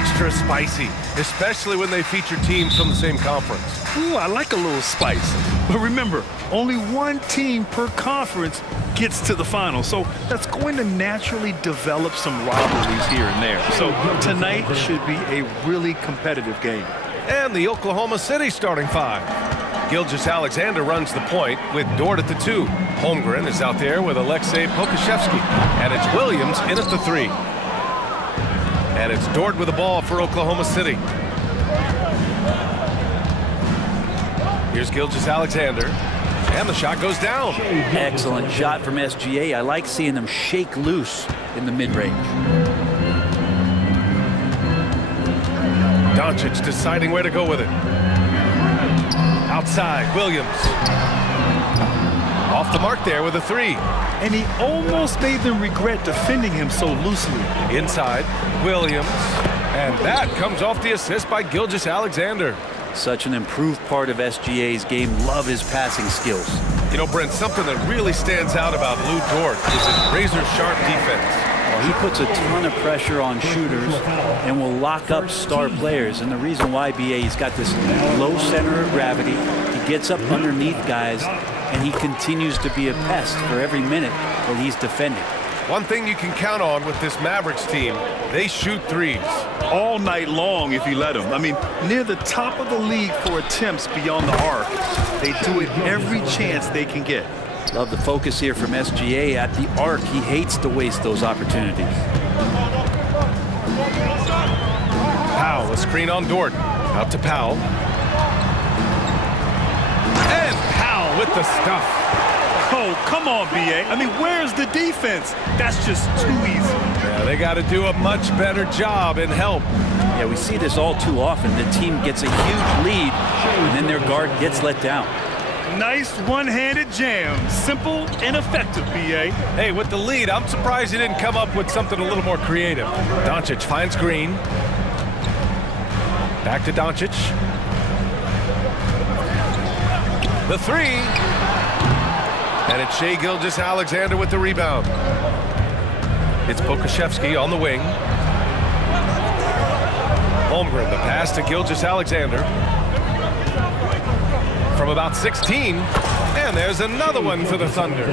extra spicy, especially when they feature teams from the same conference. Ooh, I like a little spice. But remember, only one team per conference gets to the final. So that's going to naturally develop some rivalries here and there. So tonight should be a really competitive game. And the Oklahoma City starting five. Gilgeous-Alexander runs the point with Dort at the 2. Holmgren is out there with Alexei Pokashevsky. And it's Williams in at the 3. And it's Dort with the ball for Oklahoma City. Here's Gilgeous-Alexander. And the shot goes down. Excellent shot from SGA. I like seeing them shake loose in the mid-range. Doncic deciding where to go with it. Outside, Williams. Off the mark there with a 3. And he almost made them regret defending him so loosely. Inside, Williams. And that comes off the assist by Gilgeous-Alexander. Such an improved part of SGA's game. Love his passing skills. You know, Brent, something that really stands out about Lou Dort is his razor-sharp defense. Well, he puts a ton of pressure on shooters and will lock up star players. And the reason why, BA, he's got this low center of gravity. He gets up underneath guys, and he continues to be a pest for every minute that he's defending. One thing you can count on with this Mavericks team, they shoot threes. All night long if you let them. I mean, near the top of the league for attempts beyond the arc. They do it every chance they can get. Love the focus here from SGA at the arc. He hates to waste those opportunities. Powell, a screen on Dort. Out to Powell. And Powell with the stuff. Oh, come on, BA. I mean, where's the defense? That's just too easy. Yeah, they got to do a much better job and help. Yeah, we see this all too often. The team gets a huge lead, and then their guard gets let down. Nice one-handed jam. Simple and effective, BA. Hey, with the lead, I'm surprised he didn't come up with something a little more creative. Doncic finds Green. Back to Doncic. The 3. And it's Shai Gilgeous-Alexander with the rebound. It's Pokashevsky on the wing. Holmgren, the pass to Gilgeous-Alexander. From about 16, and there's another one for the Thunder.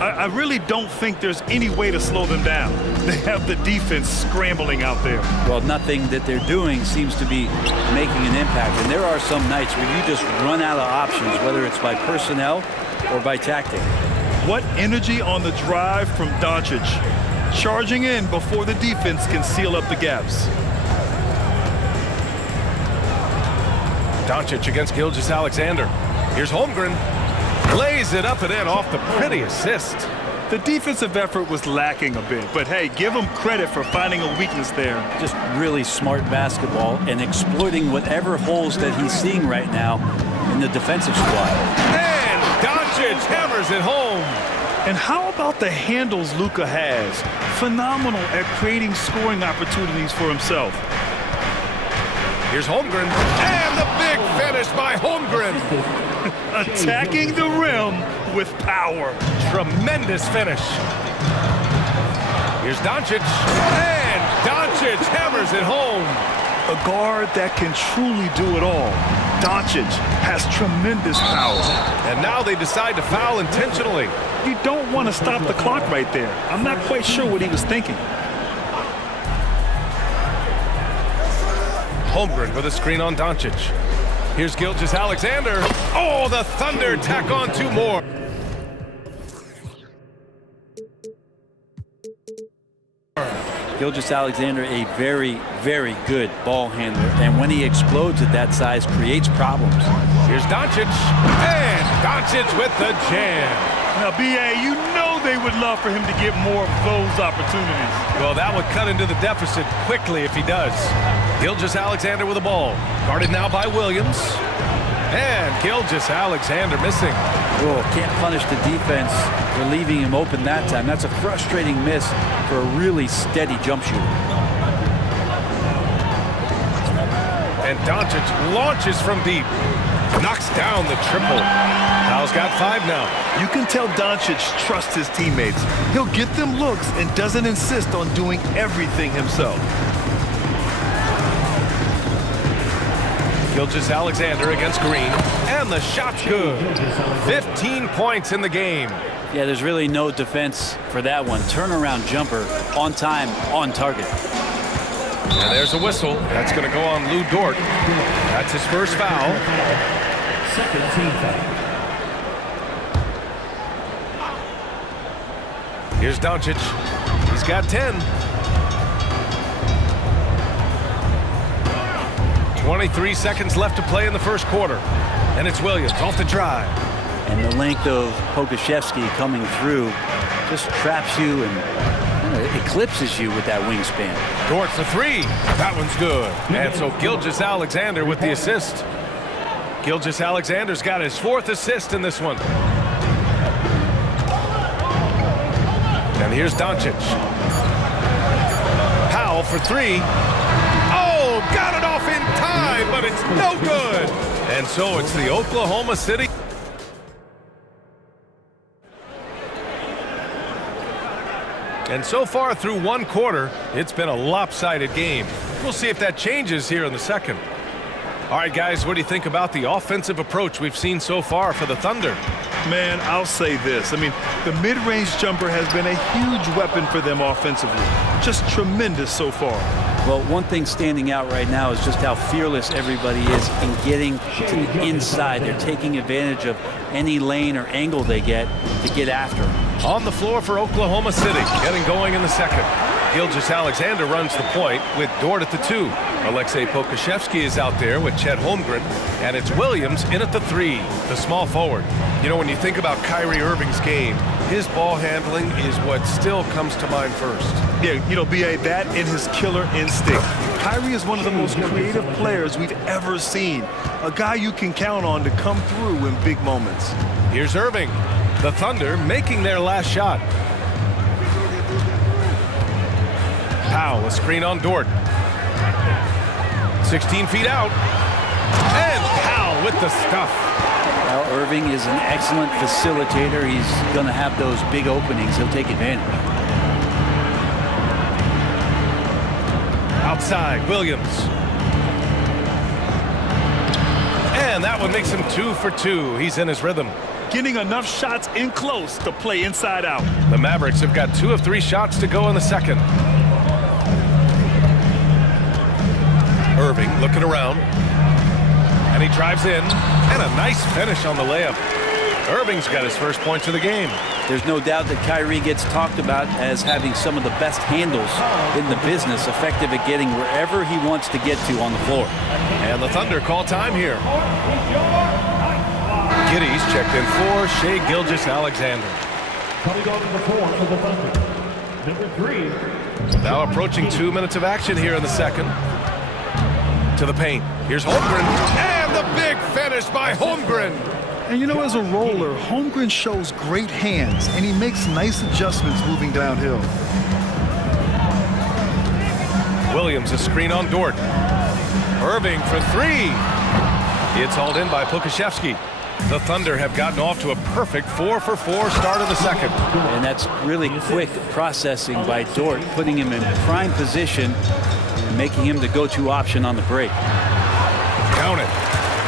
I really don't think there's any way to slow them down. They have the defense scrambling out there. Well, nothing that they're doing seems to be making an impact, and there are some nights where you just run out of options, whether it's by personnel or by tactic. What energy on the drive from Doncic, charging in before the defense can seal up the gaps. Doncic against Gilgeous-Alexander. Here's Holmgren. Lays it up and in off the pretty assist. The defensive effort was lacking a bit, but hey, give him credit for finding a weakness there. Just really smart basketball and exploiting whatever holes that he's seeing right now in the defensive squad. And Doncic hammers it home. And how about the handles Luka has? Phenomenal at creating scoring opportunities for himself. Here's Holmgren, and the big finish by Holmgren. Attacking the rim with power. Tremendous finish. Here's Doncic, and Doncic hammers it home. A guard that can truly do it all. Doncic has tremendous power. And now they decide to foul intentionally. You don't want to stop the clock right there. I'm not quite sure what he was thinking. Holmgren with a screen on Doncic. Here's Gilgeous-Alexander. Oh, the Thunder tack on 2 more. Gilgeous-Alexander, a very, very good ball handler, and when he explodes at that size, creates problems. Here's Doncic, and Doncic with the jam. Now, BA, you know they would love for him to get more of those opportunities. Well, that would cut into the deficit quickly if he does. Gilgeous-Alexander with the ball. Guarded now by Williams. And Gilgeous-Alexander missing. Oh, can't punish the defense for leaving him open that time. That's a frustrating miss for a really steady jump shooter. And Doncic launches from deep. Knocks down the triple. Powell's got 5 now. You can tell Doncic trusts his teammates. He'll get them looks and doesn't insist on doing everything himself. Gilgeous-Alexander against Green, and the shot's good. 15 points in the game. Yeah, there's really no defense for that one. Turnaround jumper, on time, on target. And there's a whistle. That's going to go on Lou Dort. That's his first foul. Second team foul. Here's Doncic. He's got 10. 23 seconds left to play in the first quarter. And it's Williams off the drive. And the length of Pokusevski coming through just traps you and eclipses you with that wingspan. Dort for three. That one's good. And so Gilgeous-Alexander with the assist. Gilgeous-Alexander's got his fourth assist in this one. And here's Doncic. Powell for three. Oh, got it off in time, but it's no good. And so it's the Oklahoma City. And so far through one quarter, it's been a lopsided game. We'll see if that changes here in the second. All right, guys, what do you think about the offensive approach we've seen so far for the Thunder? Man, I'll say this. I mean, the mid-range jumper has been a huge weapon for them offensively. Just tremendous so far. Well, one thing standing out right now is just how fearless everybody is in getting to the inside. They're taking advantage of any lane or angle they get to get after them. On the floor for Oklahoma City, getting going in the second. Gilgeous-Alexander runs the point with Dort at the two. Aleksej Pokusevski is out there with Chet Holmgren, and it's Williams in at the three, the small forward. You know, when you think about Kyrie Irving's game, his ball handling is what still comes to mind first. Yeah, you know, B.A., that and his killer instinct. Kyrie is one of the most creative players we've ever seen. A guy you can count on to come through in big moments. Here's Irving. The Thunder making their last shot. Powell, a screen on Dort. 16 feet out. And Powell with the stuff. Well, Irving is an excellent facilitator. He's going to have those big openings. He'll take advantage. Outside, Williams. And that one makes him 2 for 2. He's in his rhythm. Getting enough shots in close to play inside out. The Mavericks have got 2 of 3 shots to go in the second. Irving looking around. And he drives in. And a nice finish on the layup. Irving's got his first points of the game. There's no doubt that Kyrie gets talked about as having some of the best handles in the business, effective at getting wherever he wants to get to on the floor. And the Thunder call time here. Giddy's checked in for Shai Gilgeous-Alexander. Coming on to the floor for the Thunder. Number 3. Now approaching 2 minutes of action here in the second. To the paint. Here's Holmgren. And the big finish by Holmgren. And you know, as a roller, Holmgren shows great hands, and he makes nice adjustments moving downhill. Williams, a screen on Dort. Irving for three. It's hauled in by Pokusevski. The Thunder have gotten off to a perfect 4 for 4 start of the second. And that's really quick processing by Dort, putting him in prime position and making him the go-to option on the break. Count it.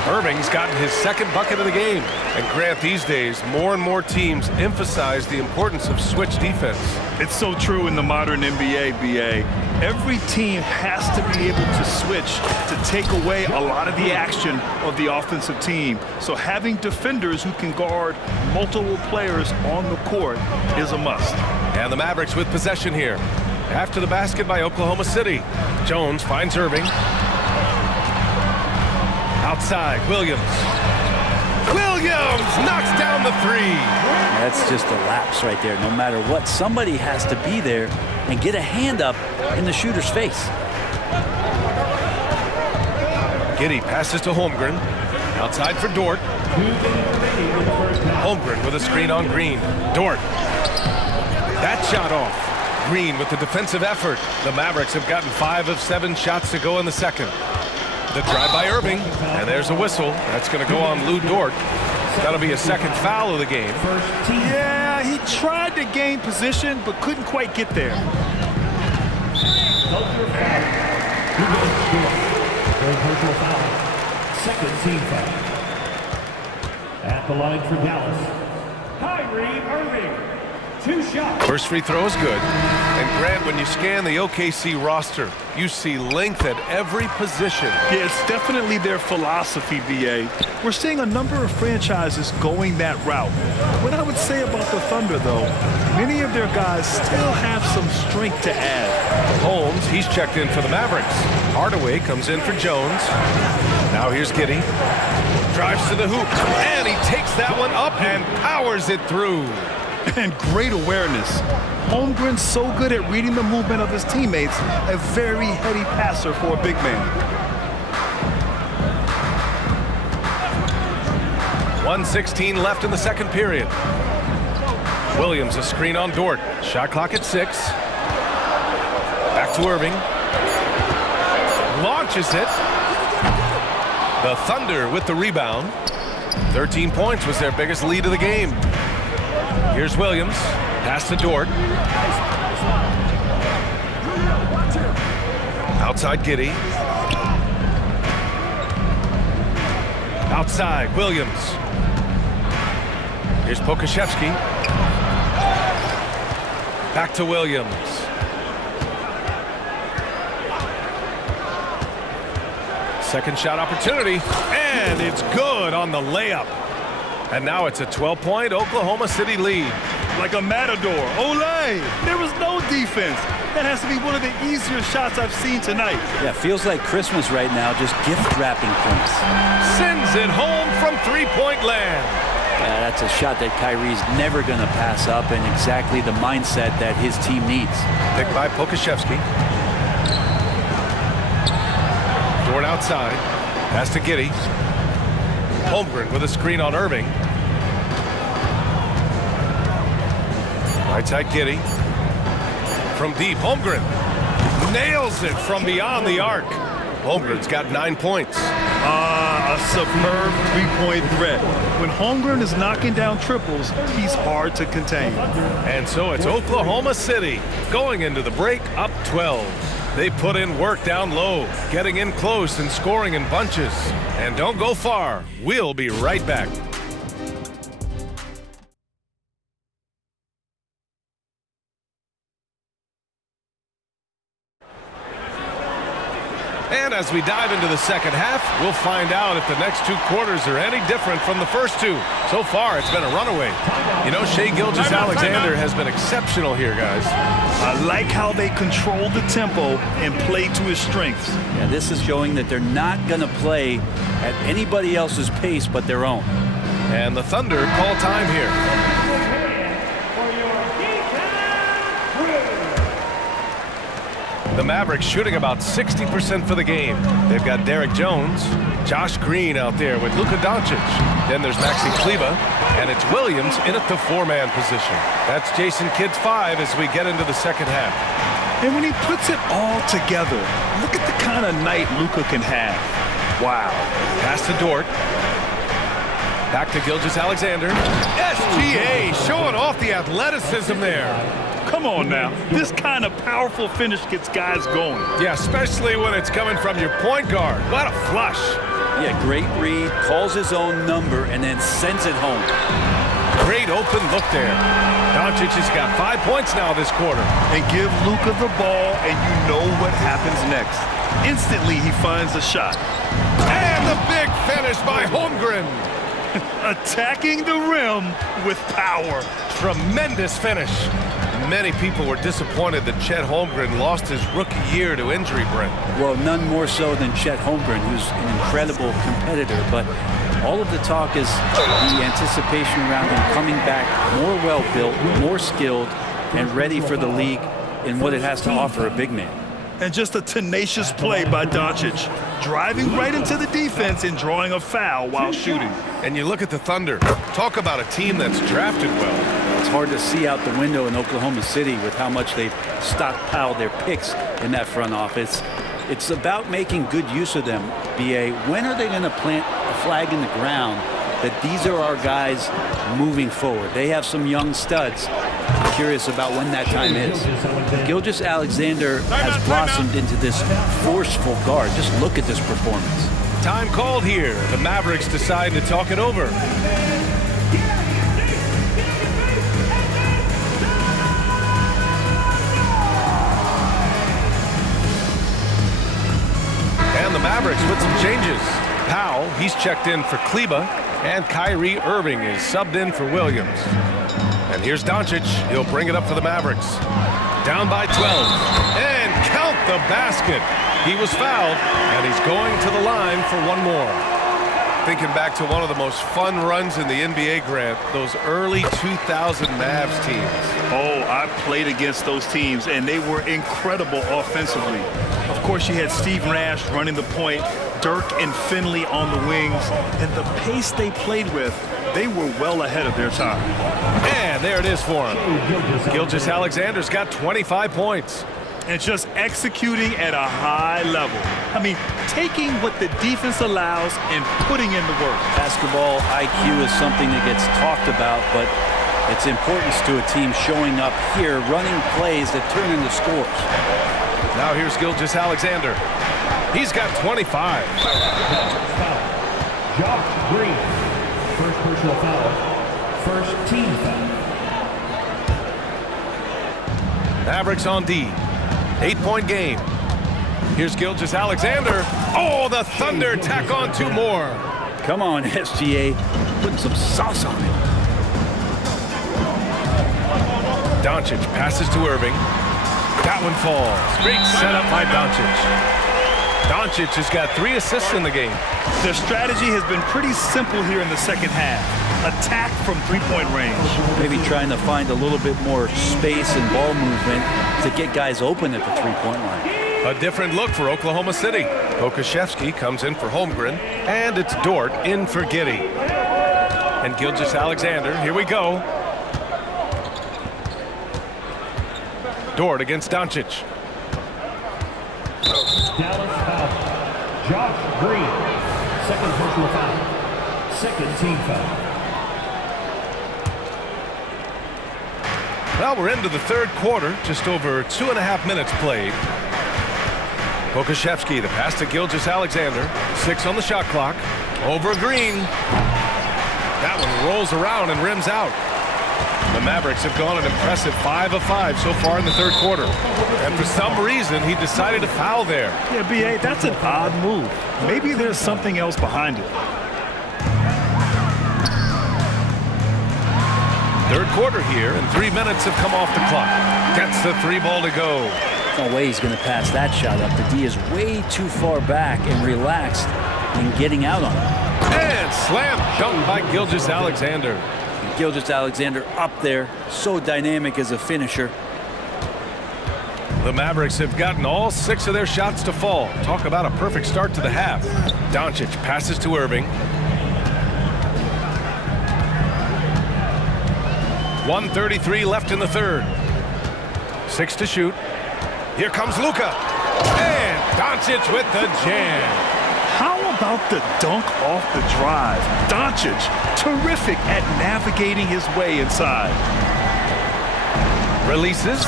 Irving's gotten his second bucket of the game. And Grant, these days, more and more teams emphasize the importance of switch defense. It's so true in the modern NBA, BA. Every team has to be able to switch to take away a lot of the action of the offensive team. So having defenders who can guard multiple players on the court is a must. And the Mavericks with possession here. After the basket by Oklahoma City. Jones finds Irving. Outside, Williams. Williams knocks down the three. That's just a lapse right there. No matter what, somebody has to be there and get a hand up in the shooter's face. Giddey passes to Holmgren. Outside for Dort. Holmgren with a screen on Green. Dort. That shot off. Green with the defensive effort. The Mavericks have gotten 5 of 7 shots to go in the second. The drive by Irving, and there's a whistle. That's going to go on Lou Dort. That'll be a second foul of the game. Yeah, he tried to gain position, but couldn't quite get there. team foul. At the line for Dallas, Kyrie Irving. 2 shots. First free throw is good. And Grant, when you scan the OKC roster, you see length at every position. Yeah, it's definitely their philosophy, BA. We're seeing a number of franchises going that route. What I would say about the Thunder, though, many of their guys still have some strength to add. Holmes, he's checked in for the Mavericks. Hardaway comes in for Jones. Now here's Giddey. Drives to the hoop, and he takes that one up and powers it through. And great awareness. Holmgren's so good at reading the movement of his teammates, a very heady passer for a big man. 1:16 left in the second period. Williams a screen on Dort. Shot clock at 6. Back to Irving. Launches it. The Thunder with the rebound. 13 points was their biggest lead of the game. Here's Williams. Pass to Dort. Outside Giddey. Outside Williams. Here's Pokashevsky. Back to Williams. Second shot opportunity, and it's good on the layup. And now it's a 12-point Oklahoma City lead. Like a matador. Olay! There was no defense. That has to be one of the easier shots I've seen tonight. Yeah, feels like Christmas right now, just gift wrapping points. Sends it home from three-point land. Yeah, that's a shot that Kyrie's never going to pass up, and exactly the mindset that his team needs. Picked by Pokashevsky. Dort outside. Pass to Giddey. Holmgren with a screen on Irving. Right side Giddey. From deep, Holmgren nails it from beyond the arc. Holmgren's got 9 points. A superb three-point threat. When Holmgren is knocking down triples, he's hard to contain. And so it's Oklahoma City going into the break up 12. They put in work down low, getting in close and scoring in bunches. And don't go far. We'll be right back. And as we dive into the second half, we'll find out if the next 2 quarters are any different from the first 2. So far, it's been a runaway. You know, Shai Gilgeous-Alexander has been exceptional here, guys. I like how they control the tempo and play to his strengths. Yeah, this is showing that they're not going to play at anybody else's pace but their own. And the Thunder call time here. The Mavericks shooting about 60% for the game. They've got Derek Jones, Josh Green out there with Luka Doncic. Then there's Maxi Kleber, and it's Williams in at the 4-man position. That's Jason Kidd's 5 as we get into the second half. And when he puts it all together, look at the kind of night Luka can have. Wow. Pass to Dort. Back to Gilgeous-Alexander. SGA showing off the athleticism there. Come on now. This kind of powerful finish gets guys going. Yeah, especially when it's coming from your point guard. What a flush. Yeah, great read, calls his own number, and then sends it home. Great open look there. Doncic has got 5 points now this quarter. And give Luka the ball, and you know what happens next. Instantly, he finds the shot. And the big finish by Holmgren. Attacking the rim with power. Tremendous finish. Many people were disappointed that Chet Holmgren lost his rookie year to injury, Brent. Well, none more so than Chet Holmgren, who's an incredible competitor. But all of the talk is the anticipation around him coming back more well-built, more skilled, and ready for the league in what it has to offer a big man. And just a tenacious play by Doncic, driving right into the defense and drawing a foul while shooting. And you look at the Thunder. Talk about a team that's drafted well. It's hard to see out the window in Oklahoma City with how much they've stockpiled their picks in that front office. It's about making good use of them, BA. When are they going to plant a flag in the ground that these are our guys moving forward? They have some young studs. I'm curious about when that time is. Gilgeous-Alexander has blossomed into this forceful guard. Just look at this performance. Time called here. The Mavericks decide to talk it over. And the Mavericks with some changes. Powell, he's checked in for Kleba, and Kyrie Irving is subbed in for Williams. And here's Doncic. He'll bring it up for the Mavericks. Down by 12. And count the basket. He was fouled, and he's going to the line for one more. Thinking back to one of the most fun runs in the NBA, Grant, those early 2000 Mavs teams. Oh, I played against those teams, and they were incredible offensively. Of course, you had Steve Nash running the point, Dirk and Finley on the wings, and the pace they played with, they were well ahead of their time. And there it is for him. Gilgeous-Alexander's got 25 points. And just executing at a high level. I mean, taking what the defense allows and putting in the work. Basketball IQ is something that gets talked about, but its importance to a team showing up here, running plays that turn into scores. Now here's Gilgeous-Alexander. He's got 25. Josh Green. First personal foul. First team foul. Mavericks on D. 8-point game. Here's Gilgeous-Alexander. Oh, the Thunder tack on two more. Come on, SGA. Putting some sauce on it. Doncic passes to Irving. That one falls. Great setup by Doncic. Doncic has got 3 assists in the game. Their strategy has been pretty simple here in the second half. Attack from three-point range. Maybe trying to find a little bit more space and ball movement to get guys open at the three-point line. A different look for Oklahoma City. Pokusevski comes in for Holmgren, and it's Dort in for Giddey. And Gilgeous-Alexander, here we go. Dort against Doncic. Dallas foul. Josh Green. Second personal foul. Second team foul. Well, we're into the third quarter, just over 2.5 minutes played. Pokusevski, the pass to Gilgeous-Alexander. 6 on the shot clock. Over Green. That one rolls around and rims out. The Mavericks have gone an impressive 5 of 5 so far in the third quarter. And for some reason, he decided to foul there. Yeah, B.A., that's an odd move. Maybe there's something else behind it. Third quarter here, and 3 minutes have come off the clock. Gets the 3 ball to go. No way he's going to pass that shot up. The D is way too far back and relaxed in getting out on it. And slam dunk by Gilgeous-Alexander. Gilgeous-Alexander up there, so dynamic as a finisher. The Mavericks have gotten all 6 of their shots to fall. Talk about a perfect start to the half. Doncic passes to Irving. 1:33 left in the third. 6 to shoot. Here comes Luka. And Doncic with the jam. How about the dunk off the drive? Doncic, terrific at navigating his way inside. Releases.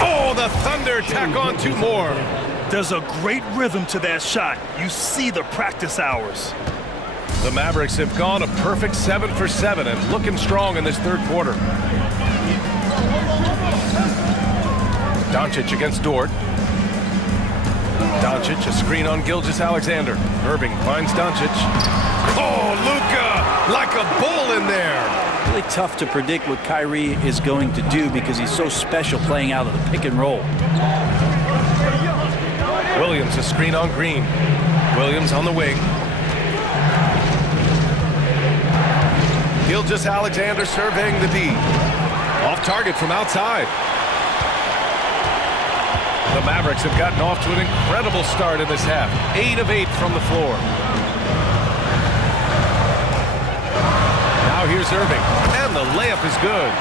Oh, the Thunder tack on 2 more. There's a great rhythm to that shot. You see the practice hours. The Mavericks have gone a perfect 7 for 7 and looking strong in this third quarter. Doncic against Dort. Doncic, a screen on Gilgeous-Alexander. Irving finds Doncic. Oh, Luka, like a bull in there. Really tough to predict what Kyrie is going to do because he's so special playing out of the pick and roll. Williams, a screen on Green. Williams on the wing. Gilgeous-Alexander surveying the D. Off target from outside. The Mavericks have gotten off to an incredible start in this half. 8 of 8 from the floor. Now here's Irving, and the layup is good.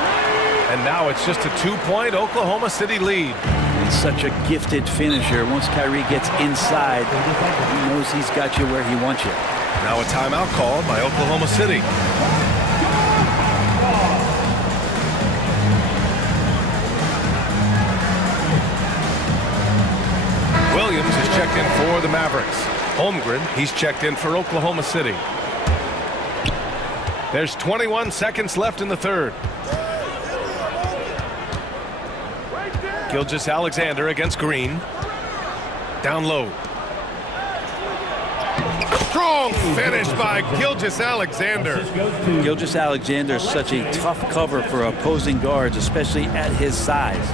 And now it's just a 2-point Oklahoma City lead. He's such a gifted finisher. Once Kyrie gets inside, he knows he's got you where he wants you. Now a timeout called by Oklahoma City. Williams is checked in for the Mavericks. Holmgren, he's checked in for Oklahoma City. There's 21 seconds left in the third. Gilgeous-Alexander against Green. Down low. Strong finish by Gilgeous-Alexander. Gilgeous-Alexander is such a tough cover for opposing guards, especially at his size.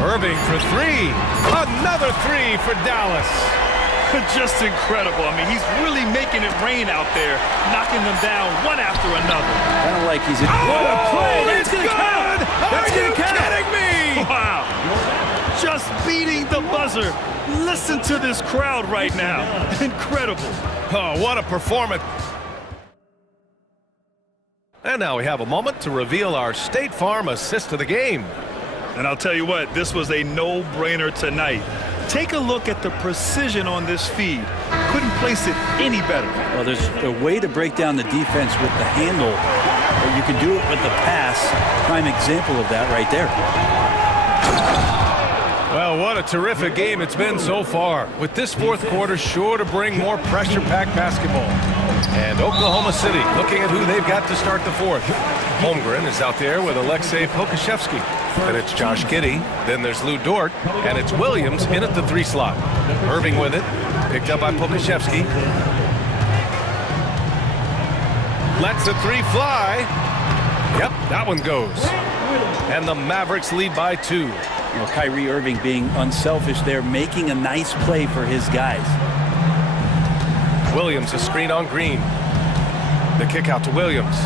Irving for three. Another three for Dallas. Just incredible. I mean, he's really making it rain out there, knocking them down one after another. Kind of like he's in. What a play! That's going to count. That's going to count. Kidding me? Wow. Just beating the buzzer. Listen to this crowd right now. Incredible. Oh, what a performance. And now we have a moment to reveal our State Farm assist of the game. And I'll tell you what, this was a no-brainer tonight. Take a look at the precision on this feed. Couldn't place it any better. Well, there's a way to break down the defense with the handle, but you can do it with the pass. Prime example of that right there. Well, what a terrific game it's been so far, with this fourth quarter sure to bring more pressure-packed basketball. And Oklahoma City looking at who they've got to start the fourth. Holmgren is out there with Alexei Pokashevsky. And it's Josh Giddey. Then there's Lou Dort. And it's Williams in at the three slot. Irving with it. Picked up by Pokashevsky. Lets the three fly. Yep, that one goes. And the Mavericks lead by 2. You know, Kyrie Irving being unselfish there, making a nice play for his guys. Williams, a screen on Green. The kick out to Williams.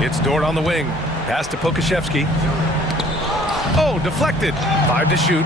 It's Dort on the wing. Pass to Pokashevsky. Oh, deflected. 5 to shoot.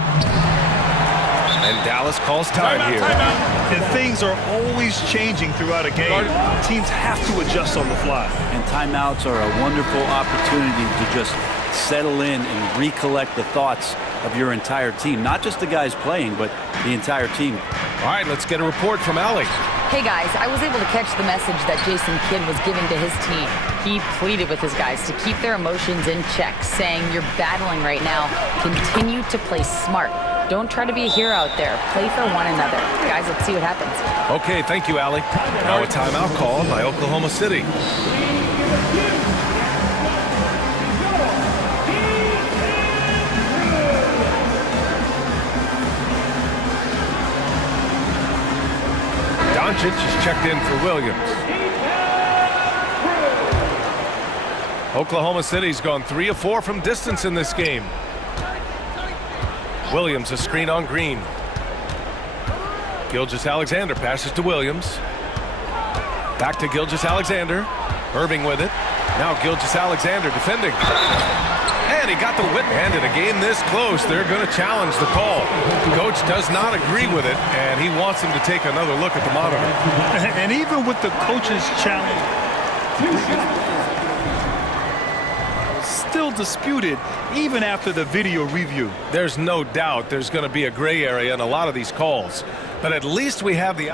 And Dallas calls time here. Timeout. And things are always changing throughout a game. Teams have to adjust on the fly. And timeouts are a wonderful opportunity to just settle in and recollect the thoughts of your entire team. Not just the guys playing, but the entire team. All right, let's get a report from Allie. Hey guys, I was able to catch the message that Jason Kidd was giving to his team. He pleaded with his guys to keep their emotions in check, saying, "You're battling right now. Continue to play smart. Don't try to be a hero out there. Play for one another." Guys, let's see what happens. Okay, thank you, Allie. Now a timeout called by Oklahoma City. Doncic is checked in for Williams. Oklahoma City's gone 3 of 4 from distance in this game. Williams, a screen on Green. Gilgeous-Alexander passes to Williams. Back to Gilgeous-Alexander. Irving with it. Now Gilgeous-Alexander defending. And he got the whip. And in a game this close, they're going to challenge the call. Coach does not agree with it, and he wants him to take another look at the monitor. And even with the coach's challenge, still disputed even after the video review. There's no doubt there's going to be a gray area in a lot of these calls, but at least we have the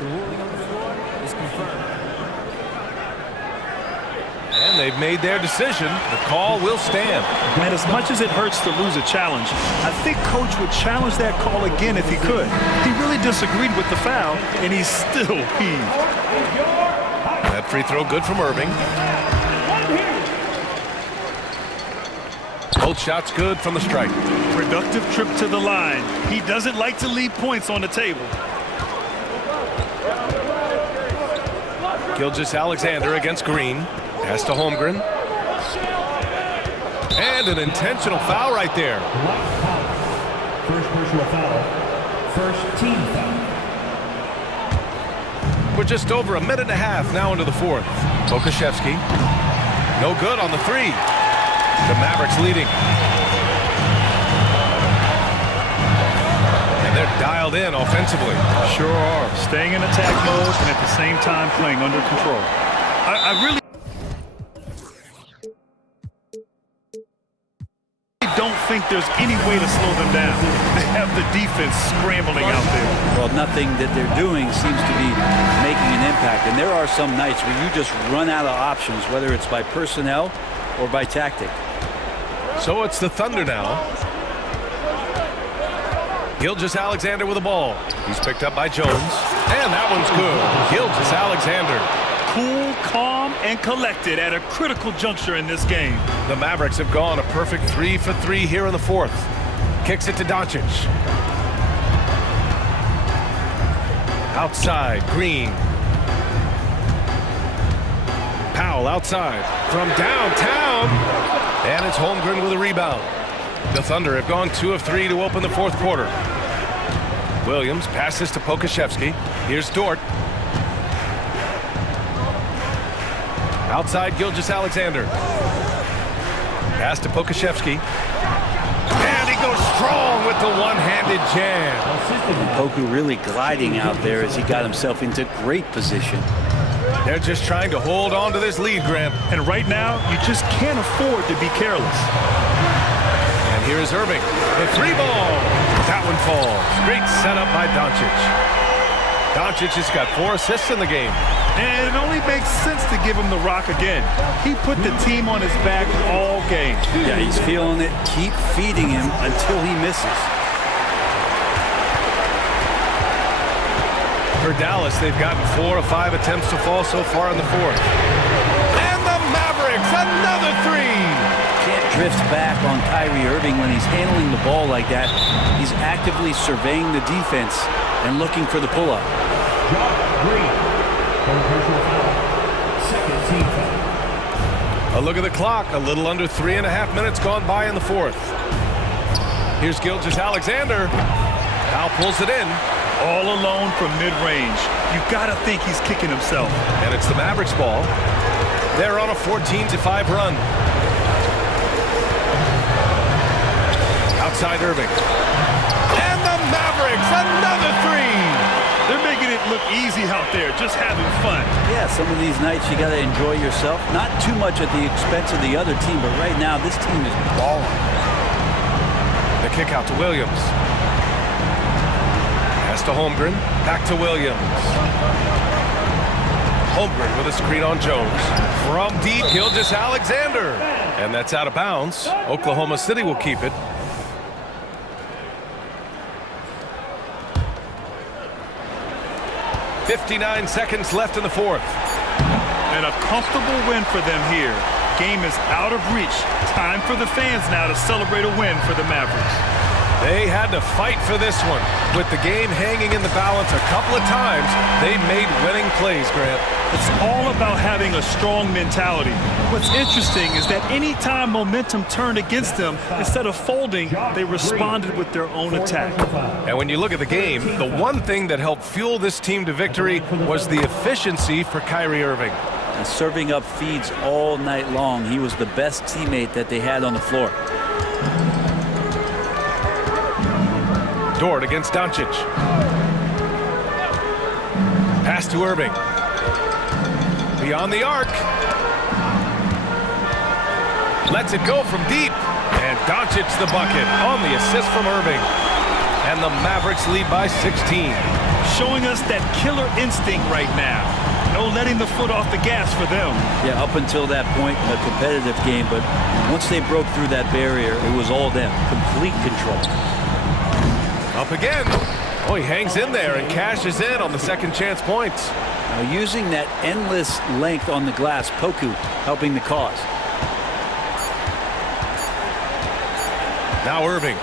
ruling on the floor is confirmed. And they've made their decision. The call will stand. And as much as it hurts to lose a challenge, I think Coach would challenge that call again if he could. He really disagreed with the foul, and he's still peeved. That free throw good from Irving. Both shots good from the stripe. Productive trip to the line. He doesn't like to leave points on the table. Gilgeous-Alexander against Green. Pass to Holmgren. And an intentional foul right there. First personal foul. First team foul. We're just over a minute and a half now into the fourth. Pokashevsky. No good on the three. The Mavericks leading. And they're dialed in offensively. Sure are. Staying in attack mode and at the same time playing under control. I really don't think there's any way to slow them down. They have the defense scrambling out there. Well, nothing that they're doing seems to be making an impact. And there are some nights where you just run out of options, whether it's by personnel or by tactic. So it's the Thunder now. Gilgeous Alexander with the ball. He's picked up by Jones. And that one's good. Gilgeous Alexander. Cool, calm, and collected at a critical juncture in this game. The Mavericks have gone a perfect 3 for 3 here in the fourth. Kicks it to Doncic. Outside, Green. Powell outside from downtown. And it's Holmgren with a rebound. The Thunder have gone 2 of 3 to open the fourth quarter. Williams passes to Pokashevsky. Here's Dort. Outside, Gilgeous Alexander. Pass to Pokashevsky. And he goes strong with the one-handed jam. Poku really gliding out there as he got himself into great position. They're just trying to hold on to this lead, Grant. And right now, you just can't afford to be careless. And here is Irving. The 3-ball. That one falls. Great setup by Doncic. Doncic has got 4 assists in the game. And it only makes sense to give him the rock again. He put the team on his back all game. Yeah, he's feeling it. Keep feeding him until he misses. For Dallas, they've gotten 4 of 5 attempts to fall so far in the fourth. And the Mavericks, another 3! Can't drift back on Kyrie Irving when he's handling the ball like that. He's actively surveying the defense and looking for the pull-up. A look at the clock. A little under 3.5 minutes gone by in the fourth. Here's Gilgeous Alexander. Now pulls it in. All alone from mid-range. You've got to think he's kicking himself. And it's the Mavericks ball. They're on a 14-5 run. Outside Irving. And the Mavericks, another 3! They're making it look easy out there, just having fun. Yeah, some of these nights you got to enjoy yourself. Not too much at the expense of the other team, but right now this team is balling. The kick out to Williams. Pass to Holmgren. Back to Williams. Holmgren with a screen on Jones. From deep, Gilgeous Alexander. And that's out of bounds. Oklahoma City will keep it. .59 seconds left in the fourth. And a comfortable win for them here. Game is out of reach. Time for the fans now to celebrate a win for the Mavericks. They had to fight for this one. With the game hanging in the balance a couple of times, they made winning plays, Grant. It's all about having a strong mentality. What's interesting is that anytime momentum turned against them, instead of folding, they responded with their own attack. And when you look at the game, the one thing that helped fuel this team to victory was the efficiency for Kyrie Irving. And serving up feeds all night long. He was the best teammate that they had on the floor. Dort against Doncic. Pass to Irving. Beyond the arc. Lets it go from deep. And Doncic the bucket on the assist from Irving. And the Mavericks lead by 16. Showing us that killer instinct right now. No letting the foot off the gas for them. Yeah, up until that point, a competitive game. But once they broke through that barrier, it was all them. Complete control. Up again. Oh, he hangs in there and cashes in on the second chance points. Now using that endless length on the glass, Poku helping the cause. Now Irving.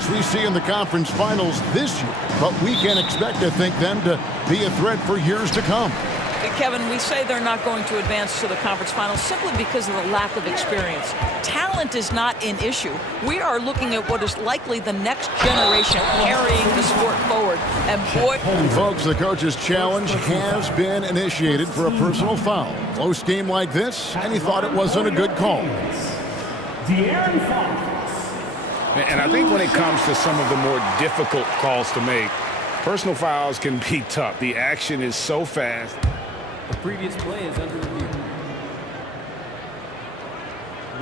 course, we see in the conference finals this year, but we can expect, I think, them to be a threat for years to come. Kevin, we say they're not going to advance to the conference finals simply because of the lack of experience. Talent is not an issue. We are looking at what is likely the next generation carrying the sport forward. And boy... Folks, the coach's challenge has been initiated for a personal foul. Close game like this, and he thought it wasn't a good call. And I think when it comes to some of the more difficult calls to make, personal fouls can be tough. The action is so fast. The previous play is under review.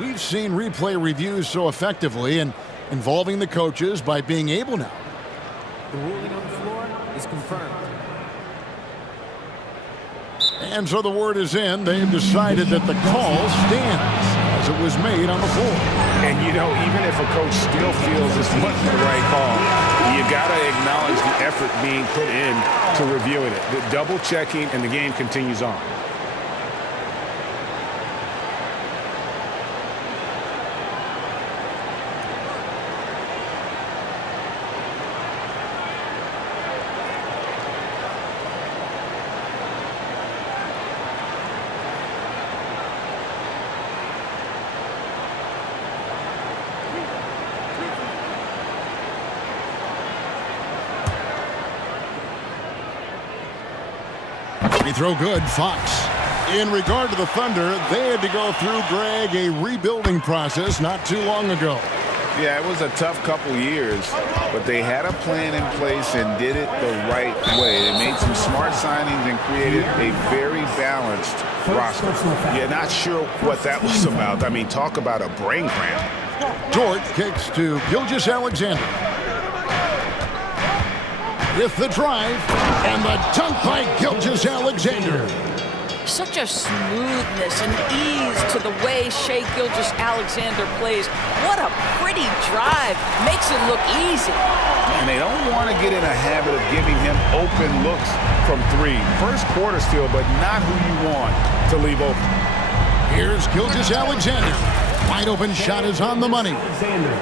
We've seen replay reviews so effectively and involving the coaches by being able now. The ruling on the floor is confirmed. And so the word is in. They've decided that the call stands as it was made on the floor. And, you know, even if a coach still feels this wasn't the right call, you got to acknowledge the effort being put in to reviewing it. The double checking, and the game continues on. Throw good, Fox. In regard to the Thunder, they had to go through, Greg, a rebuilding process not too long ago. Yeah, it was a tough couple years, but they had a plan in place and did it the right way. They made some smart signings and created a very balanced roster. Yeah, not sure what that was about. I mean, talk about a brain cramp. Dort kicks to Gilgeous-Alexander. With the drive, and the dunk by Gilgeous-Alexander. Such a smoothness and ease to the way Shai Gilgeous-Alexander plays. What a pretty drive. Makes it look easy. And they don't want to get in a habit of giving him open looks from three. First quarter still, but not who you want to leave open. Here's Gilgeous-Alexander. Wide open shot is on the money.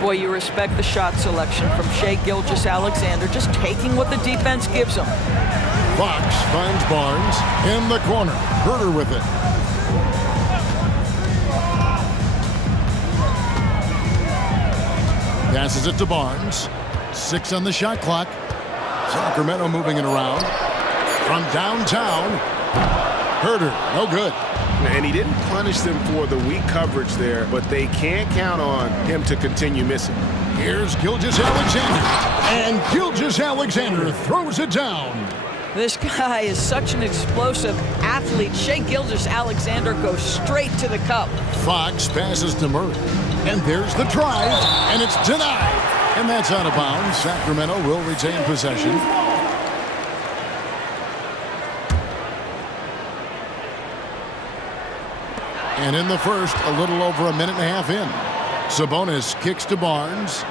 Boy, you respect the shot selection from Shai Gilgeous-Alexander, just taking what the defense gives him. Fox finds Barnes in the corner. Herter with it. Passes it to Barnes. 6 on the shot clock. Sacramento moving it around. From downtown. Herter, no good. And he didn't punish them for the weak coverage there, but they can't count on him to continue missing. Here's Gilgeous-Alexander. And Gilgeous-Alexander throws it down. This guy is such an explosive athlete. Shai Gilgeous-Alexander goes straight to the cup. Fox passes to Murray. And there's the drive, and it's denied. And that's out of bounds. Sacramento will retain possession. And in the first, a little over a minute and a half in. Sabonis kicks to Barnes.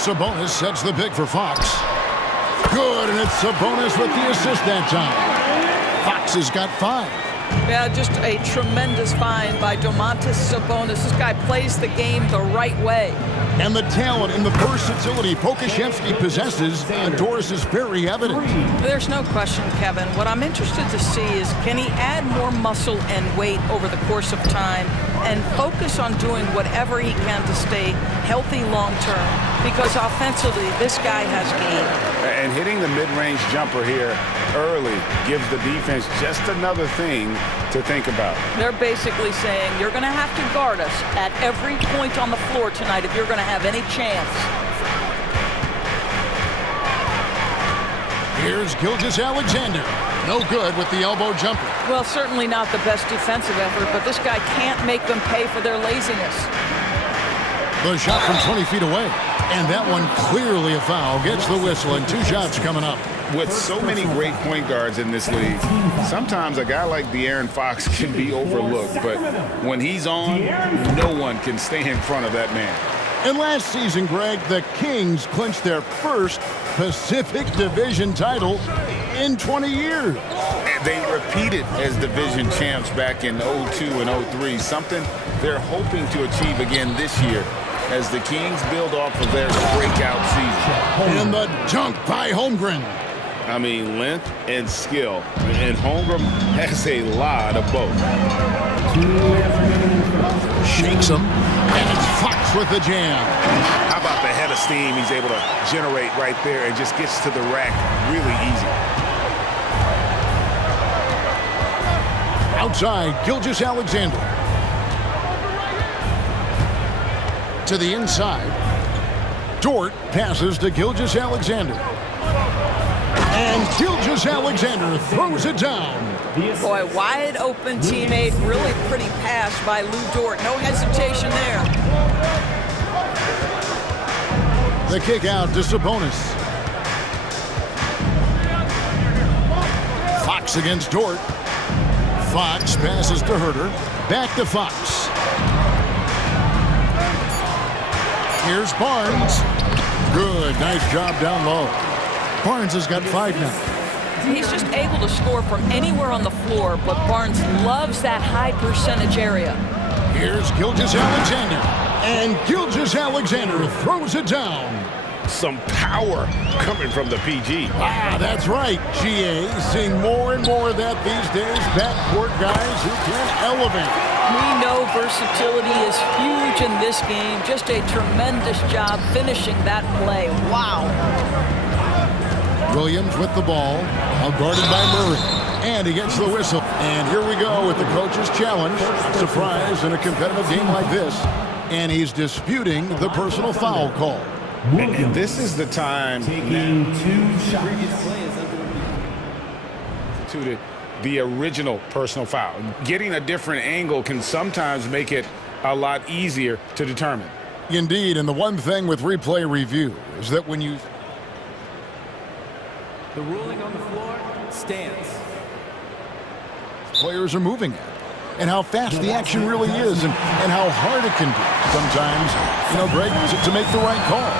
Sabonis sets the pick for Fox. Good, and it's Sabonis with the assist that time. Fox has got 5. Yeah, just a tremendous find by Domantas Sabonis. This guy plays the game the right way. And the talent and the versatility Pokusevski possesses, Doris, is very evident. There's no question, Kevin. What I'm interested to see is, can he add more muscle and weight over the course of time and focus on doing whatever he can to stay healthy long term? Because offensively, this guy has game. And hitting the mid-range jumper here early gives the defense just another thing to think about. They're basically saying, you're going to have to guard us at every point on the floor tonight if you're going to have any chance. Here's Gilgeous-Alexander. No good with the elbow jumper. Well, certainly not the best defensive effort, but this guy can't make them pay for their laziness. The shot from 20 feet away. And that one clearly a foul. Gets the whistle, and 2 shots coming up. With so many great point guards in this league, sometimes a guy like De'Aaron Fox can be overlooked. But when he's on, no one can stay in front of that man. And last season, Greg, the Kings clinched their first Pacific Division title in 20 years. And they repeated as division champs back in 02 and 03, something they're hoping to achieve again this year. as the Kings build off of their breakout season. And the dunk by Holmgren. I mean, length and skill. And Holmgren has a lot of both. Shakes him. And it's Fox with the jam. How about the head of steam he's able to generate right there and just gets to the rack really easy. Outside, Gilgeous-Alexander. To the inside. Dort passes to Gilgeous-Alexander. And Gilgeous-Alexander throws it down. Boy, wide open teammate, really pretty pass by Lou Dort. No hesitation there. The kick out to Sabonis. Fox against Dort. Fox passes to Herter. Back to Fox. Here's Barnes. Good, nice job down low. Barnes has got 5 now. He's just able to score from anywhere on the floor, but Barnes loves that high percentage area. Here's Gilgeous-Alexander. And Gilgeous-Alexander throws it down. Some power coming from the PG. Ah, that's right, GA. Seeing more and more of that these days. Backcourt guys who can elevate. We know versatility is huge in this game. Just a tremendous job finishing that play. Wow. Williams with the ball, now guarded by Murray. And he gets the whistle. And here we go with the coach's challenge. Surprise in a competitive game like this. And he's disputing the personal foul call. And this is the time Taking 2 shots. to the original personal foul. Getting a different angle can sometimes make it a lot easier to determine. Indeed, and the one thing with replay review is that when you... The ruling on the floor stands. Players are moving at, and how fast the action really is, and how hard it can be sometimes, Greg, to make the right call.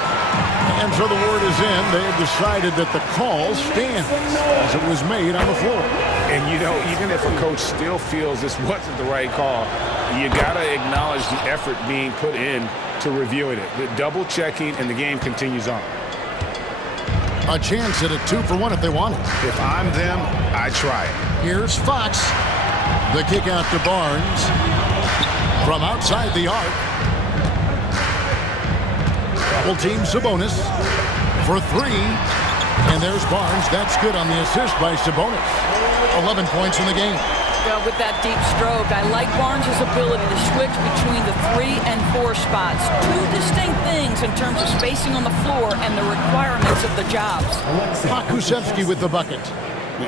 And so the word is in. They have decided that the call stands as it was made on the floor. And, even if a coach still feels this wasn't the right call, you got to acknowledge the effort being put in to reviewing it. The double checking, and the game continues on. A chance at a 2-for-1 if they want it. If I'm them, I try it. Here's Fox. The kick out to Barnes. From outside the arc. Double team Sabonis for 3. And there's Barnes. That's good on the assist by Sabonis. 11 points in the game. With that deep stroke, I like Barnes' ability to switch between the 3 and 4 spots. 2 distinct things in terms of spacing on the floor and the requirements of the jobs. Pokusevski with the bucket.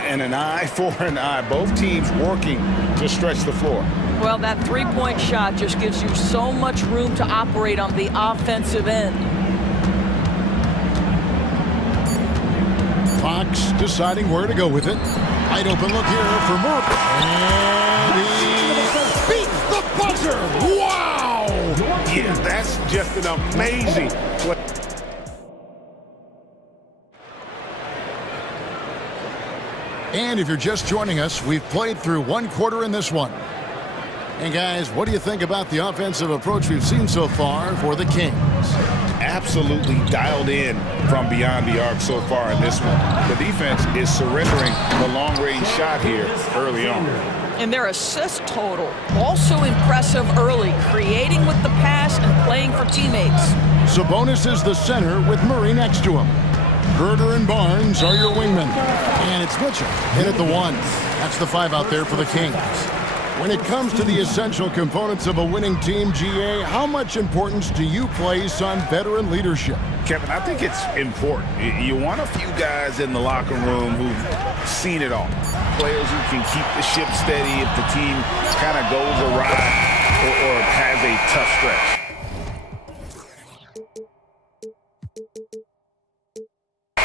And an eye for an eye. Both teams working to stretch the floor. Well, that 3-point shot just gives you so much room to operate on the offensive end. Fox deciding where to go with it. Wide open look here for Murray. And he beats the buzzer. Wow! Yeah, that's just an amazing play. And if you're just joining us, we've played through 1 quarter in this one. And guys, what do you think about the offensive approach we've seen so far for the Kings? Absolutely dialed in from beyond the arc so far in this one. The defense is surrendering the long-range shot here early on. And their assist total, also impressive early, creating with the pass and playing for teammates. Sabonis is the center with Murray next to him. Herter and Barnes are your wingmen. And it's Mitchell in at the 1. That's the 5 out there for the Kings. When it comes to the essential components of a winning team, GA, how much importance do you place on veteran leadership? Kevin, I think it's important. You want a few guys in the locker room who've seen it all. Players who can keep the ship steady if the team kind of goes awry or has a tough stretch.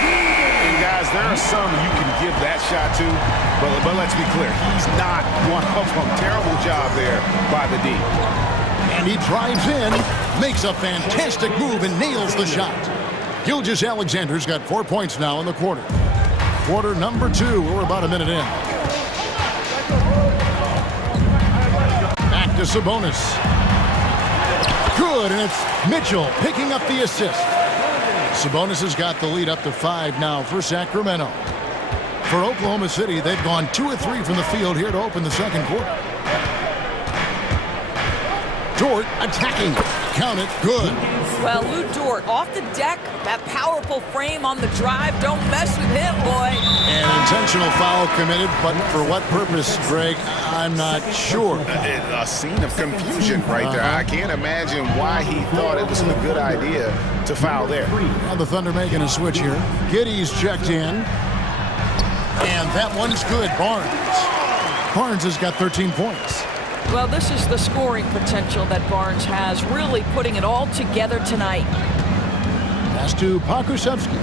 And guys, there are some you can give that shot to, but let's be clear, he's not one of them. Terrible job there by the D. And he drives in, makes a fantastic move, and nails the shot. Gilgeous-Alexander's got 4 points now in the quarter. Quarter number 2, we're about a minute in. Back to Sabonis. Good, and it's Mitchell picking up the assist. Sabonis has got the lead up to 5 now for Sacramento. For Oklahoma City, they've gone 2 of 3 from the field here to open the second quarter. Dort attacking. Count it. Good. Well, Lou Dort off the deck, that powerful frame on the drive. Don't mess with him, boy. An intentional foul committed, but for what purpose, Greg, I'm not sure. A scene of confusion right there. I can't imagine why he thought it was a good idea to foul there. And the Thunder making a switch here. Giddey's checked in. And that one's good. Barnes has got 13 points. Well, this is the scoring potential that Barnes has, really putting it all together tonight. Pass to Pokusevski.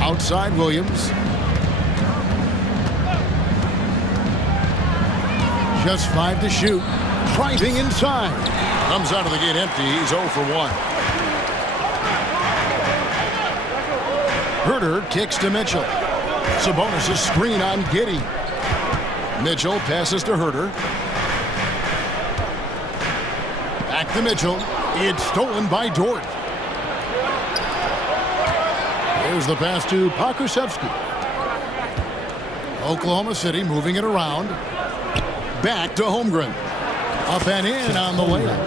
Outside Williams. Just 5 to shoot. Driving inside. Comes out of the gate empty. He's 0 for 1. Herter kicks to Mitchell. Sabonis' screen on Giddey. Mitchell passes to Herter. Back to Mitchell. It's stolen by Dort. Here's the pass to Pokusevski. Oklahoma City moving it around. Back to Holmgren. Up and in on the layup.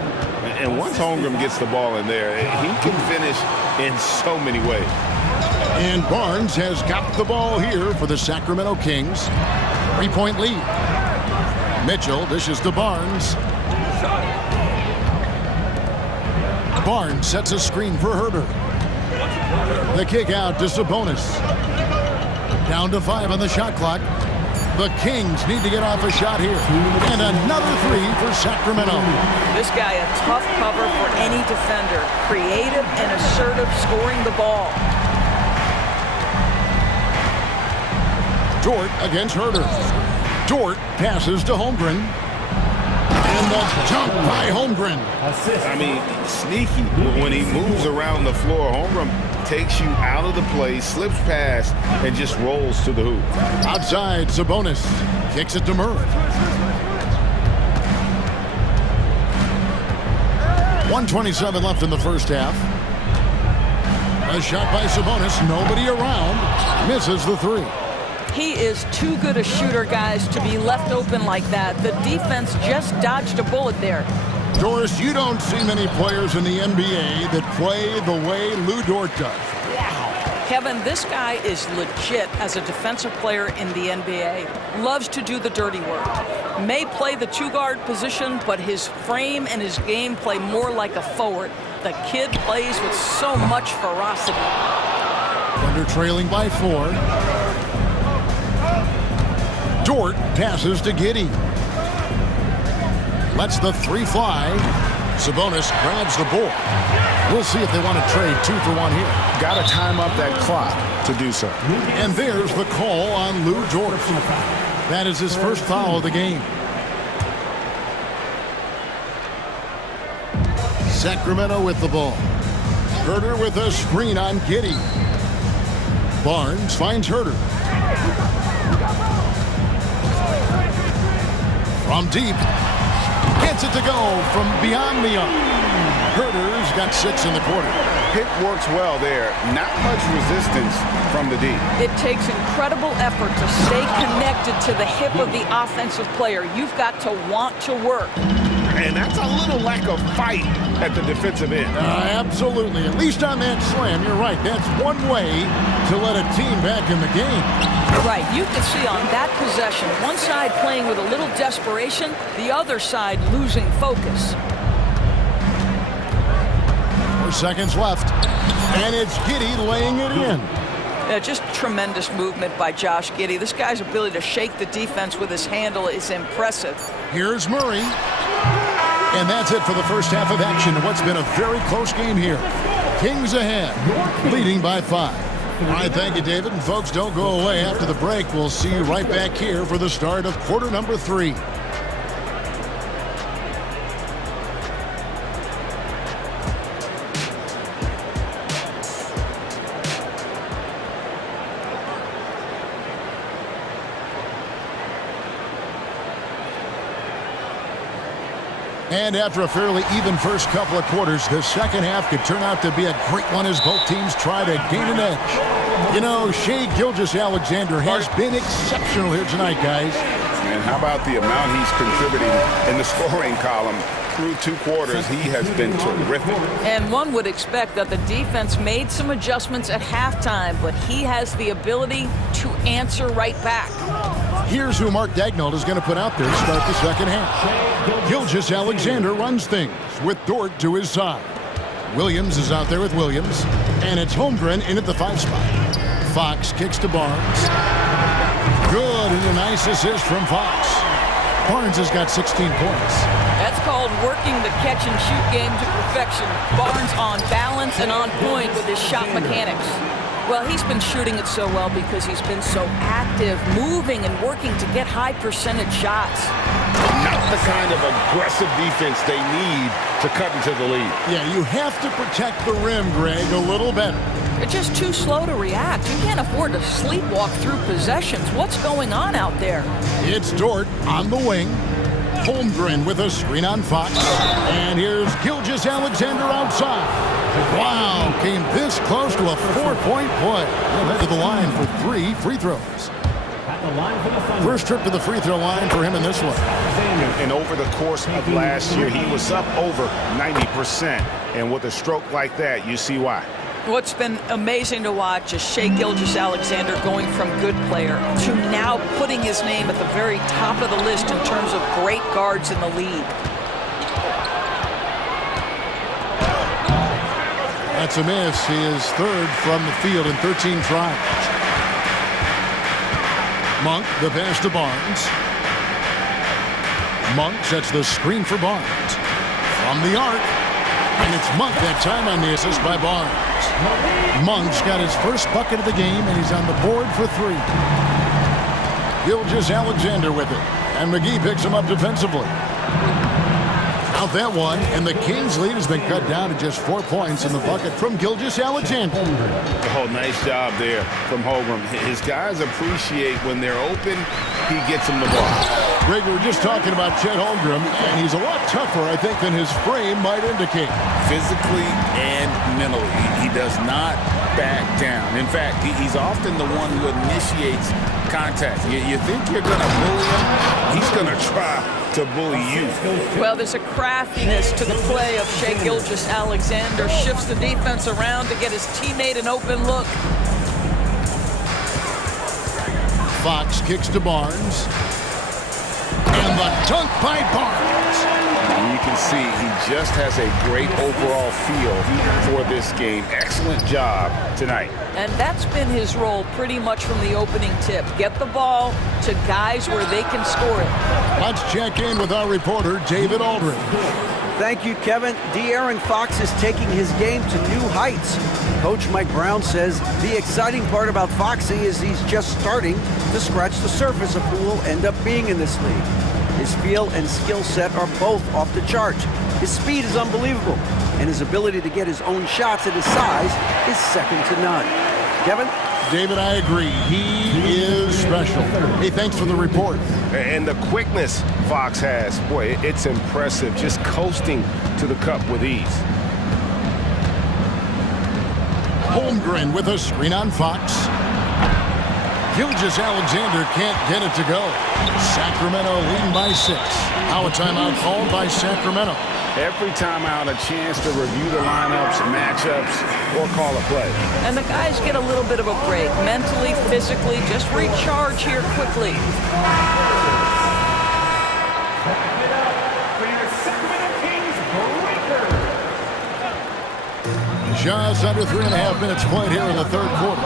And once Holmgren gets the ball in there, he can finish in so many ways. And Barnes has got the ball here for the Sacramento Kings. 3-point lead. Mitchell dishes to Barnes. Barnes sets a screen for Herter. The kick out to Sabonis. Down to 5 on the shot clock. The Kings need to get off a shot here. And another 3 for Sacramento. This guy a tough cover for any defender. Creative and assertive scoring the ball. Dort against Herter. Dort passes to Holmgren. And the jump by Holmgren. I mean, sneaky. When he moves around the floor, Holmgren takes you out of the play, slips past, and just rolls to the hoop. Outside, Sabonis kicks it to Murray. 1:27 left in the first half. A shot by Sabonis. Nobody around. Misses the 3. He is too good a shooter, guys, to be left open like that. The defense just dodged a bullet there. Doris, you don't see many players in the NBA that play the way Lou Dort does. Kevin, this guy is legit as a defensive player in the NBA. Loves to do the dirty work. May play the 2-guard position, but his frame and his game play more like a forward. The kid plays with so much ferocity. Thunder trailing by 4. Dort passes to Giddey. Lets the 3 fly. Sabonis grabs the board. We'll see if they want to trade 2 for 1 here. Got to time up that clock to do so. And there's the call on Lou Dort. That is his first foul of the game. Sacramento with the ball. Herter with a screen on Giddey. Barnes finds Herter. From deep. Gets it to go from beyond the arc. Herter's got 6 in the quarter. Pick works well there. Not much resistance from the deep. It takes incredible effort to stay connected to the hip of the offensive player. You've got to want to work. And that's a little lack of fight at the defensive end. Absolutely. At least on that slam, you're right. That's one way to let a team back in the game. Right. You can see on that possession, one side playing with a little desperation, the other side losing focus. 4 seconds left. And it's Giddey laying it in. Yeah, just tremendous movement by Josh Giddey. This guy's ability to shake the defense with his handle is impressive. Here's Murray. And that's it for the first half of action in what's been a very close game here. Kings ahead, leading by 5. All right, thank you, David. And folks, don't go away. After the break, we'll see you right back here for the start of quarter number 3. And after a fairly even first couple of quarters, the second half could turn out to be a great one as both teams try to gain an edge. You know, Shai Gilgeous-Alexander has been exceptional here tonight, guys. And how about the amount he's contributing in the scoring column? Through 2 quarters, he has been terrific. And one would expect that the defense made some adjustments at halftime, but he has the ability to answer right back. Here's who Mark Daignault is going to put out there to start the second half. Gilgeous-Alexander runs things with Dort to his side. Williams is out there with Williams, and it's Holmgren in at the 5 spot. Fox kicks to Barnes. Good, and a nice assist from Fox. Barnes has got 16 points. That's called working the catch-and-shoot game to perfection. Barnes on balance and on point with his shot mechanics. Well, he's been shooting it so well because he's been so active, moving and working to get high percentage shots. Not the kind of aggressive defense they need to cut into the lead. Yeah, you have to protect the rim, Greg, a little better. They're just too slow to react. You can't afford to sleepwalk through possessions. What's going on out there? It's Dort on the wing. Holmgren with a screen on Fox. And here's Gilgeous-Alexander outside. Wow, came this close to a 4-point play. Head to the line for 3 free throws. First trip to the free throw line for him in this one. And over the course of last year, he was up over 90%. And with a stroke like that, you see why. What's been amazing to watch is Shai Gilgeous-Alexander going from good player to now putting his name at the very top of the list in terms of great guards in the league. That's a miss. He is 3rd from the field in 13 tries. Monk, the pass to Barnes. Monk sets the screen for Barnes. From the arc. And it's Monk that time on the assist by Barnes. Monk's got his first bucket of the game, and he's on the board for 3. Gilgeous-Alexander with it. And McGee picks him up defensively. Out that one, and the Kings' lead has been cut down to just 4 points in the bucket from Gilgeous-Alexander. Oh, nice job there from Holmgren. His guys appreciate when they're open, he gets them the ball. Greg, we were just talking about Chet Holmgren, and he's a lot tougher, I think, than his frame might indicate. Physically and mentally, he does not back down. In fact, he's often the one who initiates contact. You think you're going to bully him, he's going to try to bully you. Well, there's a craftiness to the play of Shai Gilgeous-Alexander. Shifts the defense around to get his teammate an open look. Fox kicks to Barnes. And the dunk by Barnes. And you can see he just has a great overall feel for this game. Excellent job tonight. And that's been his role pretty much from the opening tip. Get the ball to guys where they can score it. Let's check in with our reporter, David Aldridge. Thank you, Kevin. De'Aaron Fox is taking his game to new heights. Coach Mike Brown says the exciting part about Foxy is he's just starting to scratch the surface of who will end up being in this league. His feel and skill set are both off the charts. His speed is unbelievable, and his ability to get his own shots at his size is second to none. Kevin? David, I agree. He is special. Hey, thanks for the report. And the quickness Fox has, boy, it's impressive. Just coasting to the cup with ease. Holmgren with a screen on Fox. Gilgeous-Alexander can't get it to go. Sacramento leading by 6. Now a timeout called by Sacramento. Every timeout, a chance to review the lineups, matchups, or call a play. And the guys get a little bit of a break. Mentally, physically, just recharge here quickly. Just under 3.5 minutes played here in the third quarter.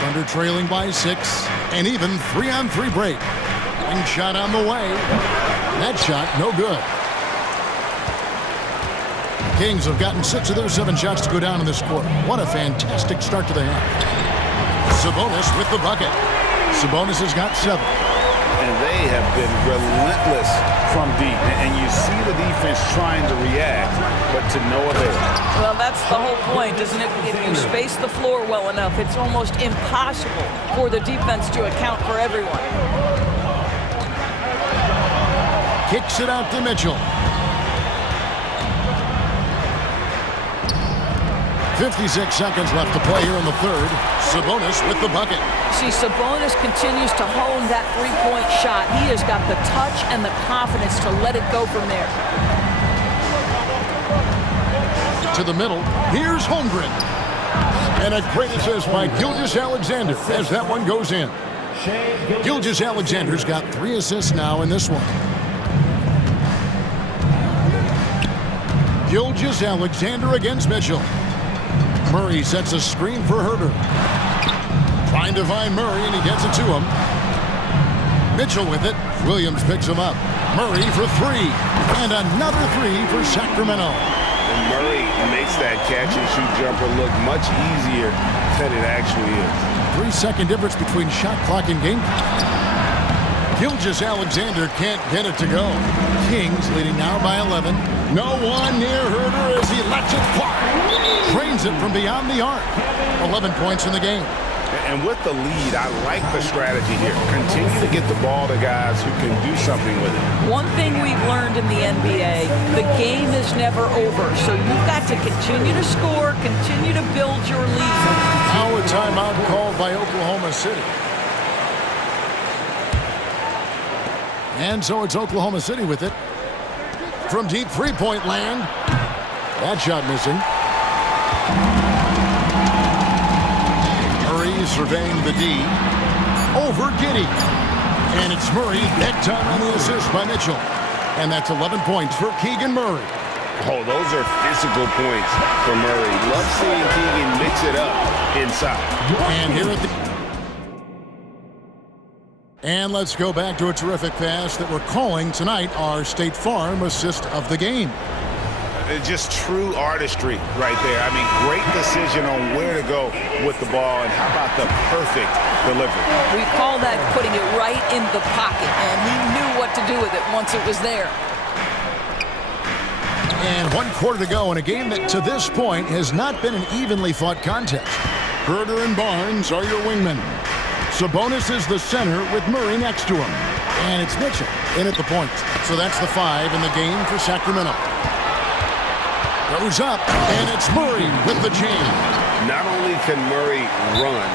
Thunder trailing by 6, and even 3-on-3 break. Wing shot on the way. That shot, no good. Kings have gotten 6 of their 7 shots to go down in this quarter. What a fantastic start to the half. Sabonis with the bucket. Sabonis has got 7. And they have been relentless from deep. And you see the defense trying to react, but to no avail. Well, that's the whole point, isn't it? If you space the floor well enough, it's almost impossible for the defense to account for everyone. Kicks it out to Mitchell. 56 seconds left to play here in the third. Sabonis with the bucket. See, Sabonis continues to hone that three-point shot. He has got the touch and the confidence to let it go from there. To the middle. Here's Holmgren. And a great assist by Gilgeous-Alexander as that one goes in. Gilgeous-Alexander's got 3 assists now in this one. Gilgeous-Alexander against Mitchell. Murray sets a screen for Herter. Trying to find Murray, and he gets it to him. Mitchell with it. Williams picks him up. Murray for 3. And another 3 for Sacramento. And Murray makes that catch-and-shoot jumper look much easier than it actually is. 3-second difference between shot clock and game. Gilgeous-Alexander can't get it to go. Kings leading now by 11. No one near Herter as he lets it fly. Trains it from beyond the arc. 11 points in the game. And with the lead, I like the strategy here. Continue to get the ball to guys who can do something with it. One thing we've learned in the NBA, the game is never over. So you've got to continue to score, continue to build your lead. Now a timeout called by Oklahoma City. And so it's Oklahoma City with it. From deep three-point land. That shot missing. Murray surveying the D. Over Giddey. And it's Murray, big time on the assist by Mitchell. And that's 11 points for Keegan Murray. Oh, those are physical points for Murray. Love seeing Keegan mix it up inside. And here at the... And let's go back to a terrific pass that we're calling tonight our State Farm assist of the game. Just true artistry right there. I mean, great decision on where to go with the ball, and how about the perfect delivery? We call that putting it right in the pocket, and he knew what to do with it once it was there. And 1 quarter to go in a game that to this point has not been an evenly fought contest. Herter and Barnes are your wingmen. Sabonis is the center with Murray next to him. And it's Mitchell in at the point. So that's the 5 in the game for Sacramento. Goes up, and it's Murray with the jam. Not only can Murray run,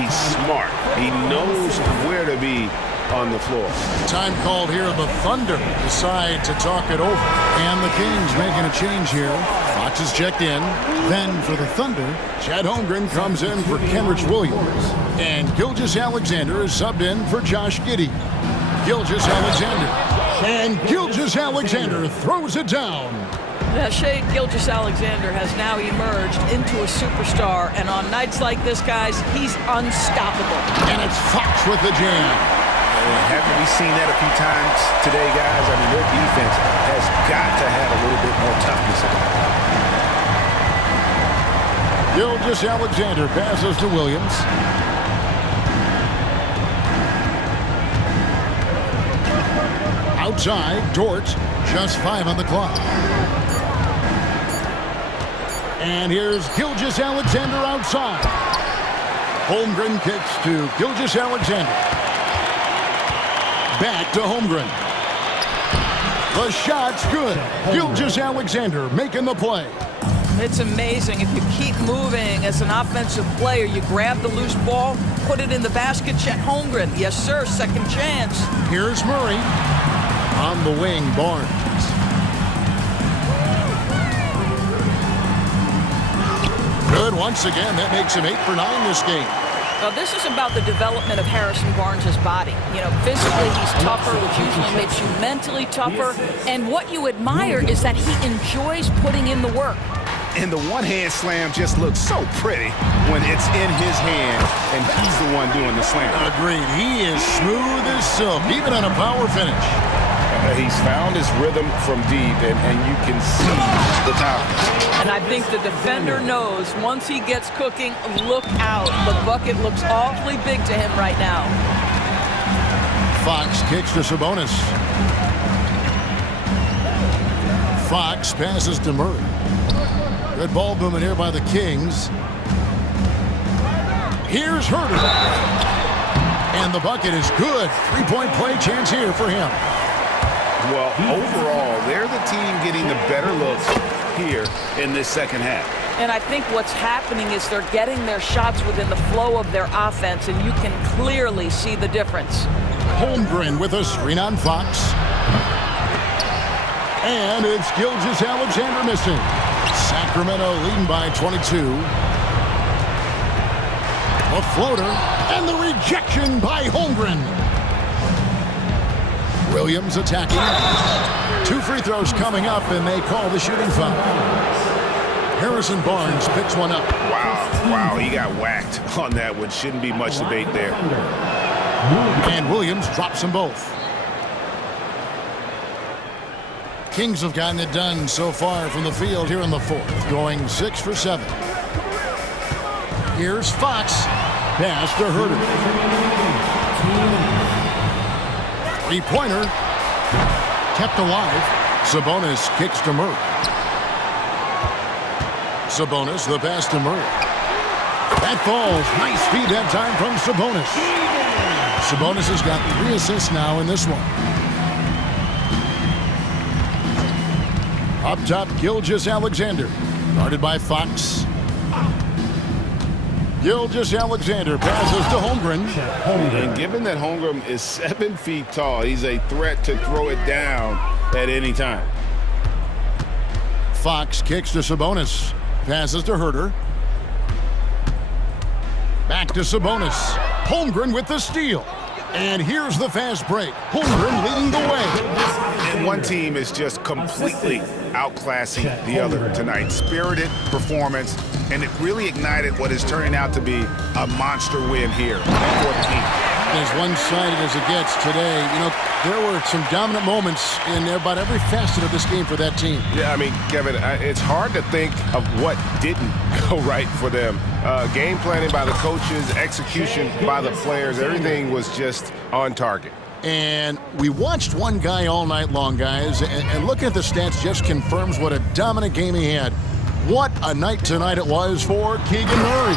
he's smart. He knows where to be on the floor. Time called here. The Thunder decide to talk it over. And the Kings making a change here. Fox is checked in. Then for the Thunder, Chad Holmgren comes in for Kenrich Williams. And Gilgeous-Alexander is subbed in for Josh Giddey. Gilgeous-Alexander. And Gilgeous-Alexander throws it down. Now, Shai Gilgeous-Alexander has now emerged into a superstar, and on nights like this, guys, he's unstoppable. And it's Fox with the jam. Haven't we seen that a few times today, guys? I mean, their defense has got to have a little bit more toughness in it. Gilgeous-Alexander passes to Williams. Outside, Dort, just 5 on the clock. And here's Gilgeous-Alexander outside. Holmgren kicks to Gilgeous-Alexander. Back to Holmgren. The shot's good. Gilgeous-Alexander making the play. It's amazing. If you keep moving as an offensive player, you grab the loose ball, put it in the basket, Chet Holmgren. Yes, sir, second chance. Here's Murray. On the wing, Barnes. Good once again. That makes him 8 for 9 this game. Now, this is about the development of Harrison Barnes' body. You know, physically he's tougher, which usually makes you mentally tougher. And what you admire is that he enjoys putting in the work. And the one-hand slam just looks so pretty when it's in his hand and he's the one doing the slam. Agreed. He is smooth as silk, even on a power finish. He's found his rhythm from deep, and you can see the confidence. And I think the defender knows once he gets cooking, look out. The bucket looks awfully big to him right now. Fox kicks to Sabonis. Fox passes to Murray. Good ball movement here by the Kings. Here's Herter. And the bucket is good. 3-point play chance here for him. Well, overall, they're the team getting the better looks here in this second half. And I think what's happening is they're getting their shots within the flow of their offense, and you can clearly see the difference. Holmgren with a screen on Fox. And it's Gilgeous-Alexander missing. Sacramento leading by 22. A floater, and the rejection by Holmgren. Williams attacking. 2 free throws coming up, and they call the shooting foul. Harrison Barnes picks one up. Wow, he got whacked on that one. Shouldn't be much debate there. And Williams drops them both. Kings have gotten it done so far from the field here in the fourth, going 6 for 7. Here's Fox. Pass to Herter. 3-pointer. Kept alive. Sabonis kicks to Murray. Sabonis, the pass to Murray. That falls. Nice feed that time from Sabonis. Sabonis has got 3 assists now in this one. Up top, Gilgeous-Alexander. Guarded by Fox. Gilgeous-Alexander passes to Holmgren. And given that Holmgren is 7 feet tall, he's a threat to throw it down at any time. Fox kicks to Sabonis. Passes to Herter. Back to Sabonis. Holmgren with the steal. And here's the fast break. Holmgren leading the way. And one team is just completely outclassing the other tonight. Spirited performance, and it really ignited what is turning out to be a monster win here for the team. As one-sided as it gets today, you know, there were some dominant moments in about every facet of this game for that team. Yeah, I mean, Kevin, it's hard to think of what didn't go right for them. Game planning by the coaches, execution by the players, everything was just on target. And we watched one guy all night long, guys, and looking at the stats just confirms what a dominant game he had. What a night tonight it was for Keegan Murray.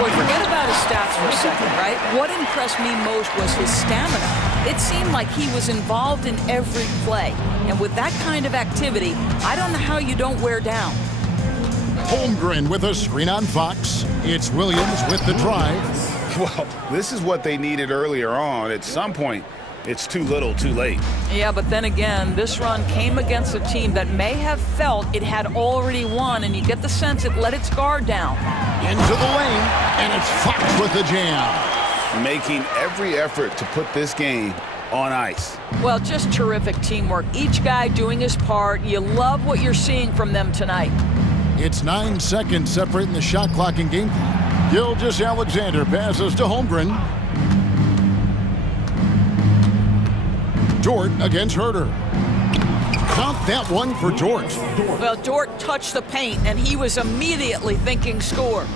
Boy, forget about his stats for a second, right? What impressed me most was his stamina. It seemed like he was involved in every play. And with that kind of activity, I don't know how you don't wear down. Holmgren with a screen on Fox. It's Williams with the drive. Well, this is what they needed earlier on. At some point, it's too little, too late. Yeah, but then again, this run came against a team that may have felt it had already won, and you get the sense it let its guard down. Into the lane, and it's Fox with the jam. Making every effort to put this game on ice. Well, just terrific teamwork. Each guy doing his part. You love what you're seeing from them tonight. It's 9 seconds separating the shot clock and game clock. Gilgeous-Alexander passes to Holmgren. Dort against Herter. Count that one for Dort. Well, Dort touched the paint, and he was immediately thinking score.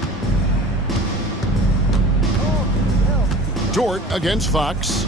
Dort against Fox.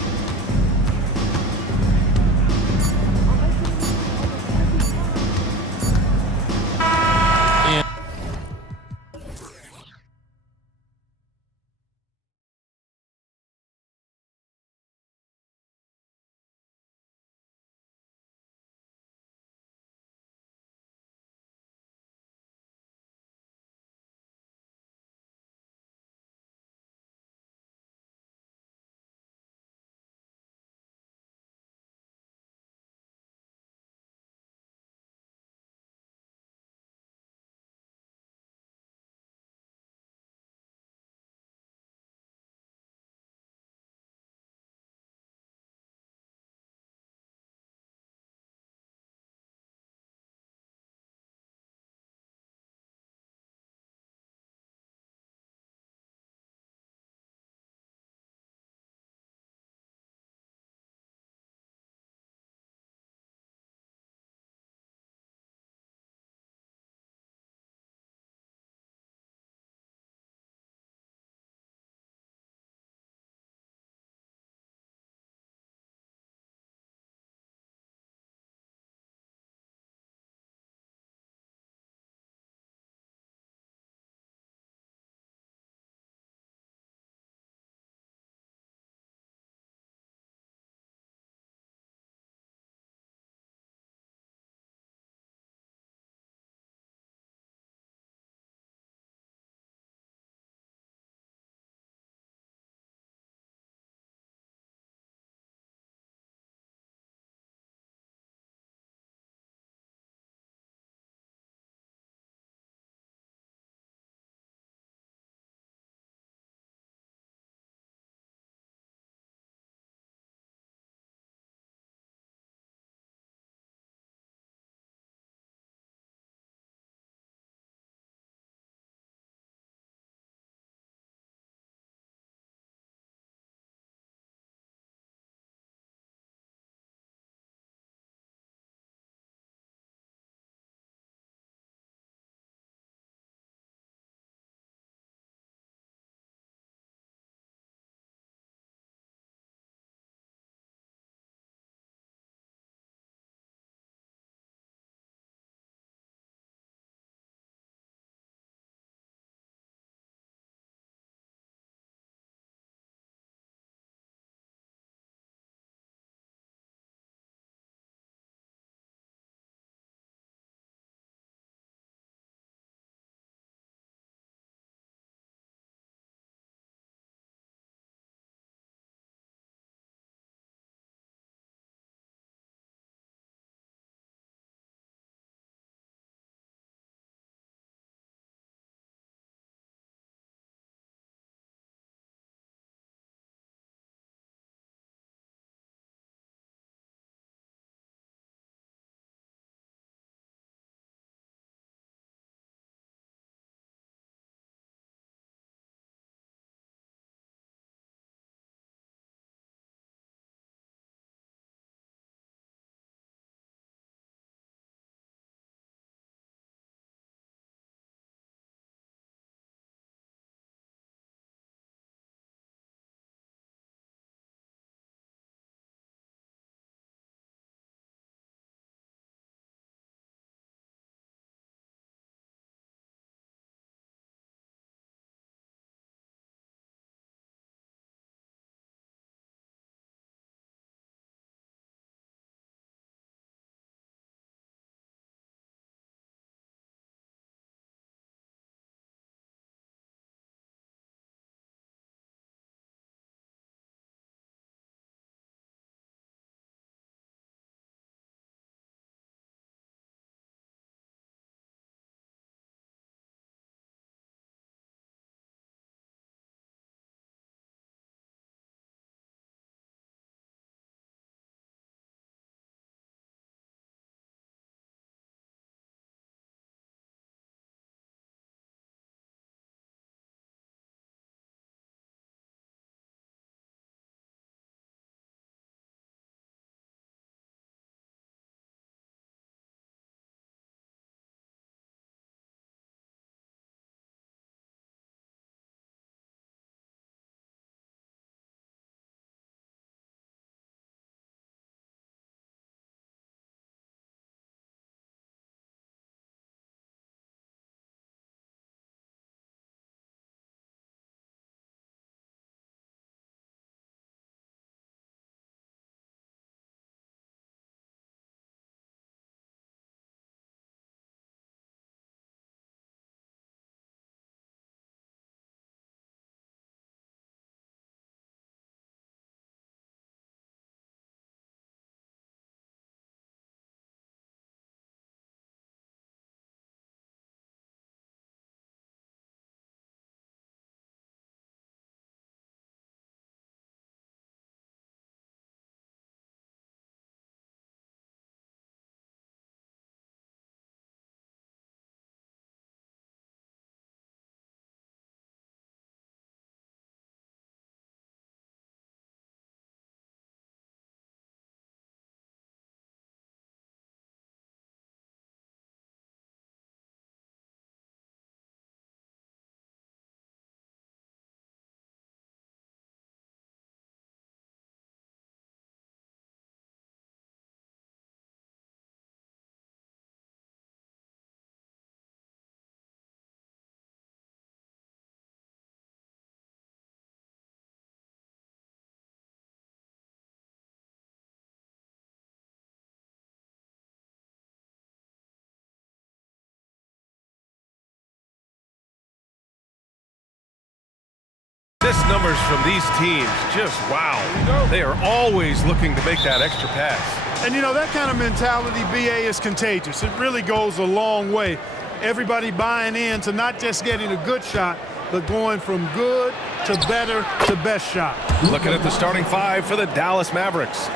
assist numbers from these teams, just wow. They are always looking to make that extra pass. And you know, that kind of mentality, BA, is contagious. It really goes a long way. Everybody buying in to not just getting a good shot, but going from good to better to best shot. Looking at the starting five for the Dallas Mavericks.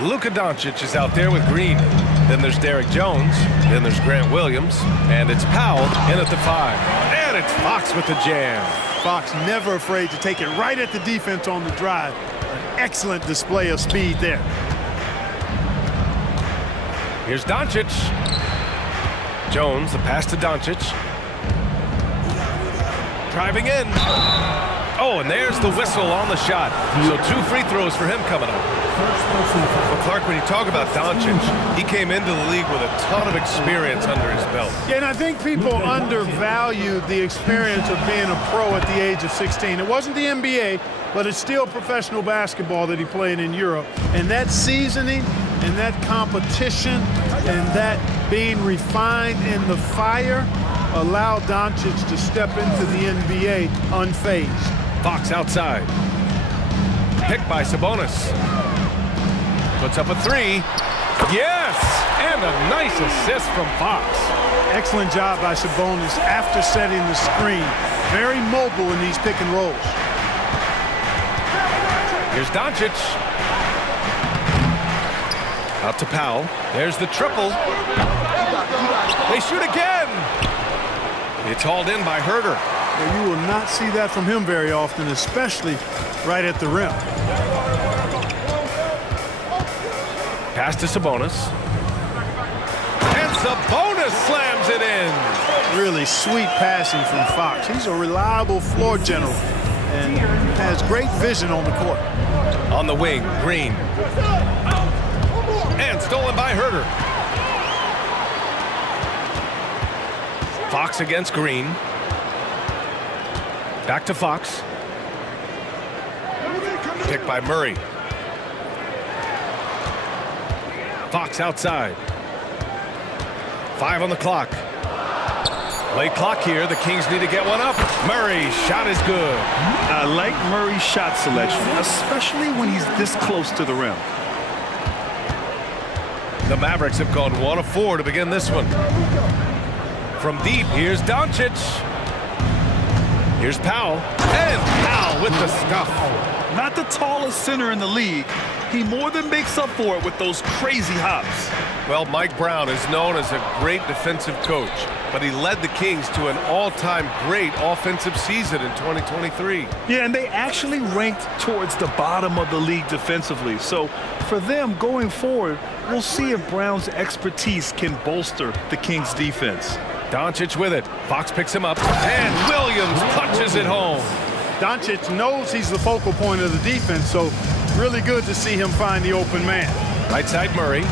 Luka Doncic is out there with Green. Then there's Derek Jones. Then there's Grant Williams. And it's Powell in at the 5. And it's Fox with the jam. Fox never afraid to take it right at the defense on the drive. An excellent display of speed there. Here's Doncic. Jones, the pass to Doncic. Driving in. Oh, and there's the whistle on the shot. So 2 free throws for him coming up. Well, Clark, when you talk about Doncic, he came into the league with a ton of experience under his belt. Yeah, and I think people undervalue the experience of being a pro at the age of 16. It wasn't the NBA, but it's still professional basketball that he played in Europe. And that seasoning and that competition and that being refined in the fire allowed Doncic to step into the NBA unfazed. Fox outside. Picked by Sabonis. Puts up a 3. Yes! And a nice assist from Fox. Excellent job by Sabonis after setting the screen. Very mobile in these pick and rolls. Here's Doncic. Out to Powell. There's the triple. They shoot again. It's hauled in by Herter. Well, you will not see that from him very often, especially right at the rim. Pass to Sabonis. And Sabonis slams it in. Really sweet passing from Fox. He's a reliable floor general and has great vision on the court. On the wing, Green. And stolen by Herter. Fox against Green. Back to Fox. Picked by Murray. Fox outside. 5 on the clock. Late clock here. The Kings need to get one up. Murray's shot is good. I like Murray's shot selection, especially when he's this close to the rim. The Mavericks have gone 1 of 4 to begin this one. From deep, here's Doncic. Here's Powell. And Powell with the stuff. Not the tallest center in the league. He more than makes up for it with those crazy hops. Well, Mike Brown is known as a great defensive coach, but he led the Kings to an all-time great offensive season in 2023. Yeah, and they actually ranked towards the bottom of the league defensively. So for them going forward, we'll see if Brown's expertise can bolster the Kings' defense. Doncic with it. Fox picks him up, and Williams punches it home. Doncic knows he's the focal point of the defense, so really good to see him find the open man. Right side, Murray.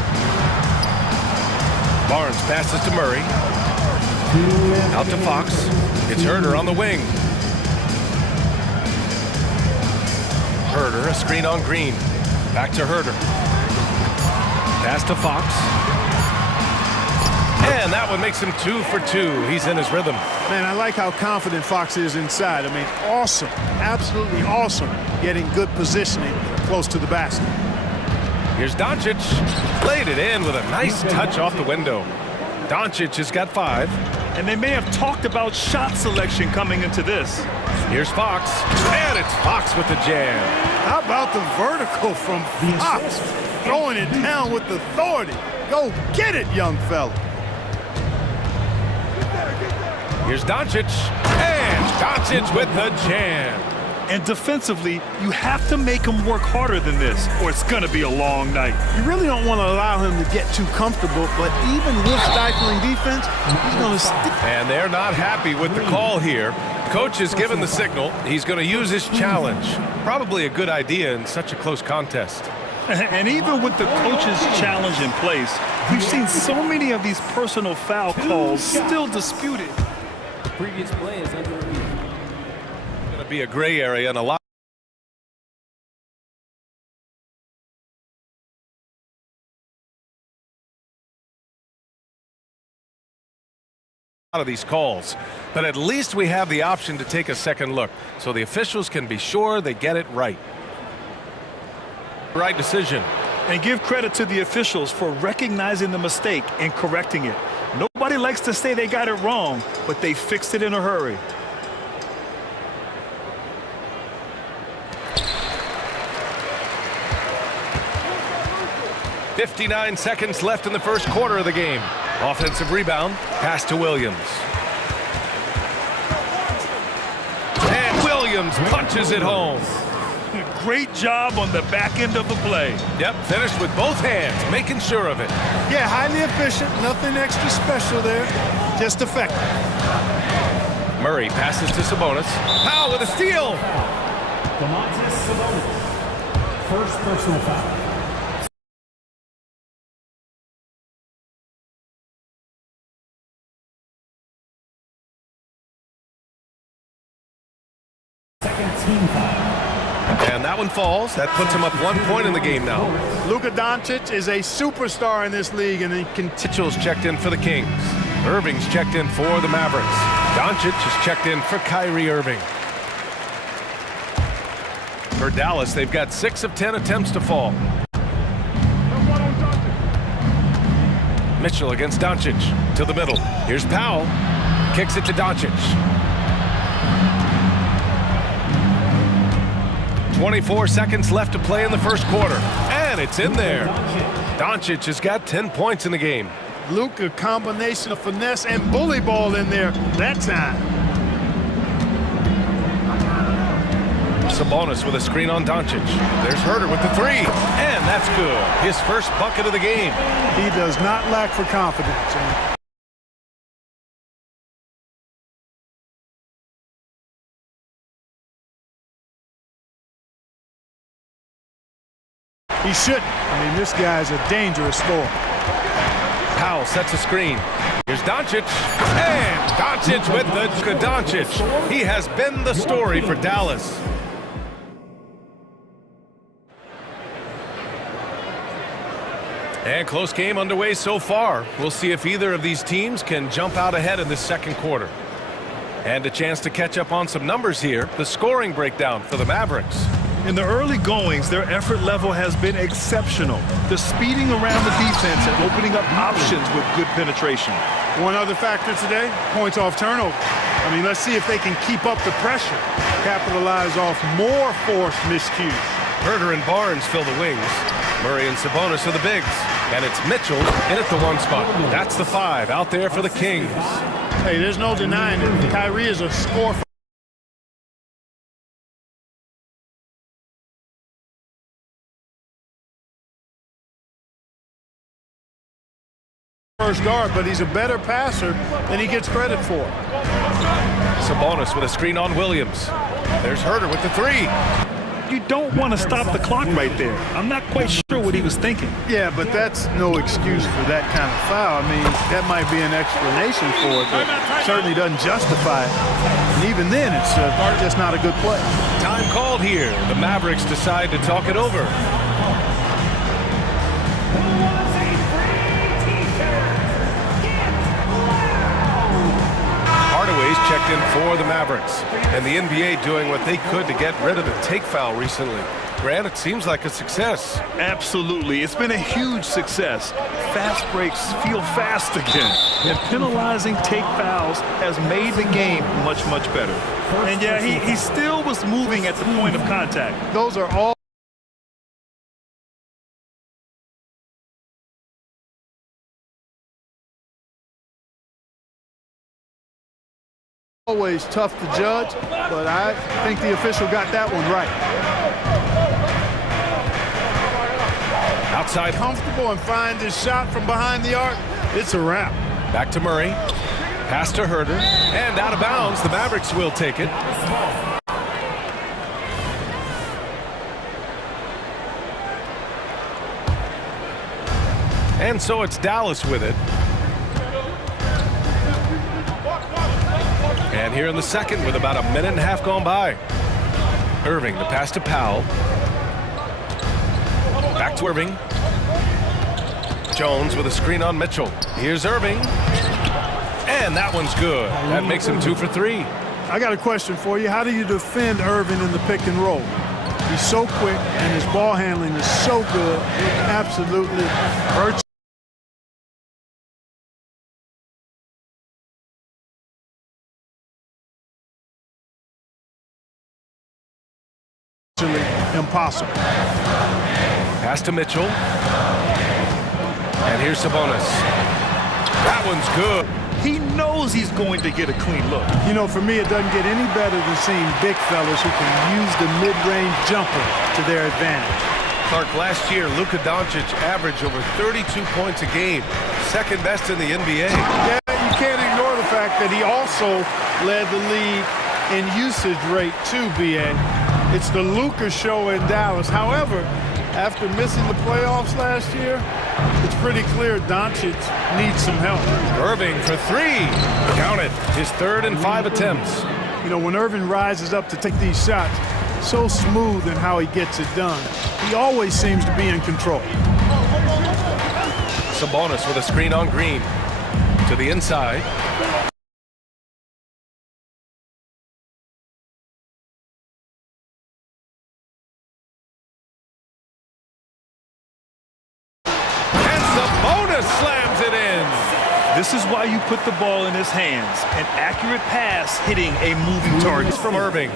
Barnes passes to Murray. Out to Fox. It's Herter on the wing. Herter, a screen on Green. Back to Herter. Pass to Fox. And that one makes him 2 for 2. He's in his rhythm. Man, I like how confident Fox is inside. I mean, awesome, absolutely awesome, getting good positioning close to the basket. Here's Doncic. Laid it in with a nice touch off the window. Doncic has got 5. And they may have talked about shot selection coming into this. Here's Fox. And it's Fox with the jam. How about the vertical from Fox? Throwing it down with authority. Go get it, young fella. Here's Doncic, and Doncic with the jam. And defensively, you have to make him work harder than this, or it's going to be a long night. You really don't want to allow him to get too comfortable, but even with stifling defense, he's going to stick. And they're not happy with the call here. Coach has given the signal. He's going to use his challenge. Probably a good idea in such a close contest. And even with the coach's challenge in place, we've seen so many of these personal foul calls still disputed. Previous play is under review. Going to be a gray area and a lot. of these calls, but at least we have the option to take a second look so the officials can be sure they get it right. Right decision. And give credit to the officials for recognizing the mistake and correcting it. Nobody likes to say they got it wrong, but they fixed it in a hurry. "59 seconds left in the first quarter of the game. Offensive rebound, pass to Williams. And Williams punches it home. Great job on the back end of the play. Yep, finished with both hands, making sure of it. Yeah, highly efficient, nothing extra special there, just effective. Murray passes to Sabonis. Powell with a steal. Domantas Sabonis. First personal foul. Second team foul. And that one falls. That puts him up 1 point in the game now. Luka Doncic is a superstar in this league, and he Mitchell's checked in for the Kings. Irving's checked in for the Mavericks. Doncic is checked in for Kyrie Irving. For Dallas, they've got 6 of 10 attempts to fall. Mitchell against Doncic. To the middle. Here's Powell. Kicks it to Doncic. 24 seconds left to play in the first quarter. And it's in there. Doncic has got 10 points in the game. Luka, combination of finesse and bully ball in there that time. Sabonis with a screen on Doncic. There's Herter with the three. And that's good. His first bucket of the game. He does not lack for confidence. He shouldn't. I mean, this guy's a dangerous scorer. Powell sets a screen. Here's Doncic. And Doncic with the Doncic. He has been the story for Dallas. And close game underway so far. We'll see if either of these teams can jump out ahead in this second quarter. And a chance to catch up on some numbers here. The scoring breakdown for the Mavericks. In the early goings, their effort level has been exceptional. The speeding around the defense and opening up options with good penetration. One other factor today, points off turnover. I mean, let's see if they can keep up the pressure, capitalize off more forced miscues. Herter and Barnes fill the wings. Murray and Sabonis are the bigs. And it's Mitchell in at the 1 spot. That's the 5 out there for the Kings. Hey, there's no denying it. Kyrie is a scorer. First guard, but he's a better passer than he gets credit for. Sabonis with a screen on Williams. There's Herter with the three. You don't want to stop the clock right there. I'm not quite sure what he was thinking. Yeah, but that's no excuse for that kind of foul. I mean, that might be an explanation for it, but certainly doesn't justify it. And even then, it's just not a good play. Time called here. The Mavericks decide to talk it over. Checked in for the Mavericks. And the NBA doing what they could to get rid of the take foul recently. Grant, it seems like a success. Absolutely. It's been a huge success. Fast breaks feel fast again. And penalizing take fouls has made the game much, much better. And yeah, he still was moving at the point of contact. Those are all always tough to judge, but I think the official got that one right. Outside. Comfortable and finds his shot from behind the arc. It's a wrap. Back to Murray. Pass to Herter. And out of bounds. The Mavericks will take it. And so it's Dallas with it. And here in the second with about a minute and a half gone by. Irving, the pass to Powell. Back to Irving. Jones with a screen on Mitchell. Here's Irving. And that one's good. That makes him 2 for 3. I got a question for you. How do you defend Irving in the pick and roll? He's so quick, and his ball handling is so good. Absolutely virtually impossible. Pass to Mitchell. And here's Sabonis. That one's good. He knows he's going to get a clean look. You know, for me, it doesn't get any better than seeing big fellas who can use the mid-range jumper to their advantage. Clark, last year, Luka Doncic averaged over 32 points a game, second best in the NBA. Yeah, you can't ignore the fact that he also led the league in usage rate too, BA. It's the Luka show in Dallas. However, after missing the playoffs last year, it's pretty clear Doncic needs some help. Irving for 3. Count it. His 3rd and 5 attempts. You know, when Irving rises up to take these shots, so smooth in how he gets it done. He always seems to be in control. Sabonis with a screen on Green. To the inside. Slams it in. This is why you put the ball in his hands. An accurate pass hitting a moving target. From Irving.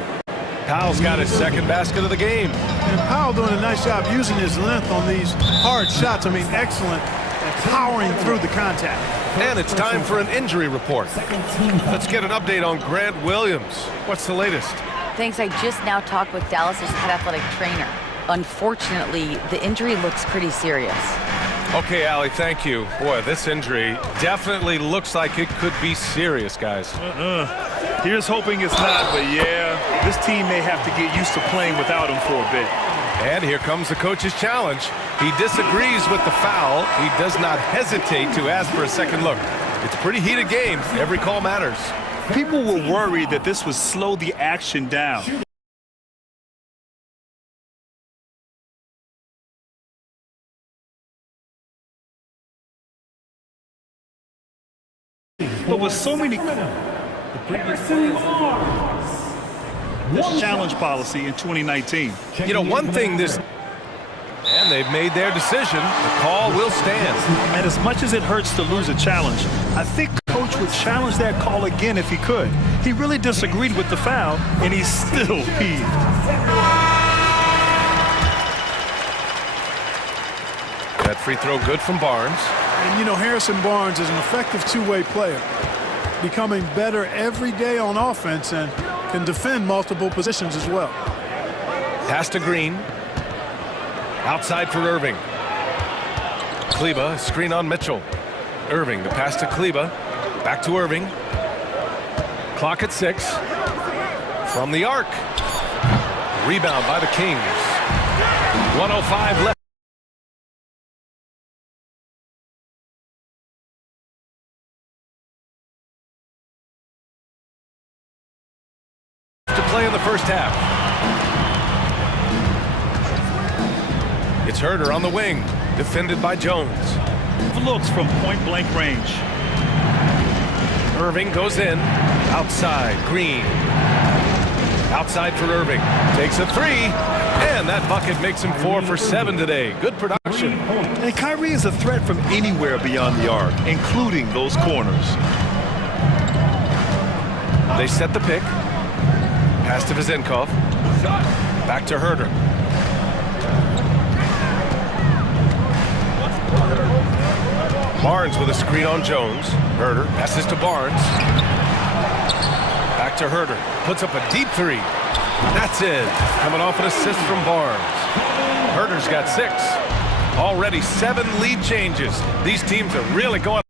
Powell's got his 2nd basket of the game. And Powell doing a nice job using his length on these hard shots. I mean, excellent at powering through the contact. And it's time for an injury report. Let's get an update on Grant Williams. What's the latest? Thanks. I just now talked with Dallas's head athletic trainer. Unfortunately, the injury looks pretty serious. Okay, Allie, thank you. Boy, this injury definitely looks like it could be serious, guys. Here's hoping it's not, but yeah, this team may have to get used to playing without him for a bit. And here comes the coach's challenge. He disagrees with the foul. He does not hesitate to ask for a second look. It's a pretty heated game. Every call matters. People were worried that this would slow the action down. But with so many this challenge policy in 2019. You know, one thing this... And they've made their decision. The call will stand. And as much as it hurts to lose a challenge, I think Coach would challenge that call again if he could. He really disagreed with the foul, and he's still peeved. That free throw good from Barnes. And, you know, Harrison Barnes is an effective two-way player, becoming better every day on offense and can defend multiple positions as well. Pass to Green. Outside for Irving. Kleba, screen on Mitchell. Irving, the pass to Kleba. Back to Irving. Clock at 6. From the arc. Rebound by the Kings. 1:05 left. To play in the first half. It's Herder on the wing, defended by Jones. Looks from point-blank range. Irving goes in, outside, Green. Outside for Irving, takes a 3, and that bucket makes him 4 for 7 today. Good production. And Kyrie is a threat from anywhere beyond the arc, including those corners. They set the pick. Pass to Vezenkov. Back to Herder. Barnes with a screen on Jones. Herder passes to Barnes. Back to Herder. Puts up a deep 3. That's it. Coming off an assist from Barnes. Herder's got 6. Already 7 lead changes. These teams are really going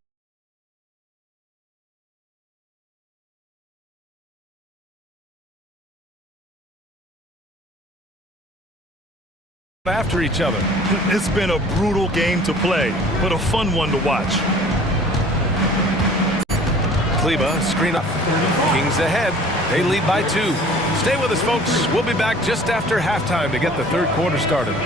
after each other. It's been a brutal game to play, but a fun one to watch. Kleba, screen up. Kings ahead. They lead by 2. Stay with us, folks. We'll be back just after halftime to get the third quarter started.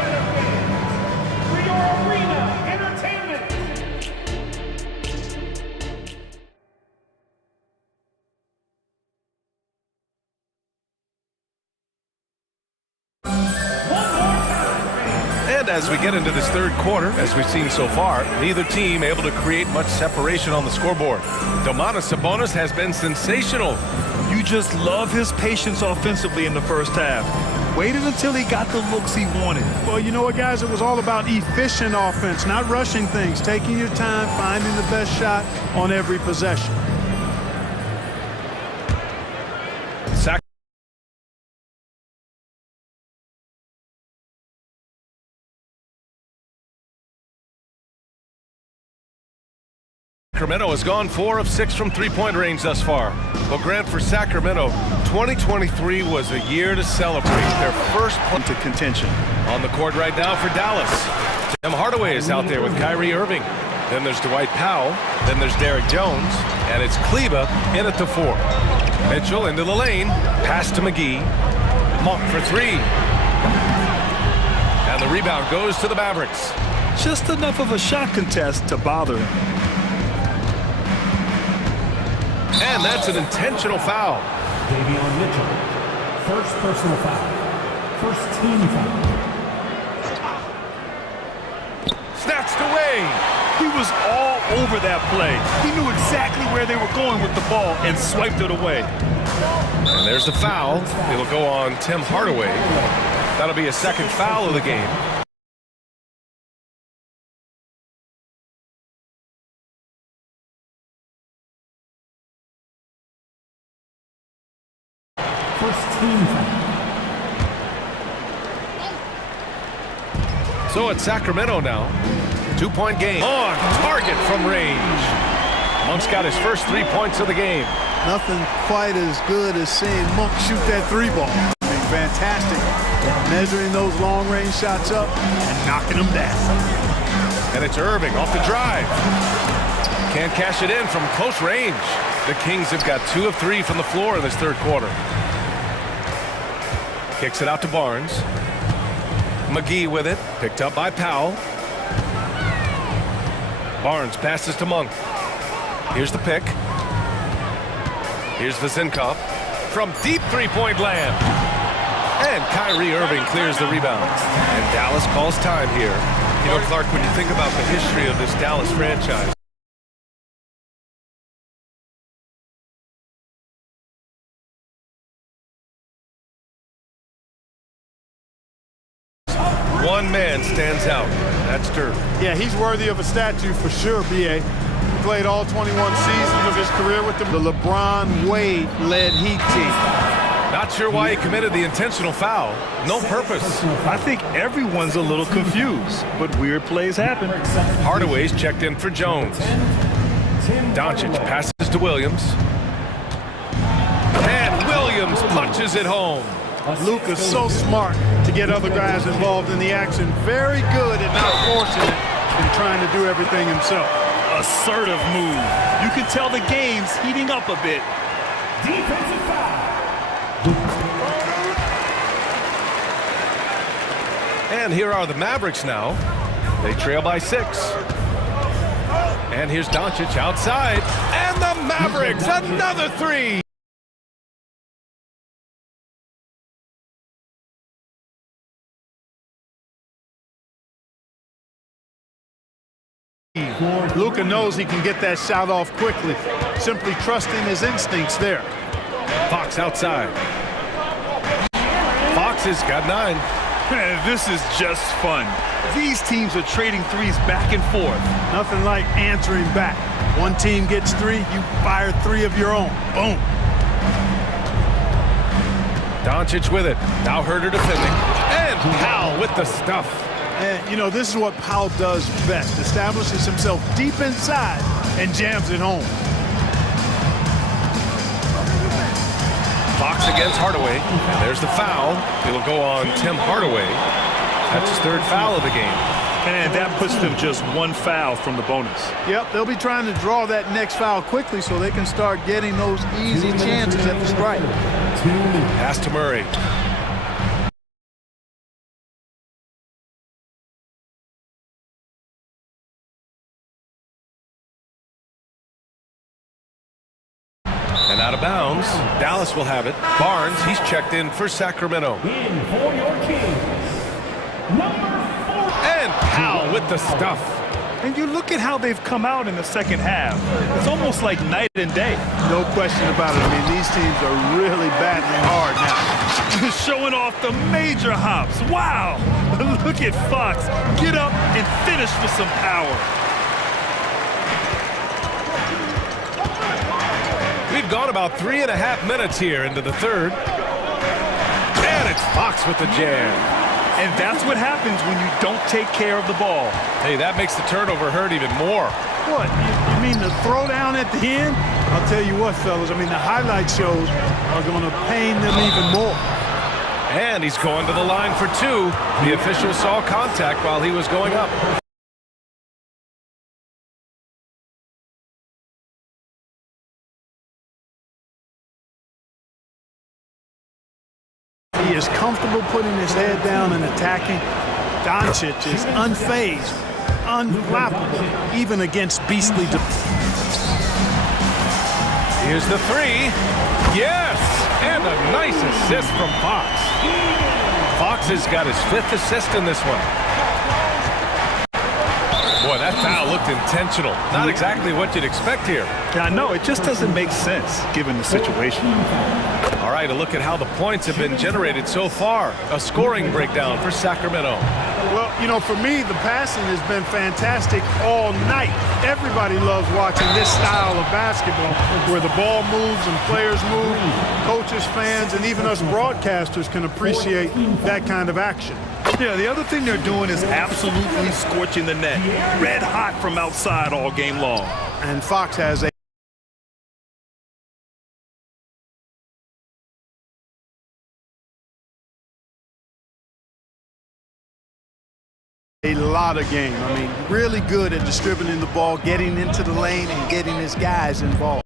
And as we get into this third quarter, as we've seen so far, neither team able to create much separation on the scoreboard. Domantas Sabonis has been sensational. You just love his patience offensively in the first half. Waited until he got the looks he wanted. Well, you know what, guys? It was all about efficient offense, not rushing things, taking your time, finding the best shot on every possession. Sacramento has gone 4 of 6 from three-point range thus far. Well, Grant, for Sacramento, 2023 was a year to celebrate their first to contention. On the court right now for Dallas. Tim Hardaway is out there with Kyrie Irving. Then there's Dwight Powell. Then there's Derek Jones. And it's Kleba in at the 4. Mitchell into the lane. Pass to McGee. Monk for 3. And the rebound goes to the Mavericks. Just enough of a shot contest to bother him. And that's an intentional foul. Davion Mitchell, first personal foul. First team foul. Snatched away. He was all over that play. He knew exactly where they were going with the ball and swiped it away. And there's the foul. It'll go on Tim Hardaway. That'll be a second foul of the game. So it's Sacramento now. 2-point game. On target from range. Monk's got his first 3 points of the game. Nothing quite as good as seeing Monk shoot that 3-ball. I mean, fantastic. Measuring those long-range shots up and knocking them down. And it's Irving off the drive. Can't cash it in from close range. The Kings have got 2 of 3 from the floor in this third quarter. Kicks it out to Barnes. McGee with it, picked up by Powell. Barnes passes to Monk. Here's the pick. Here's Vezenkov from deep three-point land. And Kyrie Irving clears the rebound. And Dallas calls time here. You know, Clark, when you think about the history of this Dallas franchise, one man stands out. That's Dirk. Yeah, he's worthy of a statue for sure, B.A. He played all 21 seasons of his career with them. The LeBron Wade-led Heat team. Not sure why he committed the intentional foul. No purpose. I think everyone's a little confused, but weird plays happen. Hardaway's checked in for Jones. Doncic passes to Williams. And Williams punches it home. Luka's so smart to get other guys involved in the action. Very good at not forcing it and trying to do everything himself. Assertive move. You can tell the game's heating up a bit. Defensive foul. And here are the Mavericks now. They trail by 6. And here's Doncic outside. And the Mavericks, another 3. Luka knows he can get that shot off quickly, simply trusting his instincts there. Fox outside. Fox has got 9. This is just fun. These teams are trading threes back and forth. Nothing like answering back. One team gets 3, you fire 3 of your own. Boom. Doncic with it. Now Herter defending. And Powell with the stuff. And, you know, this is what Powell does best. Establishes himself deep inside and jams it home. Fox against Hardaway. There's the foul. It'll go on Tim Hardaway. That's his 3rd foul of the game. And that puts them just 1 foul from the bonus. Yep, they'll be trying to draw that next foul quickly so they can start getting those easy chances at the strike. Pass to Murray. And out of bounds, Dallas will have it. Barnes, he's checked in for Sacramento. In for your Kings, number 4. And Powell with the stuff. And you look at how they've come out in the second half. It's almost like night and day. No question about it. I mean, these teams are really battling hard now. Showing off the major hops. Wow! Look at Fox. Get up and finish with some power. We've gone about 3.5 minutes here into the third. And it's Fox with the jam. And that's what happens when you don't take care of the ball. Hey, that makes the turnover hurt even more. What? You mean the throwdown at the end? I'll tell you what, fellas. I mean, the highlight shows are going to pain them even more. And he's going to the line for two. The official saw contact while he was going up. He is comfortable putting his head down and attacking. Doncic is unfazed, unflappable, even against beastly. Here's the three. Yes! And a nice assist from Fox. Fox has got his 5th assist in this one. Boy, that foul looked intentional. Not exactly what you'd expect here. Yeah, I know. It just doesn't make sense given the situation. All right, a look at how the points have been generated so far. A scoring breakdown for Sacramento. Well, you know, for me, the passing has been fantastic all night. Everybody loves watching this style of basketball where the ball moves and players move. Coaches, fans, and even us broadcasters can appreciate that kind of action. Yeah, the other thing they're doing is absolutely scorching the net. Red hot from outside all game long. And Fox has a lot of game. I mean, really good at distributing the ball, getting into the lane, and getting his guys involved.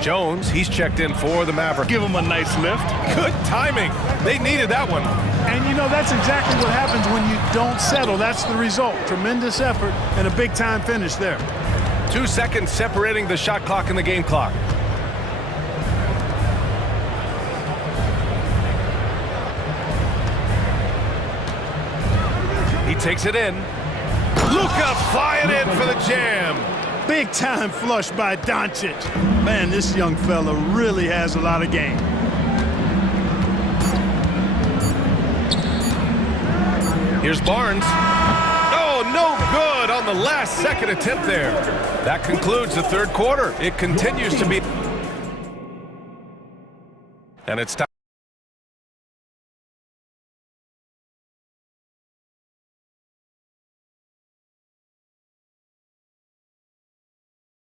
Jones, he's checked in for the Maverick. Give him a nice lift. Good timing. They needed that one. And, you know, that's exactly what happens when you don't settle. That's the result. Tremendous effort and a big-time finish there. 2 seconds separating the shot clock and the game clock. He takes it in. Luka flying in for the jam. Big time flush by Doncic. Man, this young fella really has a lot of game. Here's Barnes. Oh, no good on the last second attempt there. That concludes the third quarter. It continues to be. And it's time.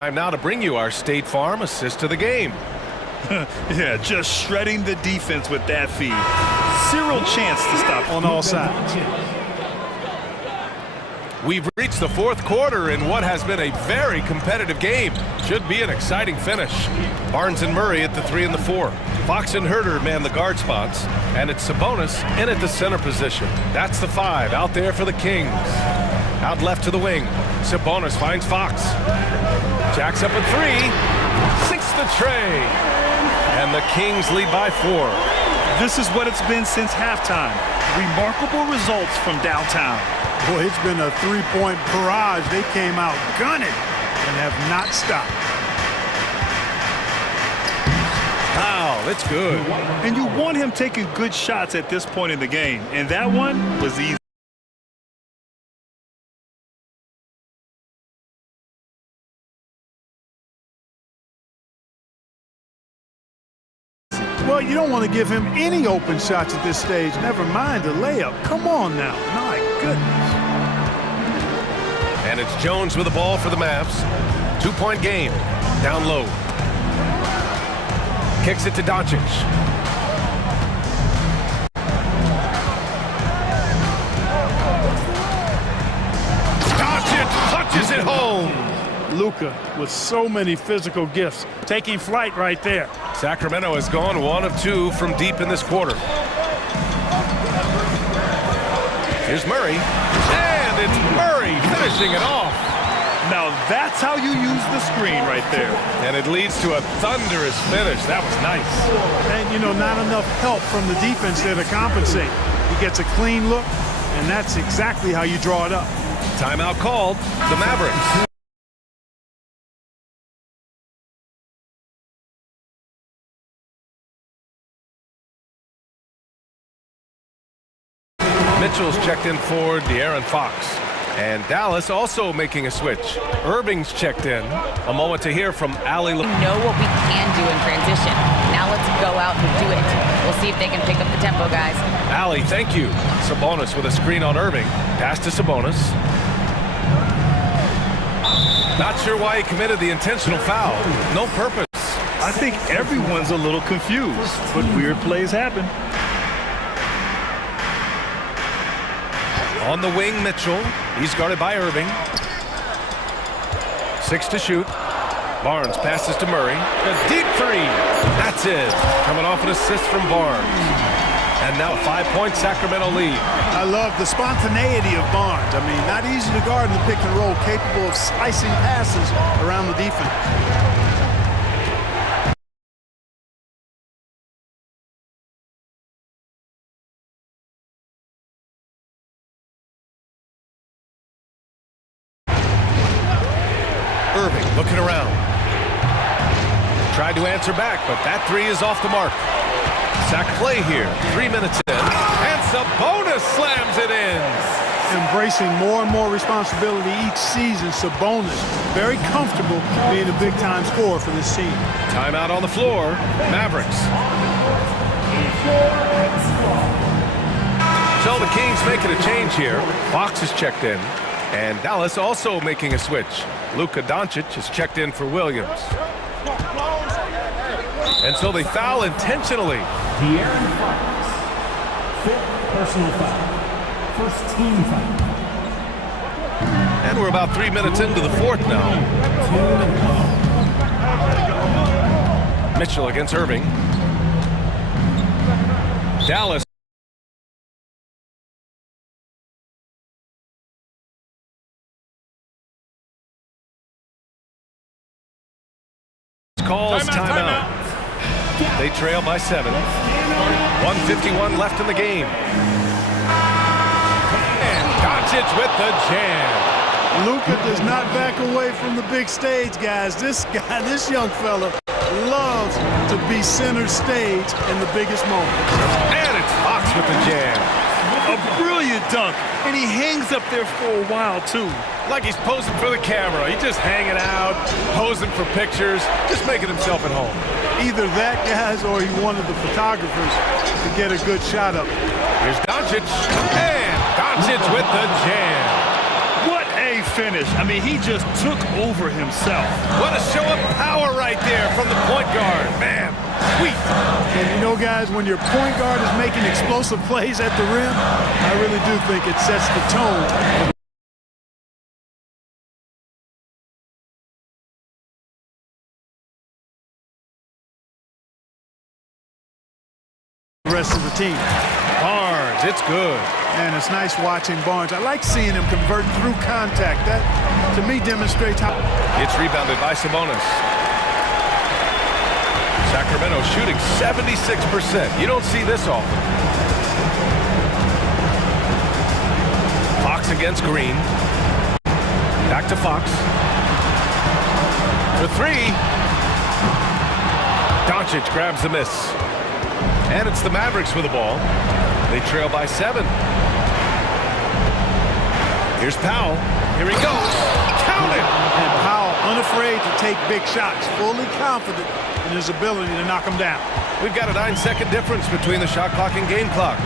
Time now to bring you our State Farm assist of the game. Yeah, just shredding the defense with that feed. Zero chance to stop on all sides. We've reached the fourth quarter in what has been a very competitive game. Should be an exciting finish. Barnes and Murray at the 3 and the 4. Fox and Herter man the guard spots. And it's Sabonis in at the center position. That's the 5 out there for the Kings. Out left to the wing. Sabonis finds Fox. Jacks up a 3. Sinks the tray. And the Kings lead by 4. This is what it's been since halftime. Remarkable results from downtown. Boy, it's been a three-point barrage. They came out gunning and have not stopped. Wow, that's good. And you want him taking good shots at this point in the game. And that one was easy. Well, you don't want to give him any open shots at this stage. Never mind a layup. Come on now. My goodness. And it's Jones with the ball for the Mavs. 2-point game. Down low. Kicks it to Doncic. Doncic punches it home. Luka with so many physical gifts, taking flight right there. Sacramento has gone 1 of 2 from deep in this quarter. Here's Murray. And it's Murray finishing it off. Now that's how you use the screen right there. And it leads to a thunderous finish. That was nice. And, you know, not enough help from the defense there to compensate. He gets a clean look, and that's exactly how you draw it up. Timeout called. The Mavericks. Mitchell's checked in for De'Aaron Fox. And Dallas also making a switch. Irving's checked in. A moment to hear from Allie. We know what we can do in transition. Now let's go out and do it. We'll see if they can pick up the tempo, guys. Allie, thank you. Sabonis with a screen on Irving. Pass to Sabonis. Not sure why he committed the intentional foul. No purpose. I think everyone's a little confused, but weird plays happen. On the wing, Mitchell. He's guarded by Irving. 6 to shoot. Barnes passes to Murray. A deep three. That's it. Coming off an assist from Barnes. And now a 5-point Sacramento lead. I love the spontaneity of Barnes. I mean, not easy to guard in the pick and roll, capable of slicing passes around the defense. Irving looking around. Tried to answer back, but that three is off the mark. Sack play here. 3 minutes in. And Sabonis slams it in. Embracing more and more responsibility each season, Sabonis very comfortable being a big-time scorer for this team. Timeout on the floor. Mavericks. So the Kings making a change here. Fox is checked in. And Dallas also making a switch. Luka Doncic is checked in for Williams. And so they foul intentionally. De'Aaron Fox, 5th personal foul. First team foul. And we're about 3 minutes into the fourth now. Mitchell against Irving. Dallas. Calls timeout. They trail by 7. 1:51 left in the game. And Doncic with the jam. Luka does not back away from the big stage, guys. This young fella loves to be center stage in the biggest moments. And it's Fox with the jam. A brilliant dunk, and he hangs up there for a while, too. Like he's posing for the camera. He's just hanging out, posing for pictures, just making himself at home. Either that, guys, or he wanted the photographers to get a good shot up. Here's Doncic, and Doncic with the jam. What a finish. I mean, he just took over himself. What a show of power right there from the point guard. Man, sweet. And you know, guys, when your point guard is making explosive plays at the rim, I really do think it sets the tone. Rest of the team. Barnes, it's good. And it's nice watching Barnes. I like seeing him convert through contact. That, to me, demonstrates how... It's rebounded by Sabonis. Sacramento shooting 76%. You don't see this often. Fox against Green. Back to Fox. For 3. Doncic grabs the miss. And it's the Mavericks with the ball. They trail by 7. Here's Powell. Here he goes. Count it! And Powell unafraid to take big shots, fully confident in his ability to knock them down. We've got a 9-second difference between the shot clock and game clock.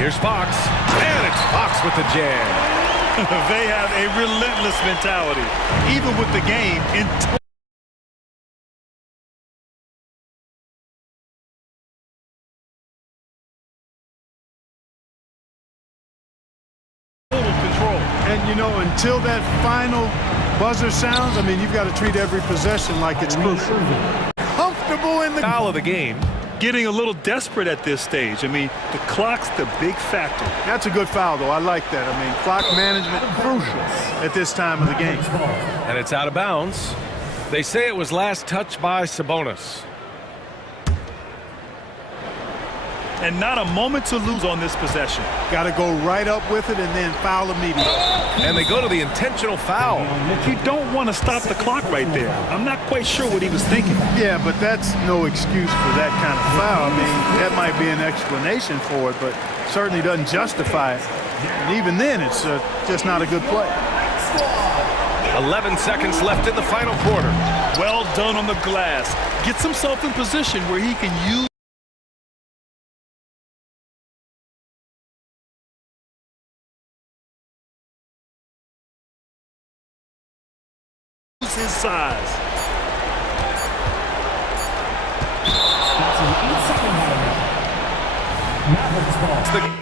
Here's Fox. And it's Fox with the jam. They have a relentless mentality, even with the game in And, you know, until that final buzzer sounds, I mean, you've got to treat every possession like it's crucial. Comfortable in the foul of the game. Getting a little desperate at this stage. I mean, the clock's the big factor. That's a good foul, though. I like that. I mean, clock management crucial at this time of the game. And it's out of bounds. They say it was last touched by Sabonis. and not a moment to lose on this possession. Got to go right up with it and then foul immediately. And they go to the intentional foul. You don't want to stop the clock right there. I'm not quite sure what he was thinking. Yeah, but that's no excuse for that kind of foul. I mean, that might be an explanation for it, but certainly doesn't justify it. And even then, it's just not a good play. 11 seconds left in the final quarter. Well done on the glass. Gets himself in position where he can use his size. That's an 8-second Mavericks ball.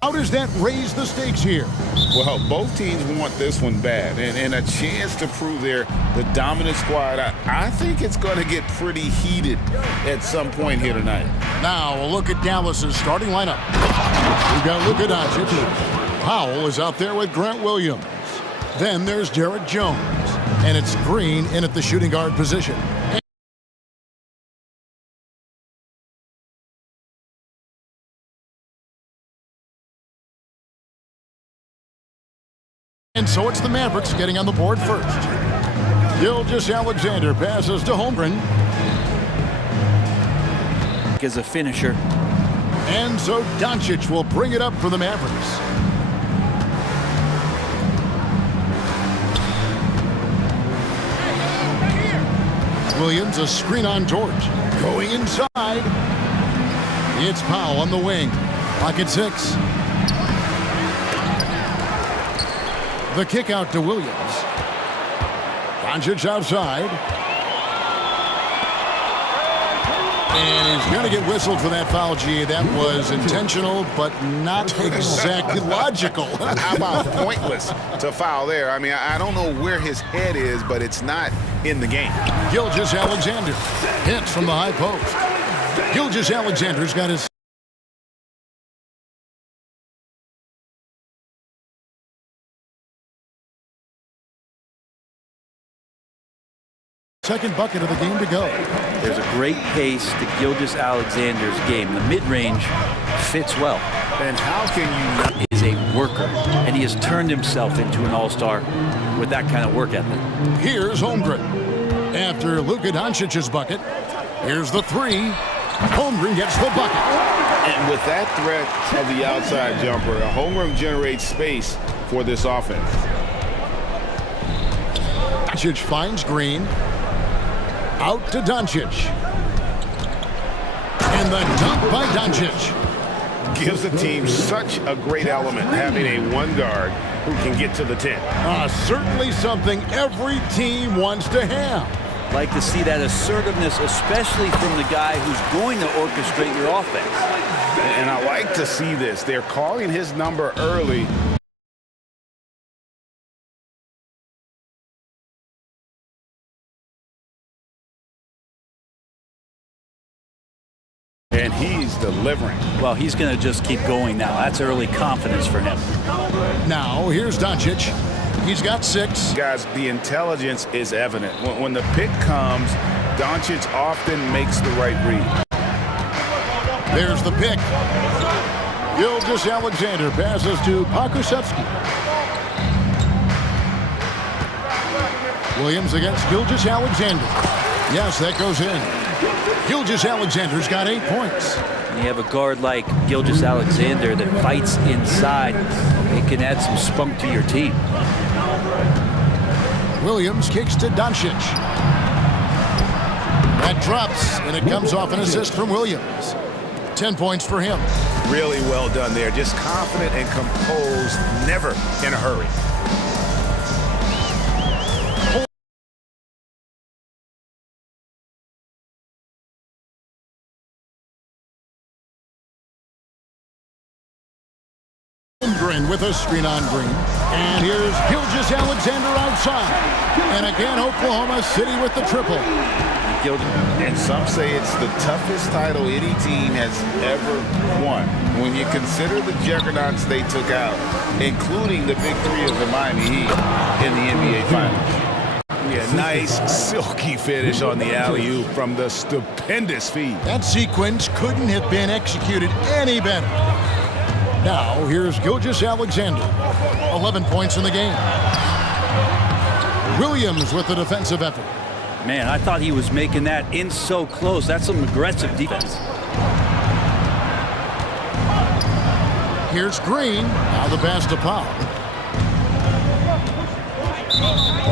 How does that raise the stakes here? Well, both teams want this one bad, and a chance to prove they're the dominant squad. I think it's going to get pretty heated at some point here tonight. Now, a look at Dallas's starting lineup. We've got Luka Doncic. Powell is out there with Grant Williams. Then there's Derek Jones. And it's Green in at the shooting guard position. And so it's the Mavericks getting on the board first. Gilgeous-Alexander passes to Holmgren. As a finisher. And so Doncic will bring it up for the Mavericks. Williams, a screen on George. Going inside. It's Powell on the wing. Pocket 6. The kick out to Williams. Doncic outside. And he's going to get whistled for that foul, G. That was intentional, but not exactly logical. How about pointless to foul there? I mean, I don't know where his head is, but it's not in the game. Gilgeous-Alexander hits from the high post. Gilgeous-Alexander's got his second bucket of the game to go. There's a great pace to Gilgeous-Alexander's game. The mid-range fits well. And how can you not? He is a worker, and he has turned himself into an all-star with that kind of work ethic. Here's Holmgren. After Luka Doncic's bucket, here's the three. Holmgren gets the bucket. And with that threat of the outside jumper, Holmgren generates space for this offense. Doncic finds Green. Out to Doncic. And the dunk by Doncic. Gives the team such a great element, having a one guard who can get to the 10. Certainly something every team wants to have. Like to see that assertiveness, especially from the guy who's going to orchestrate your offense. And I like to see this. They're calling his number early. And he's delivering. Well, he's going to just keep going now. That's early confidence for him. Now, here's Doncic. He's got 6. Guys, the intelligence is evident. When the pick comes, Doncic often makes the right read. There's the pick. Gilgeous-Alexander passes to Pokusevski. Williams against Gilgeous-Alexander. Yes, that goes in. Gilgeous-Alexander's got 8 points. And you have a guard like Gilgeous-Alexander that fights inside. It can add some spunk to your team. Williams kicks to Doncic. That drops, and it comes off an assist from Williams. 10 points for him. Really well done there. Just confident and composed, never in a hurry. Holmgren with a screen on Green. And here's Gilgeous-Alexander outside. And again, Oklahoma City with the triple. And some say it's the toughest title any team has ever won. When you consider the juggernauts they took out, including the big three of the Miami Heat in the NBA Finals. Yeah, nice silky finish on the alley-oop from the stupendous feed. That sequence couldn't have been executed any better. Now, here's Gilgeous-Alexander. 11 points in the game. Williams with the defensive effort. Man, I thought he was making that in so close. That's some aggressive defense. Here's Green. Now the pass to Powell.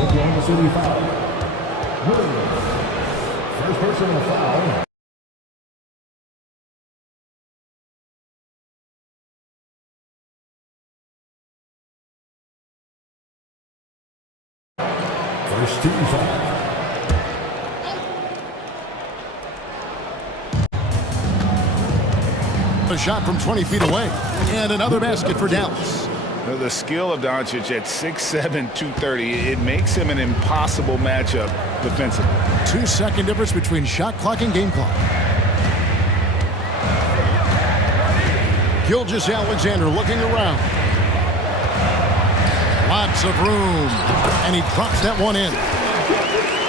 Oklahoma City foul. First personal foul. First team foul. A shot from 20 feet away. And another basket for Dallas. The skill of Doncic at 6'7", 230, it makes him an impossible matchup defensively. 2-second difference between shot clock and game clock. Gilgeous-Alexander looking around. Lots of room. And he drops that one in.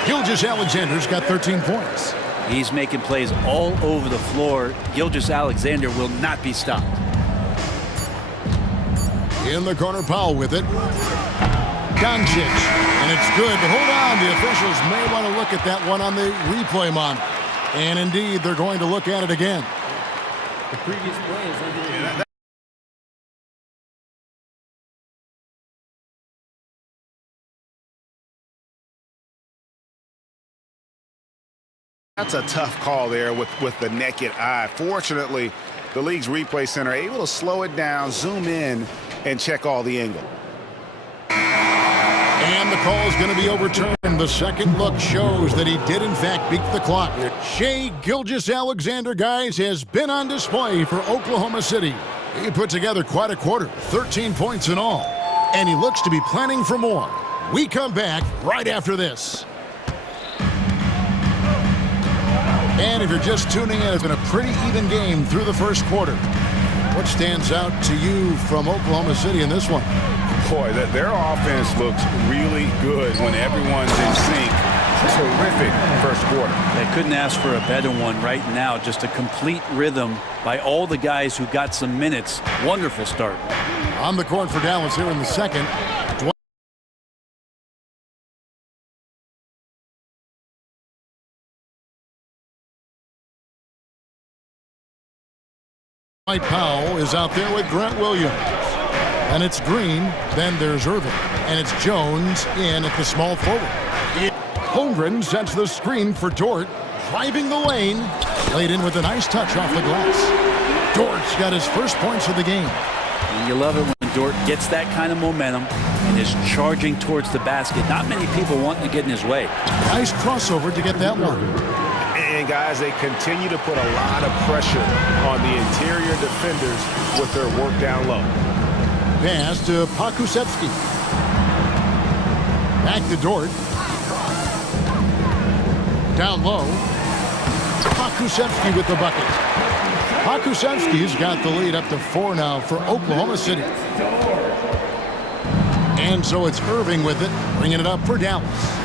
Gilgeous-Alexander's got 13 points. He's making plays all over the floor. Gilgeous-Alexander will not be stopped. In the corner, Powell with it. Doncic. And it's good. But hold on. The officials may want to look at that one on the replay monitor. And indeed, they're going to look at it again. The previous play is under That's a tough call there with the naked eye. Fortunately, the league's replay center able to slow it down, zoom in, and check all the angles. And the call is going to be overturned. The second look shows that he did, in fact, beat the clock. Shai Gilgeous-Alexander, guys, has been on display for Oklahoma City. He put together quite a quarter, 13 points in all. And he looks to be planning for more. We come back right after this. And if you're just tuning in, it's been a pretty even game through the first quarter. What stands out to you from Oklahoma City in this one? Boy, their offense looks really good when everyone's in sync. Terrific first quarter. They couldn't ask for a better one right now. Just a complete rhythm by all the guys who got some minutes. Wonderful start. On the court for Dallas here in the second. Dwight Powell is out there with Grant Williams. And it's Green, then there's Irving. And it's Jones in at the small forward. Holmgren sets the screen for Dort, driving the lane. Laid in with a nice touch off the glass. Dort's got his first points of the game. And you love it when Dort gets that kind of momentum and is charging towards the basket. Not many people wanting to get in his way. Nice crossover to get that one. And guys, they continue to put a lot of pressure on the interior defenders with their work down low. Pass to Pokusevski. Back to Dort. Down low. Pokusevski with the bucket. Pokusevski's got the lead up to 4 now for Oklahoma City. And so it's Irving with it, bringing it up for Dallas.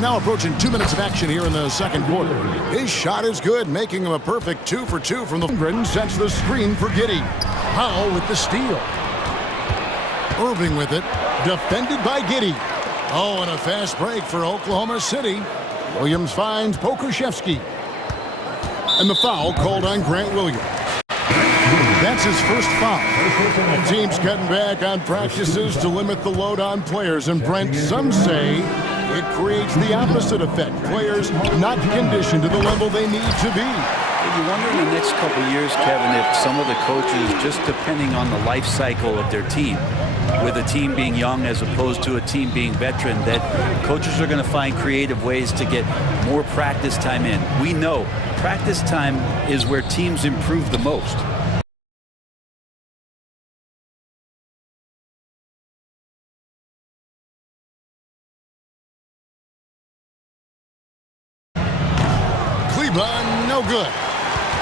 Now approaching 2 minutes of action here in the second quarter. His shot is good, making him a perfect 2 for 2 from the Holmgren. Sets the screen for Giddey. Powell with the steal. Irving with it, defended by Giddey. Oh, and a fast break for Oklahoma City. Williams finds Pokusevski. And the foul called on Grant Williams. That's his first foul. Teams cutting back on practices to limit the load on players. And Brent, some say it creates the opposite effect. Players not conditioned to the level they need to be. You wonder in the next couple of years, Kevin, if some of the coaches, just depending on the life cycle of their team, with a team being young as opposed to a team being veteran, that coaches are going to find creative ways to get more practice time in. We know practice time is where teams improve the most. No good.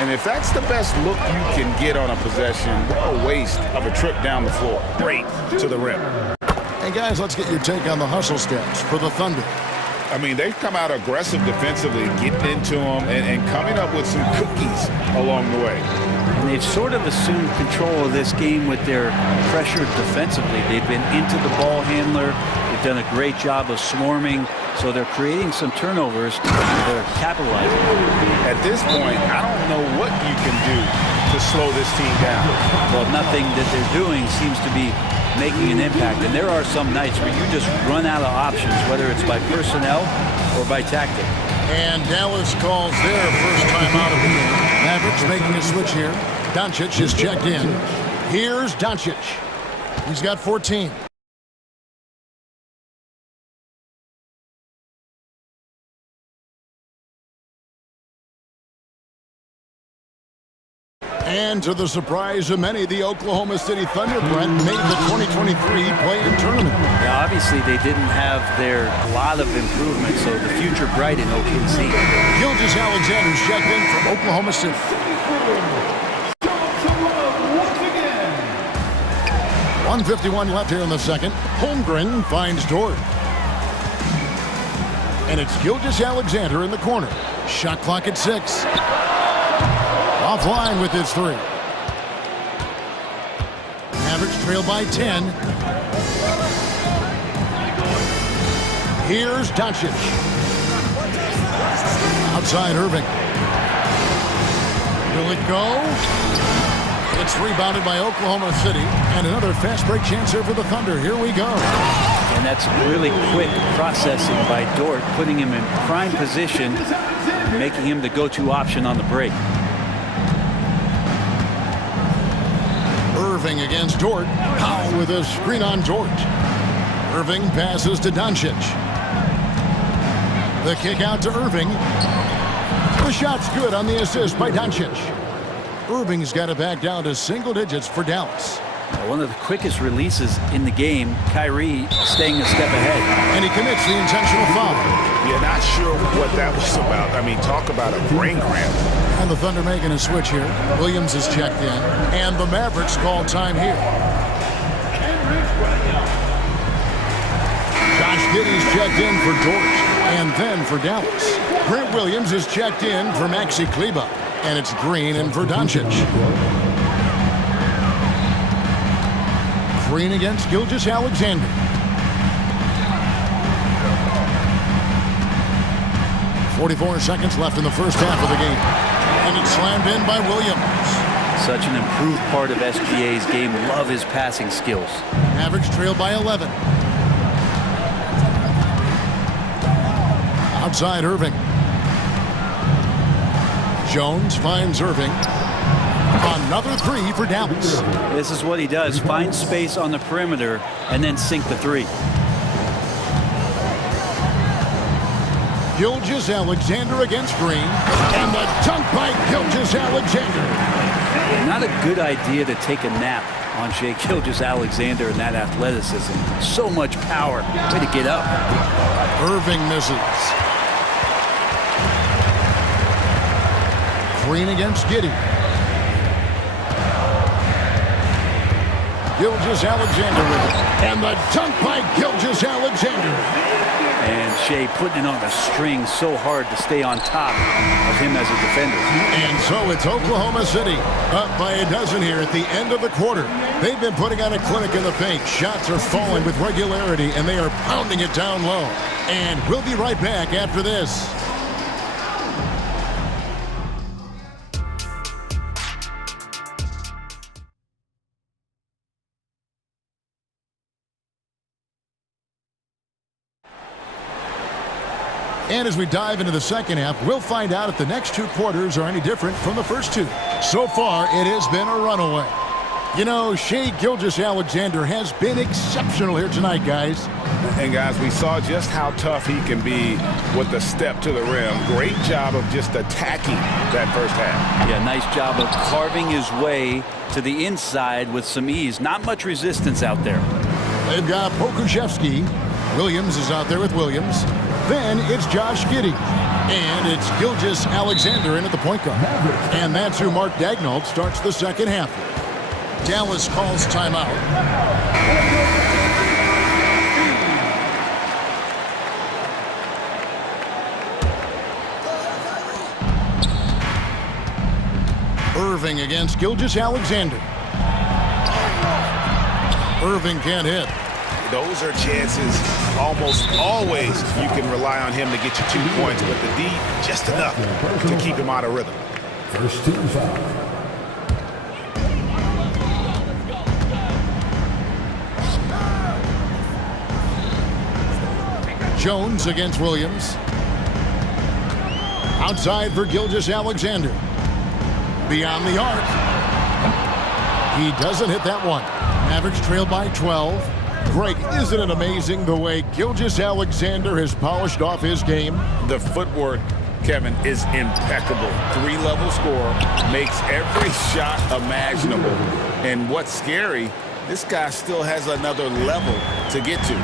And if that's the best look you can get on a possession, what a waste of a trip down the floor. Great to the rim. Hey, guys, let's get your take on the hustle steps for the Thunder. I mean, they've come out aggressive defensively, getting into them and coming up with some cookies along the way. And they've sort of assumed control of this game with their pressure defensively. They've been into the ball handler. They've done a great job of swarming. So they're creating some turnovers. They're capitalizing. At this point, I don't know what you can do to slow this team down. Well, nothing that they're doing seems to be making an impact. And there are some nights where you just run out of options, whether it's by personnel or by tactic. And Dallas calls their first time out of the game. Mavericks making a switch here. Doncic is checked in. Here's Doncic. He's got 14. And to the surprise of many, the Oklahoma City Thunder, Brent, made the 2023 play-in tournament. Yeah, obviously they didn't have their lot of improvement, so the future bright in OKC. Gilgeous-Alexander's checked in from Oklahoma City. 1:51 left here in the second. Holmgren finds Dort. And it's Gilgeous-Alexander in the corner. Shot clock at 6. Offline with his 3. Mavericks trail by 10. Here's Doncic. Outside Irving. Will it go? It's rebounded by Oklahoma City. And another fast break chance here for the Thunder. Here we go. And that's really quick processing by Dort, putting him in prime position, making him the go-to option on the break. Irving against Dort. Powell with a screen on Dort. Irving passes to Doncic. The kick out to Irving. The shot's good on the assist by Doncic. Irving's got it back down to single digits for Dallas. One of the quickest releases in the game. Kyrie staying a step ahead. And he commits the intentional foul. You're not sure what that was about. I mean, talk about a brain cramp. And the Thunder making a switch here. Williams is checked in. And the Mavericks call time here. Josh Giddey's checked in for Dort. And then for Dallas. Grant Williams is checked in for Maxi Kleber. And it's Green in for Doncic. Green against Gilgeous-Alexander. .44 seconds left in the first half of the game. And it's slammed in by Williams. Such an improved part of SGA's game. Love his passing skills. Mavericks trail by 11. Outside Irving. Jones finds Irving. Another 3 for Dallas. This is what he does. Find space on the perimeter and then sink the 3. Gilgeous-Alexander against Green. And the dunk by Gilgeous-Alexander. Not a good idea to take a nap on Shai Gilgeous-Alexander and that athleticism. So much power. Way to get up. Irving misses. Green against Giddey. Gilgeous-Alexander with it. And the dunk by Gilgeous-Alexander. And Shai putting it on the string so hard to stay on top of him as a defender. And so it's Oklahoma City up by a dozen here at the end of the quarter. They've been putting on a clinic in the paint. Shots are falling with regularity, and they are pounding it down low. And we'll be right back after this. And as we dive into the second half, we'll find out if the next 2 quarters are any different from the first 2. So far, it has been a runaway. You know, Shai Gilgeous-Alexander has been exceptional here tonight, guys. And, guys, we saw just how tough he can be with the step to the rim. Great job of just attacking that first half. Yeah, nice job of carving his way to the inside with some ease. Not much resistance out there. They've got Pokuševski. Williams is out there with Williams. Then it's Josh Giddey. And it's Gilgeous-Alexander in at the point guard. And that's who Mark Daigneault starts the second half. Dallas calls timeout. Irving against Gilgeous-Alexander. Irving can't hit. Those are chances almost always you can rely on him to get you 2 points, but the D just enough to keep him out of rhythm. First team foul. Jones against Williams. Outside for Gilgeous-Alexander. Beyond the arc. He doesn't hit that one. Mavericks trail by 12. Greg, isn't it amazing the way Gilgeous-Alexander has polished off his game? The footwork, Kevin, is impeccable. 3-level score, makes every shot imaginable. And what's scary, this guy still has another level to get to.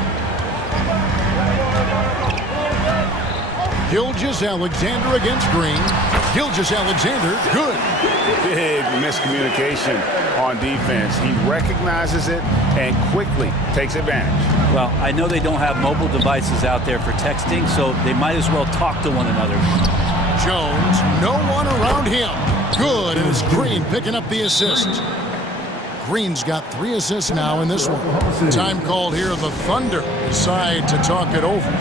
Gilgeous-Alexander against Green. Gilgeous-Alexander, good. Big miscommunication on defense. He recognizes it and quickly takes advantage. Well, I know they don't have mobile devices out there for texting, so they might as well talk to one another. Jones, no one around him. Good, and it's Green picking up the assist. Green's got 3 assists now in this one. Time called here. The Thunder decide to talk it over.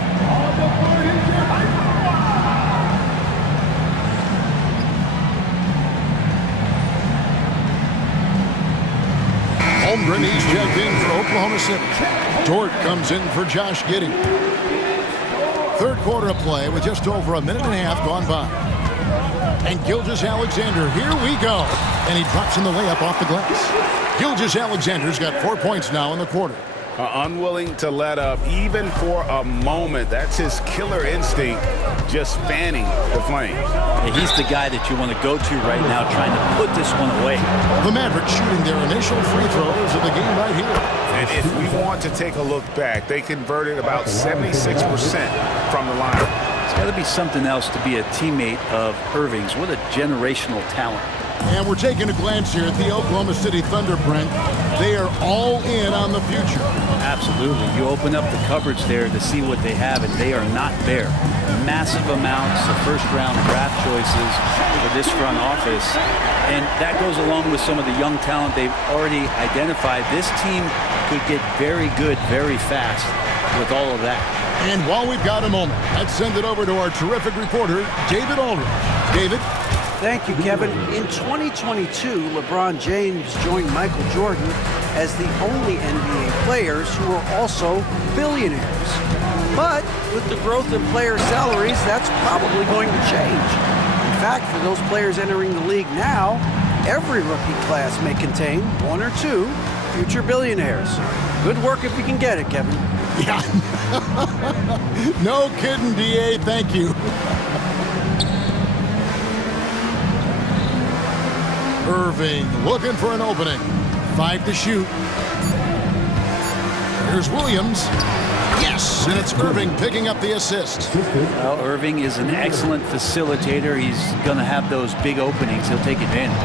Holmgren, he's checked in for Oklahoma City. Dort comes in for Josh Giddey. Third quarter of play with just over a minute and a half gone by. And Gilgeous-Alexander, here we go. And he drops in the layup off the glass. Gilgeous-Alexander's got 4 points now in the quarter. Unwilling to let up even for a moment. That's his killer instinct, just fanning the flames. Yeah, he's the guy that you want to go to right now, trying to put this one away. The Mavericks shooting their initial free throws of the game right here. And if we want to take a look back, they converted about 76% from the line. It's got to be something else to be a teammate of Irving's. What a generational talent. And we're taking a glance here at the Oklahoma City Thunder, Brent. They are all in on the future. Absolutely. You open up the cupboards there to see what they have, and they are not bare. Massive amounts of first-round draft choices for this front office. And that goes along with some of the young talent they've already identified. This team could get very good very fast with all of that. And while we've got a moment, let's send it over to our terrific reporter, David Aldridge. David? Thank you, Kevin. In 2022, LeBron James joined Michael Jordan as the only NBA players who were also billionaires. But with the growth in player salaries, that's probably going to change. In fact, for those players entering the league now, every rookie class may contain 1 or 2 future billionaires. Good work if you can get it, Kevin. Yeah. No kidding, DA. Thank you. Irving looking for an opening. 5 to shoot. Here's Williams. Yes, and it's Irving picking up the assist. Well, Irving is an excellent facilitator. He's going to have those big openings. He'll take advantage.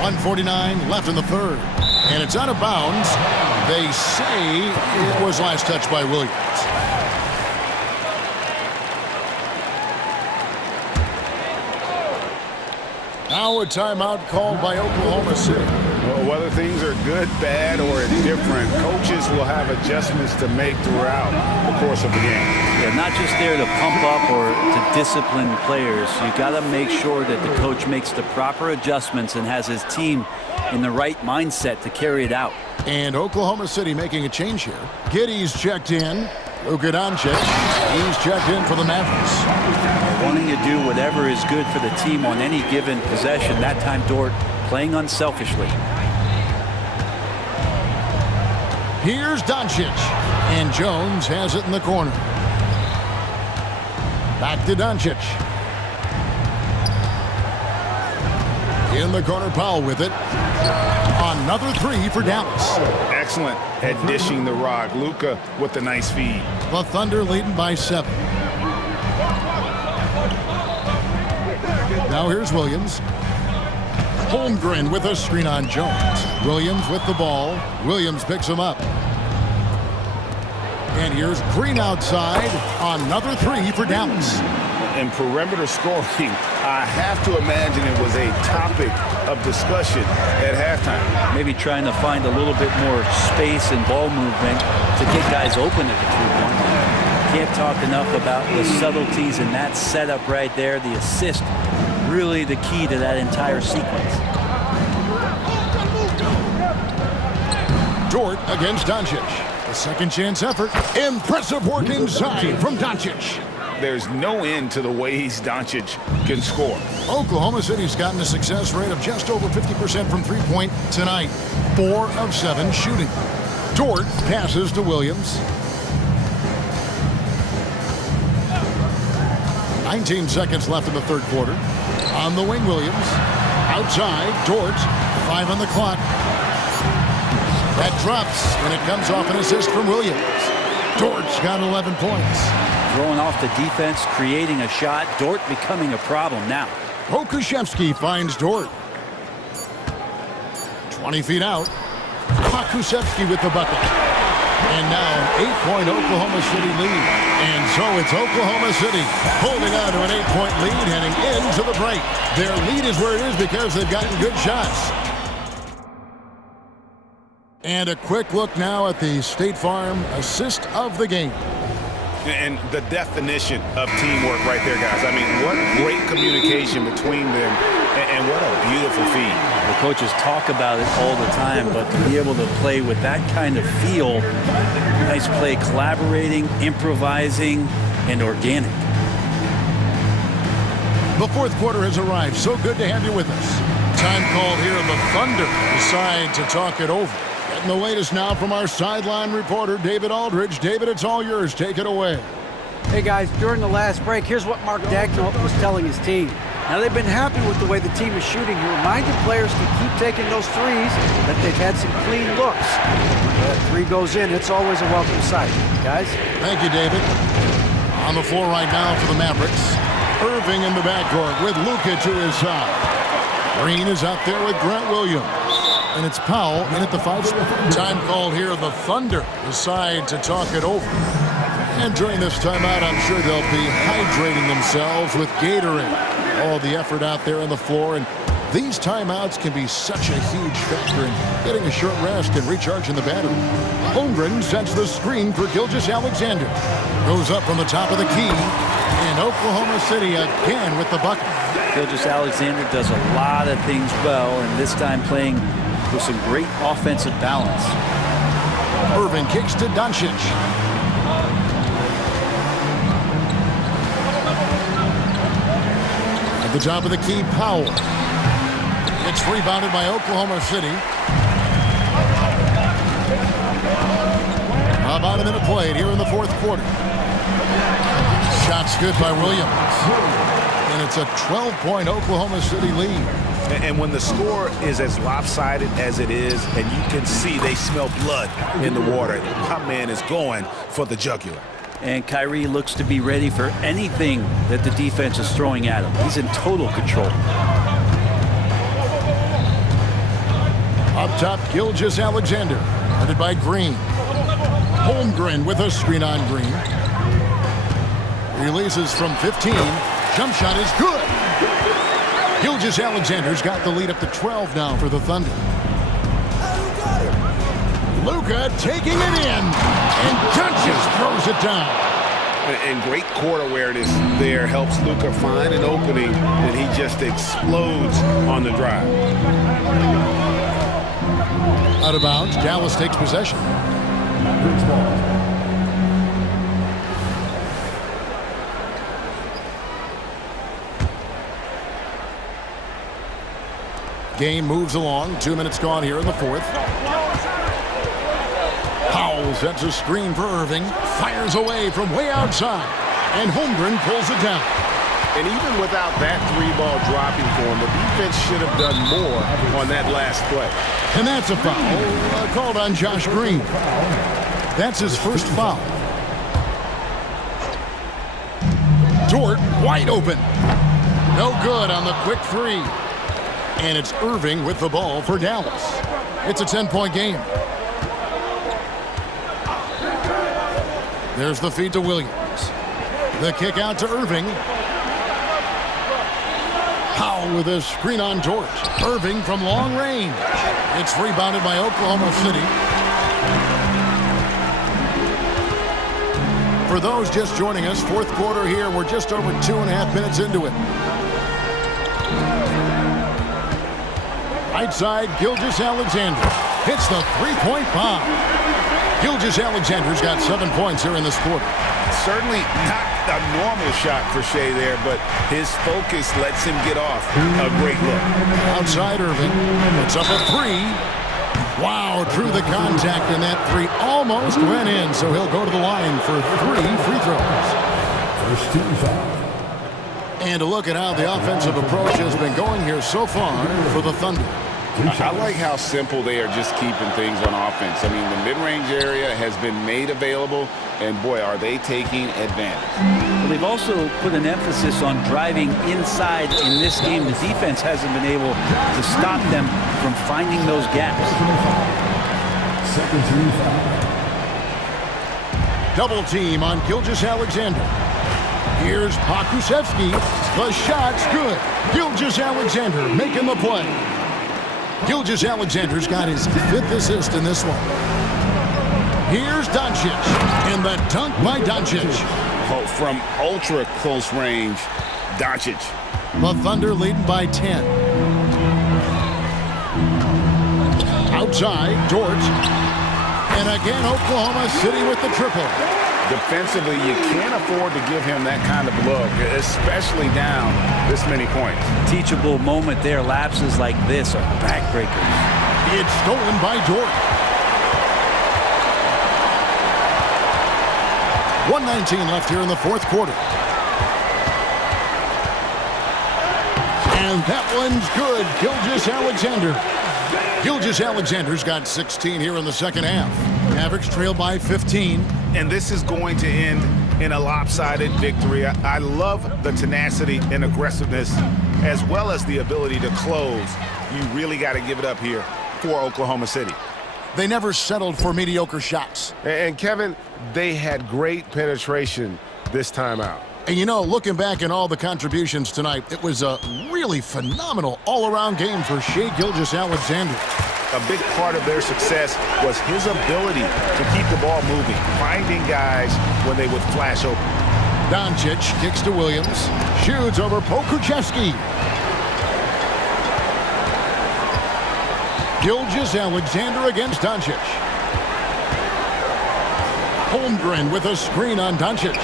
1:49 left in the third. And it's out of bounds. They say it was last touched by Williams. Now a timeout called by Oklahoma City. Well, whether things are good, bad, or indifferent, coaches will have adjustments to make throughout the course of the game. Yeah, not just there to pump up or to discipline players. You got to make sure that the coach makes the proper adjustments and has his team in the right mindset to carry it out. And Oklahoma City making a change here. Giddey's checked in. Luka Doncic, he's checked in for the Mavericks. Wanting to do whatever is good for the team on any given possession. That time, Dort playing unselfishly. Here's Doncic, and Jones has it in the corner. Back to Doncic. In the corner, Powell with it. Another 3 for Dallas. Excellent at dishing the rock. Luka with the nice feed. The Thunder leading by 7. Now here's Williams. Holmgren with a screen on Jones. Williams with the ball. Williams picks him up. And here's Green outside. Another 3 for Dallas. And perimeter scoring, I have to imagine it was a topic of discussion at halftime. Maybe trying to find a little bit more space and ball movement to get guys open at the 3-point line. Can't talk enough about the subtleties in that setup right there. The assist, really the key to that entire sequence. Dort against Doncic. A second chance effort. Impressive work inside from Doncic. there's no end to the ways Doncic can score. Oklahoma City's gotten a success rate of just over 50% from three-point tonight. 4 of 7 shooting. Dort passes to Williams. 19 seconds left in the third quarter. On the wing, Williams. Outside, Dort. 5 on the clock. That drops, and it comes off an assist from Williams. Dort's got 11 points. Throwing off the defense, creating a shot. Dort becoming a problem now. Pokuševski finds Dort. 20 feet out. Pokuševski with the bucket. And now an 8-point Oklahoma City lead. And so it's Oklahoma City holding on to an 8-point lead heading into the break. Their lead is where it is because they've gotten good shots. And a quick look now at the State Farm assist of the game. And the definition of teamwork right there, guys. I mean, what great communication between them, and what a beautiful feed. The coaches talk about it all the time, but to be able to play with that kind of feel, nice play, collaborating, improvising, and organic. The fourth quarter has arrived. So good to have you with us. Time called here. The Thunder decide to talk it over. Getting the latest now from our sideline reporter, David Aldridge. David, it's all yours. Take it away. Hey guys, during the last break, here's what Mark Dagnall was telling his team. Now they've been happy with the way the team is shooting. He reminded players to keep taking those threes, that they've had some clean looks. When that three goes in, it's always a welcome sight. Guys? Thank you, David. On the floor right now for the Mavericks. Irving in the backcourt with Luka to his side. Green is out there with Grant Williams. And it's Powell in at the 5 spot. Time called here. The Thunder decide to talk it over. And during this timeout, I'm sure they'll be hydrating themselves with Gatorade. All the effort out there on the floor. And these timeouts can be such a huge factor in getting a short rest and recharging the battery. Holmgren sets the screen for Gilgeous-Alexander. Goes up from the top of the key. And Oklahoma City again with the bucket. Gilgeous-Alexander does a lot of things well, and this time playing with some great offensive balance. Irving kicks to Doncic. At the top of the key, Powell. It's rebounded by Oklahoma City. About a minute played here in the fourth quarter. Shots good by Williams. And it's a 12-point Oklahoma City lead. And when the score is as lopsided as it is, and you can see they smell blood in the water, my man is going for the jugular. And Kyrie looks to be ready for anything that the defense is throwing at him. He's in total control. Up top, Gilgeous-Alexander, headed by Green. Holmgren with a screen on Green. Releases from 15. Jump shot is good. Gilgeous-Alexander's got the lead up to 12 now for the Thunder. Luka taking it in, and Doncic throws it down. And great court awareness there helps Luka find an opening, and he just explodes on the drive. Out of bounds, Dallas takes possession. Game moves along. 2 minutes gone here in the fourth. Powell sets a screen for Irving. Fires away from way outside. And Holmgren pulls it down. And even without that three-ball dropping for him, the defense should have done more on that last play. And that's a foul called on Josh Green. That's his first foul. Dort wide open. No good on the quick three. And it's Irving with the ball for Dallas. It's a 10-point game. There's the feed to Williams. The kick out to Irving. Powell with a screen on Dort. Irving from long range. It's rebounded by Oklahoma City. For those just joining us, fourth quarter here. We're just over 2.5 minutes into it. Right side, Gilgeous-Alexander hits the three-point bomb. Gilgeous-Alexander's got 7 points here in this quarter. Certainly not a normal shot for Shea there, but his focus lets him get off a great look. Outside Irving. It's up a three. Wow, through the contact, and that three almost went in, so he'll go to the line for 3 free throws. First team foul. And a look at how the offensive approach has been going here so far for the Thunder. I like how simple they are just keeping things on offense. I mean, the mid-range area has been made available, and boy, are they taking advantage. Well, they've also put an emphasis on driving inside in this game. The defense hasn't been able to stop them from finding those gaps. Second team foul. Double team on Gilgeous-Alexander. Here's Pokusevski. The shot's good. Gilgeous-Alexander making the play. Gilgeous-Alexander's got his 5th assist in this one. Here's Doncic, and the dunk by Doncic. Oh, from ultra close range, Doncic. The Thunder leading by 10. Outside, Dort. And again, Oklahoma City with the triple. Defensively, you can't afford to give him that kind of look, especially down this many points. Teachable moment there. Lapses like this are backbreakers. It's stolen by Dort. 1:19 left here in the fourth quarter. And that one's good. Gilgeous-Alexander. Gilgeous-Alexander's got 16 here in the second half. Mavericks trail by 15. And this is going to end in a lopsided victory. I love the tenacity and aggressiveness, as well as the ability to close. You really got to give it up here for Oklahoma City. They never settled for mediocre shots. And Kevin, they had great penetration this time out. And you know, looking back at all the contributions tonight, it was a really phenomenal all-around game for Shai Gilgeous-Alexander. A big part of their success was his ability to keep the ball moving, finding guys when they would flash open. Doncic kicks to Williams, shoots over Pokusevski. Gilgeous-Alexander against Doncic. Holmgren with a screen on Doncic.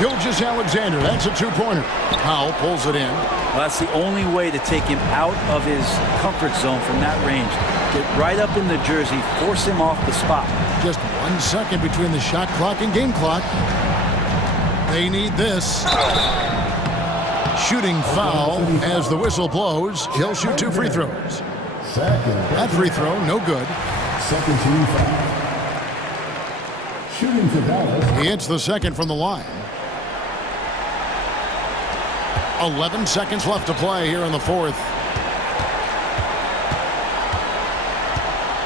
Gilgeous-Alexander, that's a two-pointer. Powell pulls it in. Well, that's the only way to take him out of his comfort zone from that range. Get right up in the jersey, force him off the spot. Just 1 second between the shot clock and game clock. They need this. Shooting foul as the whistle blows. He'll shoot 2 free throws. That free throw, no good. Second team foul. Shooting for Dallas. He hits the second from the line. 11 seconds left to play here in the fourth.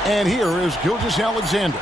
And here is Gilgeous-Alexander.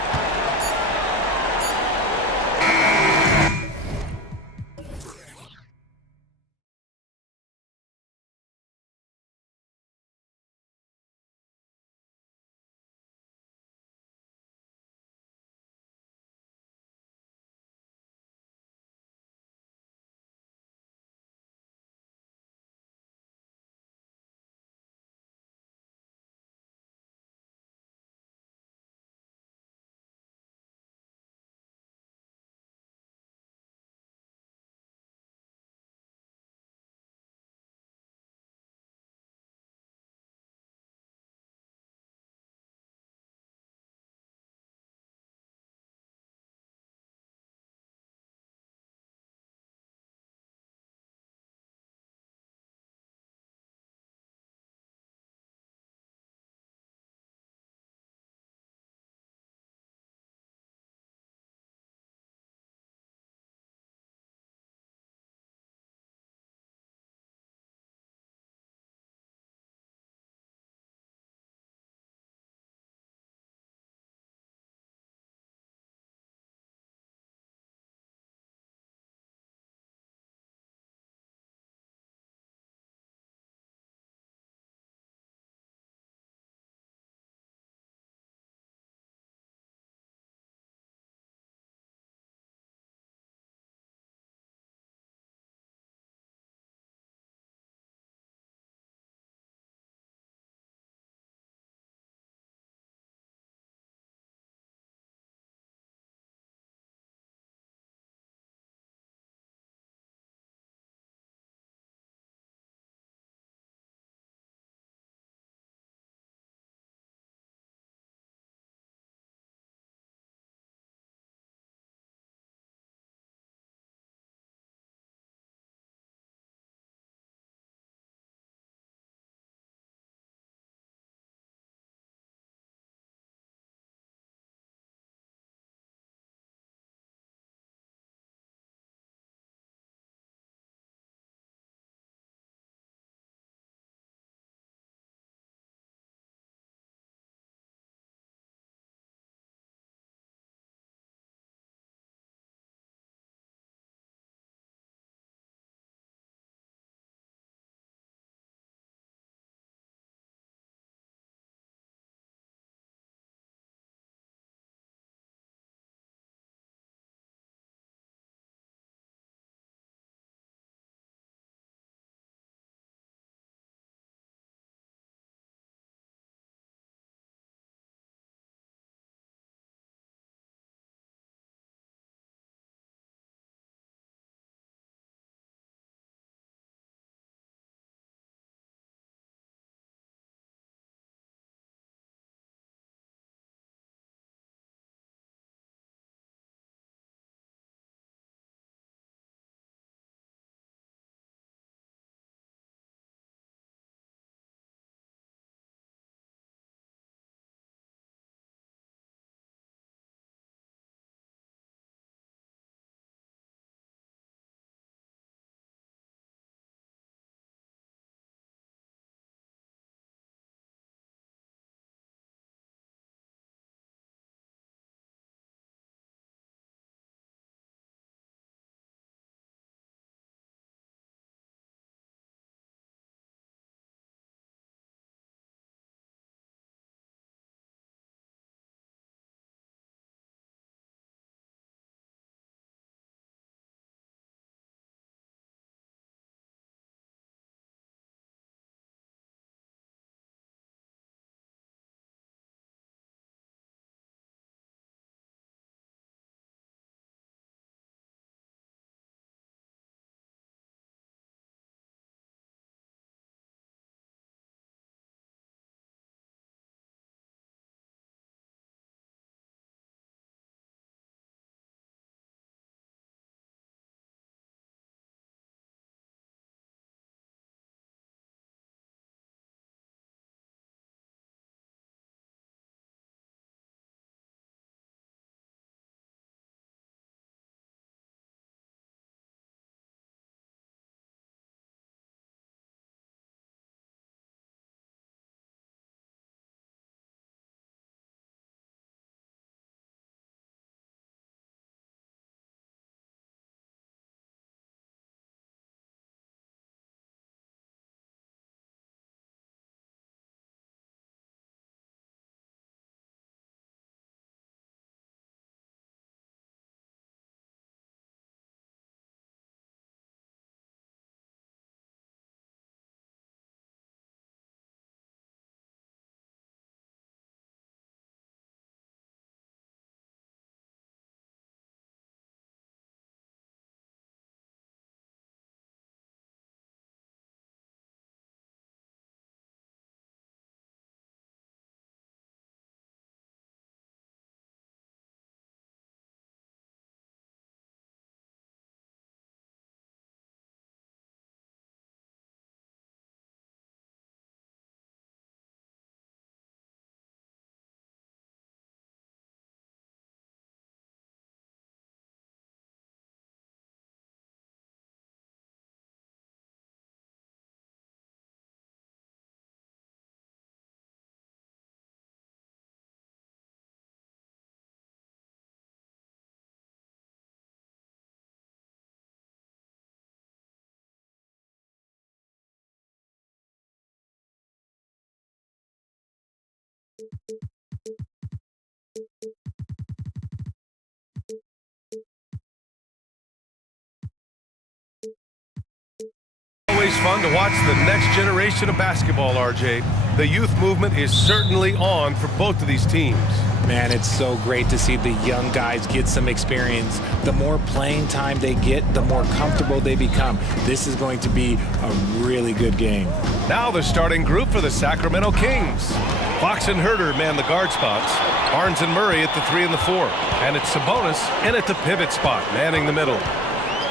Always fun to watch the next generation of basketball, RJ. The youth movement is certainly on for both of these teams. Man, it's so great to see the young guys get some experience. The more playing time they get, the more comfortable they become. This is going to be a really good game. Now the starting group for the Sacramento Kings. Fox and Herder man the guard spots. Barnes and Murray at the 3 and the 4. And it's Sabonis in at the pivot spot, manning the middle.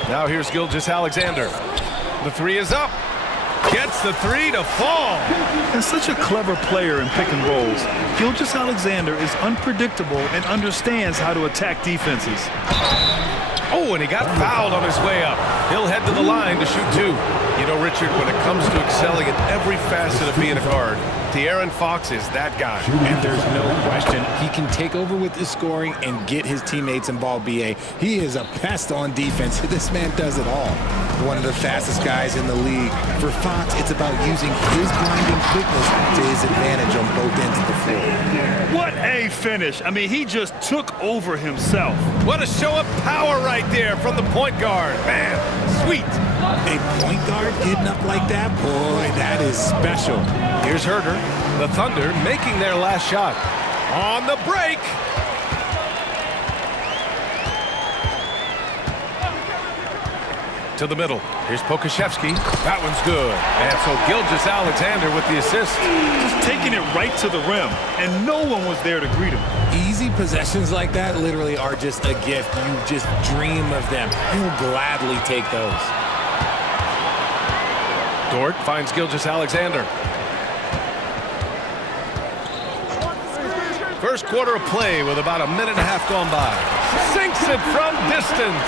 Now here's Gilgeous-Alexander. The 3 is up. Gets the 3 to fall. And such a clever player in pick and rolls. Gilgeous-Alexander is unpredictable and understands how to attack defenses. Oh, and he got fouled on his way up. He'll head to the line to shoot 2. You know, Richard, when it comes to excelling in every facet of being a guard, De'Aaron Fox is that guy. And there's no question, he can take over with his scoring and get his teammates involved, BA. He is a pest on defense. This man does it all. One of the fastest guys in the league. For Fox, it's about using his blinding quickness to his advantage on both ends of the floor. What a finish. I mean, he just took over himself. What a show of power right there from the point guard. Man, sweet. A point guard getting up like that? Boy, that is special. Here's Herder. The Thunder making their last shot. On the break. To the middle. Here's Pokashevsky. That one's good. And so Gilgeous-Alexander with the assist. Just taking it right to the rim, and no one was there to greet him. Easy possessions like that literally are just a gift. You just dream of them. He'll gladly take those. Dort finds Gilgeous-Alexander. First quarter of play with about a minute and a half gone by. Sinks it from distance.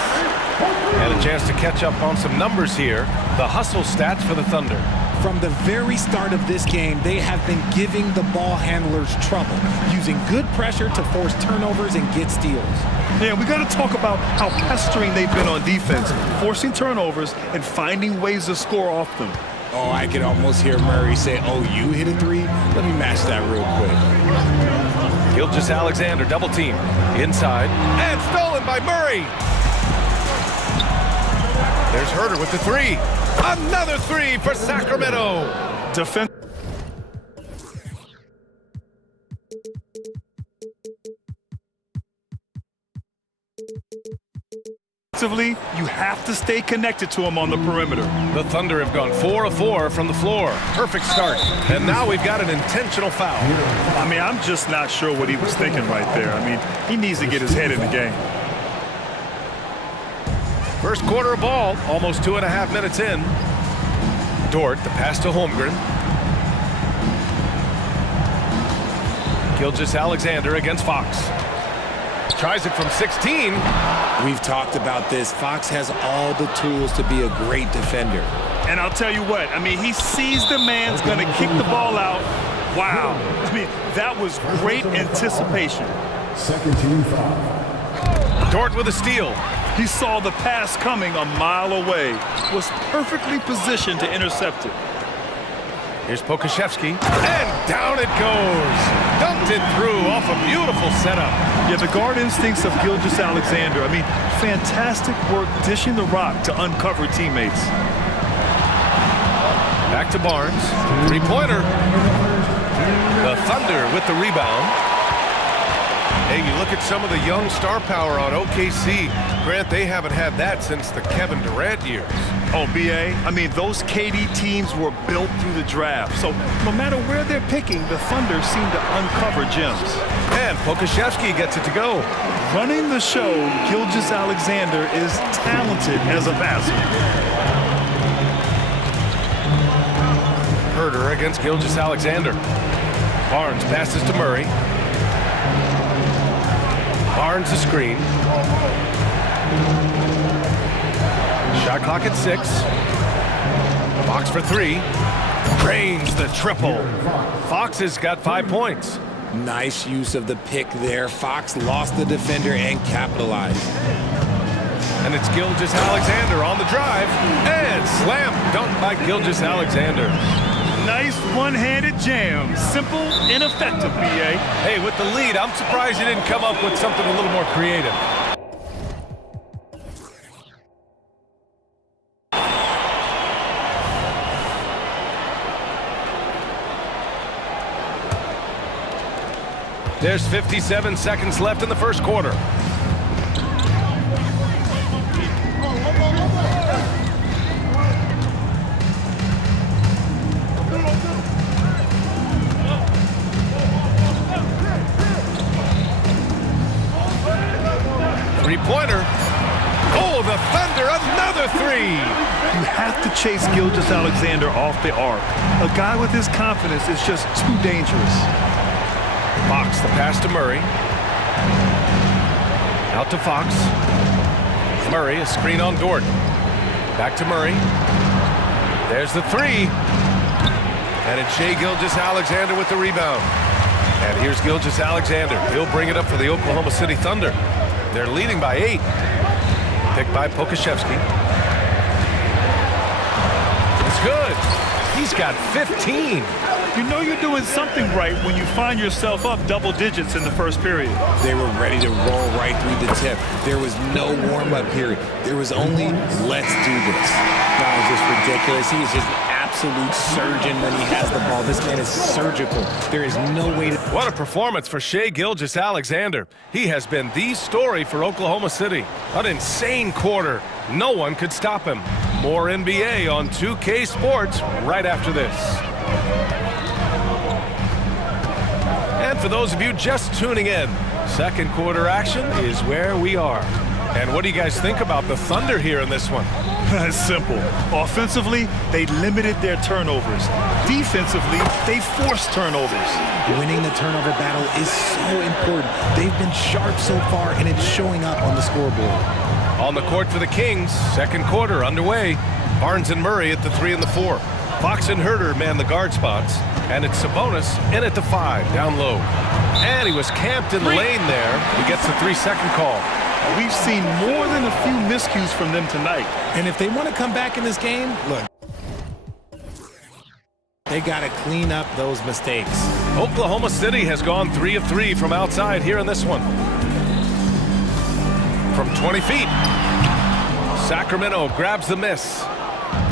And a chance to catch up on some numbers here. The hustle stats for the Thunder. From the very start of this game, they have been giving the ball handlers trouble, using good pressure to force turnovers and get steals. Yeah, we got to talk about how pestering they've been on defense, forcing turnovers and finding ways to score off them. Oh, I could almost hear Murray say, oh, you hit a 3? Let me match that real quick. Gilgeous-Alexander double team. Inside. And stolen by Murray. There's Herder with the 3. Another 3 for Sacramento. Defensively, you have to stay connected to him on the perimeter. The Thunder have gone 4 of 4 from the floor. Perfect start. And now we've got an intentional foul. I mean, I'm just not sure what he was thinking right there. I mean, he needs to get his head in the game. First quarter of ball, almost 2.5 minutes in. Dort, the pass to Holmgren. Gilgeous-Alexander against Fox. Tries it from 16. We've talked about this. Fox has all the tools to be a great defender. And I'll tell you what, I mean, he sees the man's going to kick the ball out. Wow. I mean, that was great anticipation. Second team foul. Dort with a steal. He saw the pass coming a mile away, was perfectly positioned to intercept it. Here's Pokashevsky, and down it goes. Dumped it through off a beautiful setup. Yeah, the guard instincts of Gilgeous-Alexander. I mean, fantastic work dishing the rock to uncover teammates. Back to Barnes, three-pointer. The Thunder with the rebound. Hey, you look at some of the young star power on OKC. Grant, they haven't had that since the Kevin Durant years. Oh, BA, I mean, those KD teams were built through the draft. So no matter where they're picking, the Thunder seem to uncover gems. And Pokashevsky gets it to go. Running the show, Gilgeous-Alexander is talented as a passer. Herder against Gilgeous-Alexander. Barnes passes to Murray. Barnes the screen. Shot clock at 6. Fox for 3. Drains the triple. Fox has got 5 points. Nice use of the pick there. Fox lost the defender and capitalized. And it's Gilgeous-Alexander on the drive. And slam dunk by Gilgeous-Alexander. nice one-handed jam. Simple and effective, BA. Hey, with the lead, I'm surprised you didn't come up with something a little more creative. There's 57 seconds left in the first quarter. Three-pointer. Oh, the Thunder, another three. You have to chase Gilgeous-Alexander off the arc. A guy with his confidence is just too dangerous. Fox, the pass to Murray. Out to Fox. Murray, a screen on Dort. Back to Murray. There's the three. And it's Shai Gilgeous-Alexander with the rebound. And here's Gilgeous-Alexander. He'll bring it up for the Oklahoma City Thunder. They're leading by 8. Picked by Pokashevsky. It's good. He's got 15. You know you're doing something right when you find yourself up double digits in the first period. They were ready to roll right through the tip. There was no warm-up period. There was only, let's do this. That was just ridiculous. He is just an absolute surgeon when he has the ball. This man is surgical. There is no way to... What a performance for Shai Gilgeous-Alexander. He has been the story for Oklahoma City. An insane quarter. No one could stop him. More NBA on 2K Sports right after this. And for those of you just tuning in, second quarter action is where we are. And what do you guys think about the Thunder here in this one? It's simple. Offensively, they limited their turnovers. Defensively, they forced turnovers. Winning the turnover battle is so important. They've been sharp so far, and it's showing up on the scoreboard. On the court for the Kings, second quarter underway. Barnes and Murray at the 3 and the 4. Fox and Herter man the guard spots. And it's Sabonis in at the 5, down low. And he was camped in the lane there. He gets a 3-second call. We've seen more than a few miscues from them tonight. And if they want to come back in this game, look, they got to clean up those mistakes. Oklahoma City has gone 3 of 3 from outside here in this one. From 20 feet. Sacramento grabs the miss.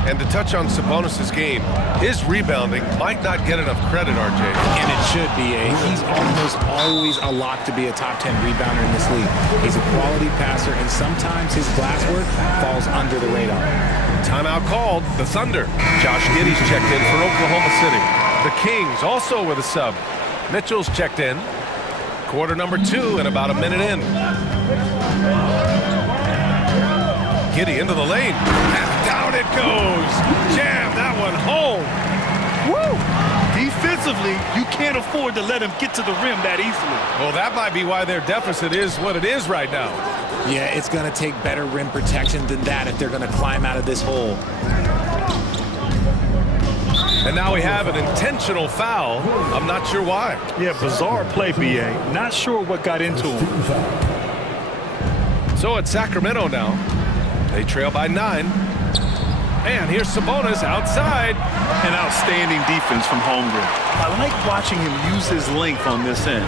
And to touch on Sabonis' game, his rebounding might not get enough credit, RJ. And it should be. He's almost always a lock to be a top 10 rebounder in this league. He's a quality passer, and sometimes his glass work falls under the radar. Timeout called. The Thunder. Josh Giddey's checked in for Oklahoma City. The Kings also with a sub. Mitchell's checked in. Quarter number 2 and about a minute in. Giddey into the lane. And down it goes. Jam that one home. Woo! Defensively, you can't afford to let him get to the rim that easily. Well, that might be why their deficit is what it is right now. Yeah, it's going to take better rim protection than that if they're going to climb out of this hole. And now we have an intentional foul. I'm not sure why. Yeah, bizarre play, BA. Not sure what got into him. So it's Sacramento now. They trail by 9. And here's Sabonis outside. An outstanding defense from Holmgren. I like watching him use his length on this end.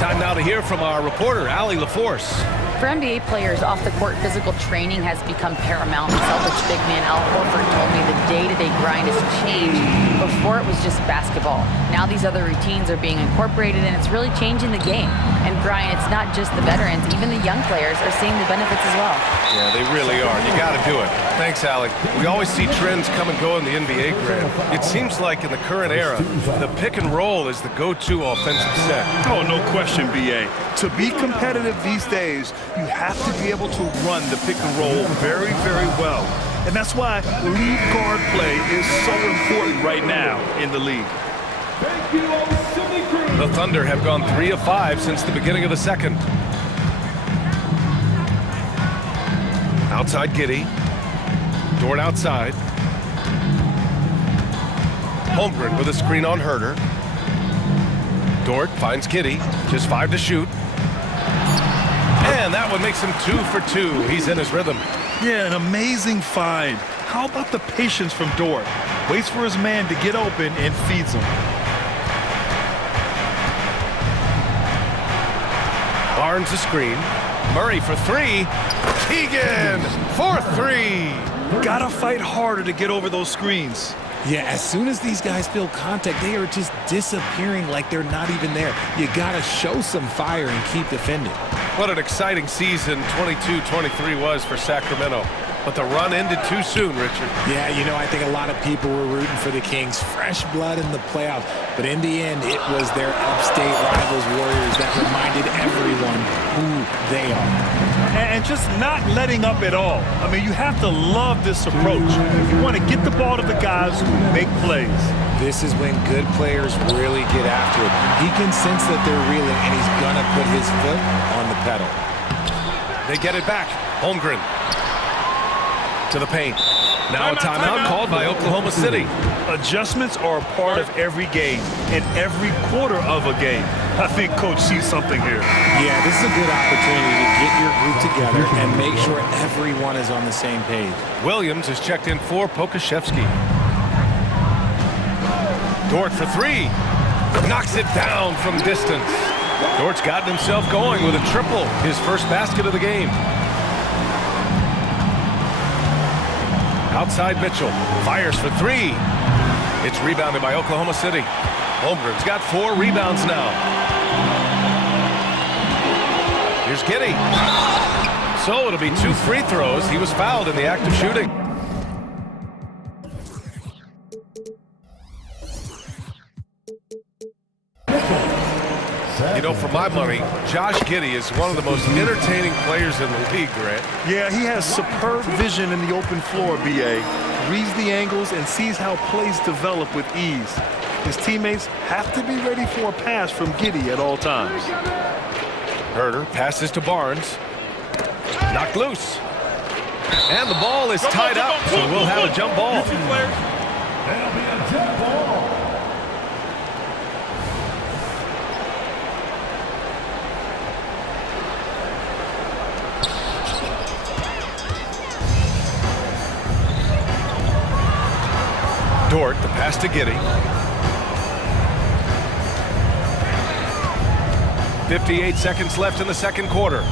Time now to hear from our reporter, Allie LaForce. For NBA players, off-the-court physical training has become paramount. Celtics big man Al Horford told me the day-to-day grind has changed. Before it was just basketball. Now these other routines are being incorporated, and it's really changing the game. And Brian, it's not just the veterans. Even the young players are seeing the benefits as well. Yeah, they really are. You got to do it. Thanks, Allie. We always see trends come and go in the NBA, Graham. It seems like in the current era, the pick and roll is the go-to offensive set. Oh, no question, BA. To be competitive these days, you have to be able to run the pick and roll very, very well. And that's why lead guard play is so important right now in the league. The Thunder have gone 3 of 5 since the beginning of the second. Outside Giddey. Dort outside. Holmgren with a screen on Herter. Dort finds Giddey. Just 5 to shoot. And that one makes him 2 for 2. He's in his rhythm. Yeah, an amazing find. How about the patience from Dort? Waits for his man to get open and feeds him. Barnes a screen. Murray for three. Keegan for three. Gotta fight harder to get over those screens. Yeah, as soon as these guys feel contact, they are just disappearing like they're not even there. You gotta show some fire and keep defending. What an exciting season 22-23 was for Sacramento. But the run ended too soon, Richard. Yeah, you know, I think a lot of people were rooting for the Kings. Fresh blood in the playoffs. But in the end, it was their upstate rivals Warriors that reminded everyone who they are. And just not letting up at all. I mean, you have to love this approach. You want to get the ball to the guys who make plays. This is when good players really get after it. He can sense that they're reeling, and he's going to put his foot on the pedal. They get it back. Holmgren to the paint. Now a timeout called by Oklahoma City. Adjustments are a part of every game and every quarter of a game. I think Coach sees something here. Yeah, this is a good opportunity to get your group together and make sure everyone is on the same page. Williams is checked in for Pokashevsky. Dort for three. Knocks it down from distance. Dort's gotten himself going with a triple, his first basket of the game. Outside Mitchell, fires for three. It's rebounded by Oklahoma City. Holmgren's got 4 rebounds now. Here's Giddey. So it'll be 2 free throws. He was fouled in the act of shooting. You know, for my money, Josh Giddey is one of the most entertaining players in the league, Grant. Yeah, he has superb vision in the open floor, B.A. Reads the angles and sees how plays develop with ease. His teammates have to be ready for a pass from Giddey at all times. Herder passes to Barnes. Knocked loose. And the ball is tied up, so we'll have a jump ball. That'll be a jump ball. Dort, the pass to Giddey. 58 seconds left in the second quarter.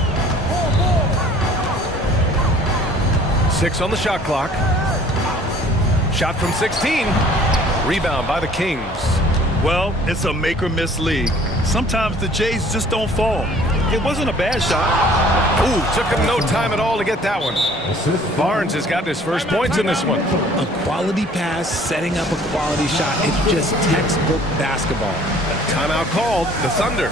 6 on the shot clock. Shot from 16. Rebound by the Kings. Well, it's a make or miss league. Sometimes the Jays just don't fall. It wasn't a bad shot. Ooh, took him no time at all to get that one. Barnes has got his first points in this one. A quality pass, setting up a quality shot. It's just textbook basketball. Timeout called. The Thunder.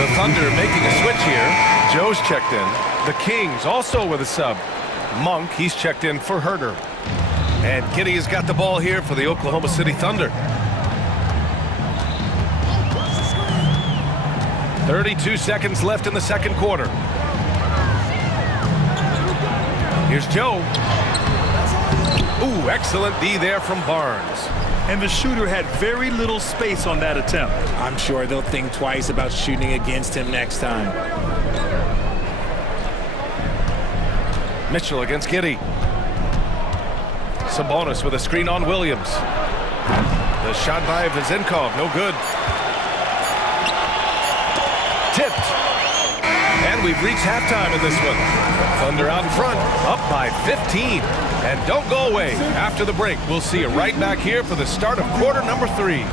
The Thunder making a switch here. Joe's checked in. The Kings also with a sub. Monk, he's checked in for Herder. And Giddey has got the ball here for the Oklahoma City Thunder. 32 seconds left in the second quarter. Here's Joe. Ooh, excellent D there from Barnes. And the shooter had very little space on that attempt. I'm sure they'll think twice about shooting against him next time. Mitchell against Giddey. Sabonis with a screen on Williams. The shot by Vezenkov, no good. Tipped. And we've reached halftime in this one. Thunder out in front, up by 15. And don't go away. After the break, we'll see you right back here for the start of quarter number 3.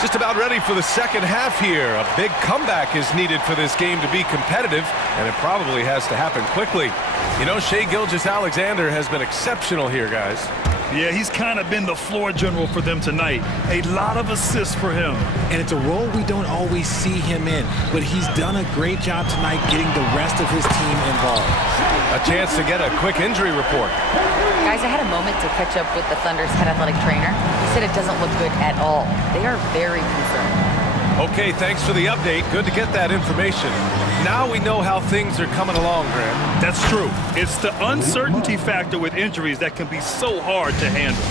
Just about ready for the second half here. A big comeback is needed for this game to be competitive, and it probably has to happen quickly. You know, Shai Gilgeous-Alexander has been exceptional here, guys. Yeah, he's kind of been the floor general for them tonight. A lot of assists for him. And it's a role we don't always see him in, but he's done a great job tonight getting the rest of his team involved. A chance to get a quick injury report. Guys, Guys, I had a moment to catch up with the Thunder's head athletic trainer. He said it doesn't look good at all. They are very concerned. Okay, thanks for the update. Good to get that information. Now we know how things are coming along, Graham. That's true. It's the uncertainty factor with injuries that can be so hard to handle.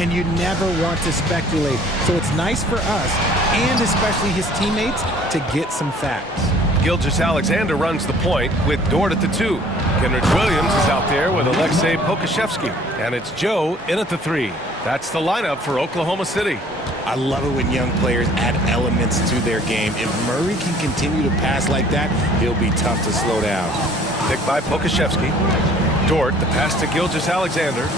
And you never want to speculate. So it's nice for us, and especially his teammates, to get some facts. Gilgeous-Alexander runs the point with Dort at the 2. Kenrich Williams is out there with Alexei Pokashevsky. And it's Joe in at the 3. That's the lineup for Oklahoma City. I love it when young players add elements to their game. If Murray can continue to pass like that, he'll be tough to slow down. Picked by Pokashevsky. Dort, the pass to Gilgeous-Alexander.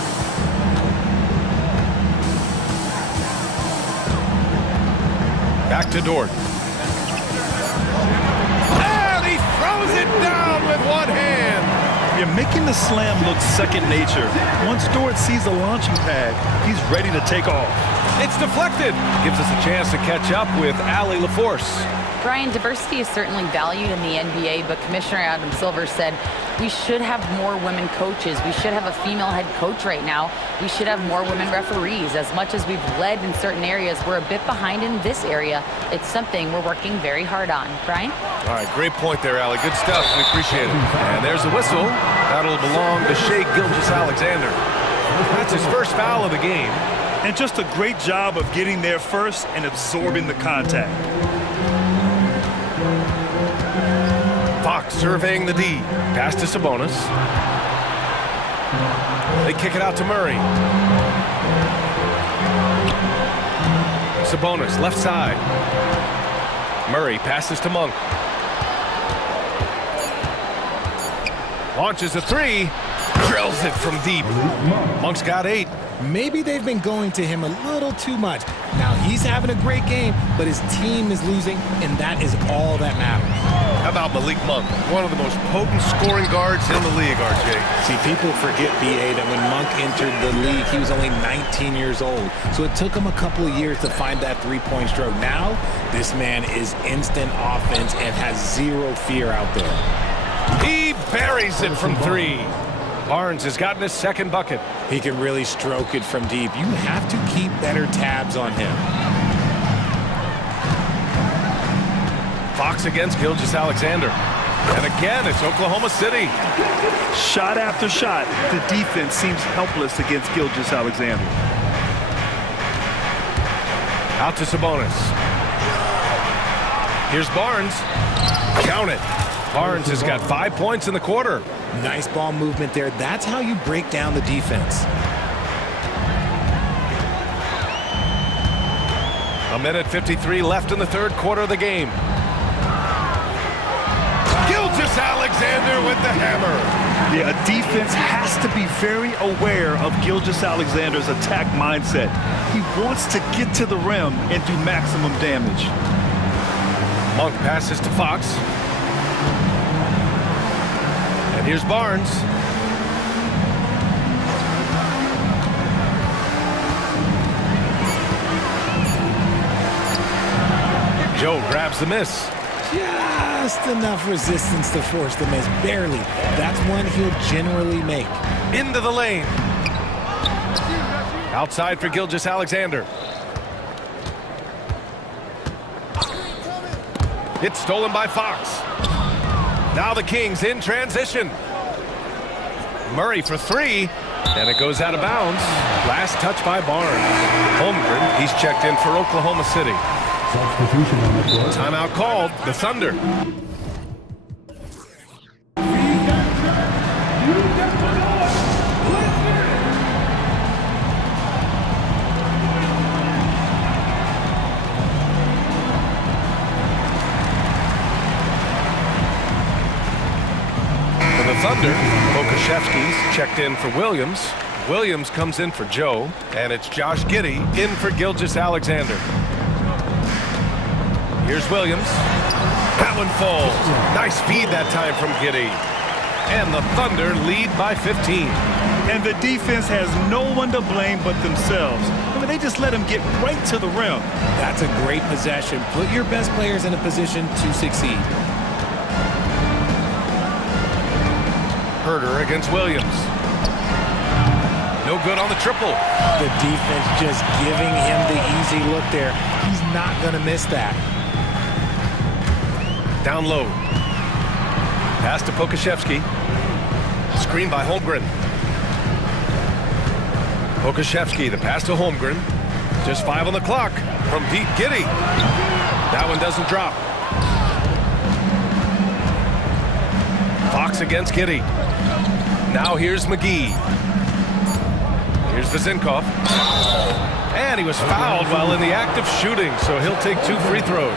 Back to Dort. And he throws it down with one hand. You're making the slam look second nature. Once Dort sees the launching pad, he's ready to take off. It's deflected. Gives us a chance to catch up with Allie LaForce. Brian, diversity is certainly valued in the NBA, but Commissioner Adam Silver said we should have more women coaches. We should have a female head coach right now. We should have more women referees. As much as we've led in certain areas, we're a bit behind in this area. It's something we're working very hard on. Brian? All right, great point there, Allie. Good stuff. We appreciate it. And there's a whistle. That'll belong to Shai Gilgeous-Alexander. That's his first foul of the game. And just a great job of getting there first and absorbing the contact. Fox surveying the D. Pass to Sabonis. They kick it out to Murray. Sabonis, left side. Murray passes to Monk. Launches a 3. Drills it from deep. Monk's got 8. Maybe they've been going to him a little too much. Now he's having a great game, but his team is losing, and that is all that matters. How about Malik Monk, one of the most potent scoring guards in the league, RJ? See, people forget, BA, that when Monk entered the league, he was only 19 years old. So it took him a couple of years to find that three-point stroke. Now, this man is instant offense and has zero fear out there. He buries it from 3. Barnes has gotten his second bucket. He can really stroke it from deep. You have to keep better tabs on him. Fox against Gilgeous-Alexander. And again, it's Oklahoma City. Shot after shot, the defense seems helpless against Gilgeous-Alexander. Out to Sabonis. Here's Barnes. Count it. Barnes has got 5 points in the quarter. Nice ball movement there. That's how you break down the defense. A minute 53 left in the third quarter of the game. Gilgeous-Alexander with the hammer. Yeah, a defense has to be very aware of Gilgeous-Alexander's attack mindset. He wants to get to the rim and do maximum damage. Monk passes to Fox. And here's Barnes. Joe grabs the miss. Just enough resistance to force the miss. Barely. That's one he'll generally make. Into the lane. Outside for Gilgeous-Alexander. It's stolen by Fox. Now the Kings in transition. Murray for 3, and it goes out of bounds. Last touch by Barnes. Holmgren, he's checked in for Oklahoma City. Timeout called, the Thunder. Thunder. Pokashevsky's checked in for Williams. Williams comes in for Joe, and it's Josh Giddey in for Gilgeous-Alexander. Here's Williams. That one falls. Nice feed that time from Giddey. And the Thunder lead by 15. And the defense has no one to blame but themselves. I mean, they just let him get right to the rim. That's a great possession. Put your best players in a position to succeed. Herter against Williams. No good on the triple. The defense just giving him the easy look there. He's not going to miss that. Down low. Pass to Pokashevsky. Screen by Holmgren. Pokashevsky, the pass to Holmgren. Just 5 on the clock. From deep, Giddy. That one doesn't drop. Fox against Giddy. Now here's McGee. Here's Vizinkov. And he was fouled while in the act of shooting, so he'll take 2 free throws.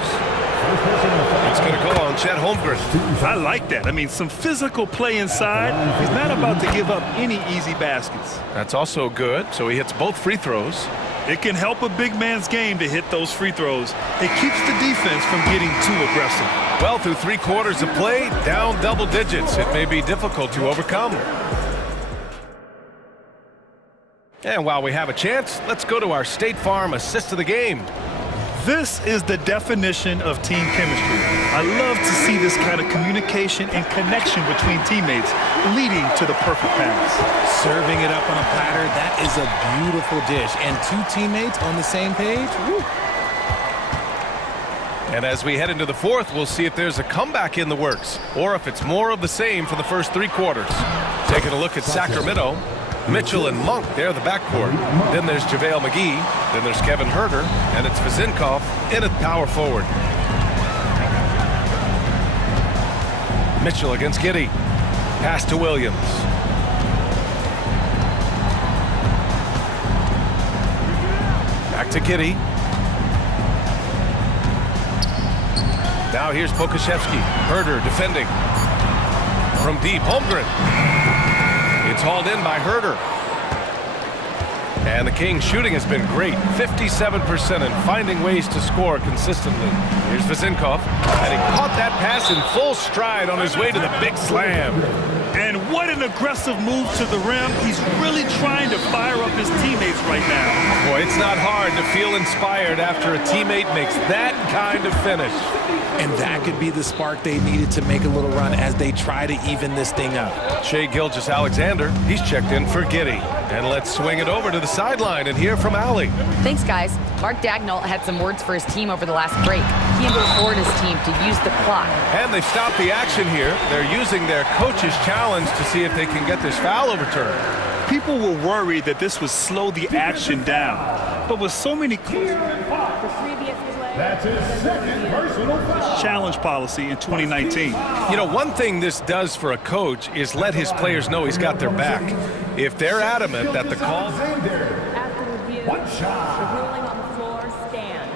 It's going to go on Chet Holmgren. I like that. I mean, some physical play inside. He's not about to give up any easy baskets. That's also good, so he hits both free throws. It can help a big man's game to hit those free throws. It keeps the defense from getting too aggressive. Well, through 3 quarters of play, down double digits. It may be difficult to overcome. And while we have a chance, let's go to our State Farm assist of the game. This is the definition of team chemistry. I love to see this kind of communication and connection between teammates leading to the perfect pass. Serving it up on a platter, that is a beautiful dish. And 2 teammates on the same page. Woo. And as we head into the 4th, we'll see if there's a comeback in the works or if it's more of the same for the first 3 quarters. Taking a look at Sacramento. Mitchell and Monk, they're the backcourt. Then there's JaVale McGee. Then there's Kevin Herter. And it's Vizinkov in at power forward. Mitchell against Giddy. Pass to Williams. Back to Giddy. Now here's Pokashevsky. Herter defending. From deep, Holmgren. It's hauled in by Herter. And the Kings shooting has been great. 57% and finding ways to score consistently. Here's Vizinkov. And he caught that pass in full stride on his way to the big slam. And what an aggressive move to the rim. He's really trying to fire up his teammates right now. Boy, it's not hard to feel inspired after a teammate makes that kind of finish. And that could be the spark they needed to make a little run as they try to even this thing up. Shai Gilgeous-Alexander, he's checked in for Giddy. And let's swing it over to the sideline and hear from Allie. Thanks, guys. Mark Dagnall had some words for his team over the last break. He implored his team to use the clock. And they've stopped the action here. They're using their coach's challenge to see if they can get this foul overturned. People were worried that this would slow the action down. But with so many That's his 2nd personal foul. challenge policy in 2019. You know, one thing this does for a coach is let his players know he's got their back. If they're adamant that the call... After review, the ruling on the floor stands.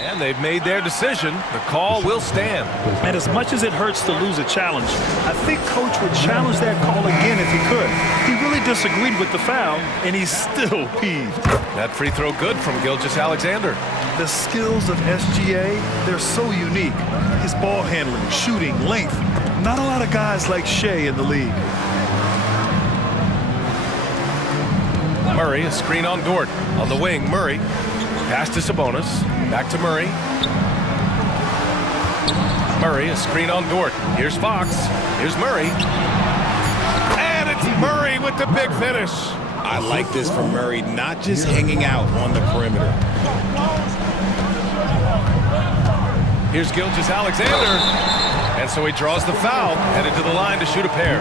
And they've made their decision. The call will stand. And as much as it hurts to lose a challenge, I think Coach would challenge that call again if he could. He really disagreed with the foul, and he's still peeved. That free throw good from Gilgeous-Alexander. The skills of SGA, they're so unique. His ball handling, shooting, length. Not a lot of guys like Shai in the league. Murray, a screen on Dort. On the wing, Murray. Pass to Sabonis. Back to Murray. Murray, a screen on Dort. Here's Fox. Here's Murray. And it's Murray with the big finish. I like this from Murray, not just hanging out on the perimeter. Here's Gilgeous-Alexander. And so he draws the foul, headed to the line to shoot a pair.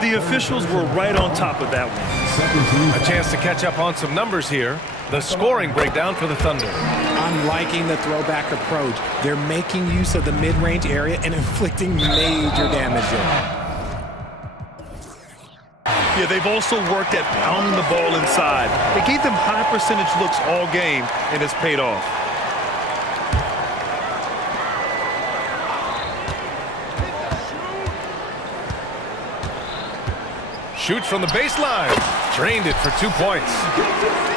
The officials were right on top of that one. A chance to catch up on some numbers here. The scoring breakdown for the Thunder. I'm liking the throwback approach. They're making use of the mid-range area and inflicting major damage there. Yeah, they've also worked at pounding the ball inside. They gave them high percentage looks all game, and it's paid off. Shoots from the baseline. Drained it for 2 points.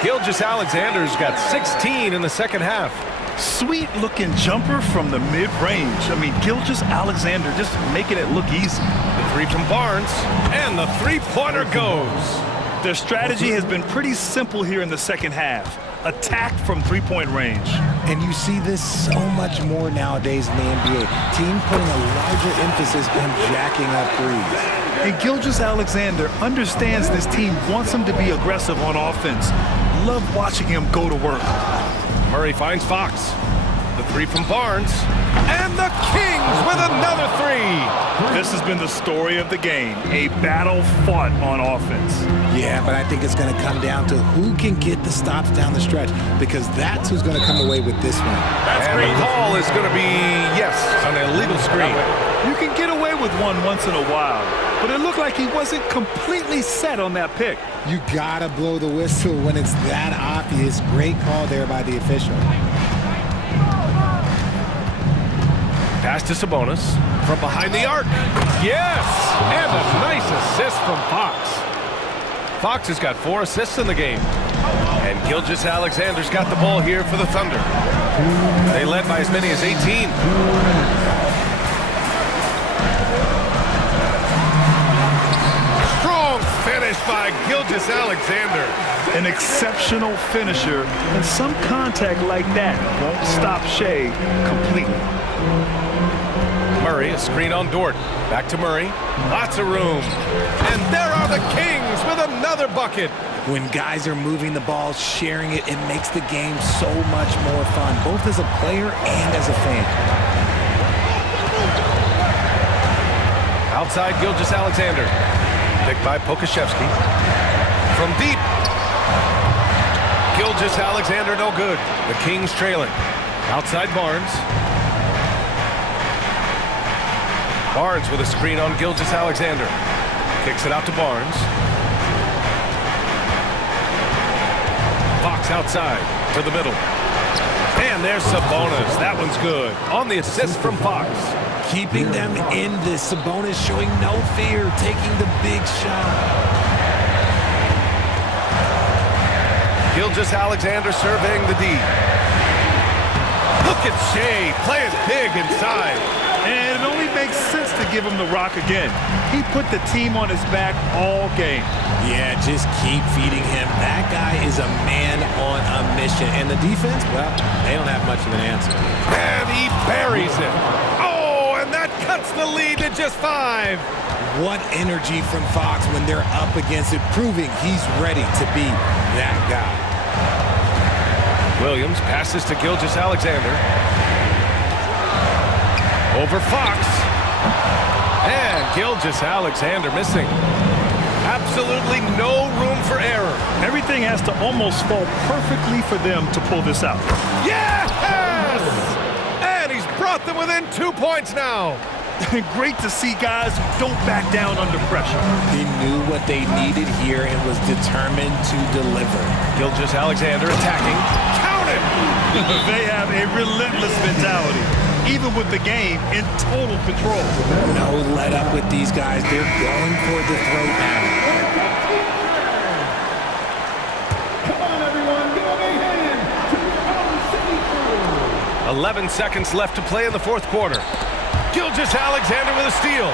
Gilgeous-Alexander's got 16 in the second half. Sweet looking jumper from the mid-range. I mean, Gilgeous-Alexander just making it look easy. The three from Barnes, and the three-pointer goes. Their strategy has been pretty simple here in the second half. Attack from three-point range. And you see this so much more nowadays in the NBA. Team putting a larger emphasis on jacking up threes. And Gilgeous-Alexander understands this team wants him to be aggressive on offense. Love watching him go to work. Murray finds Fox. The three from Barnes. And the Kings with another three. This has been the story of the game, a battle fought on offense. Yeah, but I think it's going to come down to who can get the stops down the stretch, because that's who's going to come away with this one. And the call is going to be, yes, an illegal screen. You can get away with one once in a while, but it looked like he wasn't completely set on that pick. You got to blow the whistle when it's that obvious. Great call there by the official. Pass to Sabonis from behind the arc. Yes! And a nice assist from Fox. Fox has got 4 assists in the game. And Gilgeous-Alexander's got the ball here for the Thunder. They led by as many as 18. Strong finish by Gilgeous-Alexander. An exceptional finisher, and some contact like that won't stop Shea completely. Murray, a screen on Dort. Back to Murray. Lots of room. And there are the Kings with another bucket. When guys are moving the ball, sharing it, it makes the game so much more fun, both as a player and as a fan. Outside Gilgeous-Alexander. Picked by Pokashevsky. From deep. Gilgeous-Alexander no good. The Kings trailing. Outside Barnes. Barnes with a screen on Gilgeous-Alexander. Kicks it out to Barnes. Fox outside to the middle. And there's Sabonis. That one's good. On the assist from Fox. Keeping them in this. Sabonis showing no fear, taking the big shot. Gilgeous-Alexander surveying the D. Look at Shea playing big inside. And it only makes sense to give him the rock again. He put the team on his back all game. Yeah, just keep feeding him. That guy is a man on a mission. And the defense, well, they don't have much of an answer. And he buries it. Oh, and that cuts the lead to just 5. What energy from Fox when they're up against it, proving he's ready to be that guy. Williams passes to Gilgeous-Alexander. Over Fox. And Gilgeous-Alexander missing. Absolutely no room for error. Everything has to almost fall perfectly for them to pull this out. Yes! And he's brought them within 2 points now. Great to see guys who don't back down under pressure. He knew what they needed here and was determined to deliver. Gilgeous-Alexander attacking. Count it! They have a relentless mentality, even with the game in total control. No let up with these guys. They're going for the throat now. Come on, everyone, give a big hand to our city crew. 11 seconds left to play in the 4th quarter. Gilgeous-Alexander with a steal.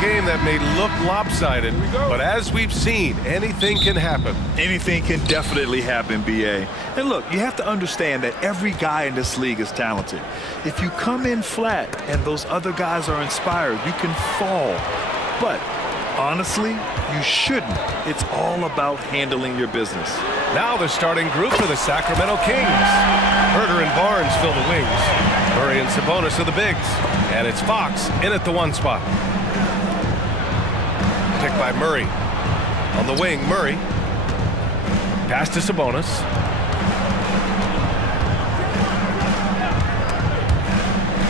game that may look lopsided, but as we've seen, anything can happen. Anything can definitely happen, BA. And look, you have to understand that every guy in this league is talented. If you come in flat and those other guys are inspired, you can fall. But honestly, you shouldn't. It's all about handling your business. Now the starting group for the Sacramento Kings. Herter and Barnes fill the wings. Murray and Sabonis are the bigs. And it's Fox in at the 1 spot. Picked by Murray. On the wing, Murray. Pass to Sabonis.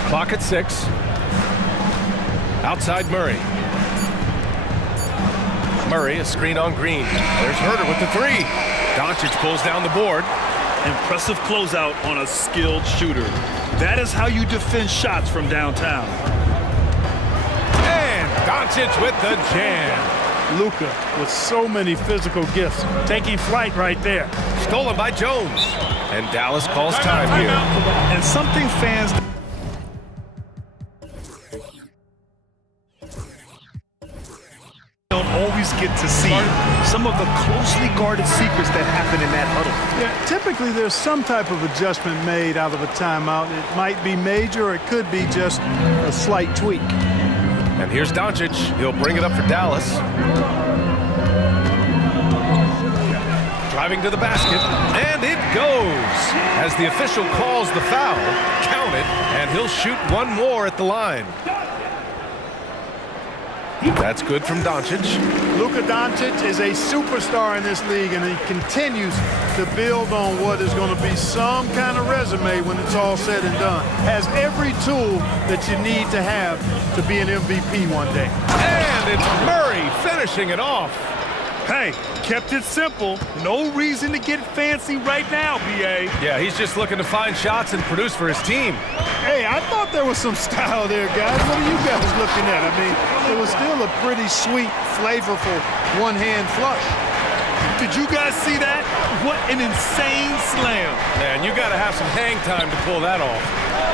Clock at 6. Outside Murray. Murray, a screen on Green. There's Herter with the 3. Doncic pulls down the board. Impressive closeout on a skilled shooter. That is how you defend shots from downtown. And Doncic with the jam. Luka with so many physical gifts, taking flight right there. Stolen by Jones. And Dallas calls time here. And something fans don't always get to see, some of the closely guarded secrets that happen in that huddle. Yeah, typically there's some type of adjustment made out of a timeout. It might be major or it could be just a slight tweak. And here's Doncic. He'll bring it up for Dallas. Driving to the basket, and it goes. As the official calls the foul, count it, and he'll shoot one more at the line. That's good from Doncic. Luka Doncic is a superstar in this league, and he continues to build on what is going to be some kind of resume when it's all said and done. Has every tool that you need to have to be an MVP one day. And it's Murray finishing it off. Hey, kept it simple. No reason to get fancy right now, BA. Yeah, he's just looking to find shots and produce for his team. Hey, I thought there was some style there, guys. What are you guys looking at? I mean, it was still a pretty sweet, flavorful one-hand flush. Did you guys see that? What an insane slam. Man, you got to have some hang time to pull that off.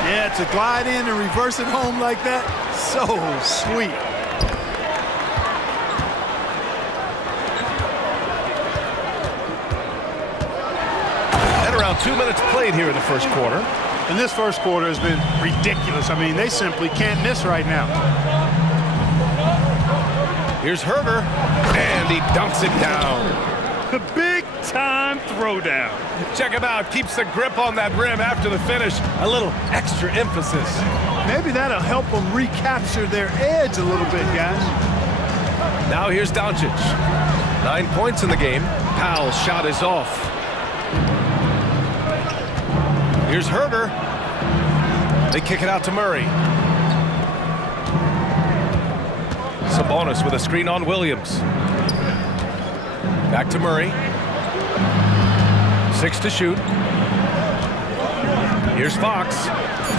Yeah, to glide in and reverse it home like that, so sweet. Around 2 minutes played here in the first quarter. And this first quarter has been ridiculous. I mean, they simply can't miss right now. Here's Herter, and he dunks it down. The big-time throwdown. Check him out. Keeps the grip on that rim after the finish. A little extra emphasis. Maybe that'll help them recapture their edge a little bit, guys. Now here's Doncic. 9 points in the game. Powell's shot is off. Here's Herter. They kick it out to Murray. Sabonis with a screen on Williams. Back to Murray. 6 to shoot. Here's Fox.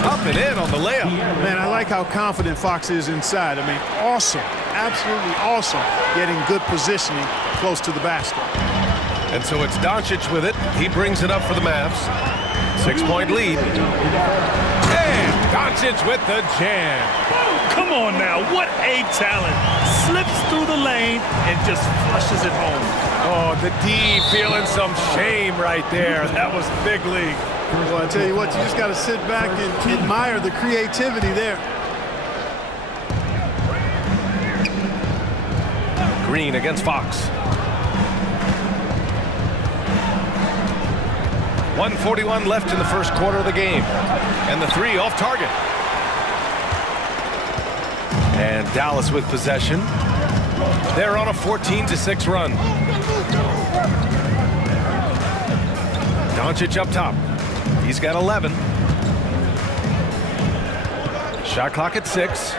Up and in on the layup. Man, I like how confident Fox is inside. I mean, awesome. Absolutely awesome. Getting good positioning close to the basket. And so it's Doncic with it. He brings it up for the Mavs. 6-point lead. And Doncic with the jam. Come on now, what a talent. Slips through the lane and just flushes it home. Oh, the D feeling some shame right there. That was big league. Well, I tell you what, you just got to sit back and admire the creativity there. Green against Fox. 1:41 left in the first quarter of the game. And the 3 off target. And Dallas with possession. They're on a 14-6 run. Doncic up top. He's got 11. Shot clock at 6.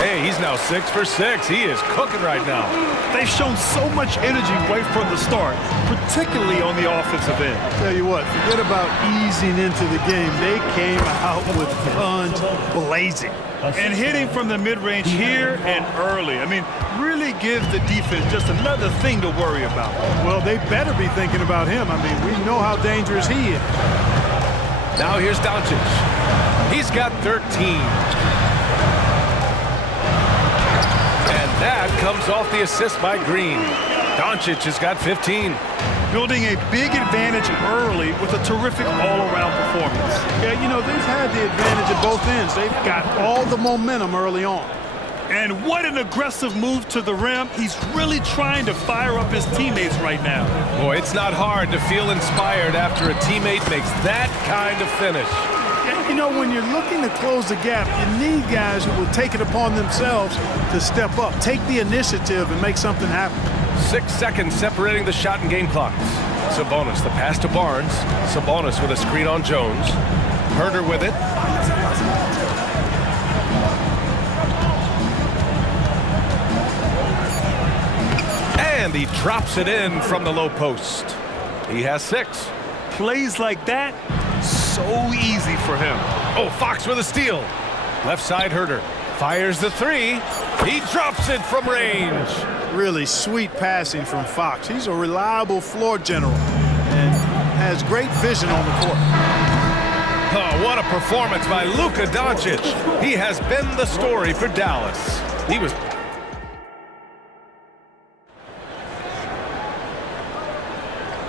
Hey, he's now 6 for 6. He is cooking right now. They've shown so much energy right from the start, particularly on the offensive end. Tell you what, forget about easing into the game. They came out with guns blazing. And hitting from the mid-range here and early. I mean, really gives the defense just another thing to worry about. Well, they better be thinking about him. I mean, we know how dangerous he is. Now here's Doncic. He's got 13. that comes off the assist by Green. Doncic has got 15. Building a big advantage early with a terrific all-around performance. Yeah, you know, they've had the advantage at both ends. They've got all the momentum early on. And what an aggressive move to the rim. He's really trying to fire up his teammates right now. Boy, it's not hard to feel inspired after a teammate makes that kind of finish. You know, when you're looking to close the gap, you need guys who will take it upon themselves to step up, take the initiative, and make something happen. 6 seconds separating the shot and game clocks. Sabonis, the pass to Barnes. Sabonis with a screen on Jones. Herder with it. And he drops it in from the low post. He has 6. Plays like that, so easy for him. Oh, Fox with a steal. Left side Herder. Fires the 3. He drops it from range. Really sweet passing from Fox. He's a reliable floor general and has great vision on the court. Oh, what a performance by Luka Doncic. He has been the story for Dallas. He was...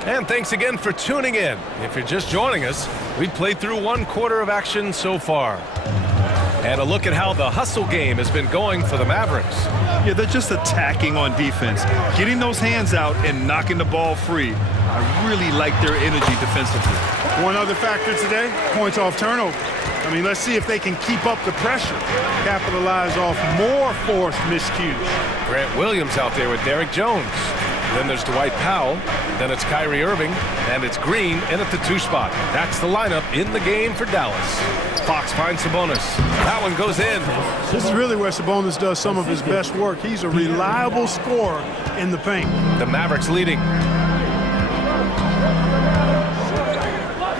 And thanks again for tuning in. If you're just joining us, we played through 1 quarter of action so far. And a look at how the hustle game has been going for the Mavericks. Yeah, they're just attacking on defense, getting those hands out and knocking the ball free. I really like their energy defensively. One other factor today, points off turnover. I mean, let's see if they can keep up the pressure, capitalize off more forced miscues. Grant Williams out there with Derek Jones. Then there's Dwight Powell. Then it's Kyrie Irving. And it's Green in at the 2 spot. That's the lineup in the game for Dallas. Fox finds Sabonis. That one goes in. This is really where Sabonis does some of his best work. He's a reliable scorer in the paint. The Mavericks leading.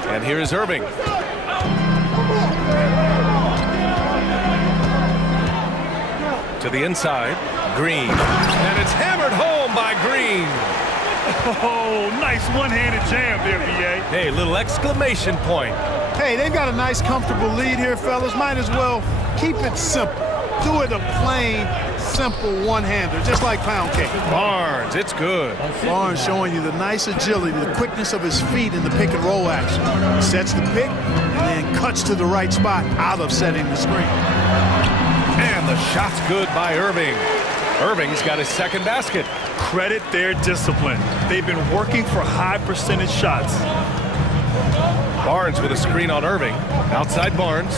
And here is Irving. To the inside. Green. And it's hammered home by Green. Oh, nice one-handed jam there, B.A. Hey, little exclamation point. Hey, they've got a nice, comfortable lead here, fellas. Might as well keep it simple. Do it a plain, simple one-hander, just like pound cake. Barnes, it's good. Barnes showing you the nice agility, the quickness of his feet in the pick-and-roll action. Sets the pick and then cuts to the right spot out of setting the screen. And the shot's good by Irving. Irving's got his 2nd basket. Credit their discipline. They've been working for high percentage shots. Barnes with a screen on Irving. Outside Barnes.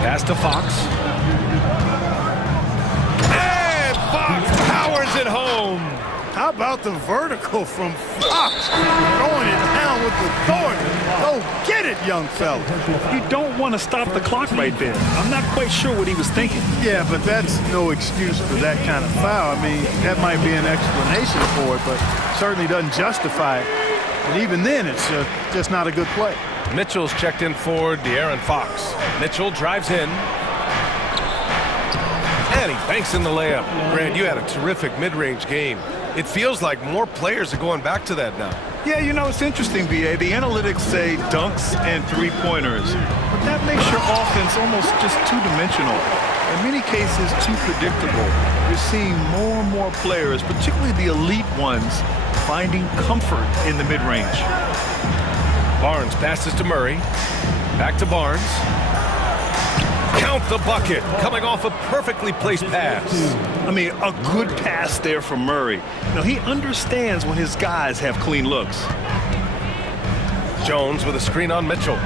Pass to Fox. And Fox powers it home. How about the vertical from Fox? Throwing it down with authority. Go get it, young fella. You don't want to stop the clock right there. I'm not quite sure what he was thinking. Yeah, but that's no excuse for that kind of foul. I mean, that might be an explanation for it, but certainly doesn't justify it. And even then, it's just not a good play. Mitchell's checked in for De'Aaron Fox. Mitchell drives in. And he banks in the layup. Grant, you had a terrific mid-range game. It feels like more players are going back to that now. Yeah, you know, it's interesting, B.A. The analytics say dunks and 3-pointers. But that makes your offense almost just two-dimensional. In many cases, too predictable. You're seeing more and more players, particularly the elite ones, finding comfort in the mid-range. Barnes passes to Murray. Back to Barnes. Count the bucket, coming off a perfectly placed pass. I mean, a good pass there from Murray. Now, he understands when his guys have clean looks. Jones with a screen on Mitchell.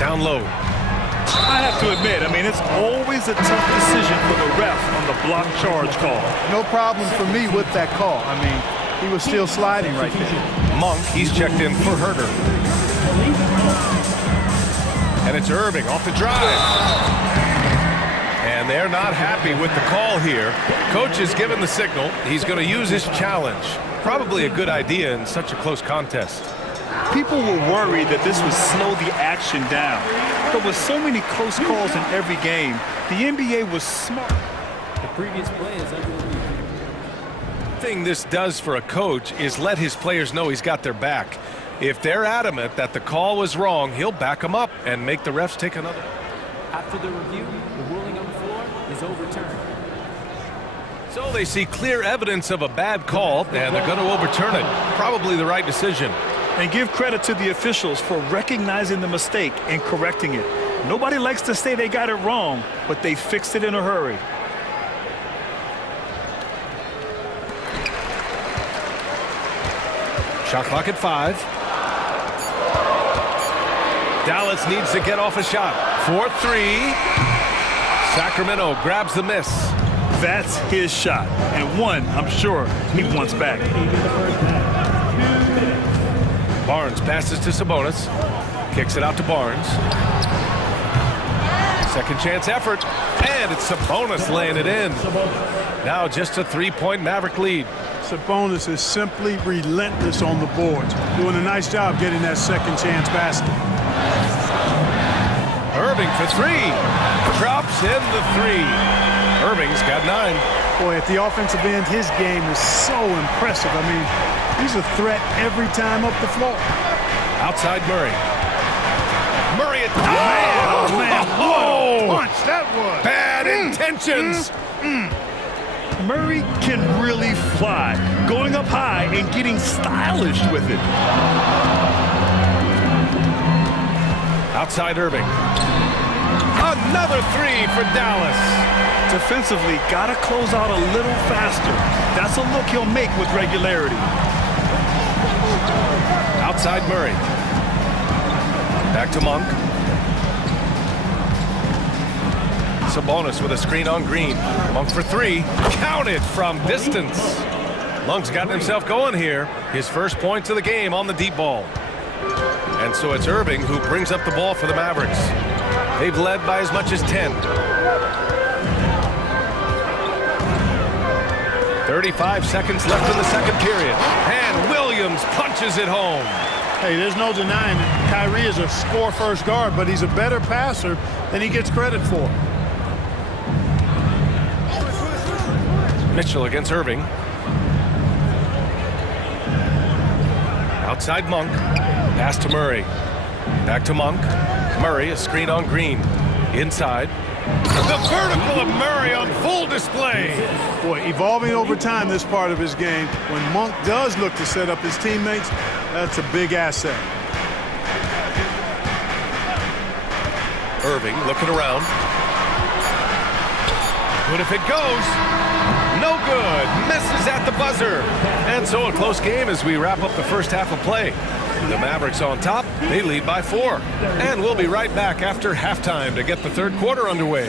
Down low. I have to admit, I mean, it's always a tough decision for the ref on the block charge call. No problem for me with that call. I mean, he was still sliding right there. Monk, he's checked in for Herder. And it's Irving off the drive. And they're not happy with the call here. Coach has given the signal. He's going to use his challenge. Probably a good idea in such a close contest. People were worried that this would slow the action down. But with so many close calls in every game, the NBA was smart. The previous play is under review. The thing this does for a coach is let his players know he's got their back. If they're adamant that the call was wrong, he'll back them up and make the refs take another. After the review, the ruling on the floor is overturned. So they see clear evidence of a bad call, and they're going to overturn it. Probably the right decision. And give credit to the officials for recognizing the mistake and correcting it. Nobody likes to say they got it wrong, but they fixed it in a hurry. Shot clock at 5. Dallas needs to get off a shot. 4-3. Sacramento grabs the miss. That's his shot, and one I'm sure he wants back. Barnes passes to Sabonis. Kicks it out to Barnes. Second chance effort. And it's Sabonis laying it in. Now just a 3-point Maverick lead. Sabonis is simply relentless on the boards. Doing a nice job getting that second chance basket. Irving for 3. Drops in the 3. Irving's got 9. Boy, at the offensive end, his game is so impressive. I mean, he's a threat every time up the floor. Outside Murray. Murray at oh, man, what a punch that was. Bad intentions. Murray can really fly, going up high and getting stylish with it. Outside Irving. Another 3 for Dallas. Defensively, got to close out a little faster. That's a look he'll make with regularity. Outside Murray. Back to Monk. Sabonis with a screen on Green. Monk for 3. Counted from distance. Monk's gotten himself going here. His first points of the game on the deep ball. And so it's Irving who brings up the ball for the Mavericks. They've led by as much as 10. 35 seconds left in the second period. And Williams punches it home. Hey, there's no denying it. Kyrie is a score-first guard, but he's a better passer than he gets credit for. Mitchell against Irving. Outside Monk. Pass to Murray. Back to Monk. Murray, a screen on Green. Inside. The vertical of Murray on full display. Boy, evolving over time, this part of his game. When Monk does look to set up his teammates, that's a big asset. Irving looking around. Good if it goes. No good. Misses at the buzzer. And so a close game as we wrap up the first half of play. The Mavericks on top. They lead by 4. And we'll be right back after halftime to get the third quarter underway.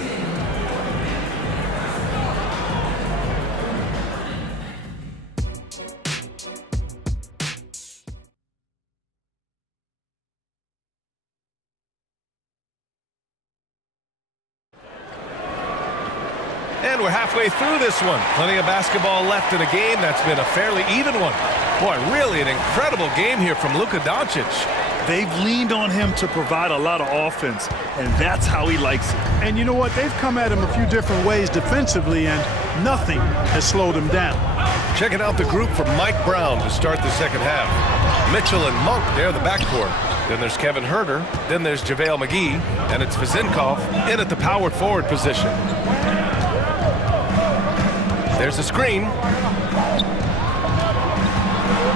And we're halfway through this one. Plenty of basketball left in a game that's been a fairly even one. Boy, really an incredible game here from Luka Doncic. They've leaned on him to provide a lot of offense, and that's how he likes it. And you know what? They've come at him a few different ways defensively, and nothing has slowed him down. Checking out the group for Mike Brown to start the second half. Mitchell and Monk, they're the backcourt. Then there's Kevin Huerter. Then there's JaVale McGee. And it's Vezinkov in at the power forward position. There's a screen.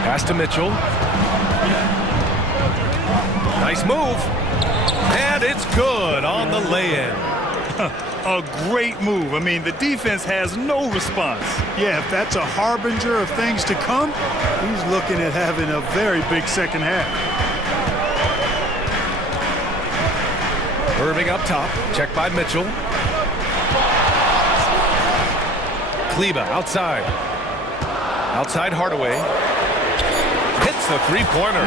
Pass to Mitchell. Nice move. And it's good on the lay-in. A great move. I mean, the defense has no response. Yeah, if that's a harbinger of things to come, he's looking at having a very big second half. Irving up top. Check by Mitchell. Kleba outside. Outside Hardaway. Hits the three-pointer.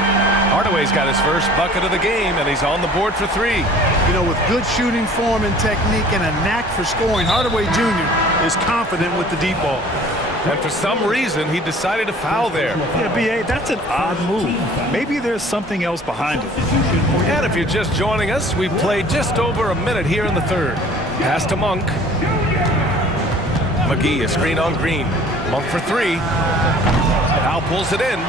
Hardaway's got his first bucket of the game, and he's on the board for 3. You know, with good shooting form and technique and a knack for scoring, Hardaway Jr. is confident with the deep ball. And for some reason, he decided to foul there. Yeah, B.A., that's an odd move. Maybe there's something else behind it. And if you're just joining us, we've played just over a minute here in the third. Pass to Monk. McGee, a screen on Green. Monk for 3. Al pulls it in.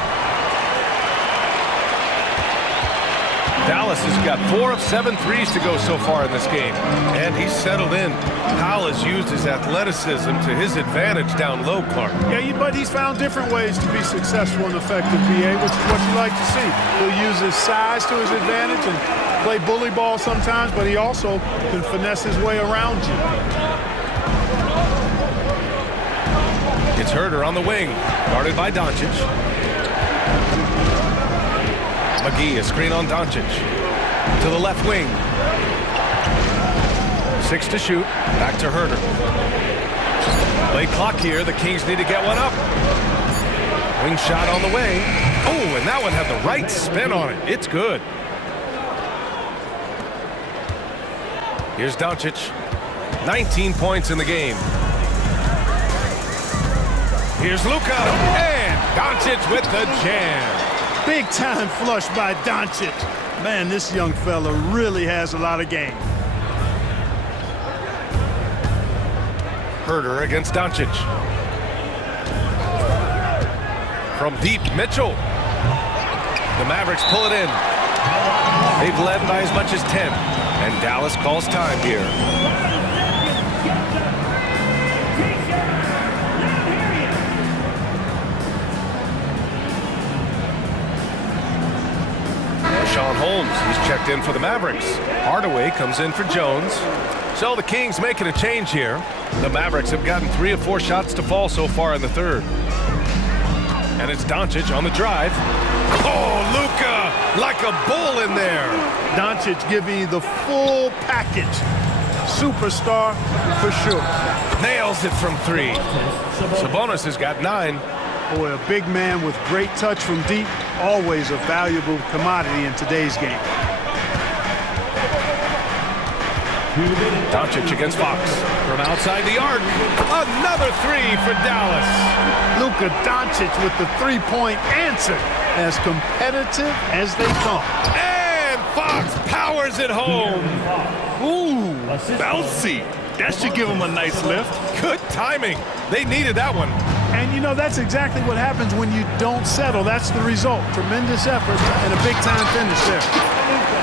Dallas has got 4 of 7 threes to go so far in this game, and he's settled in. Powell has used his athleticism to his advantage down low, Clark. Yeah, but he's found different ways to be successful and effective, BA, which is what you like to see. He'll use his size to his advantage and play bully ball sometimes, but he also can finesse his way around you. It's Herder on the wing, guarded by Doncic. McGee, a screen on Doncic. To the left wing. 6 to shoot. Back to Herder. Late clock here. The Kings need to get one up. Wing shot on the way. Oh, and that one had the right spin on it. It's good. Here's Doncic. 19 points in the game. Here's Luka. And Doncic with the jam. Big time flush by Doncic. Man, this young fella really has a lot of game. Herder against Doncic. From deep, Mitchell. The Mavericks pull it in. They've led by as much as 10. And Dallas calls time here. Sean Holmes, he's checked in for the Mavericks. Hardaway comes in for Jones. So the Kings making a change here. The Mavericks have gotten 3 of 4 shots to fall so far in the third. And it's Doncic on the drive. Oh, Luka, like a bull in there. Doncic giving you the full package. Superstar for sure. Nails it from 3. Sabonis has got 9. Boy, a big man with great touch from deep, always a valuable commodity in today's game. Doncic against Fox. From outside the arc, another 3 for Dallas. Luka Doncic with the three-point answer, as competitive as they come. And Fox powers it home. Ooh, bouncy. That should give him a nice lift. Good timing. They needed that one. And, you know, that's exactly what happens when you don't settle. That's the result. Tremendous effort and a big-time finish there.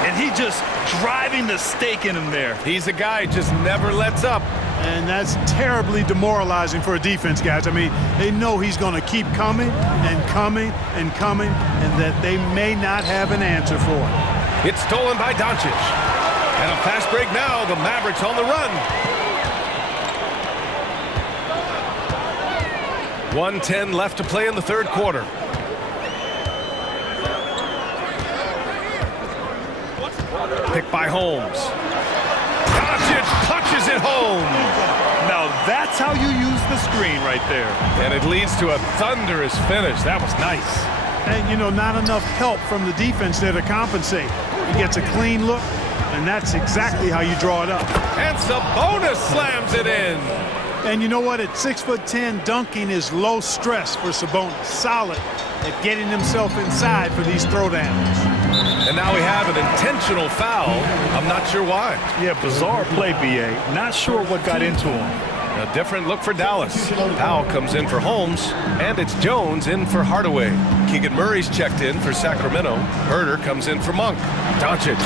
And he just driving the stake in him there. He's a guy who just never lets up. And that's terribly demoralizing for a defense, guys. I mean, they know he's going to keep coming and coming and coming, and that they may not have an answer for it. It's stolen by Doncic. And a fast break now. The Mavericks on the run. 1:10 left to play in the third quarter. Picked by Holmes. Doncic punches it home. Now that's how you use the screen right there. And it leads to a thunderous finish. That was nice. And, you know, not enough help from the defense there to compensate. He gets a clean look, and that's exactly how you draw it up. And Sabonis slams it in. And you know what? At 6'10", dunking is low stress for Sabonis. Solid at getting himself inside for these throwdowns. And now we have an intentional foul. I'm not sure why. Yeah, bizarre play, BA. Not sure what got into him. A different look for Dallas. Powell comes in for Holmes, and it's Jones in for Hardaway. Keegan Murray's checked in for Sacramento. Herder comes in for Monk. Doncic.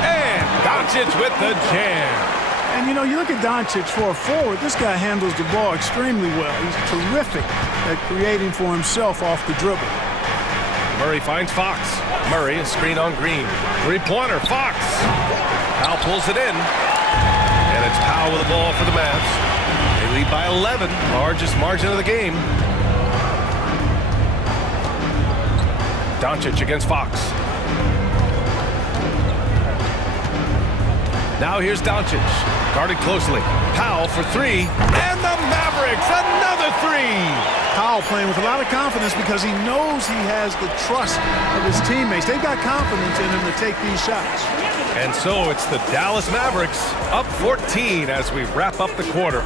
And Doncic with the jam. And, you know, you look at Doncic for a forward, this guy handles the ball extremely well. He's terrific at creating for himself off the dribble. Murray finds Fox. Murray, a screen on Green. Three-pointer, Fox. Powell pulls it in. And it's Powell with the ball for the Mavs. They lead by 11, largest margin of the game. Doncic against Fox. Now here's Doncic, guarded closely. Powell for 3, and the Mavericks, another 3! Powell playing with a lot of confidence because he knows he has the trust of his teammates. They've got confidence in him to take these shots. And so it's the Dallas Mavericks up 14 as we wrap up the quarter.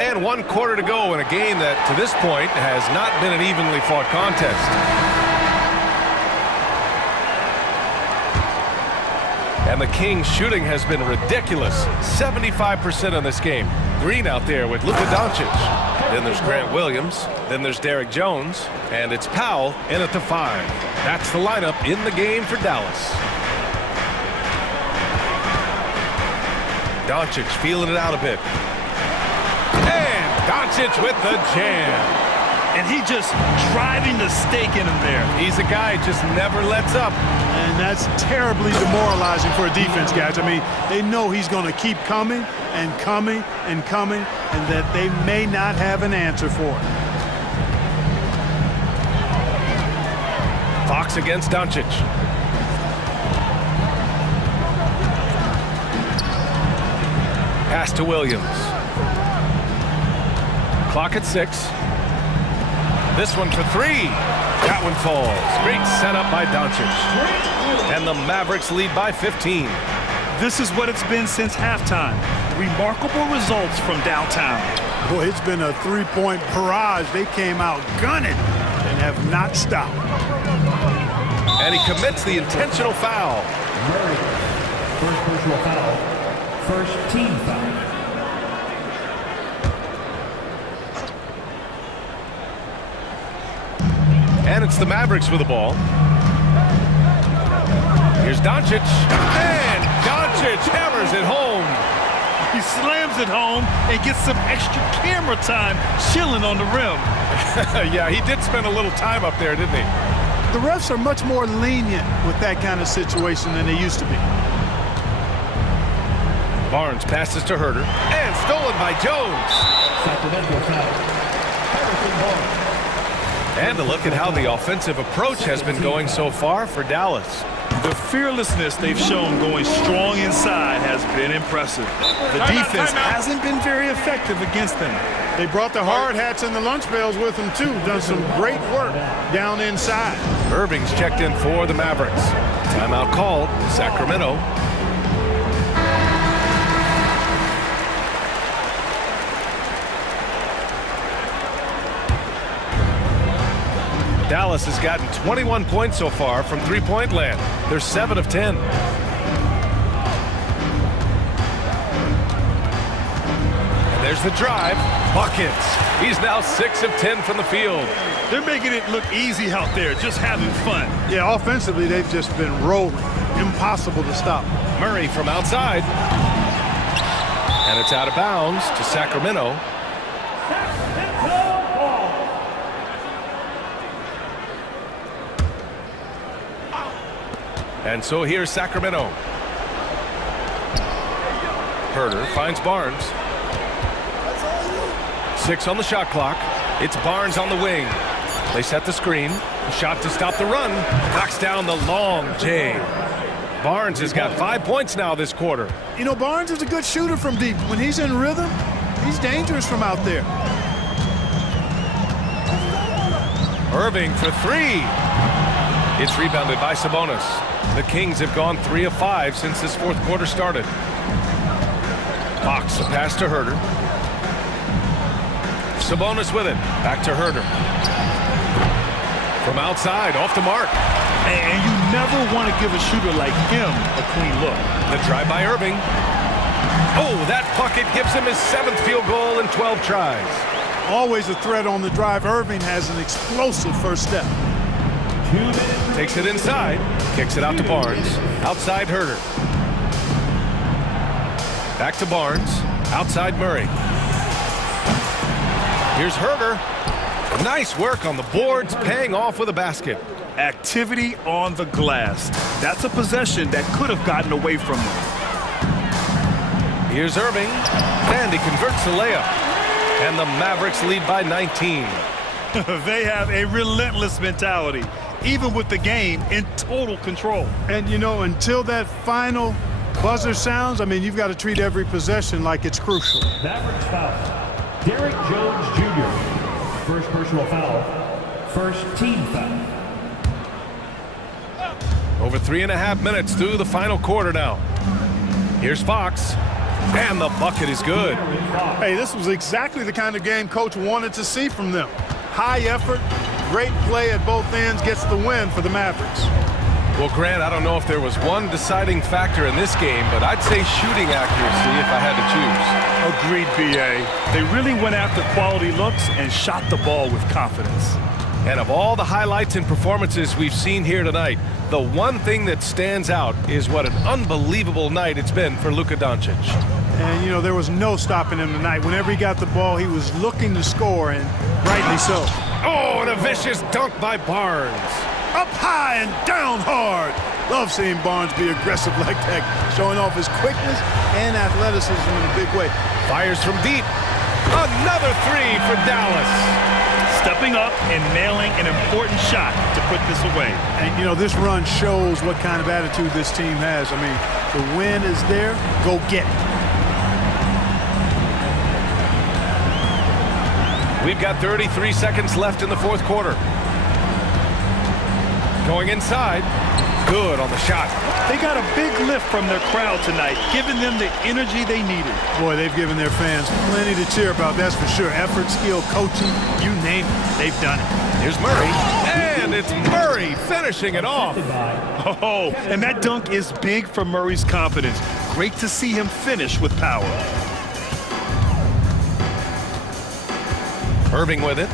And 1 quarter to go in a game that, to this point, has not been an evenly fought contest. And the Kings' shooting has been ridiculous. 75% on this game. Green out there with Luka Doncic. Then there's Grant Williams. Then there's Derek Jones. And it's Powell in at the 5. That's the lineup in the game for Dallas. Doncic feeling it out a bit. And Doncic with the jam. And he just driving the stake in him there. He's a guy who just never lets up. And that's terribly demoralizing for a defense, guys. I mean, they know he's going to keep coming and coming and coming, and that they may not have an answer for it. Fox against Doncic. Pass to Williams. Clock at 6. This one for 3. That one falls. Great setup by Doncic. And the Mavericks lead by 15. This is what it's been since halftime. Remarkable results from downtown. Boy, it's been a three-point barrage. They came out gunning and have not stopped. And he commits the intentional foul. Murray, first personal foul, first team foul. And it's the Mavericks with the ball. Here's Doncic. And Doncic hammers it home. He slams it home and gets some extra camera time chilling on the rim. Yeah, he did spend a little time up there, didn't he? The refs are much more lenient with that kind of situation than they used to be. Barnes passes to Herter. And stolen by Jones. Sacramento foul. Harrison Barnes. And a look at how the offensive approach has been going so far for Dallas. The fearlessness they've shown going strong inside has been impressive. The defense hasn't been very effective against them. They brought the hard hats and the lunch pails with them, too. Done some great work down inside. Irving's checked in for the Mavericks. Timeout called, Sacramento. Dallas has gotten 21 points so far from three-point land. They're 7 of 10. And there's the drive. Buckets. He's now 6 of 10 from the field. They're making it look easy out there, just having fun. Yeah, offensively, they've just been rolling. Impossible to stop. Murray from outside. And it's out of bounds to Sacramento. And so here's Sacramento. Herter finds Barnes. 6 on the shot clock. It's Barnes on the wing. They set the screen. A shot to stop the run. Knocks down the long J. Barnes has got 5 points now this quarter. You know, Barnes is a good shooter from deep. When he's in rhythm, he's dangerous from out there. Irving for 3. It's rebounded by Sabonis. The Kings have gone 3 of 5 since this fourth quarter started. Fox, the pass to Herter. Sabonis with it. Back to Herter. From outside, off the mark. And you never want to give a shooter like him a clean look. The drive by Irving. Oh, that bucket gives him his 7th field goal in 12 tries. Always a threat on the drive. Irving has an explosive first step. Takes it inside. Kicks it out to Barnes. Outside Herter. Back to Barnes. Outside Murray. Here's Herter. Nice work on the boards, paying off with a basket. Activity on the glass. That's a possession that could have gotten away from them. Here's Irving. And he converts the layup. And the Mavericks lead by 19. They have a relentless mentality, even with the game in total control. And, you know, until that final buzzer sounds, I mean, you've got to treat every possession like it's crucial. Mavericks foul. Derek Jones Jr. First personal foul. First team foul. Over 3.5 minutes through the final quarter now. Here's Fox. And the bucket is good. Hey, this was exactly the kind of game Coach wanted to see from them. High effort, great play at both ends, gets the win for the Mavericks. Well, Grant, I don't know if there was one deciding factor in this game, but I'd say shooting accuracy if I had to choose. Agreed, BA. They really went after quality looks and shot the ball with confidence. And of all the highlights and performances we've seen here tonight, the one thing that stands out is what an unbelievable night it's been for Luka Doncic. And, you know, there was no stopping him tonight. Whenever he got the ball, he was looking to score, and rightly so. Oh, and a vicious dunk by Barnes. Up high and down hard. Love seeing Barnes be aggressive like that, showing off his quickness and athleticism in a big way. Fires from deep. Another three for Dallas. Stepping up and nailing an important shot to put this away. And, you know, this run shows what kind of attitude this team has. I mean, the win is there. Go get it. We've got 33 seconds left in the fourth quarter. Going inside. Good on the shot. They got a big lift from their crowd tonight, giving them the energy they needed. Boy, they've given their fans plenty to cheer about, that's for sure. Effort, skill, coaching, you name it, they've done it. Here's Murray. And it's Murray finishing it off. Oh, and that dunk is big for Murray's confidence. Great to see him finish with power. Irving with it.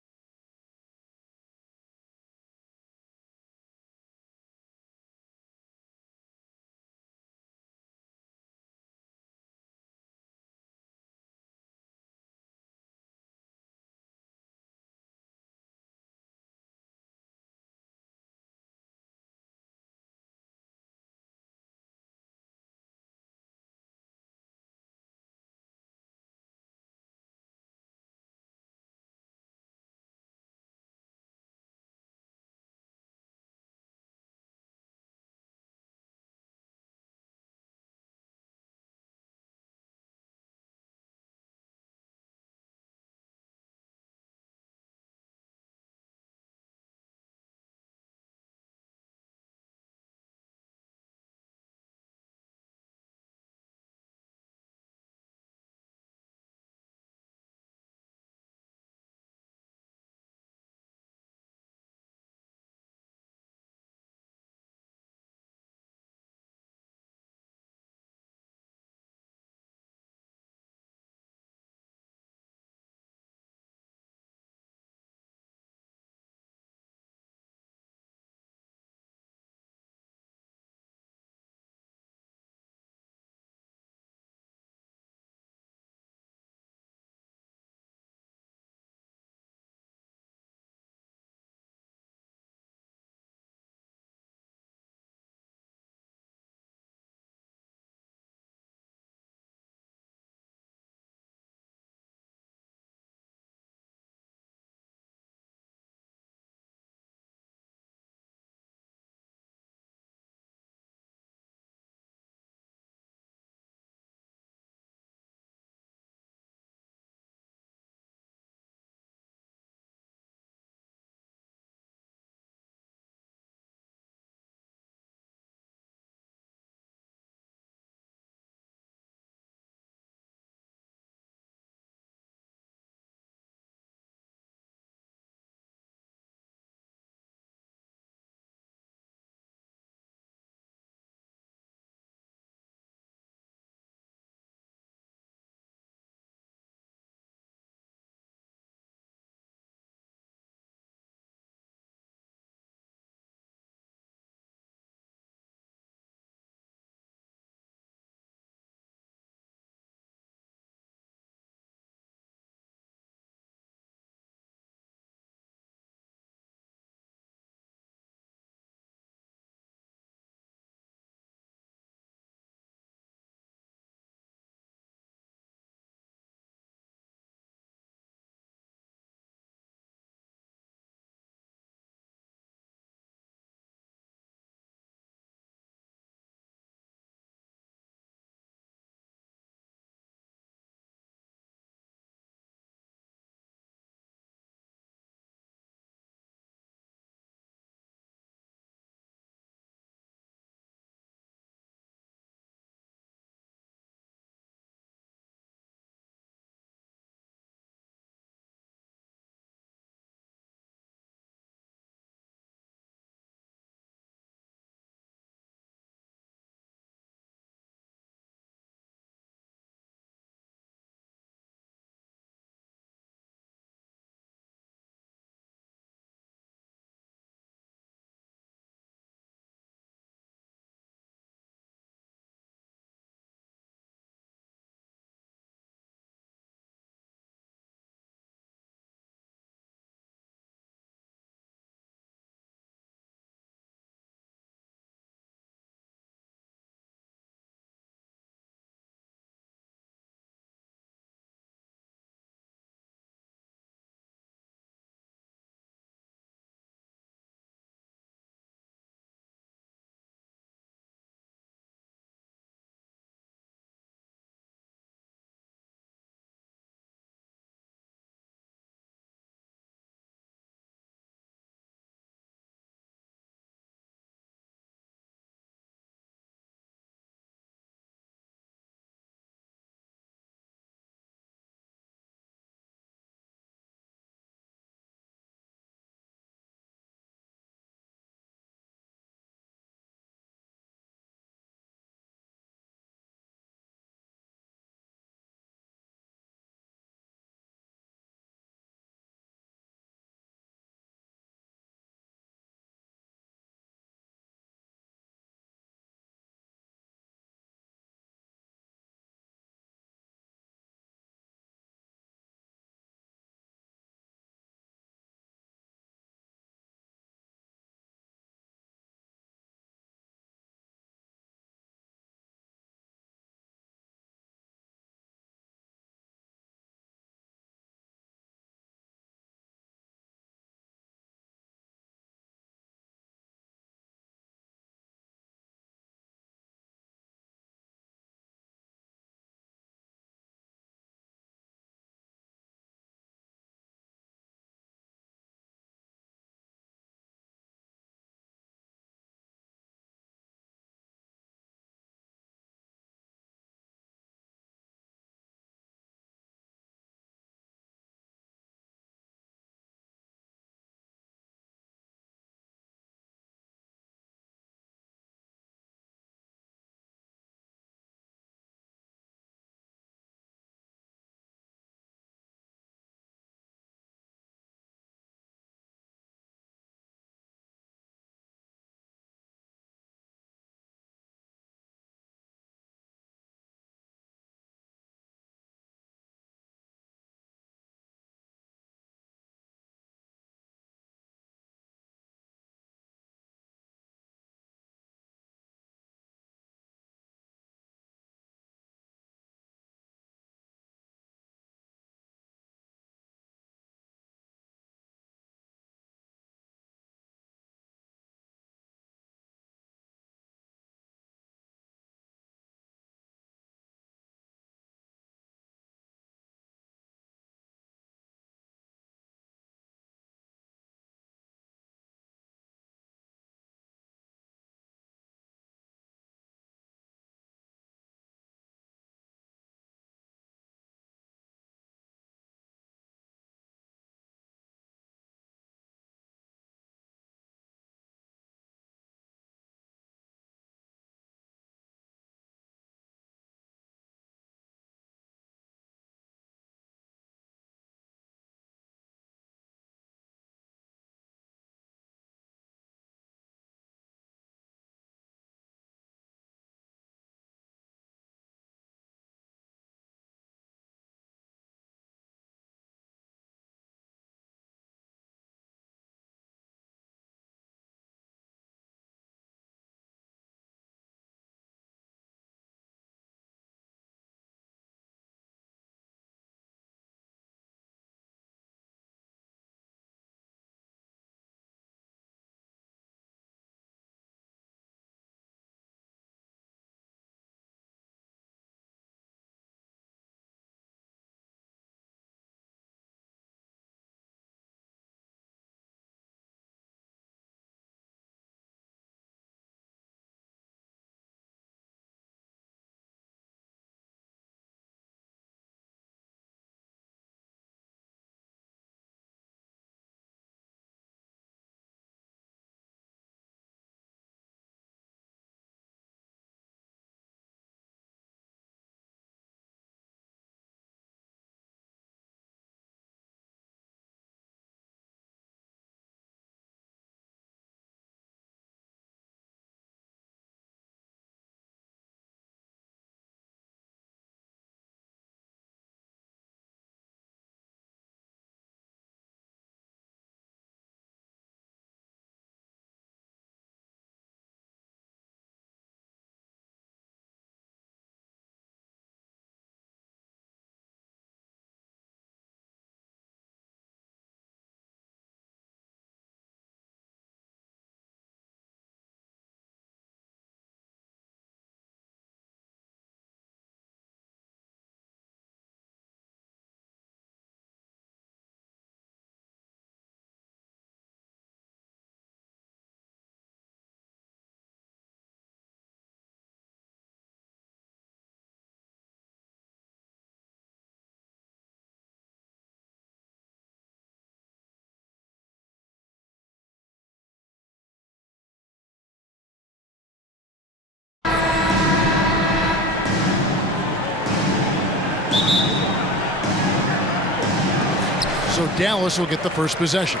So Dallas will get the first possession.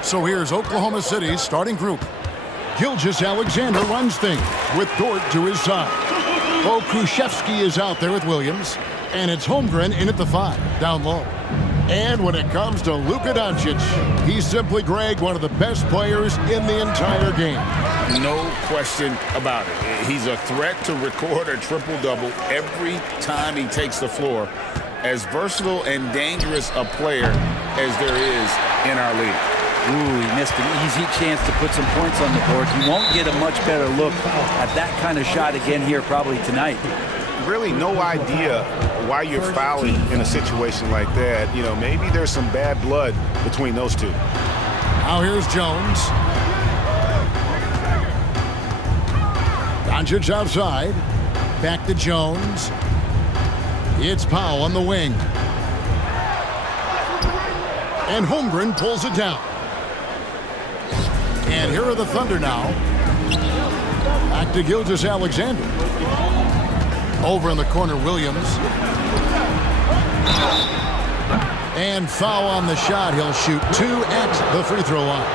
So here's Oklahoma City's starting group. Gilgeous-Alexander runs things with Dort to his side. Okushevsky is out there with Williams. And it's Holmgren in at the 5, down low. And when it comes to Luka Doncic, he's simply, Greg, one of the best players in the entire game. No question about it. He's a threat to record a triple-double every time he takes the floor. As versatile and dangerous a player as there is in our league. Ooh, he missed an easy chance to put some points on the board. He won't get a much better look at that kind of shot again here probably tonight. Really no idea why you're fouling in a situation like that. You know, maybe there's some bad blood between those two. Now here's Jones. Doncic outside. Back to Jones. It's Powell on the wing. And Holmgren pulls it down. And here are the Thunder now. Back to Gilgeous-Alexander. Over in the corner, Williams. And foul on the shot. He'll shoot 2 at the free throw line.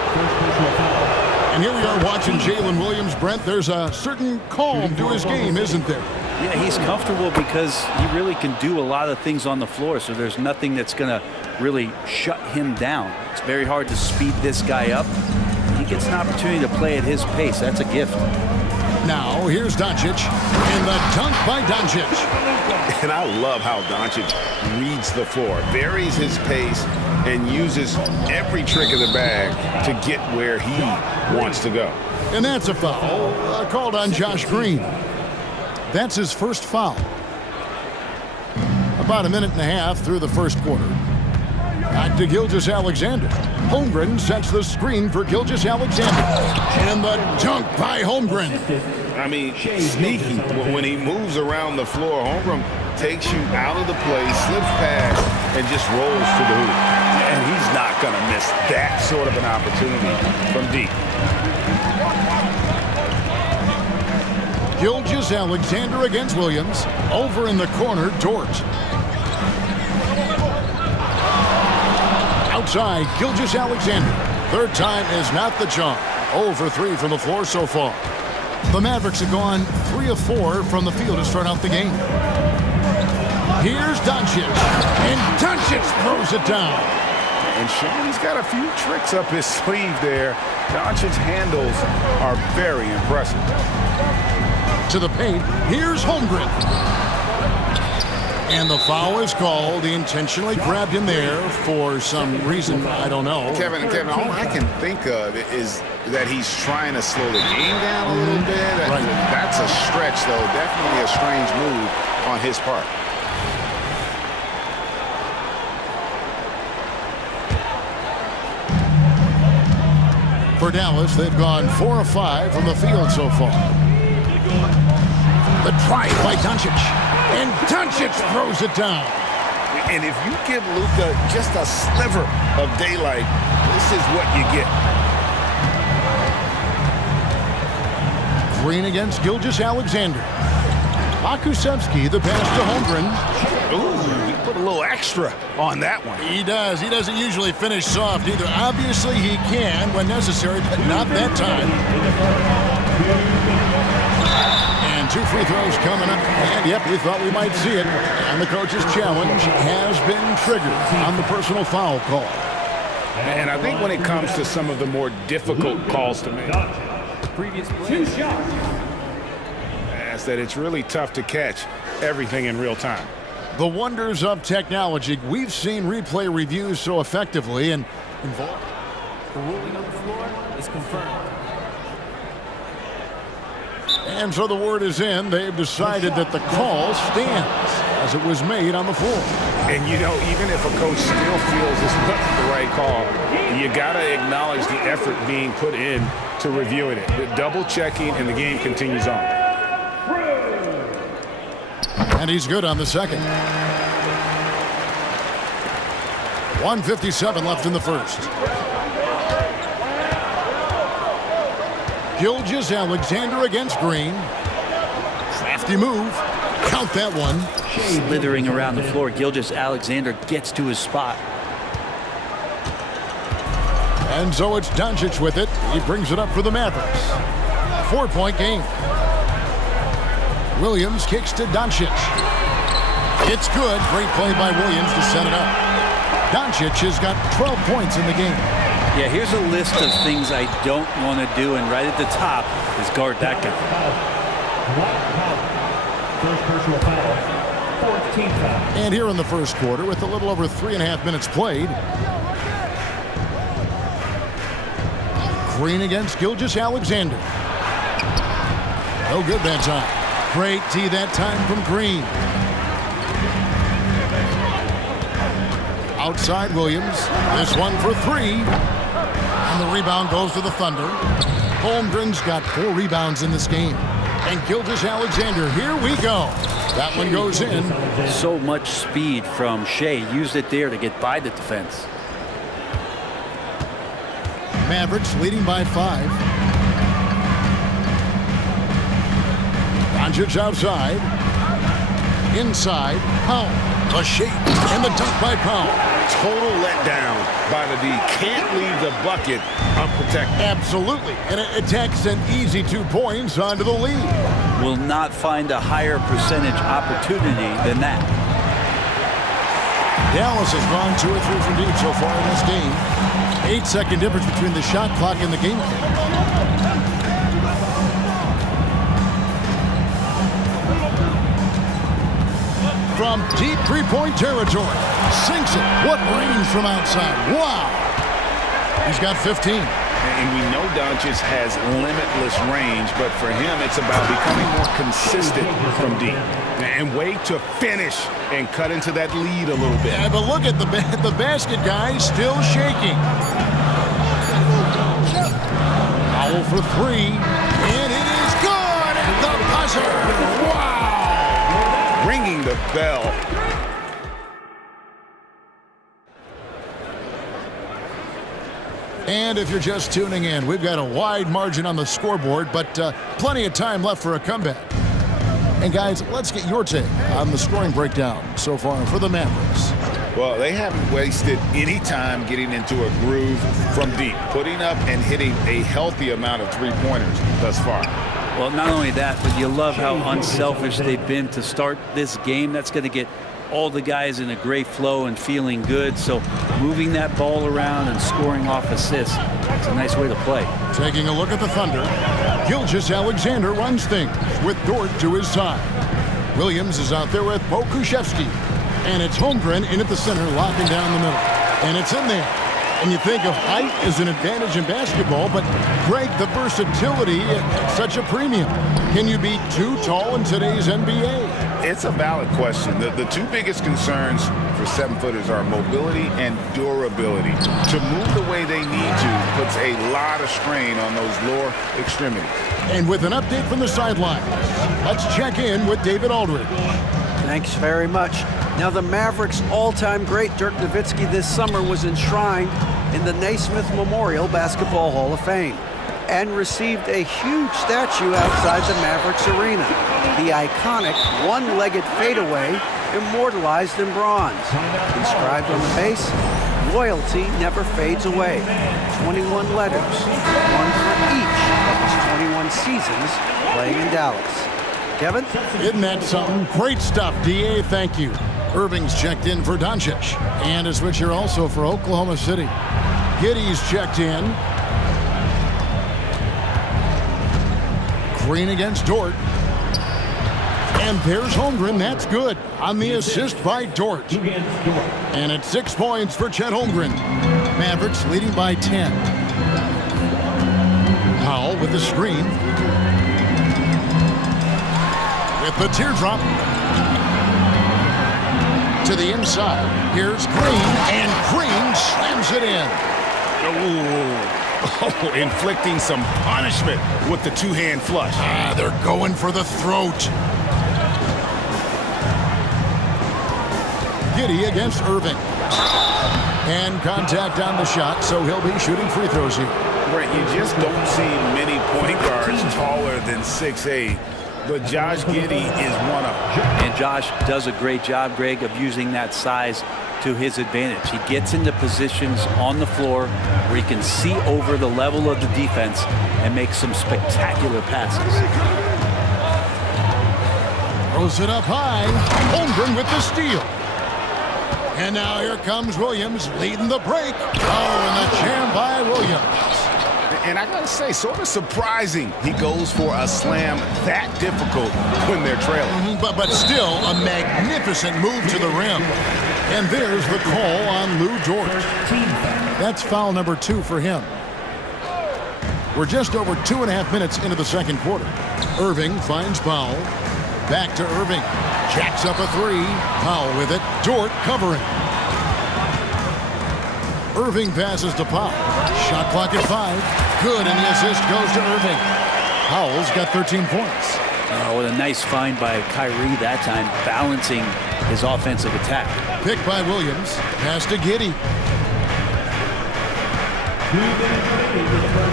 And here we are watching Jalen Williams. Brent, there's a certain calm to his game, isn't there? Yeah, he's comfortable because he really can do a lot of things on the floor, so there's nothing that's going to really shut him down. It's very hard to speed this guy up. He gets an opportunity to play at his pace. That's a gift. Now, here's Doncic, and the dunk by Doncic. And I love how Doncic reads the floor, varies his pace, and uses every trick of the bag to get where he wants to go. And that's a foul called on Josh Green. That's his first foul. About a minute and a half through the first quarter. Back to Gilgeous-Alexander. Holmgren sets the screen for Gilgeous-Alexander. And the dunk by Holmgren. I mean, sneaky. When he moves around the floor, Holmgren takes you out of the play, slips past, and just rolls to the hoop. And he's not going to miss that sort of an opportunity from deep. Gilgeous-Alexander against Williams. Over in the corner, Dort. Outside, Gilgeous-Alexander. Third time is not the charm. 0 for 3 from the floor so far. The Mavericks have gone 3 of 4 from the field to start out the game. Here's Doncic. And Doncic throws it down. And Sean, he's got a few tricks up his sleeve there. Doncic's handles are very impressive. To the paint, here's Holmgren. And the foul is called. He intentionally grabbed him there for some reason, I don't know. Kevin, all I can think of is that he's trying to slow the game down a little bit. Right. That's a stretch, though. Definitely a strange move on his part. For Dallas, they've gone 4 of 5 from the field so far. The drive by Doncic. And Doncic throws it down. And if you give Luka just a sliver of daylight, this is what you get. Green against Gilgeous-Alexander. Okushevsky, the pass to Holmgren. Ooh, he put a little extra on that one. He does. He doesn't usually finish soft either. Obviously, he can when necessary, but not that time. And 2 free throws coming up. And, yep, we thought we might see it. And the coach's challenge has been triggered on the personal foul call. And I think when it comes to some of the more difficult calls to make, Previous play. is that it's really tough to catch everything in real time. The wonders of technology. We've seen replay reviews so effectively and involved. The ruling on the floor is confirmed. And so the word is in. They've decided that the call stands as it was made on the floor. And, you know, even if a coach still feels this wasn't the right call, you got to acknowledge the effort being put in to reviewing it. The double checking, and the game continues on. And he's good on the second. 1:57 left in the first. Gilgeous-Alexander against Green. Crafty move. Count that one. Slithering around the floor, Gilgeous-Alexander gets to his spot. And so it's Doncic with it. He brings it up for the Mavericks. 4-point game. Williams kicks to Doncic. It's good. Great play by Williams to set it up. Doncic has got 12 points in the game. Yeah, here's a list of things I don't want to do, and right at the top is guard that guy. First personal foul. 14th foul. And here in the first quarter, with a little over 3.5 minutes played, Green against Gilgeous-Alexander. No good that time. Great tee that time from Green. Outside Williams. This one for three. And the rebound goes to the Thunder. Holmgren's got 4 rebounds in this game. And Gilgeous-Alexander, here we go. That one goes in. So much speed from Shea. Used it there to get by the defense. Mavericks leading by 5. Doncic outside. Inside. Powell. A shake. And the dunk by Powell. Total letdown by the D. Can't leave the bucket unprotected. Absolutely. And it takes an easy 2 points onto the lead. Will not find a higher percentage opportunity than that. Dallas has gone 2 or 3 from deep so far in this game. 8-second difference between the shot clock and the game clock. From deep three-point territory. Sinks it. What range from outside. Wow. He's got 15. And we know Doncic has limitless range, but for him, it's about becoming more consistent from deep. And way to finish and cut into that lead a little bit. Yeah, but look at the basket guy still shaking. Foul for 3. And it is good at the buzzer. Wow. Ringing the bell. And if you're just tuning in, we've got a wide margin on the scoreboard, but plenty of time left for a comeback. And guys, let's get your take on the scoring breakdown so far for the Mavericks. Well, they haven't wasted any time getting into a groove from deep, putting up and hitting a healthy amount of three-pointers thus far. Well, not only that, but you love how unselfish they've been to start this game. That's going to get all the guys in a great flow and feeling good. So moving that ball around and scoring off assists, it's a nice way to play. Taking a look at the Thunder, Gilgeous-Alexander runs things with Dort to his side. Williams is out there with Pokuševski. And it's Holmgren in at the center, locking down the middle. And it's in there. And you think of height as an advantage in basketball, but Greg, the versatility at such a premium. Can you be too tall in today's NBA? It's a valid question. The 2 biggest concerns for 7-footers are mobility and durability. To move the way they need to puts a lot of strain on those lower extremities. And with an update from the sidelines, let's check in with David Aldridge. Thanks very much. Now, the Mavericks' all-time great Dirk Nowitzki this summer was enshrined in the Naismith Memorial Basketball Hall of Fame and received a huge statue outside the Mavericks arena. The iconic one-legged fadeaway immortalized in bronze. Inscribed on the base, loyalty never fades away. 21 letters, one for each of his 21 seasons playing in Dallas. Kevin? Isn't that something? Great stuff, DA. Thank you. Irving's checked in for Doncic. And a switch here also for Oklahoma City. Giddey's checked in. Green against Dort. And there's Holmgren. That's good on the assist by Dort. And it's 6 points for Chet Holmgren. Mavericks leading by 10. Powell with the screen. With the teardrop. To the inside. Here's Green. And Green slams it in. Oh, inflicting some punishment with the 2-hand flush. They're going for the throat. Giddey against Irving. And contact on the shot, so he'll be shooting free throws here. Brent, you just don't see many point guards taller than 6'8", but Josh Giddey is one of them. And Josh does a great job, Greg, of using that size to his advantage. He gets into positions on the floor where he can see over the level of the defense and make some spectacular passes. Throws it up high. Holmgren with the steal. And now here comes Williams leading the break. Oh, and the jam by Williams. And I gotta say, sort of surprising he goes for a slam that difficult when they're trailing. But still a magnificent move to the rim. And there's the call on Lou Dort. That's foul number 2 for him. We're just over 2.5 minutes into the second quarter. Irving finds Powell. Back to Irving. Jacks up a 3. Powell with it. Dort covering. Irving passes to Powell. Shot clock at 5. Good, and the assist goes to Irving. Powell's got 13 points. Oh, what a nice find by Kyrie that time, balancing his offensive attack. Picked by Williams. Pass to Giddey.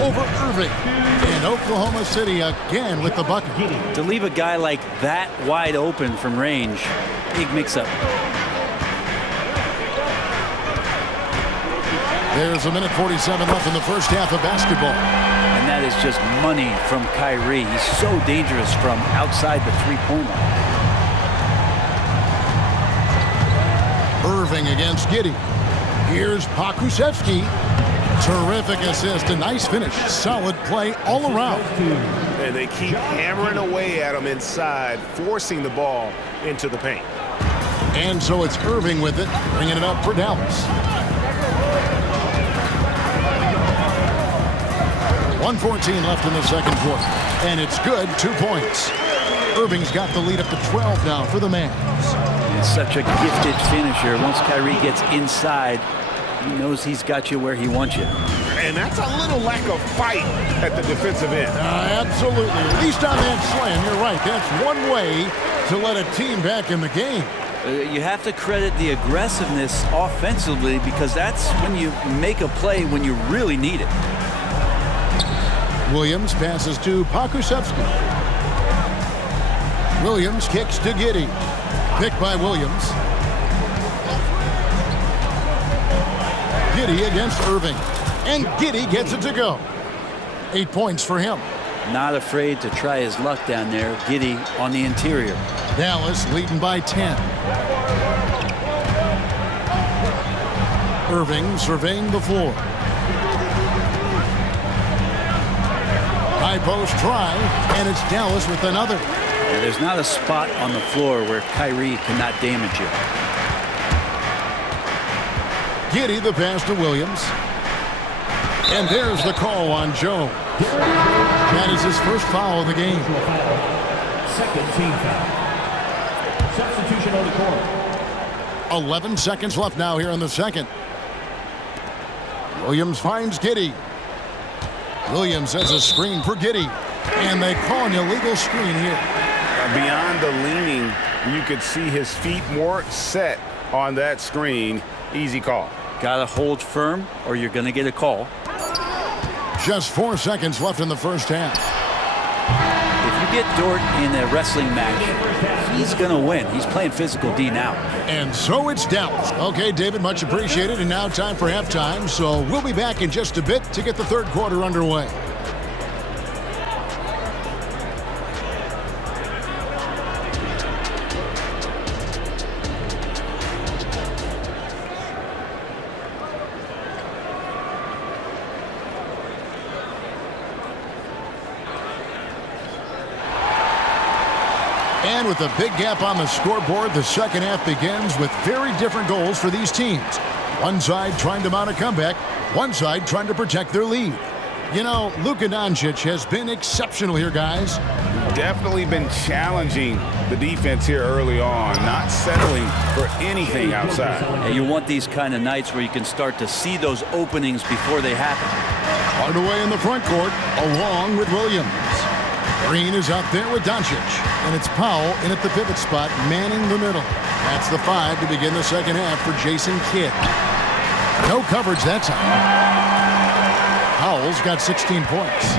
Over Irving. And Oklahoma City again with the bucket. To leave a guy like that wide open from range, big mix-up. There's a minute 47 left in the first half of basketball. And that is just money from Kyrie. He's so dangerous from outside the three-point line. Irving against Giddey. Here's Pokusevski. Terrific assist, a nice finish. Solid play all around. And they keep hammering away at him inside, forcing the ball into the paint. And so it's Irving with it, bringing it up for Dallas. 1:14 left in the second quarter. And it's good, 2 points. Irving's got the lead up to 12 now for the Mavs. He's such a gifted finisher. Once Kyrie gets inside, he knows he's got you where he wants you. And that's a little lack of fight at the defensive end. Absolutely. At least on that slam, you're right. That's one way to let a team back in the game. You have to credit the aggressiveness offensively, because that's when you make a play when you really need it. Williams passes to Pokusevski. Williams kicks to Giddey. Picked by Williams. Giddey against Irving. And Giddey gets it to go. 8 points for him. Not afraid to try his luck down there. Giddey on the interior. Dallas leading by 10. Irving surveying the floor. High post try, and it's Dallas with another. And there's not a spot on the floor where Kyrie cannot damage you. Giddey the pass to Williams. And there's the call on Joe. That is his first foul of the game. Second team foul. Substitution on the court. 11 seconds left now here in the second. Williams finds Giddey. Williams has a screen for Giddey. And they call an illegal screen here. Beyond the leaning, you could see his feet more set on that screen. Easy call. Gotta hold firm or you're gonna get a call. Just 4 seconds left in the first half. If you get Dort in a wrestling match, he's gonna win. He's playing physical D now. And so it's Dallas. Okay, David, much appreciated. And now time for halftime. So we'll be back in just a bit to get the third quarter underway. And with a big gap on the scoreboard, the second half begins with very different goals for these teams. One side trying to mount a comeback, one side trying to protect their lead. You know, Luka Doncic has been exceptional here, guys. Definitely been challenging the defense here early on, not settling for anything outside. And you want these kind of nights where you can start to see those openings before they happen. Hardaway in the front court, along with Williams. Green is out there with Doncic, and it's Powell in at the pivot spot, manning the middle. That's the 5 to begin the second half for Jason Kidd. No coverage that time. Powell's got 16 points.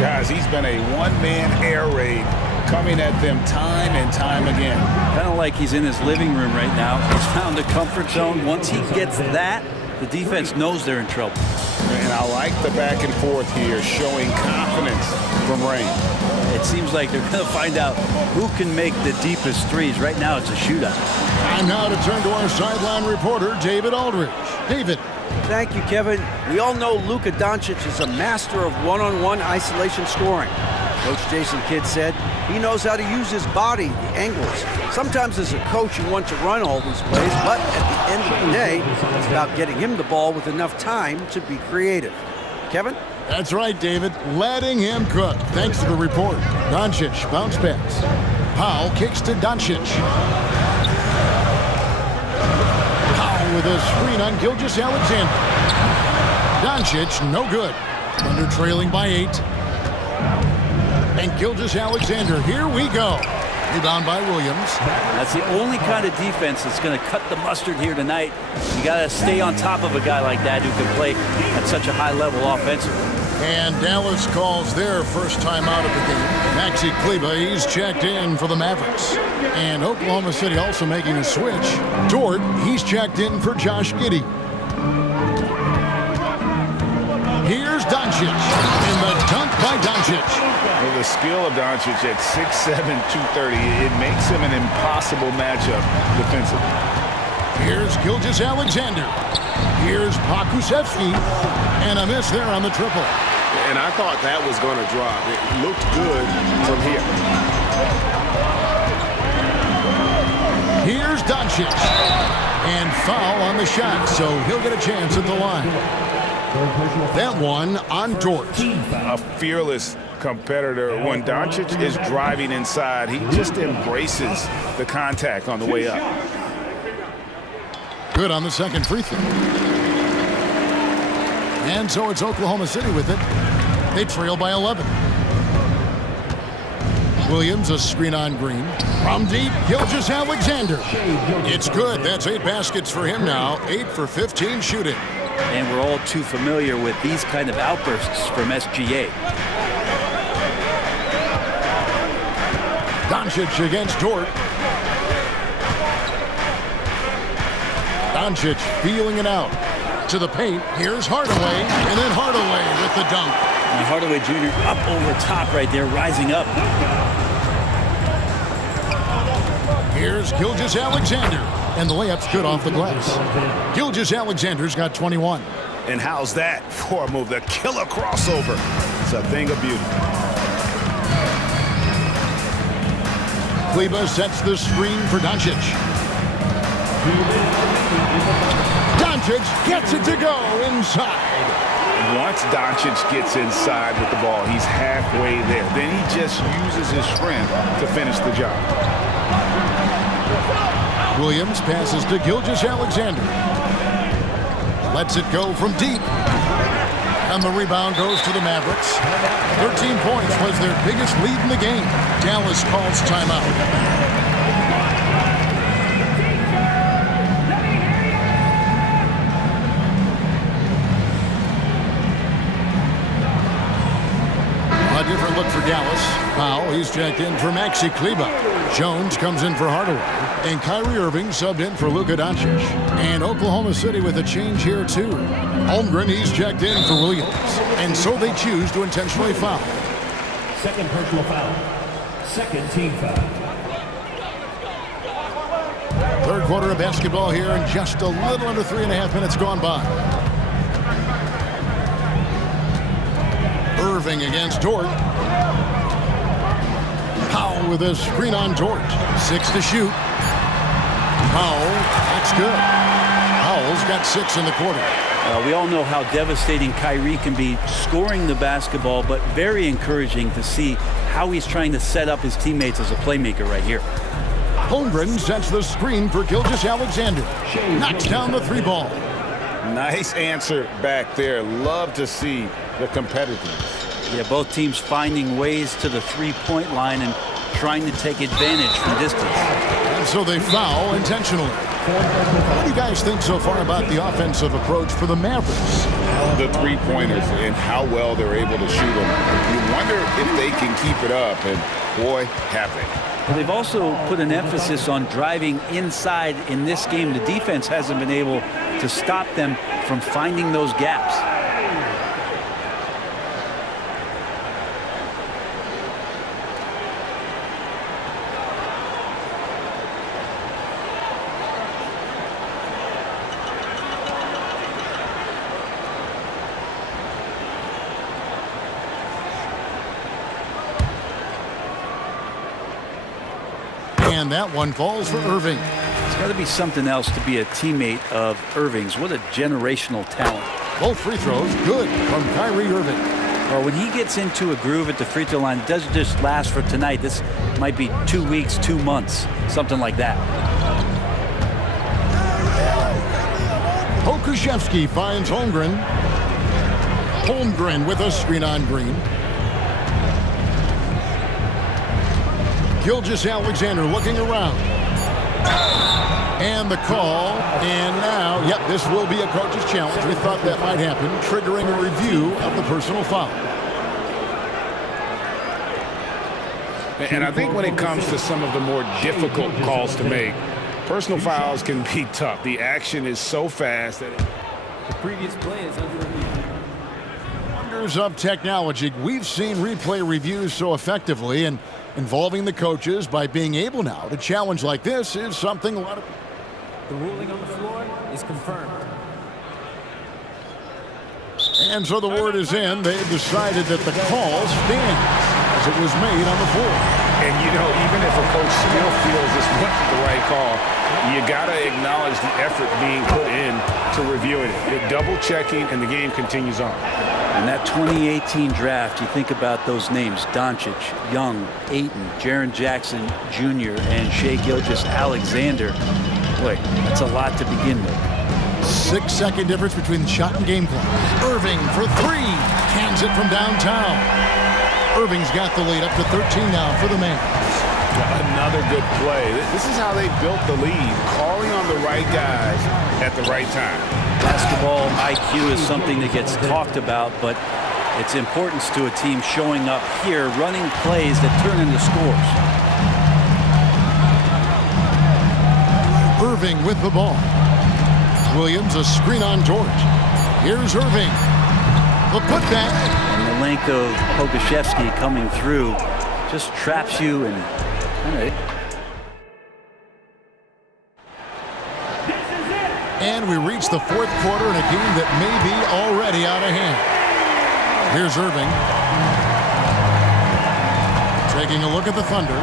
Guys, he's been a one-man air raid coming at them time and time again. Kind of like he's in his living room right now. He's found a comfort zone. Once he gets that, the defense knows they're in trouble. And I like the back and forth here, showing confidence from Rain. It seems like they're going to find out who can make the deepest threes. Right now, it's a shootout. And now to turn to our sideline reporter, David Aldridge. David. Thank you, Kevin. We all know Luka Doncic is a master of one-on-one isolation scoring. Coach Jason Kidd said he knows how to use his body, the angles. Sometimes as a coach, you want to run all these plays, but at the end of the day, it's about getting him the ball with enough time to be creative. Kevin? That's right, David. Letting him cook. Thanks to the report. Doncic, bounce pass. Powell kicks to Doncic. Powell with a screen on Gilgeous-Alexander. Doncic, no good. Thunder trailing by 8. And Gilgeous-Alexander, here we go. Rebound by Williams. That's the only kind of defense that's going to cut the mustard here tonight. You got to stay on top of a guy like that who can play at such a high level offensively. And Dallas calls their first time out of the game. Maxi Kleber, he's checked in for the Mavericks. And Oklahoma City also making a switch. Dort, he's checked in for Josh Giddey. Here's Doncic, and the dunk by Doncic. With the skill of Doncic at 6'7", 230, it makes him an impossible matchup defensively. Here's Gilgeous-Alexander. Here's Pokusevski, and a miss there on the triple. And I thought that was going to drop. It looked good from here. Here's Doncic, and foul on the shot, so he'll get a chance at the line. That one on Dort. A fearless competitor. When Doncic is driving inside, he just embraces the contact on the way up. Good on the second free throw. And so it's Oklahoma City with it. They trail by 11. Williams, a screen on Green. From deep, Gilgeous-Alexander. It's good. That's 8 baskets for him now. 8 for 15 shooting. And we're all too familiar with these kind of outbursts from SGA. Doncic against Dort. Doncic feeling it out. To the paint. Here's Hardaway. And then Hardaway with the dunk. And Hardaway Jr. up over top right there, rising up. Here's Gilgeous-Alexander. And the layup's good off the glass. Gilgeous-Alexander's got 21. And how's that for a move? The killer crossover. It's a thing of beauty. Kleber sets the screen for Doncic. Doncic gets it to go inside. Once Doncic gets inside with the ball, he's halfway there. Then he just uses his strength to finish the job. Williams passes to Gilgeous-Alexander. Lets it go from deep. And the rebound goes to the Mavericks. 13 points was their biggest lead in the game. Dallas calls timeout. A different look for Dallas. Powell, he's checked in for Maxi Kleber. Jones comes in for Hardaway. And Kyrie Irving subbed in for Luka Doncic. And Oklahoma City with a change here, too. Holmgren, he's checked in for Williams. And so they choose to intentionally foul. Second personal foul. Second team foul. Third quarter of basketball here, and just a little under 3.5 minutes gone by. Irving against Dort. Powell with a screen on Dort. 6 to shoot. Powell, that's good. Powell's got 6 in the quarter. We all know how devastating Kyrie can be scoring the basketball, but very encouraging to see how he's trying to set up his teammates as a playmaker right here. Holmgren sets the screen for Gilgeous-Alexander. Knocks down the 3 ball. Nice answer back there. Love to see the competitiveness. Yeah, both teams finding ways to the 3-point line and trying to take advantage from distance. And So they foul intentionally. What do you guys think so far about the offensive approach for the Mavericks? The three-pointers and how well they're able to shoot them. You wonder if they can keep it up, and boy, have they. They've also put an emphasis on driving inside in this game. The defense hasn't been able to stop them from finding those gaps. And that one falls for Irving. It's got to be something else to be a teammate of Irving's. What a generational talent. Both free throws good from Kyrie Irving. Well, when he gets into a groove at the free throw line, it doesn't just last for tonight. This might be 2 weeks, 2 months, something like that. Pokuševski finds Holmgren. Holmgren with a screen on Green. Gilgeous-Alexander looking around. And the call. And now, yep, this will be a coach's challenge. We thought that might happen, triggering a review of the personal foul. And I think when it comes to some of the more difficult calls to make, personal fouls can be tough. The action is so fast that The previous play is under review. Wonders of technology. We've seen replay reviews so effectively, and involving the coaches by being able now to challenge like this is something a lot of... The ruling on the floor is confirmed. And so the word is in. They've decided that the call stands as it was made on the floor. And, you know, even if a coach still feels this wasn't the right call, you got to acknowledge the effort being put in to reviewing it. They're double-checking, and the game continues on. In that 2018 draft, you think about those names: Doncic, Young, Ayton, Jaren Jackson Jr., and Shai Gilgeous-Alexander. Boy, that's a lot to begin with. 6-second difference between the shot and game clock. Irving for three. Cans it from downtown. Irving's got the lead up to 13 now for the Mavs. Another good play. This is how they built the lead, calling on the right guys at the right time. Basketball IQ is something that gets talked about, but its importance to a team showing up here, running plays that turn into scores. Irving with the ball. Williams, a screen on George. Here's Irving. The putback. And the length of Pokuševski coming through just traps you and... All right. And we reach the fourth quarter in a game that may be already out of hand. Here's Irving. Taking a look at the Thunder.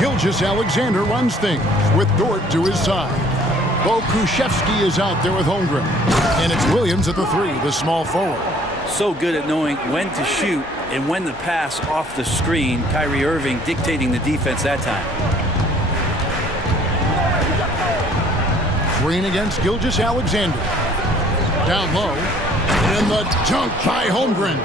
Gilgeous-Alexander runs things with Dort to his side. Pokuševski is out there with Holmgren. And it's Williams at the three, the small forward. So good at knowing when to shoot and when to pass off the screen. Kyrie Irving dictating the defense that time. Green against Gilgeous-Alexander. Down low. And the dunk by Holmgren.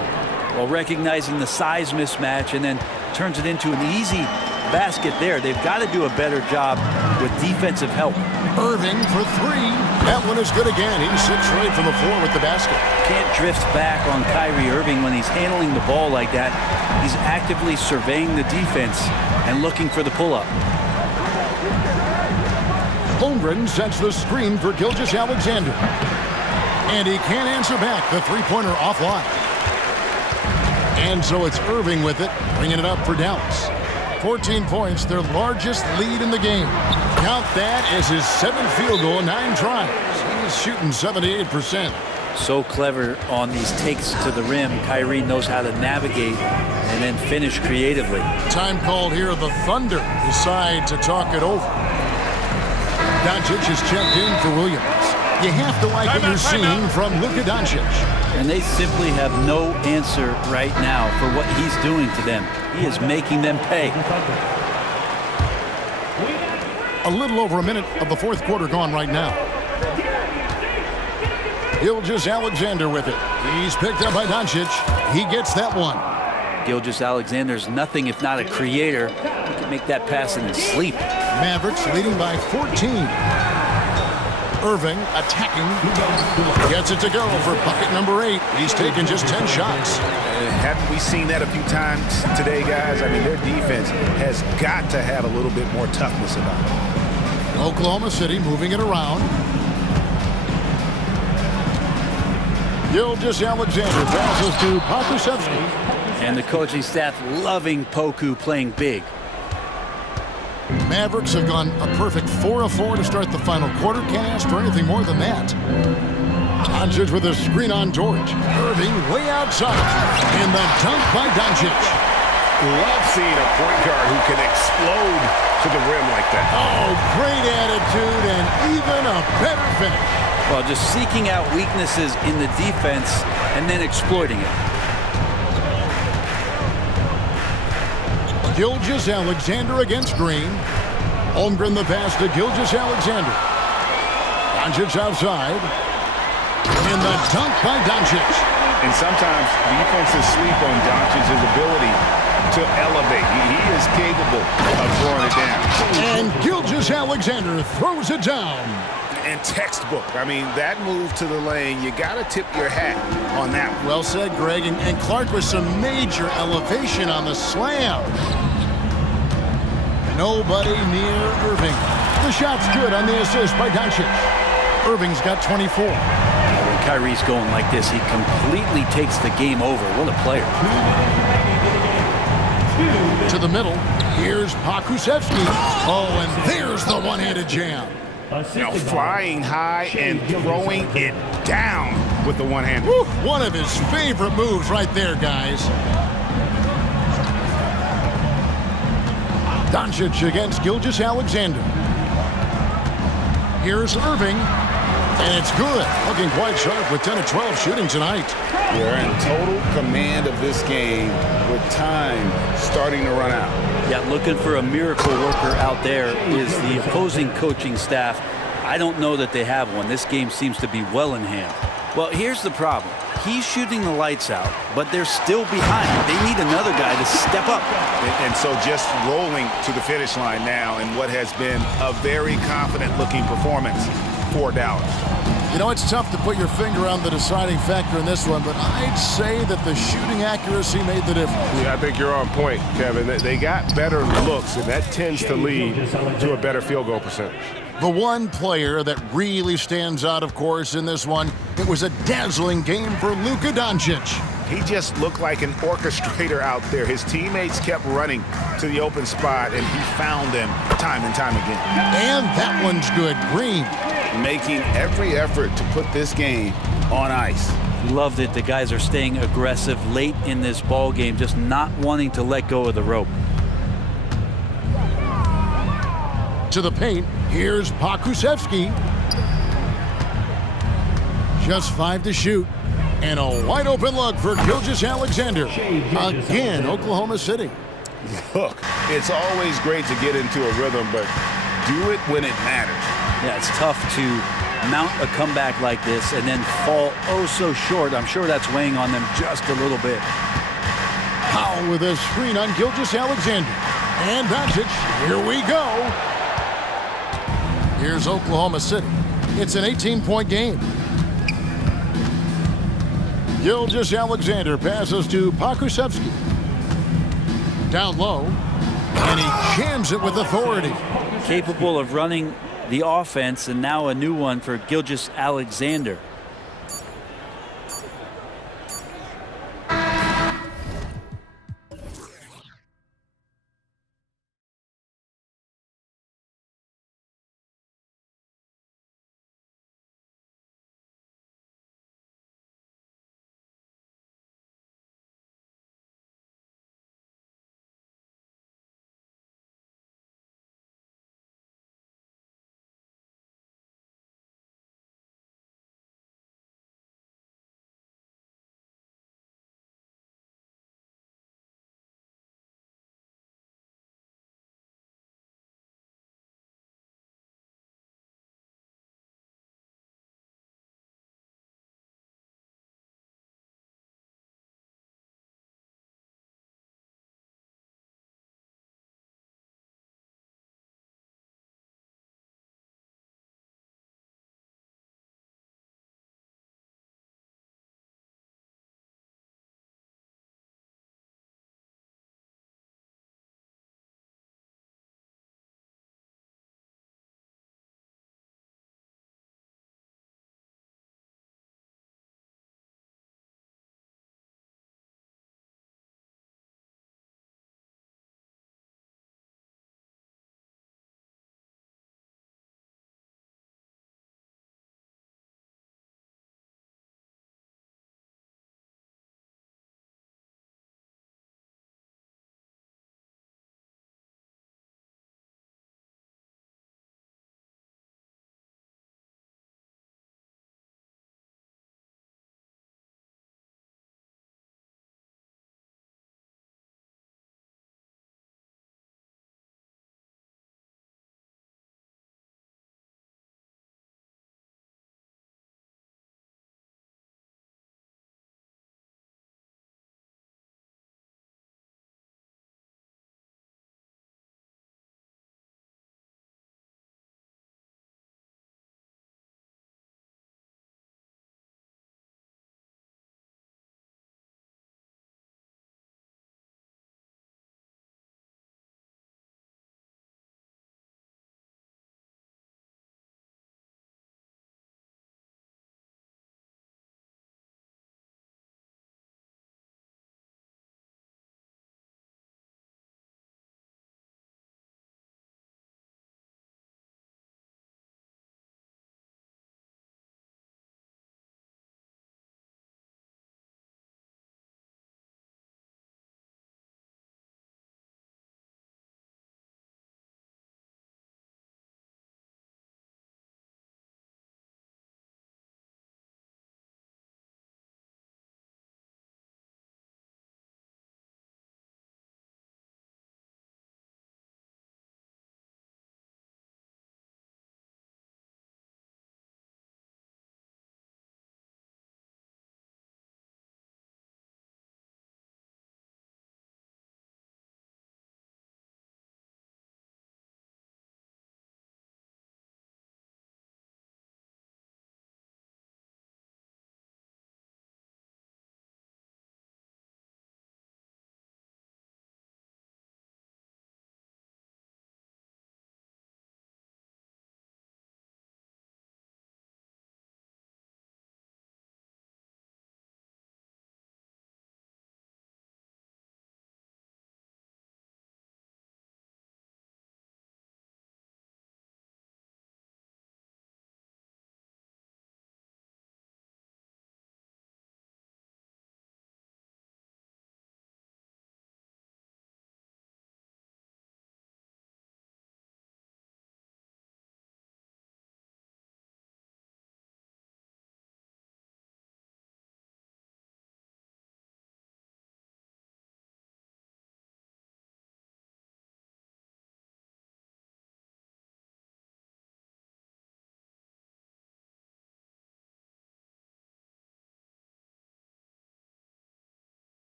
Well, recognizing the size mismatch and then turns it into an easy basket there. They've got to do a better job with defensive help. Irving for three. That one is good again. He's 6 straight from the floor with the basket. Can't drift back on Kyrie Irving when he's handling the ball like that. He's actively surveying the defense and looking for the pull-up. Holmgren sets the screen for Gilgeous-Alexander. And he can't answer back. The three-pointer offline. And so it's Irving with it, bringing it up for Dallas. 14 points, their largest lead in the game. Count that as his 7th field goal in 9 tries. He's shooting 78%. So clever on these takes to the rim. Kyrie knows how to navigate and then finish creatively. Time called here. The Thunder decide to talk it over. Doncic is checked in for Williams. You have to like what you're seeing from Luka Doncic. And they simply have no answer right now for what he's doing to them. He is making them pay. A little over a minute of the fourth quarter gone right now. Gilgeous-Alexander with it. He's picked up by Doncic. He gets that one. Gilgeous-Alexander's nothing if not a creator. He can make that pass in his sleep. Mavericks leading by 14. Irving attacking. Gets it to go for bucket number 8. He's taken just 10 shots. Haven't we seen that a few times today, guys? I mean, their defense has got to have a little bit more toughness about it. Oklahoma City moving it around. Gilgeous-Alexander passes to Pokusevski. And the coaching staff loving Poku playing big. Mavericks have gone a perfect 4 of 4 to start the final quarter. Can't ask for anything more than that. Doncic with a screen on George. Irving way outside. And the dunk by Doncic. Love seeing a point guard who can explode to the rim like that. Oh, great attitude and even a better finish. Well, just seeking out weaknesses in the defense and then exploiting it. Gilgeous-Alexander against Green. Holmgren the pass to Gilgeous-Alexander. Doncic outside. And the dunk by Doncic. And sometimes defenses sleep on Doncic's ability to elevate. He is capable of throwing it down. And Gilgeous-Alexander throws it down. And textbook. I mean, that move to the lane, you got to tip your hat on that one. Well said, Greg. And Clark with some major elevation on the slam. Nobody near Irving. The shot's good on the assist by Doncic. Irving's got 24. When Kyrie's going like this, he completely takes the game over. What a player. To the middle. Here's Pokusevski. Oh, and there's the one-handed jam. You know, flying high and throwing it down with the one-hand. One of his favorite moves right there, guys. Doncic against Gilgeous-Alexander. Here's Irving, and it's good. Looking quite sharp with 10 of 12 shooting tonight. We're in total command of this game with time starting to run out. Yeah, looking for a miracle worker out there is the opposing coaching staff. I don't know that they have one. This game seems to be well in hand. Well, here's the problem. He's shooting the lights out, but they're still behind. They need another guy to step up. And so just rolling to the finish line now in what has been a very confident-looking performance for Dallas. You know, it's tough to put your finger on the deciding factor in this one, but I'd say that the shooting accuracy made the difference. Yeah, I think you're on point, Kevin. They got better looks, and that tends to lead to a better field goal percentage. The one player that really stands out, of course, in this one, it was a dazzling game for Luka Doncic. He just looked like an orchestrator out there. His teammates kept running to the open spot, and he found them time and time again. And that one's good. Green. Making every effort to put this game on ice. Loved it. The guys are staying aggressive late in this ball game, just not wanting to let go of the rope. To the paint, here's Pokusevski. Just 5 to shoot. And a wide open look for Gilgeous-Alexander. Again, Oklahoma City. Look, it's always great to get into a rhythm, but do it when it matters. Yeah, it's tough to mount a comeback like this and then fall oh so short. I'm sure that's weighing on them just a little bit. Powell with a screen on Gilgeous-Alexander. And Doncic, here we go. Here's Oklahoma City. It's an 18-point game. Gilgeous-Alexander passes to Pokusevski. Down low, and he jams it with authority. Capable of running the offense, and now a new one for Gilgeous-Alexander.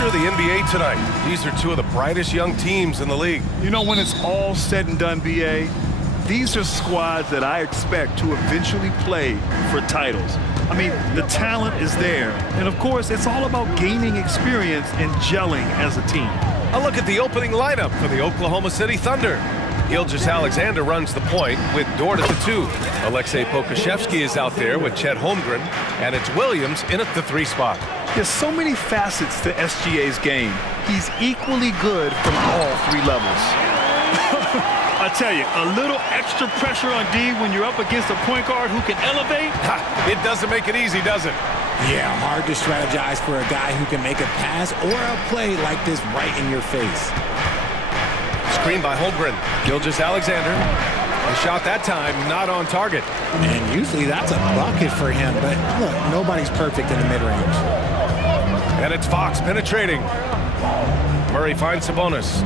future of the NBA tonight. These are two of the brightest young teams in the league. You know, when it's all said and done, BA, these are squads that I expect to eventually play for titles. I mean, the talent is there. And of course, it's all about gaining experience and gelling as a team. A look at the opening lineup for the Oklahoma City Thunder. Gilgeous-Alexander runs the point with Dort at the 2. Alexei Pokusevski is out there with Chet Holmgren, and it's Williams in at the 3 spot. There's so many facets to SGA's game. He's equally good from all 3 levels. I tell you, a little extra pressure on D when you're up against a point guard who can elevate. It doesn't make it easy, does it? Yeah, hard to strategize for a guy who can make a pass or a play like this right in your face. Screen by Holmgren. Gilgeous-Alexander. A shot that time not on target. And usually that's a bucket for him, but look, nobody's perfect in the mid-range. And it's Fox penetrating. Murray finds Sabonis.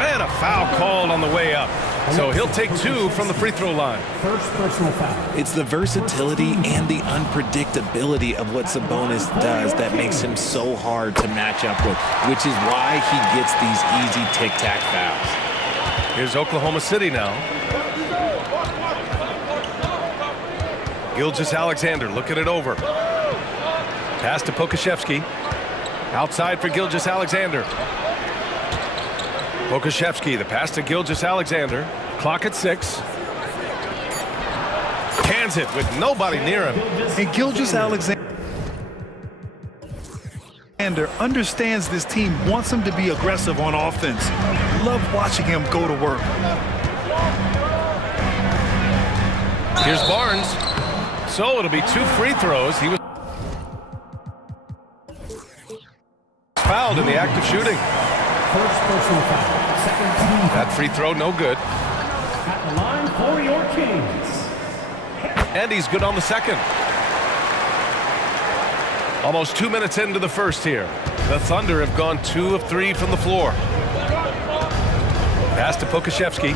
And a foul called on the way up. So he'll take 2 from the free throw line. First personal foul. It's the versatility and the unpredictability of what Sabonis does that makes him so hard to match up with, which is why he gets these easy tic-tac fouls. Here's Oklahoma City now. Gilgeous-Alexander looking it over. Pass to Pokusevski. Outside for Gilgeous-Alexander. Pokusevski, the pass to Gilgeous-Alexander. Clock at 6. Cans it with nobody near him. And Gilgeous-Alexander understands this team wants him to be aggressive on offense. Love watching him go to work. Here's Barnes. So it'll be 2 free throws. He was fouled in the act of shooting. First personal foul. Second team. That free throw no good. At the line for your Kings. And he's good on the second. Almost 2 minutes into the first here. The Thunder have gone 2 of 3 from the floor. Pass to Pokusevski.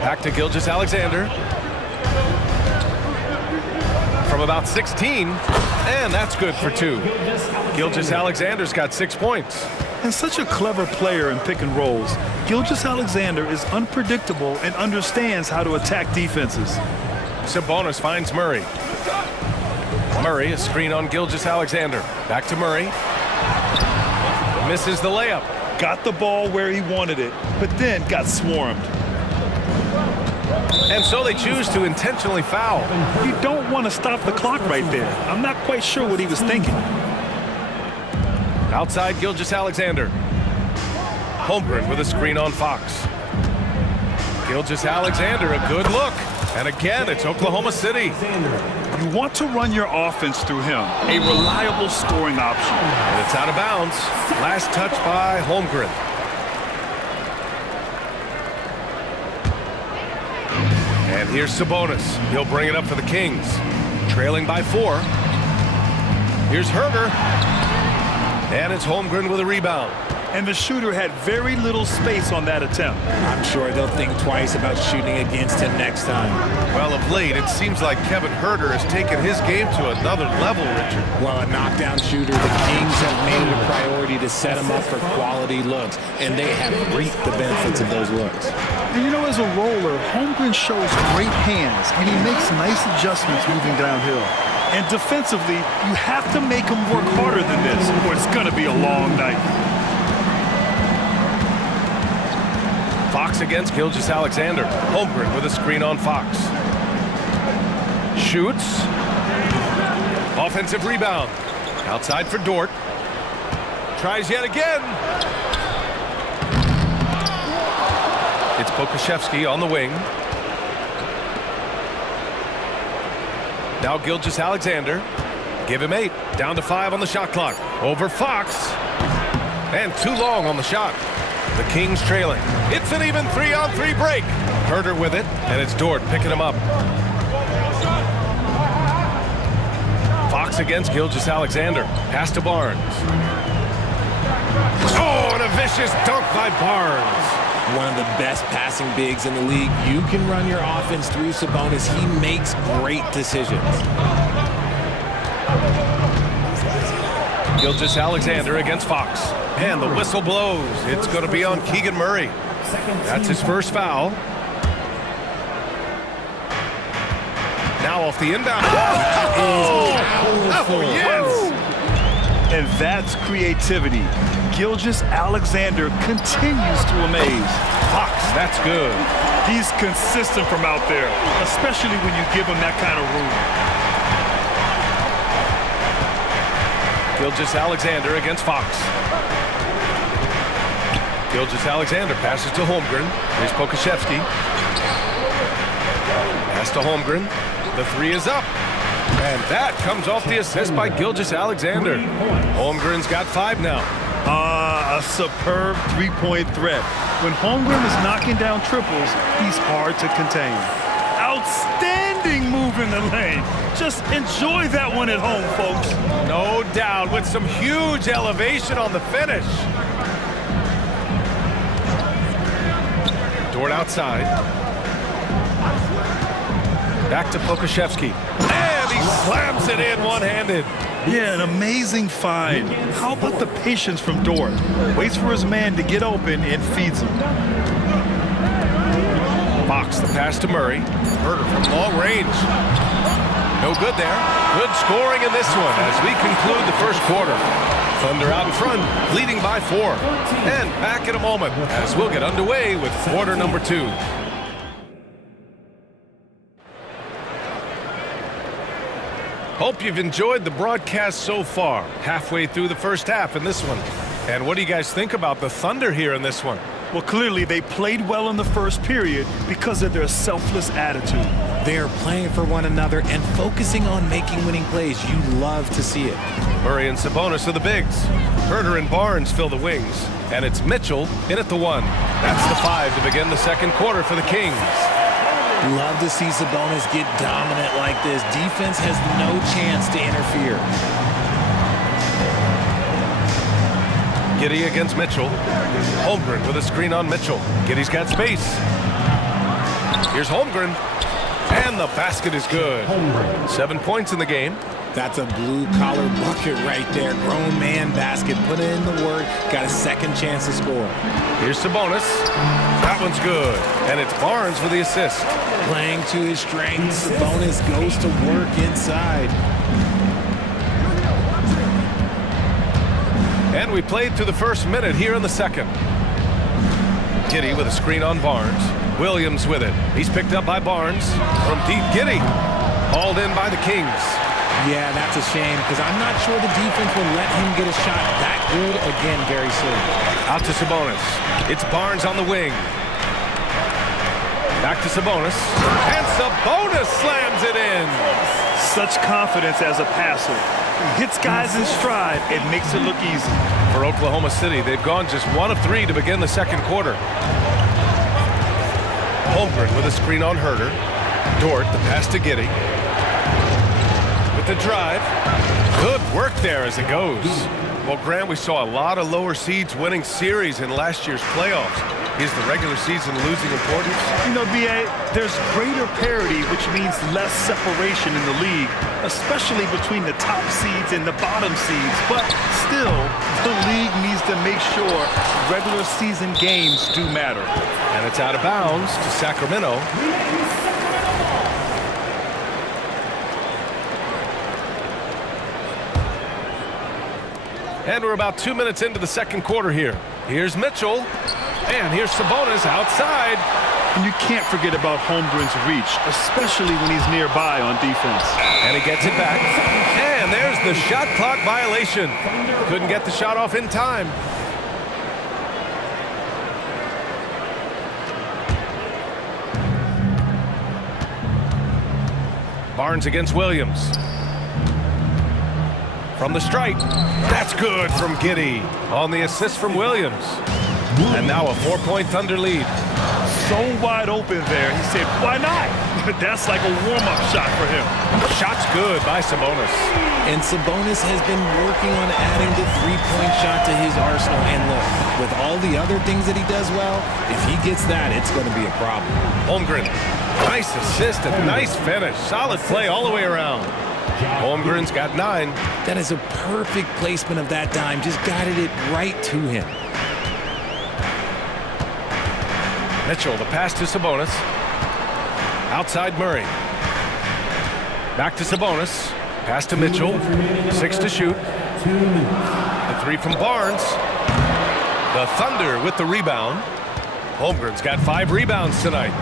Back to Gilgeous-Alexander. From about 16. And that's good for 2. Gilgeous-Alexander's got 6 points. And such a clever player in pick and rolls, Gilgeous-Alexander is unpredictable and understands how to attack defenses. Sabonis finds Murray. Murray, a screen on Gilgeous-Alexander. Back to Murray. Misses the layup. Got the ball where he wanted it, but then got swarmed. And so they choose to intentionally foul. You don't want to stop the clock right there. I'm not quite sure what he was thinking. Outside Gilgeous-Alexander. Holmgren with a screen on Fox. Gilgeous-Alexander, a good look. And again, it's Oklahoma City. You want to run your offense through him, a reliable scoring option. And it's out of bounds. Last touch by Holmgren. And here's Sabonis. He'll bring it up for the Kings. Trailing by 4. Here's Herder. And it's Holmgren with a rebound. And the shooter had very little space on that attempt. I'm sure they'll think twice about shooting against him next time. Well, of late, it seems like Kevin Herder has taken his game to another level, Richard. Well, a knockdown shooter, the Kings have made it a priority to set him up for quality looks, and they have reaped the benefits of those looks. And you know, as a roller, Holmgren shows great hands, and he makes nice adjustments moving downhill. And defensively, you have to make him work harder than this, or it's going to be a long night. Fox against Gilgeous-Alexander. Holmgren with a screen on Fox. Shoots. Offensive rebound. Outside for Dort. Tries yet again. It's Pokusevski on the wing. Now Gilgeous-Alexander. Give him 8. Down to 5 on the shot clock. Over Fox. And too long on the shot. The Kings trailing. It's an even 3-on-3 break. Herder with it, and it's Dort picking him up. Fox against Gilgeous-Alexander. Pass to Barnes. Oh, and a vicious dunk by Barnes. One of the best passing bigs in the league. You can run your offense through Sabonis. He makes great decisions. Gilgeous-Alexander against Fox. And the whistle blows. It's going to be on Keegan Murray. That's his first foul. Now off the inbound. Oh, yes! And that's creativity. Gilgeous-Alexander continues to amaze. Fox, that's good. He's consistent from out there, especially when you give him that kind of room. Gilgeous-Alexander against Fox. Gilgeous-Alexander passes to Holmgren. Here's Pokashevsky. Pass to Holmgren. The three is up. And that comes off the assist by Gilgeous-Alexander. Holmgren's got 5 now. A superb three-point threat. When Holmgren is knocking down triples, he's hard to contain. Outstanding move in the lane. Just enjoy that one at home, folks. No doubt, with some huge elevation on the finish. Dort outside. Back to Pokashevsky. And he slams it in one-handed. Yeah, an amazing find. How about the patience from Dort? Waits for his man to get open and feeds him. Fox, the pass to Murray. Herder from long range. No good there. Good scoring in this one as we conclude the first quarter. Thunder out in front, leading by 4. And back in a moment as we'll get underway with quarter number 2. Hope you've enjoyed the broadcast so far. Halfway through the first half in this one. And what do you guys think about the Thunder here in this one? Well, clearly they played well in the first period because of their selfless attitude. They are playing for one another and focusing on making winning plays. You love to see it. Murray and Sabonis are the bigs. Herder and Barnes fill the wings. And it's Mitchell in at the 1. That's the 5 to begin the second quarter for the Kings. Love to see Sabonis get dominant like this. Defense has no chance to interfere. Giddey against Mitchell. Holmgren with a screen on Mitchell. Giddey's got space. Here's Holmgren. And the basket is good. 7 points in the game. That's a blue-collar bucket right there. Grown man basket. Put in the work. Got a second chance to score. Here's Sabonis. That one's good. And it's Barnes for the assist. Playing to his strengths. Sabonis goes to work inside. And we played through the first minute here in the second. Giddey with a screen on Barnes. Williams with it. He's picked up by Barnes. From deep, Giddey. Hauled in by the Kings. Yeah, that's a shame because I'm not sure the defense will let him get a shot that good again very soon. Out to Sabonis. It's Barnes on the wing. Back to Sabonis. And Sabonis slams it in. Such confidence as a passer. He hits guys in stride and makes it look easy. For Oklahoma City, they've gone just 1 of 3 to begin the second quarter. Holmgren with a screen on Herder. Dort, the pass to Giddey. With the drive. Good work there as it goes. Well, Grant, we saw a lot of lower seeds winning series in last year's playoffs. Is the regular season losing importance? You know, B.A., there's greater parity, which means less separation in the league, especially between the top seeds and the bottom seeds. But still, the league needs to make sure regular season games do matter. And it's out of bounds to Sacramento. And we're about 2 minutes into the second quarter here. Here's Mitchell. And here's Sabonis outside. And you can't forget about Holmgren's reach, especially when he's nearby on defense. And he gets it back. And there's the shot clock violation. Couldn't get the shot off in time. Barnes against Williams. From the stripe. That's good from Giddey on the assist from Williams. And now a 4-point Thunder lead. So wide open there. He said, why not? That's like a warm-up shot for him. Shot's good by Sabonis. And Sabonis has been working on adding the three-point shot to his arsenal. And look, with all the other things that he does well, if he gets that, it's going to be a problem. Holmgren, nice assist and nice finish. Solid play all the way around. Holmgren's got 9. That is a perfect placement of that dime. Just guided it right to him. Mitchell, the pass to Sabonis. Outside Murray. Back to Sabonis. Pass to Mitchell. 6 to shoot. The 3 from Barnes. The Thunder with the rebound. Holmgren's got 5 rebounds tonight.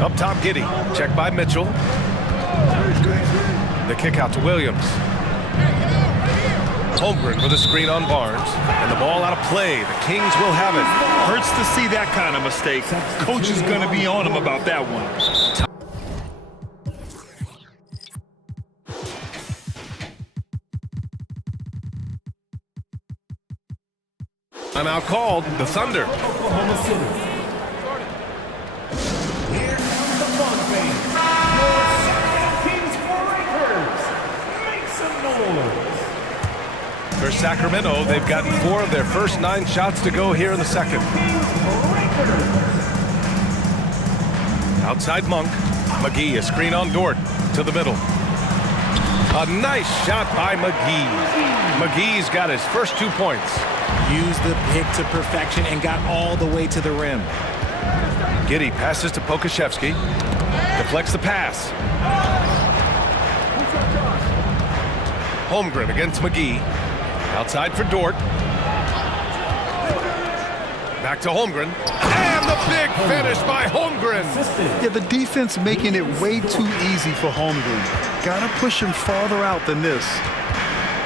Up top, Giddey. Check by Mitchell. The kick out to Williams. Holmgren with a screen on Barnes. And the ball out of play. The Kings will have it. Hurts to see that kind of mistake. Coach is going to be on him about that one. Timeout called. The Thunder. Oklahoma City. Here comes the fun fans. Your Sacramento Kings breakers. Make some noise. For Sacramento, they've gotten 4 of their first 9 shots to go here in the second. Outside Monk. McGee, a screen on Dort to the middle. A nice shot by McGee. McGee's got his first 2 points. Used the pick to perfection and got all the way to the rim. Giddey passes to Pokashevsky. Deflects the pass. Holmgren against McGee. Outside for Dort. Back to Holmgren. And the big finish by Holmgren. Yeah, the defense making it way too easy for Holmgren. Gotta push him farther out than this.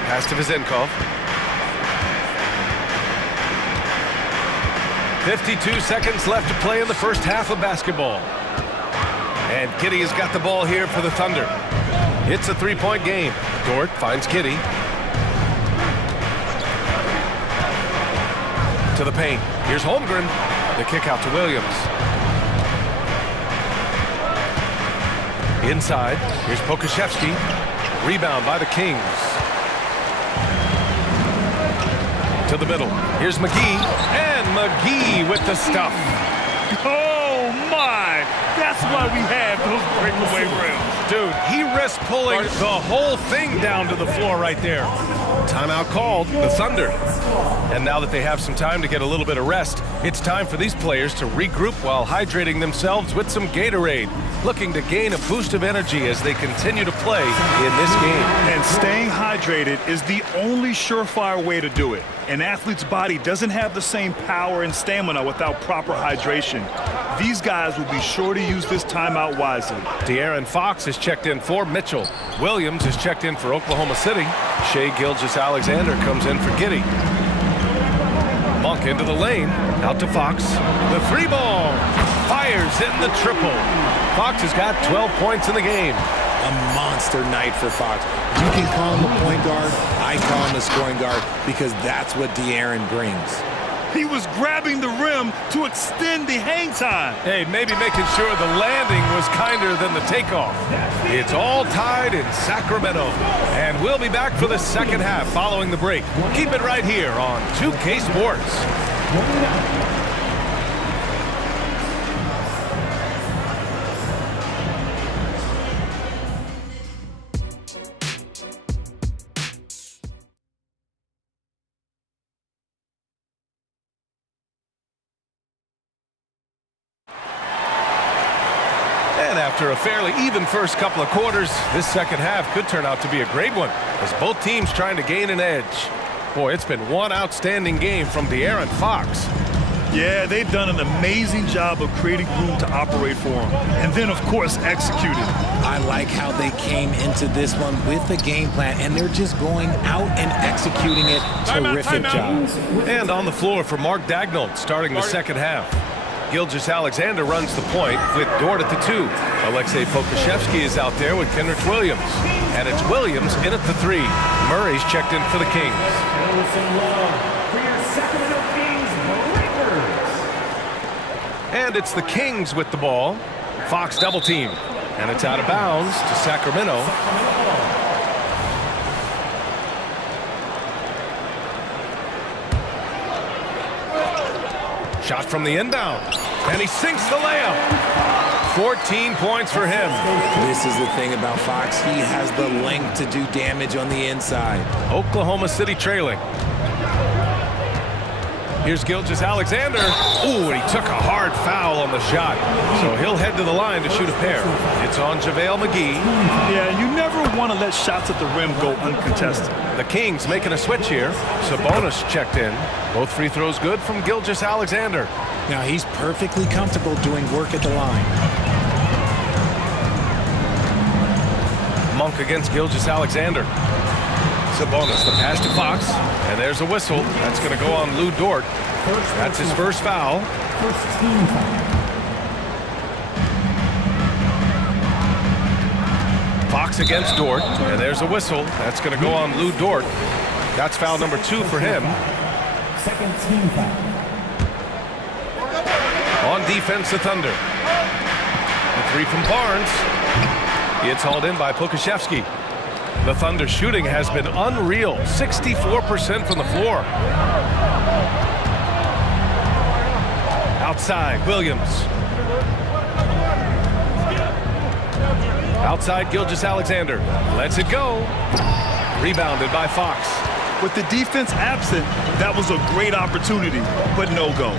Pass to Vizenkov. 52 seconds left to play in the first half of basketball. And Giddey has got the ball here for the Thunder. It's a 3-point game. Dort finds Giddey. To the paint. Here's Holmgren. The kick out to Williams. Inside. Here's Pokashevsky. Rebound by the Kings. To the middle. Here's McGee. And McGee with the stuff. Oh, my! That's why we have those breakaway rims. Dude, he risked pulling the whole thing down to the floor right there. Timeout called. The Thunder. And now that they have some time to get a little bit of rest, it's time for these players to regroup while hydrating themselves with some Gatorade, looking to gain a boost of energy as they continue to play in this game. And staying hydrated is the only surefire way to do it. An athlete's body doesn't have the same power and stamina without proper hydration. These guys will be sure to use this timeout wisely. De'Aaron Fox has checked in for Mitchell. Williams has checked in for Oklahoma City. Shai Gilgeous-Alexander comes in for Giddey. Monk into the lane. Out to Fox. The 3 ball. Fires in the triple. Fox has got 12 points in the game. A monster night for Fox. You can call him a point guard. I call him a scoring guard because that's what De'Aaron brings. He was grabbing the rim to extend the hang time. Hey, maybe making sure the landing was kinder than the takeoff. It's all tied in Sacramento. And we'll be back for the second half following the break. Keep it right here on 2K Sports. After a fairly even first couple of quarters, this second half could turn out to be a great one as both teams trying to gain an edge. Boy, it's been one outstanding game from De'Aaron Fox. Yeah, they've done an amazing job of creating room to operate for him. And then, of course, executed. I like how they came into this one with the game plan, and they're just going out and executing it. Terrific job. And on the floor for Mark Daigneault starting the second half. Gilgeous-Alexander runs the point with Dort at the 2. Aleksej Pokashevsky is out there with Kenrich Williams. And it's Williams in at the 3. Murray's checked in for the Kings. And it's the Kings with the ball. Fox double team. And it's out of bounds to Sacramento. Shot from the inbound. And he sinks the layup. 14 points for him. This is the thing about Fox. He has the length to do damage on the inside. Oklahoma City trailing. Here's Gilgeous-Alexander. Ooh, and he took a hard foul on the shot. So he'll head to the line to shoot a pair. It's on JaVale McGee. Yeah, you never want to let shots at the rim go uncontested. The Kings making a switch here. Sabonis checked in. Both free throws good from Gilgeous-Alexander. Now he's perfectly comfortable doing work at the line. Monk against Gilgeous-Alexander. Sabonis, the pass to Fox, and there's a whistle. That's going to go on Lou Dort. That's his first foul. First team foul. Fox against Dort, and there's a whistle. That's going to go on Lou Dort. That's foul number 2 for him. Second team foul. On defense, the Thunder. The 3 from Barnes. It's hauled in by Pokashevsky. The Thunder shooting has been unreal, 64% from the floor. Outside, Williams. Outside, Gilgeous-Alexander. Lets it go. Rebounded by Fox. With the defense absent, that was a great opportunity, but no go.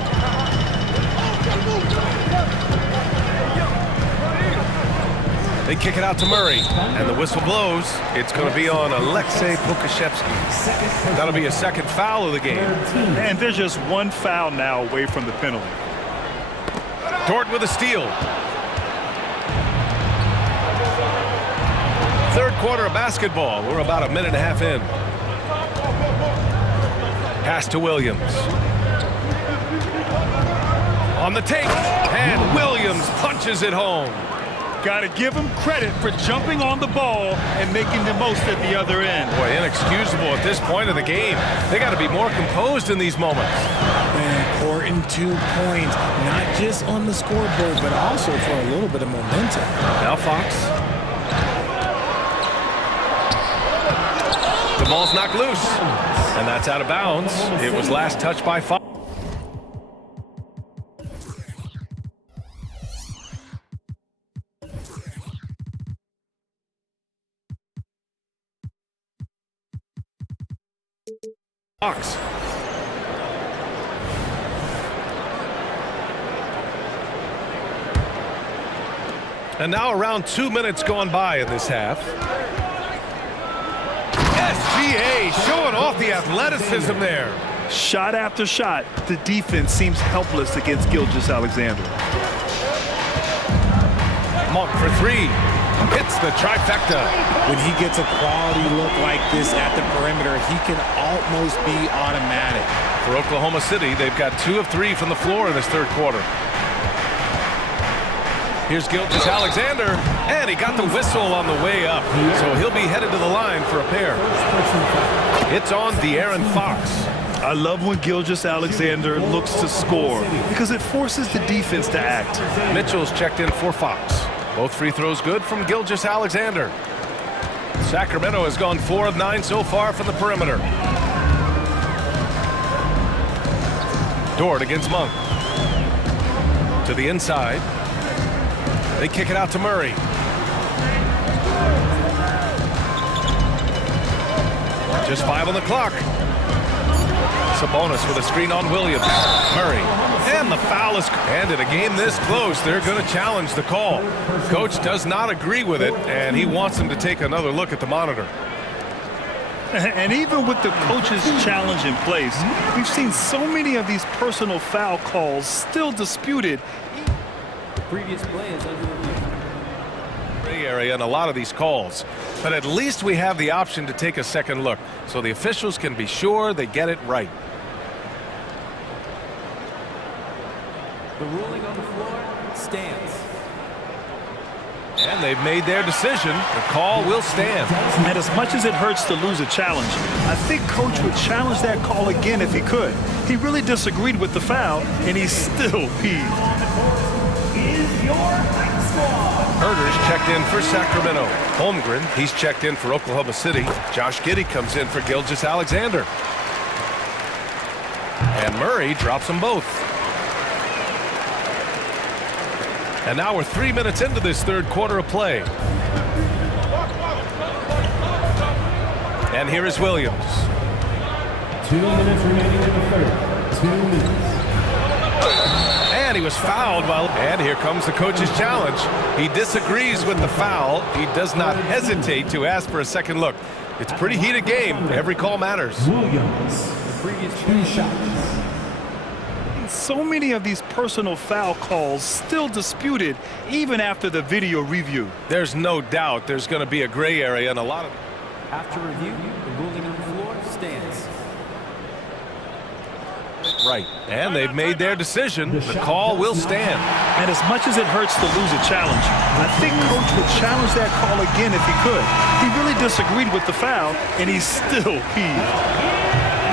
They kick it out to Murray, and the whistle blows. It's going to be on Alexei Pokashevsky. That'll be a second foul of the game. And there's just one foul now away from the penalty. Dort with a steal. Third quarter of basketball. We're about a minute and a half in. Pass to Williams. On the take, and Williams punches it home. Got to give him credit for jumping on the ball and making the most at the other end. Boy, inexcusable at this point of the game. They got to be more composed in these moments. An important 2 points, not just on the scoreboard, but also for a little bit of momentum. Now Fox. The ball's knocked loose, and that's out of bounds. It was last touched by Fox. Fox. And now around 2 minutes gone by in this half. SGA showing off the athleticism there. Shot after shot, the defense seems helpless against Gilgeous-Alexander. Monk for 3. Hits the trifecta. When he gets a quality look like this at the perimeter, he can almost be automatic. For Oklahoma City, they've got 2 of 3 from the floor in this third quarter. Here's Gilgeous-Alexander, and he got the whistle on the way up. So he'll be headed to the line for a pair. It's on De'Aaron Fox. I love when Gilgeous-Alexander looks to score because it forces the defense to act. Mitchell's checked in for Fox. Both free throws good from Gilgeous-Alexander. Sacramento has gone 4 of 9 so far from the perimeter. Dort against Monk. To the inside. They kick it out to Murray. Just 5 on the clock. Sabonis with a screen on Williams. Murray. And the foul is, and in a game this close, they're going to challenge the call. Coach does not agree with it, and he wants them to take another look at the monitor. And even with the coach's challenge in place, we've seen so many of these personal foul calls still disputed. The previous play is under review. Gray area in a lot of these calls, but at least we have the option to take a second look, so the officials can be sure they get it right. The ruling on the floor stands. And they've made their decision. The call will stand. And as much as it hurts to lose a challenge, I think Coach would challenge that call again if he could. He really disagreed with the foul, and he's still peeved. Herder's checked in for Sacramento. Holmgren, he's checked in for Oklahoma City. Josh Giddey comes in for Gilgeous-Alexander. And Murray drops them both. And now we're 3 minutes into this third quarter of play. And here is Williams. 2 minutes remaining in the third. 2 minutes. And he was fouled and here comes the coach's challenge. He disagrees with the foul. He does not hesitate to ask for a second look. It's a pretty heated game. Every call matters. Williams, previous 2 shots. So many of these personal foul calls still disputed even after the video review. There's no doubt there's going to be a gray area in a lot of... After review, the ruling on the floor stands. Right, and they've made their decision. The call will stand. And as much as it hurts to lose a challenge, I think Coach would challenge that call again if he could. He really disagreed with the foul, and he's still peeved.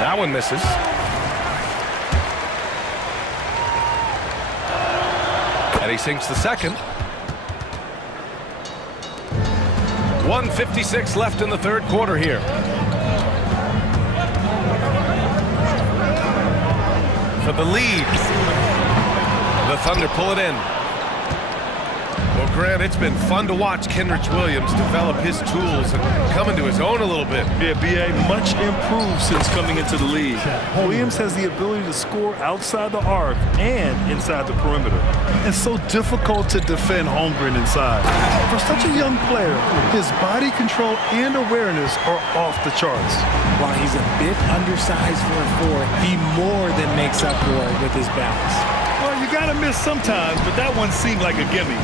That one misses. And he sinks the second. 1:56 left in the third quarter here. For the lead. The Thunder pull it in. Well, Grant, it's been fun to watch Kenrich Williams develop his tools and come into his own a little bit. Yeah, B.A. much improved since coming into the league. Williams has the ability to score outside the arc and inside the perimeter. It's so difficult to defend Holmgren inside. For such a young player, his body control and awareness are off the charts. While he's a bit undersized for a forward, he more than makes up for it with his balance. Well, you gotta miss sometimes, but that one seemed like a gimme.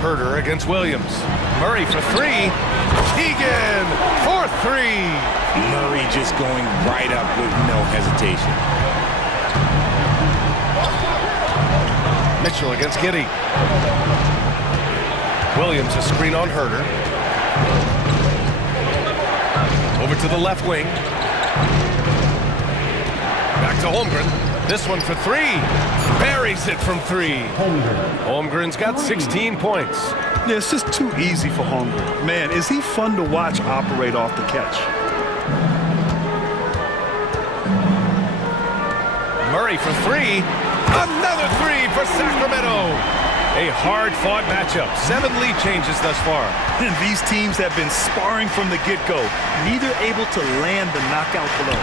Herder against Williams. Murray for three. Keegan for three. Murray just going right up with no hesitation. Mitchell against Giddey. Williams a screen on Herder. Over to the left wing. Back to Holmgren. This one for three. Buries it from three. Holmgren's got 16 points. Yeah, it's just too easy for Holmgren. Man, is he fun to watch operate off the catch. Murray for three. Another three for Sacramento. A hard-fought matchup. 7 lead changes thus far. And these teams have been sparring from the get-go, neither able to land the knockout blow.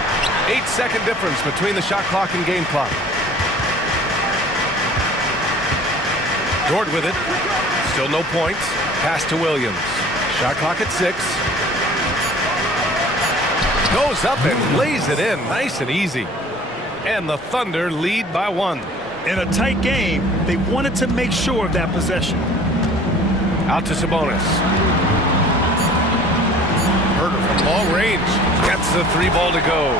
8-second difference between the shot clock and game clock. Dort with it. Still no points. Pass to Williams. Shot clock at 6. Goes up and lays it in. Nice and easy. And the Thunder lead by 1. In a tight game, they wanted to make sure of that possession. Out to Sabonis. Herder from long range. Gets the 3 ball to go.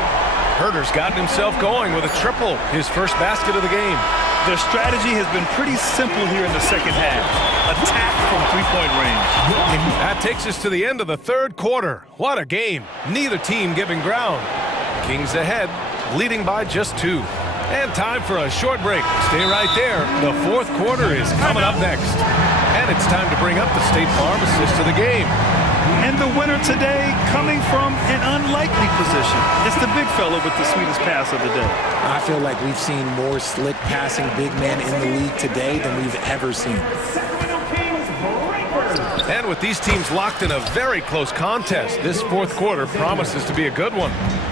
Herder's gotten himself going with a triple. His first basket of the game. Their strategy has been pretty simple here in the second half. Attack from 3-point range. That takes us to the end of the third quarter. What a game. Neither team giving ground. Kings ahead, leading by just 2. And time for a short break. Stay right there. The fourth quarter is coming up next. And it's time to bring up the State Farm assist of the game. And the winner today coming from an unlikely position. It's the big fella with the sweetest pass of the day. I feel like we've seen more slick passing big men in the league today than we've ever seen. And with these teams locked in a very close contest, this fourth quarter promises to be a good one.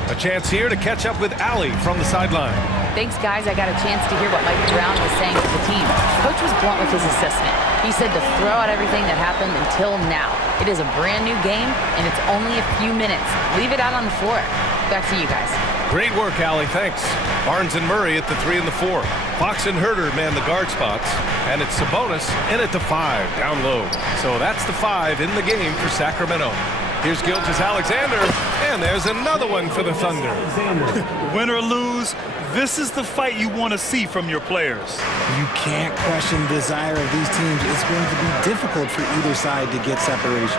A chance here to catch up with Allie from the sideline. Thanks, guys. I got a chance to hear what Mike Brown was saying to the team. Coach was blunt with his assessment. He said to throw out everything that happened until now. It is a brand new game, and it's only a few minutes. Leave it out on the floor. Back to you guys. Great work, Allie. Thanks. Barnes and Murray at the 3 and the 4. Fox and Herder man the guard spots. And it's Sabonis in at the 5, down low. So that's the 5 in the game for Sacramento. Here's Gilgeous-Alexander, and there's another one for the Thunder. Win or lose, this is the fight you want to see from your players. You can't question the desire of these teams. It's going to be difficult for either side to get separation.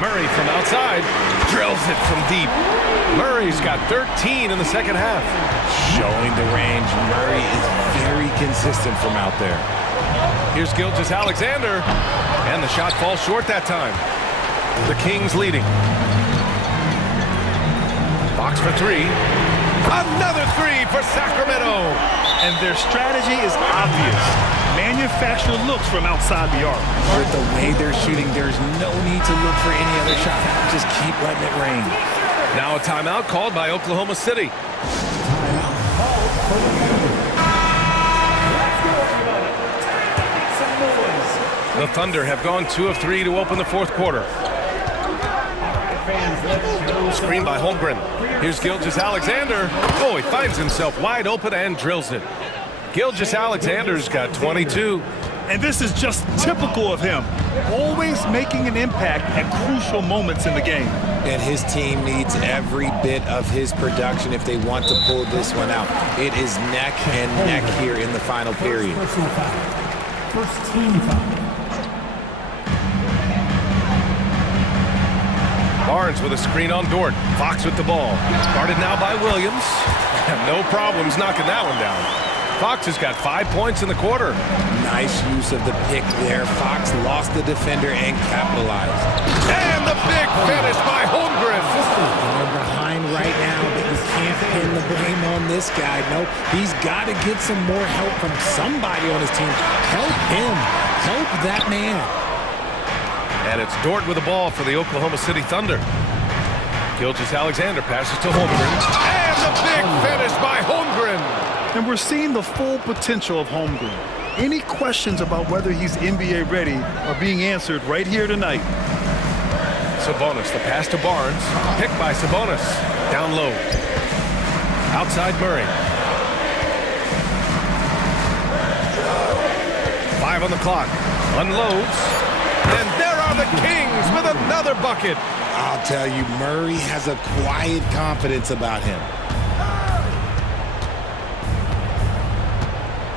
Murray from outside drills it from deep. Murray's got 13 in the second half. Showing the range, Murray is very consistent from out there. Here's Gilgeous-Alexander, and the shot falls short that time. The Kings leading. Fox for 3. Another three for Sacramento. And their strategy is obvious. Manufacture looks from outside the arc. With the way they're shooting, there's no need to look for any other shot. Just keep letting it rain. Now a timeout called by Oklahoma City. The Thunder have gone 2 of 3 to open the fourth quarter. Screen by Holmgren. Here's Gilgeous-Alexander. Oh, he finds himself wide open and drills it. Gilgeous-Alexander's got 22. And this is just typical of him. Always making an impact at crucial moments in the game. And his team needs every bit of his production if they want to pull this one out. It is neck and neck here in the final period. First team foul. Barnes with a screen on Dort. Fox with the ball. Guarded now by Williams. No problems knocking that one down. Fox has got 5 points in the quarter. Nice use of the pick there. Fox lost the defender and capitalized. And the big finish by Holmgren. They're behind right now, but you can't pin the blame on this guy. Nope, he's got to get some more help from somebody on his team. Help him. Help that man. And it's Dort with the ball for the Oklahoma City Thunder. Gilgeous-Alexander passes to Holmgren. And the big finish by Holmgren. And we're seeing the full potential of Holmgren. Any questions about whether he's NBA ready are being answered right here tonight. Sabonis, the pass to Barnes. Picked by Sabonis. Down low. Outside Murray. 5 on the clock. Unloads. And there are the Kings with another bucket. I'll tell you, Murray has a quiet confidence about him.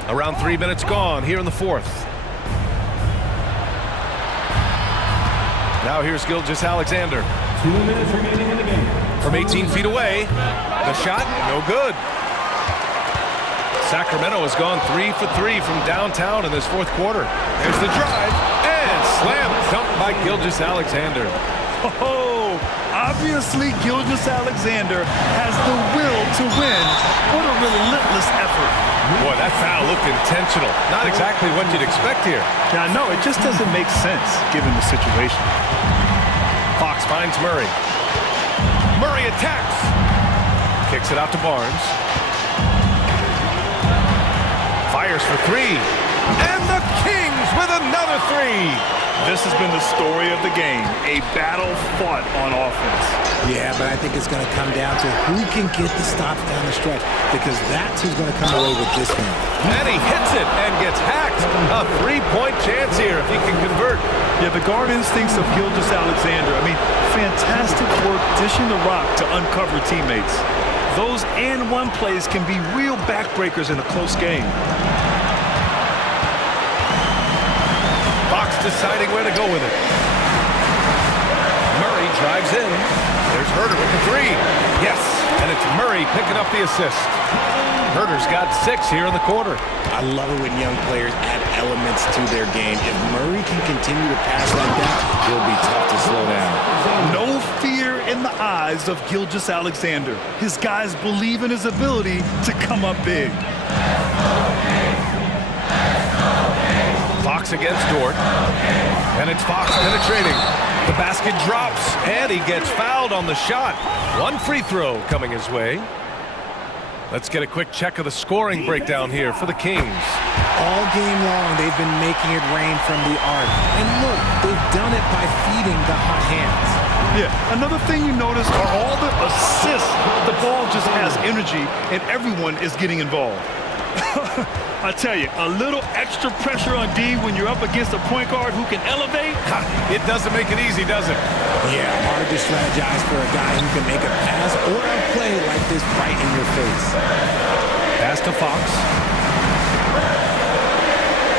Around 3 minutes gone here in the fourth. Now here's Gilgeous-Alexander. 2 minutes remaining in the game. From 18 feet away. The shot, no good. Sacramento has gone 3 for 3 from downtown in this fourth quarter. There's the drive. And slam dunk by Gilgeous-Alexander. Oh, obviously Gilgeous-Alexander has the will to win. What a relentless effort. Boy, that foul looked intentional. Not exactly what you'd expect here. Yeah, no, it just doesn't make sense given the situation. Fox finds Murray. Murray attacks. Kicks it out to Barnes. Fires for 3. And the Kings with another 3. This has been the story of the game, a battle fought on offense. Yeah, but I think it's going to come down to who can get the stops down the stretch, because that's who's going to come away with this one. And he hits it and gets hacked. A 3-point chance here if he can convert. Yeah, the guard instincts of Gilgeous-Alexander. I mean, fantastic work dishing the rock to uncover teammates. Those and-one plays can be real backbreakers in a close game. Fox deciding where to go with it. Murray drives in. There's Herter with the 3. Yes, and it's Murray picking up the assist. Herter's got 6 here in the quarter. I love it when young players add elements to their game. If Murray can continue to pass like that, it'll be tough to slow down. No fear in the eyes of Gilgeous-Alexander. His guys believe in his ability to come up big. Fox against Dort. And it's Fox penetrating. The basket drops, and he gets fouled on the shot. 1 free throw coming his way. Let's get a quick check of the scoring breakdown here for the Kings. All game long, they've been making it rain from the arc. And look, they've done it by feeding the hot hands. Yeah, another thing you notice are all the assists. The ball just has energy, and everyone is getting involved. I tell you, a little extra pressure on D when you're up against a point guard who can elevate. It doesn't make it easy, does it? Yeah, hard to strategize for a guy who can make a pass or a play like this right in your face. Pass to Fox.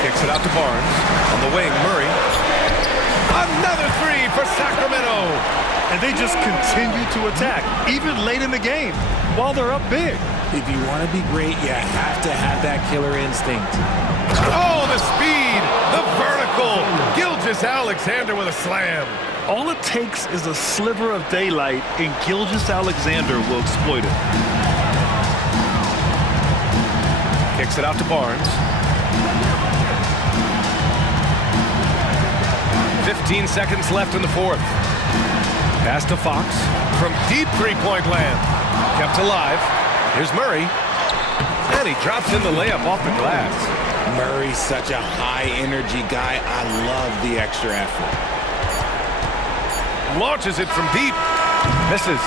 Kicks it out to Barnes. On the wing, Murray. Another 3 for Sacramento. And they just continue to attack, even late in the game, while they're up big. If you want to be great, you have to have that killer instinct. Oh, the speed, the vertical. Gilgeous-Alexander with a slam. All it takes is a sliver of daylight, and Gilgeous-Alexander will exploit it. Takes it out to Barnes. 15 seconds left in the fourth. Pass to Fox from deep three-point land. Kept alive. Here's Murray. And he drops in the layup off the glass. Murray's such a high-energy guy. I love the extra effort. Launches it from deep. Misses.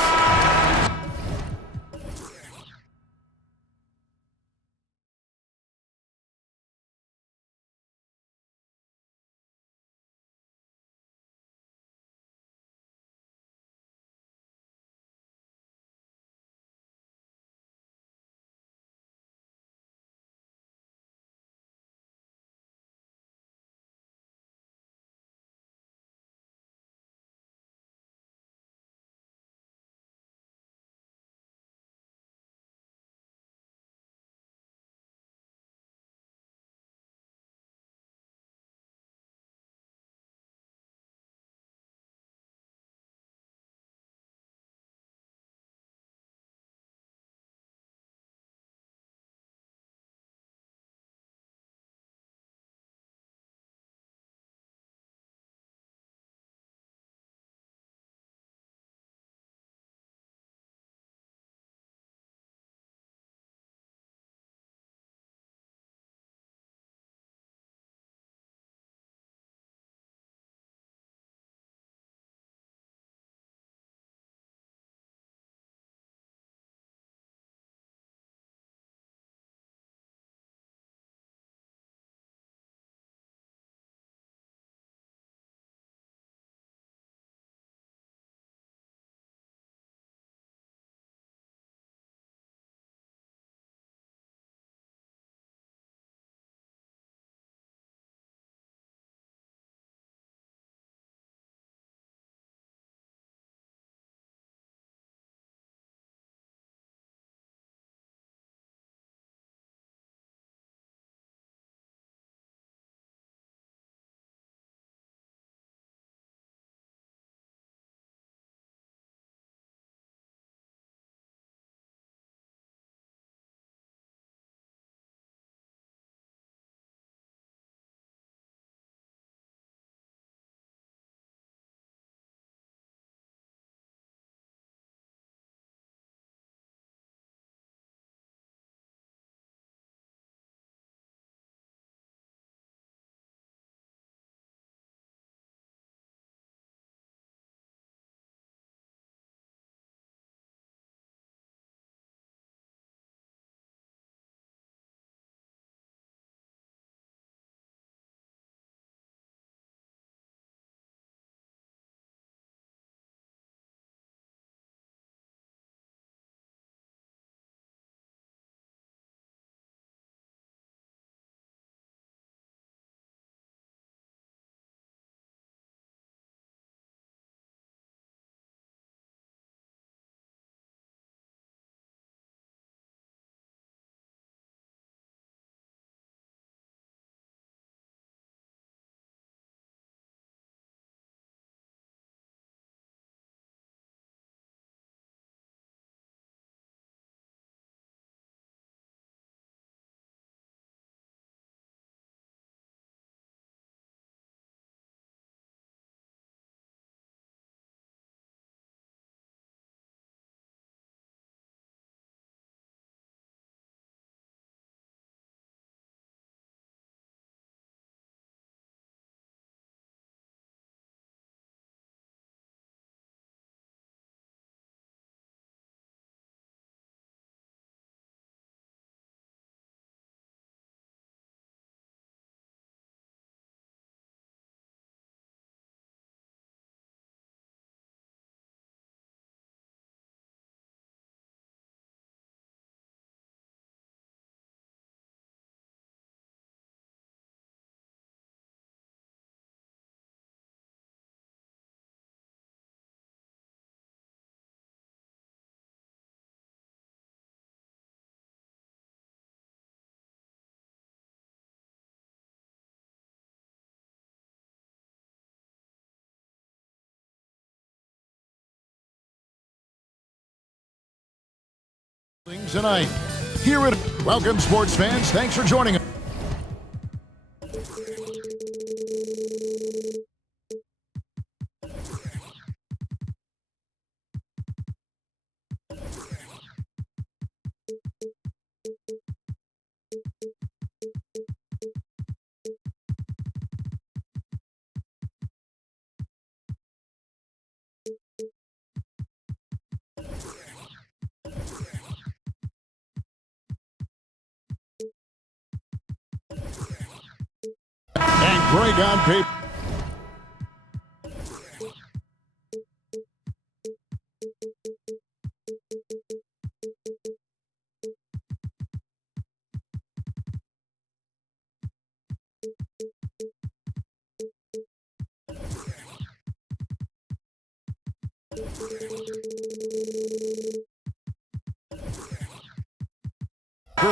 Tonight, here at... Welcome, sports fans. Thanks for joining us. And Greg on paper.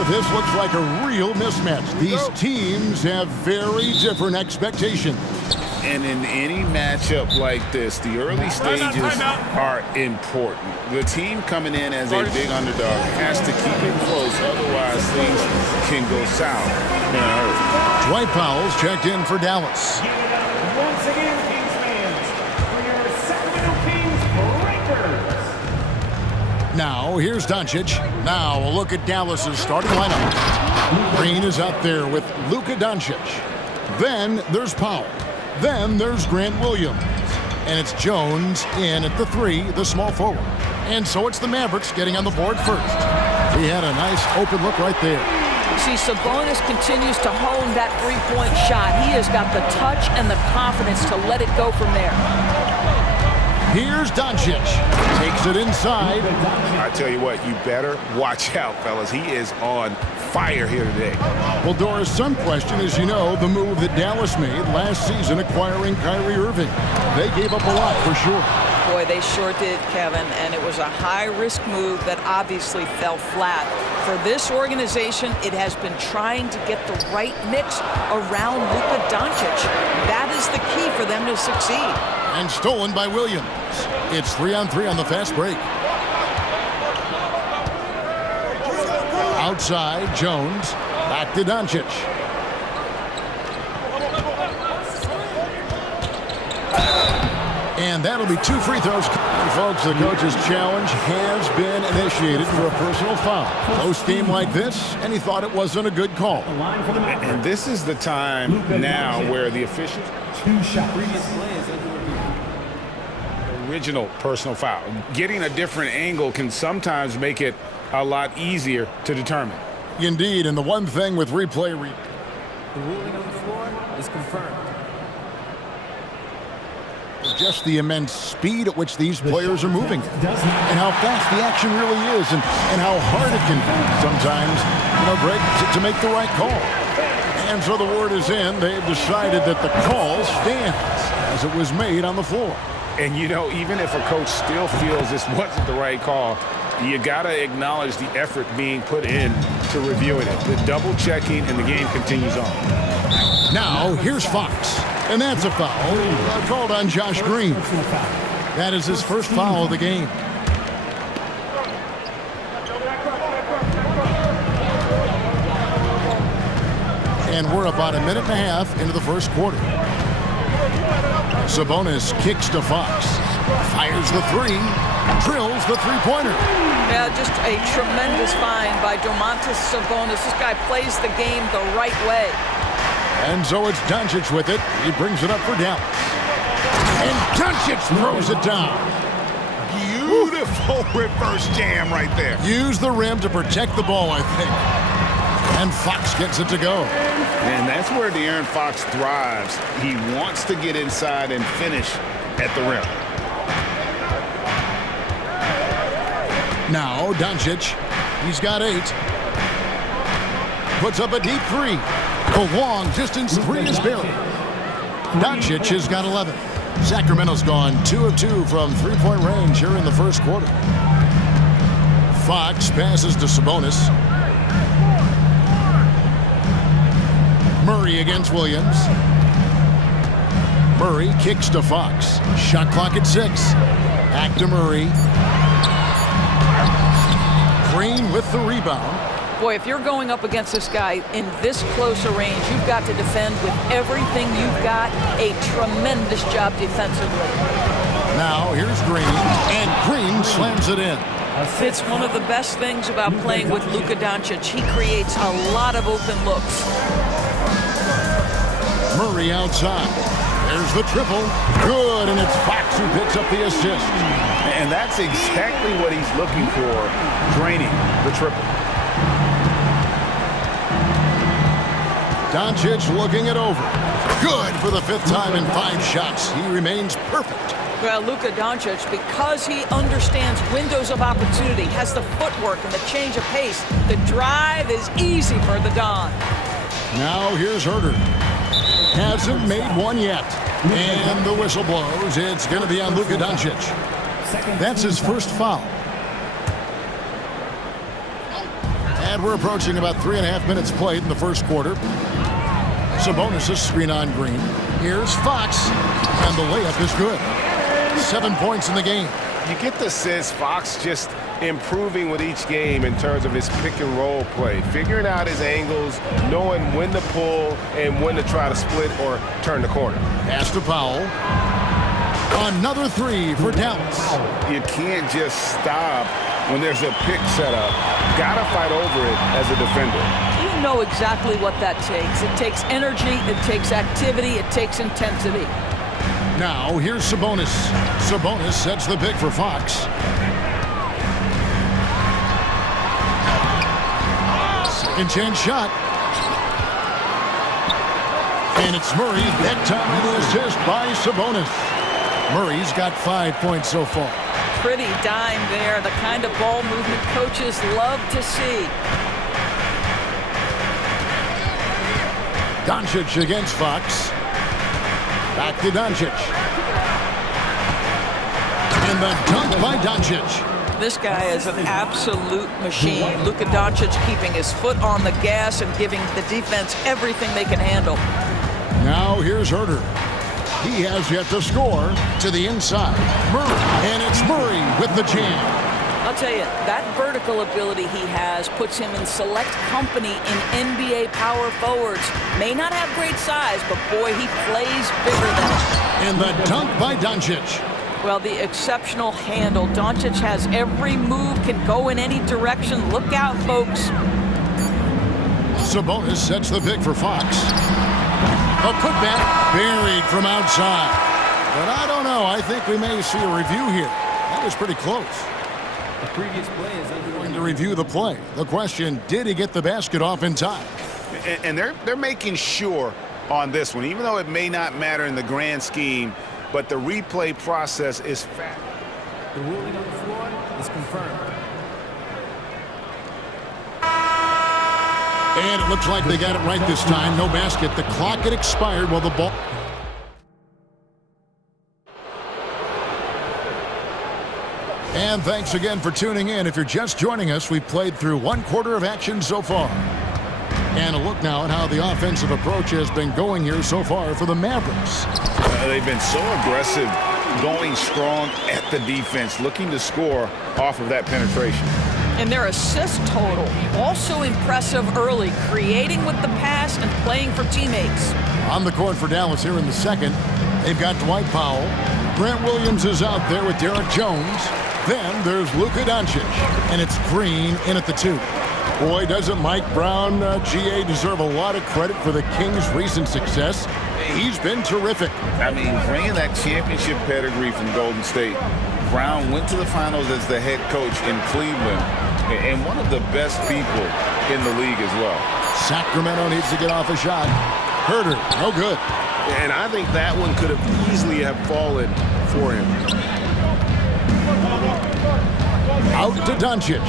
This looks like a real mismatch. These teams have very different expectations. And in any matchup like this, the early stages are important. The team coming in as a big underdog has to keep it close, otherwise things can go south in a hurry. Dwight Powell's checked in for Dallas. Once again, Kings fans, for your Sacramento Kings Breakers. Now, here's Doncic. Now, a look at Dallas's starting lineup. Green is out there with Luka Doncic. Then there's Powell. Then there's Grant Williams. And it's Jones in at the 3, the small forward. And so it's the Mavericks getting on the board first. He had a nice open look right there. See, Sabonis continues to hone that three-point shot. He has got the touch and the confidence to let it go from there. Here's Doncic. Takes it inside. I tell you what, you better watch out, fellas. He is on fire here today. Well, Doris, some question is, you know, the move that Dallas made last season acquiring Kyrie Irving. They gave up a lot for sure. Boy, they sure did, Kevin, and it was a high-risk move that obviously fell flat. For this organization, it has been trying to get the right mix around Luka Doncic. That is the key for them to succeed. And stolen by Williams. It's 3-on-3 on the fast break. Outside, Jones. Back to Doncic. And that'll be 2 free throws. And folks, the coach's challenge has been initiated for a personal foul. Close game like this, and he thought it wasn't a good call. And this is the time now where the officials... 2 shots. Original personal foul. Getting a different angle can sometimes make it a lot easier to determine. Indeed, and the one thing with replay... The ruling on the floor is confirmed. Just the immense speed at which these players are moving. And how fast the action really is, and how hard it can be sometimes, you know, Greg, to make the right call. And so the word is in. They've decided that the call stands as it was made on the floor. And, you know, even if a coach still feels this wasn't the right call, you got to acknowledge the effort being put in to reviewing it. The double checking, and the game continues on. Now, here's Fox. And that's a foul called on Josh Green. That is his first foul of the game. And we're about a minute and a half into the first quarter. Sabonis kicks to Fox. Fires the 3. Drills the three-pointer. Yeah, just a tremendous find by Domantas Sabonis. This guy plays the game the right way. And so it's Doncic with it. He brings it up for Dallas. And Doncic throws it down. Beautiful reverse jam right there. Use the rim to protect the ball, I think. And Fox gets it to go. And that's where De'Aaron Fox thrives. He wants to get inside and finish at the rim. Now, Doncic. He's got 8. Puts up a deep 3. The long distance 3 is buried. Doncic has got 11. Sacramento's gone 2 of 2 from three-point range here in the first quarter. Fox passes to Sabonis. Murray against Williams. Murray kicks to Fox. Shot clock at 6. Back to Murray. Green with the rebound. Boy, if you're going up against this guy in this close a range, you've got to defend with everything you've got. A tremendous job defensively. Now here's Green, and Green slams it in. It's one of the best things about playing with Luka Doncic. He creates a lot of open looks. Murray outside. There's the triple. Good, and it's Fox who picks up the assist. And that's exactly what he's looking for, draining the triple. Doncic looking it over. Good for the 5th time in 5 shots. He remains perfect. Well, Luka Doncic, because he understands windows of opportunity, has the footwork and the change of pace, the drive is easy for the Don. Now here's Herder. Hasn't made one yet. And the whistle blows. It's going to be on Luka Doncic. That's his first foul. And we're approaching about 3.5 minutes played in the first quarter. Sabonis' screen on Green. Here's Fox. And the layup is good. 7 points in the game. You get the sense Fox just improving with each game in terms of his pick and roll play, figuring out his angles, knowing when to pull and when to try to split or turn the corner. Pass to Powell. Another 3 for Dallas. You can't just stop when there's a pick set up. Gotta fight over it as a defender. You know exactly what that takes. It takes energy, it takes activity, it takes intensity. Now here's Sabonis. Sabonis sets the pick for Fox. Second chance shot. And it's Murray. That time assist by Sabonis. Murray's got 5 points so far. Pretty dime there, the kind of ball movement coaches love to see. Doncic against Fox. Back to Doncic. And the dunk by Doncic. This guy is an absolute machine. Luka Doncic keeping his foot on the gas and giving the defense everything they can handle. Now here's Herder. He has yet to score. To the inside. Murray. And it's Murray with the jam. I'll tell you, that vertical ability he has puts him in select company in NBA power forwards. May not have great size, but boy, he plays bigger than it. And the dunk by Doncic. Well, the exceptional handle. Doncic has every move, can go in any direction. Look out, folks. Sabonis sets the pick for Fox. A putback buried from outside. But I don't know. I think we may see a review here. That was pretty close. The previous play is Going to review the play. The question, did he get the basket off in time? And they're making sure on this one, even though it may not matter in the grand scheme, but the replay process is fast. The ruling on the floor is confirmed. And it looks like they got it right this time. No basket. The clock had expired while the ball... And thanks again for tuning in. If you're just joining us, we've played through 1 quarter of action so far. And a look now at how the offensive approach has been going here so far for the Mavericks. They've been so aggressive, going strong at the defense, looking to score off of that penetration. And their assist total, also impressive early, creating with the pass and playing for teammates. On the court for Dallas here in the second, they've got Dwight Powell. Grant Williams is out there with Derek Jones. Then there's Luka Doncic, and it's Green in at the 2. Boy, doesn't Mike Brown, GA, deserve a lot of credit for the Kings' recent success. He's been terrific. I mean, bringing that championship pedigree from Golden State, Brown went to the finals as the head coach in Cleveland, and one of the best people in the league as well. Sacramento needs to get off a shot. Herder, no good. And I think that one could have easily have fallen for him. Out to Doncic.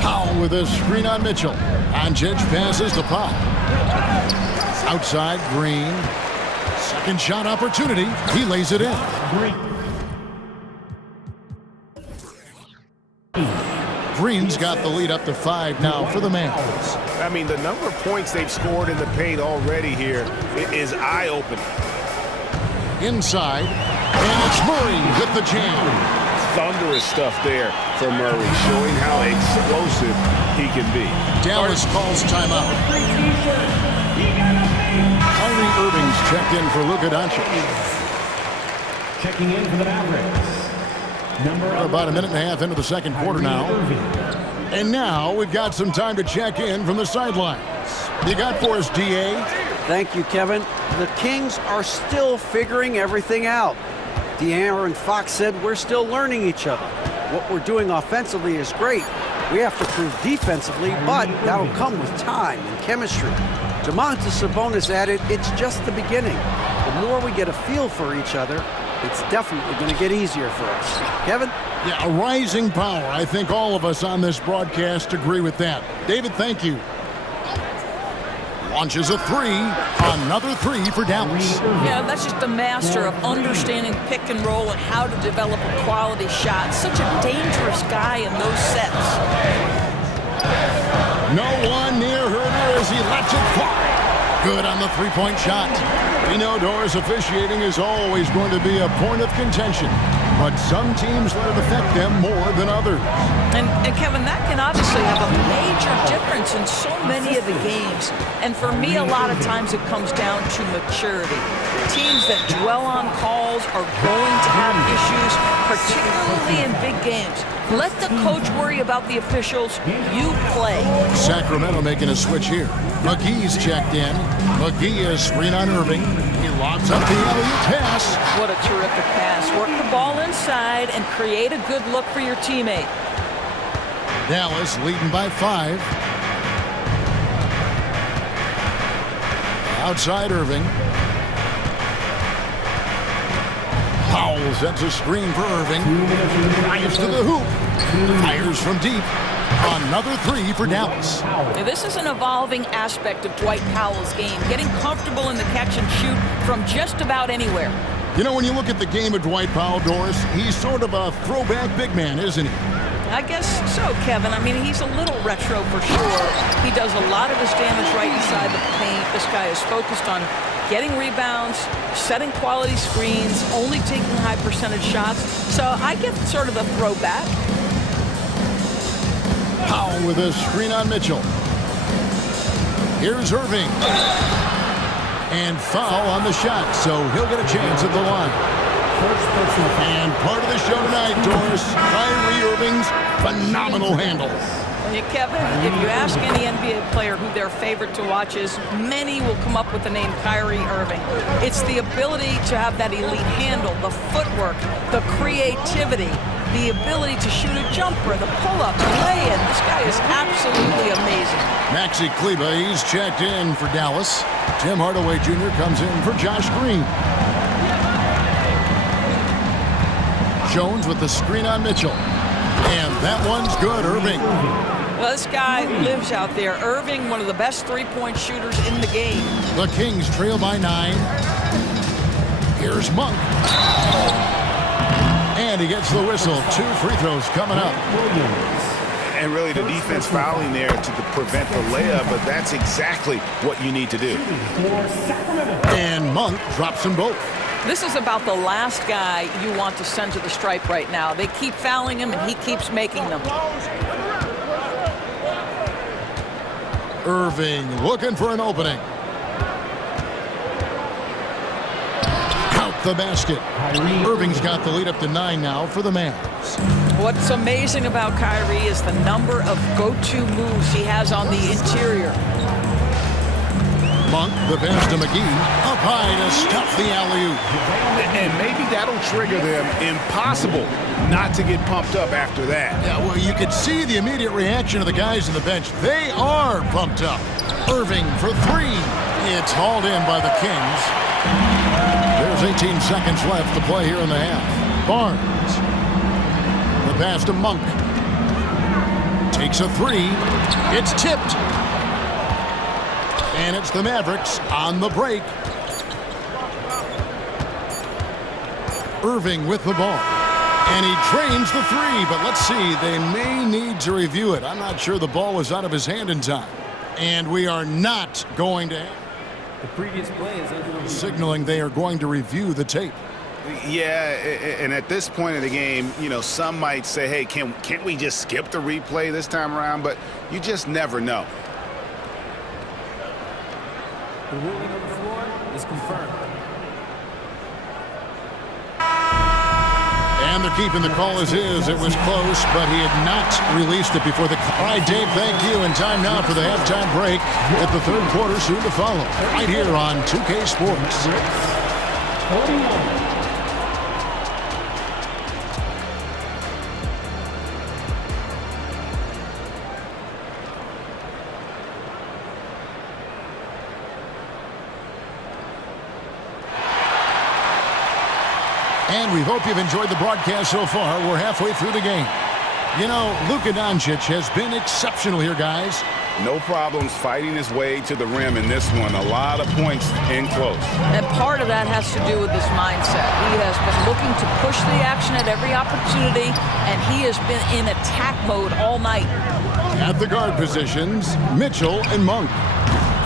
Powell with a screen on Mitchell. Doncic passes to Powell. Outside, Green. Second shot opportunity. He lays it in. Green's got the lead up to 5 now for the Mavs. I mean, the number of points they've scored in the paint already here is eye-opening. Inside, and it's Murray with the jam. thunderous stuff there for Murray, showing how explosive he can be. Dallas calls timeout. Kyrie Irving's checked in for Luka Doncic. Checking in for the Mavericks. We're about a minute and a half into the second quarter now. And now we've got some time to check in from the sidelines. You got for us, DA? Thank you, Kevin. The Kings are still figuring everything out. De'Aaron Fox said we're still learning each other. What we're doing offensively is great. We have to prove defensively, but that'll come with time and chemistry. Domantas Sabonis added, it's just the beginning. The more we get a feel for each other, it's definitely going to get easier for us. Kevin? Yeah, a rising power. I think all of us on this broadcast agree with that. David, thank you. Launches a three. Another three for Dallas. Yeah, that's just the master of understanding pick and roll and how to develop a quality shot. Such a dangerous guy in those sets. No one near Herder as he lets it fly. Good on the three-point shot. We know Doris officiating is always going to be a point of contention, but some teams let it affect them more than others. And Kevin, that can obviously have a major difference in so many of the games. And for me, a lot of times it comes down to maturity. Teams that dwell on calls are going to have issues, particularly in big games. Let the coach worry about the officials. You play. Sacramento making a switch here. McGee's checked in. McGee is screen on Irving. He lobs up the alley-oop pass. What a terrific pass. Work the ball inside and create a good look for your teammate. Dallas leading by 5. Outside Irving. Powell sets a screen for Irving. Drives to the hoop. Fires from deep. Another three for Dallas. Now, this is an evolving aspect of Dwight Powell's game, getting comfortable in the catch and shoot from just about anywhere. You know, when you look at the game of Dwight Powell, Doris, he's sort of a throwback big man, isn't he? I guess so, Kevin. I mean, he's a little retro for sure. He does a lot of his damage right inside the paint. This guy is focused on getting rebounds, setting quality screens, only taking high percentage shots. So I get sort of a throwback. Powell with a screen on Mitchell. Here's Irving. And foul on the shot, so he'll get a chance at the line. And part of the show tonight, Doris, Kyrie Irving's phenomenal handle. And Kevin, if you ask any NBA player who their favorite to watch is, many will come up with the name Kyrie Irving. It's the ability to have that elite handle, the footwork, the creativity, the ability to shoot a jumper, the pull-up, the lay-in. This guy is absolutely amazing. Maxi Kleba, he's checked in for Dallas. Tim Hardaway Jr. comes in for Josh Green. Jones with the screen on Mitchell. And that one's good, Irving. Well, this guy lives out there. Irving, one of the best three-point shooters in the game. The Kings trail by 9. Here's Monk. And he gets the whistle. 2 free throws coming up. And really the defense fouling there to prevent the layup, but that's exactly what you need to do. And Monk drops them both. This is about the last guy you want to send to the stripe right now. They keep fouling him, and he keeps making them. Irving looking for an opening. Count the basket. Irving's got the lead up to 9 now for the Mavs. What's amazing about Kyrie is the number of go-to moves he has on the interior. Monk, the pass to McGee, up high to stuff the alley-oop. And maybe that'll trigger them. Impossible not to get pumped up after that. Yeah, well, you could see the immediate reaction of the guys on the bench. They are pumped up. Irving for 3. It's hauled in by the Kings. There's 18 seconds left to play here in the half. Barnes. The pass to Monk. Takes a 3. It's tipped. And it's the Mavericks on the break. Irving with the ball. And he trains the 3, but let's see, they may need to review it. I'm not sure the ball was out of his hand in time. And we are not going to... The previous play is under signaling they are going to review the tape. Yeah, and at this point in the game, you know, some might say, hey, can't we just skip the replay this time around? But you just never know. The ruling on the floor is confirmed. And they're keeping the call as is. It was close, but he had not released it before the... All right, Dave, thank you. And time now for the halftime break at the third quarter, soon to follow. Right here on 2K Sports. 41. And we hope you've enjoyed the broadcast so far. We're halfway through the game. You know, Luka Doncic has been exceptional here, guys. No problems fighting his way to the rim in this one. A lot of points in close. And part of that has to do with his mindset. He has been looking to push the action at every opportunity, and he has been in attack mode all night. At the guard positions, Mitchell and Monk.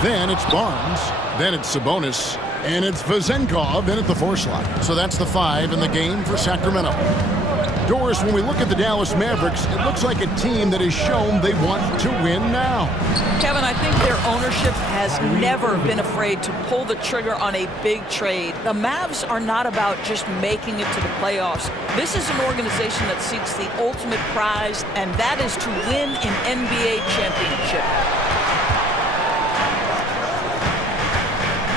Then it's Barnes. Then it's Sabonis. And it's Vezenkov in at the 4 slot. So that's the 5 in the game for Sacramento. Doris, when we look at the Dallas Mavericks, it looks like a team that has shown they want to win now. Kevin, I think their ownership has never been afraid to pull the trigger on a big trade. The Mavs are not about just making it to the playoffs. This is an organization that seeks the ultimate prize, and that is to win an NBA championship.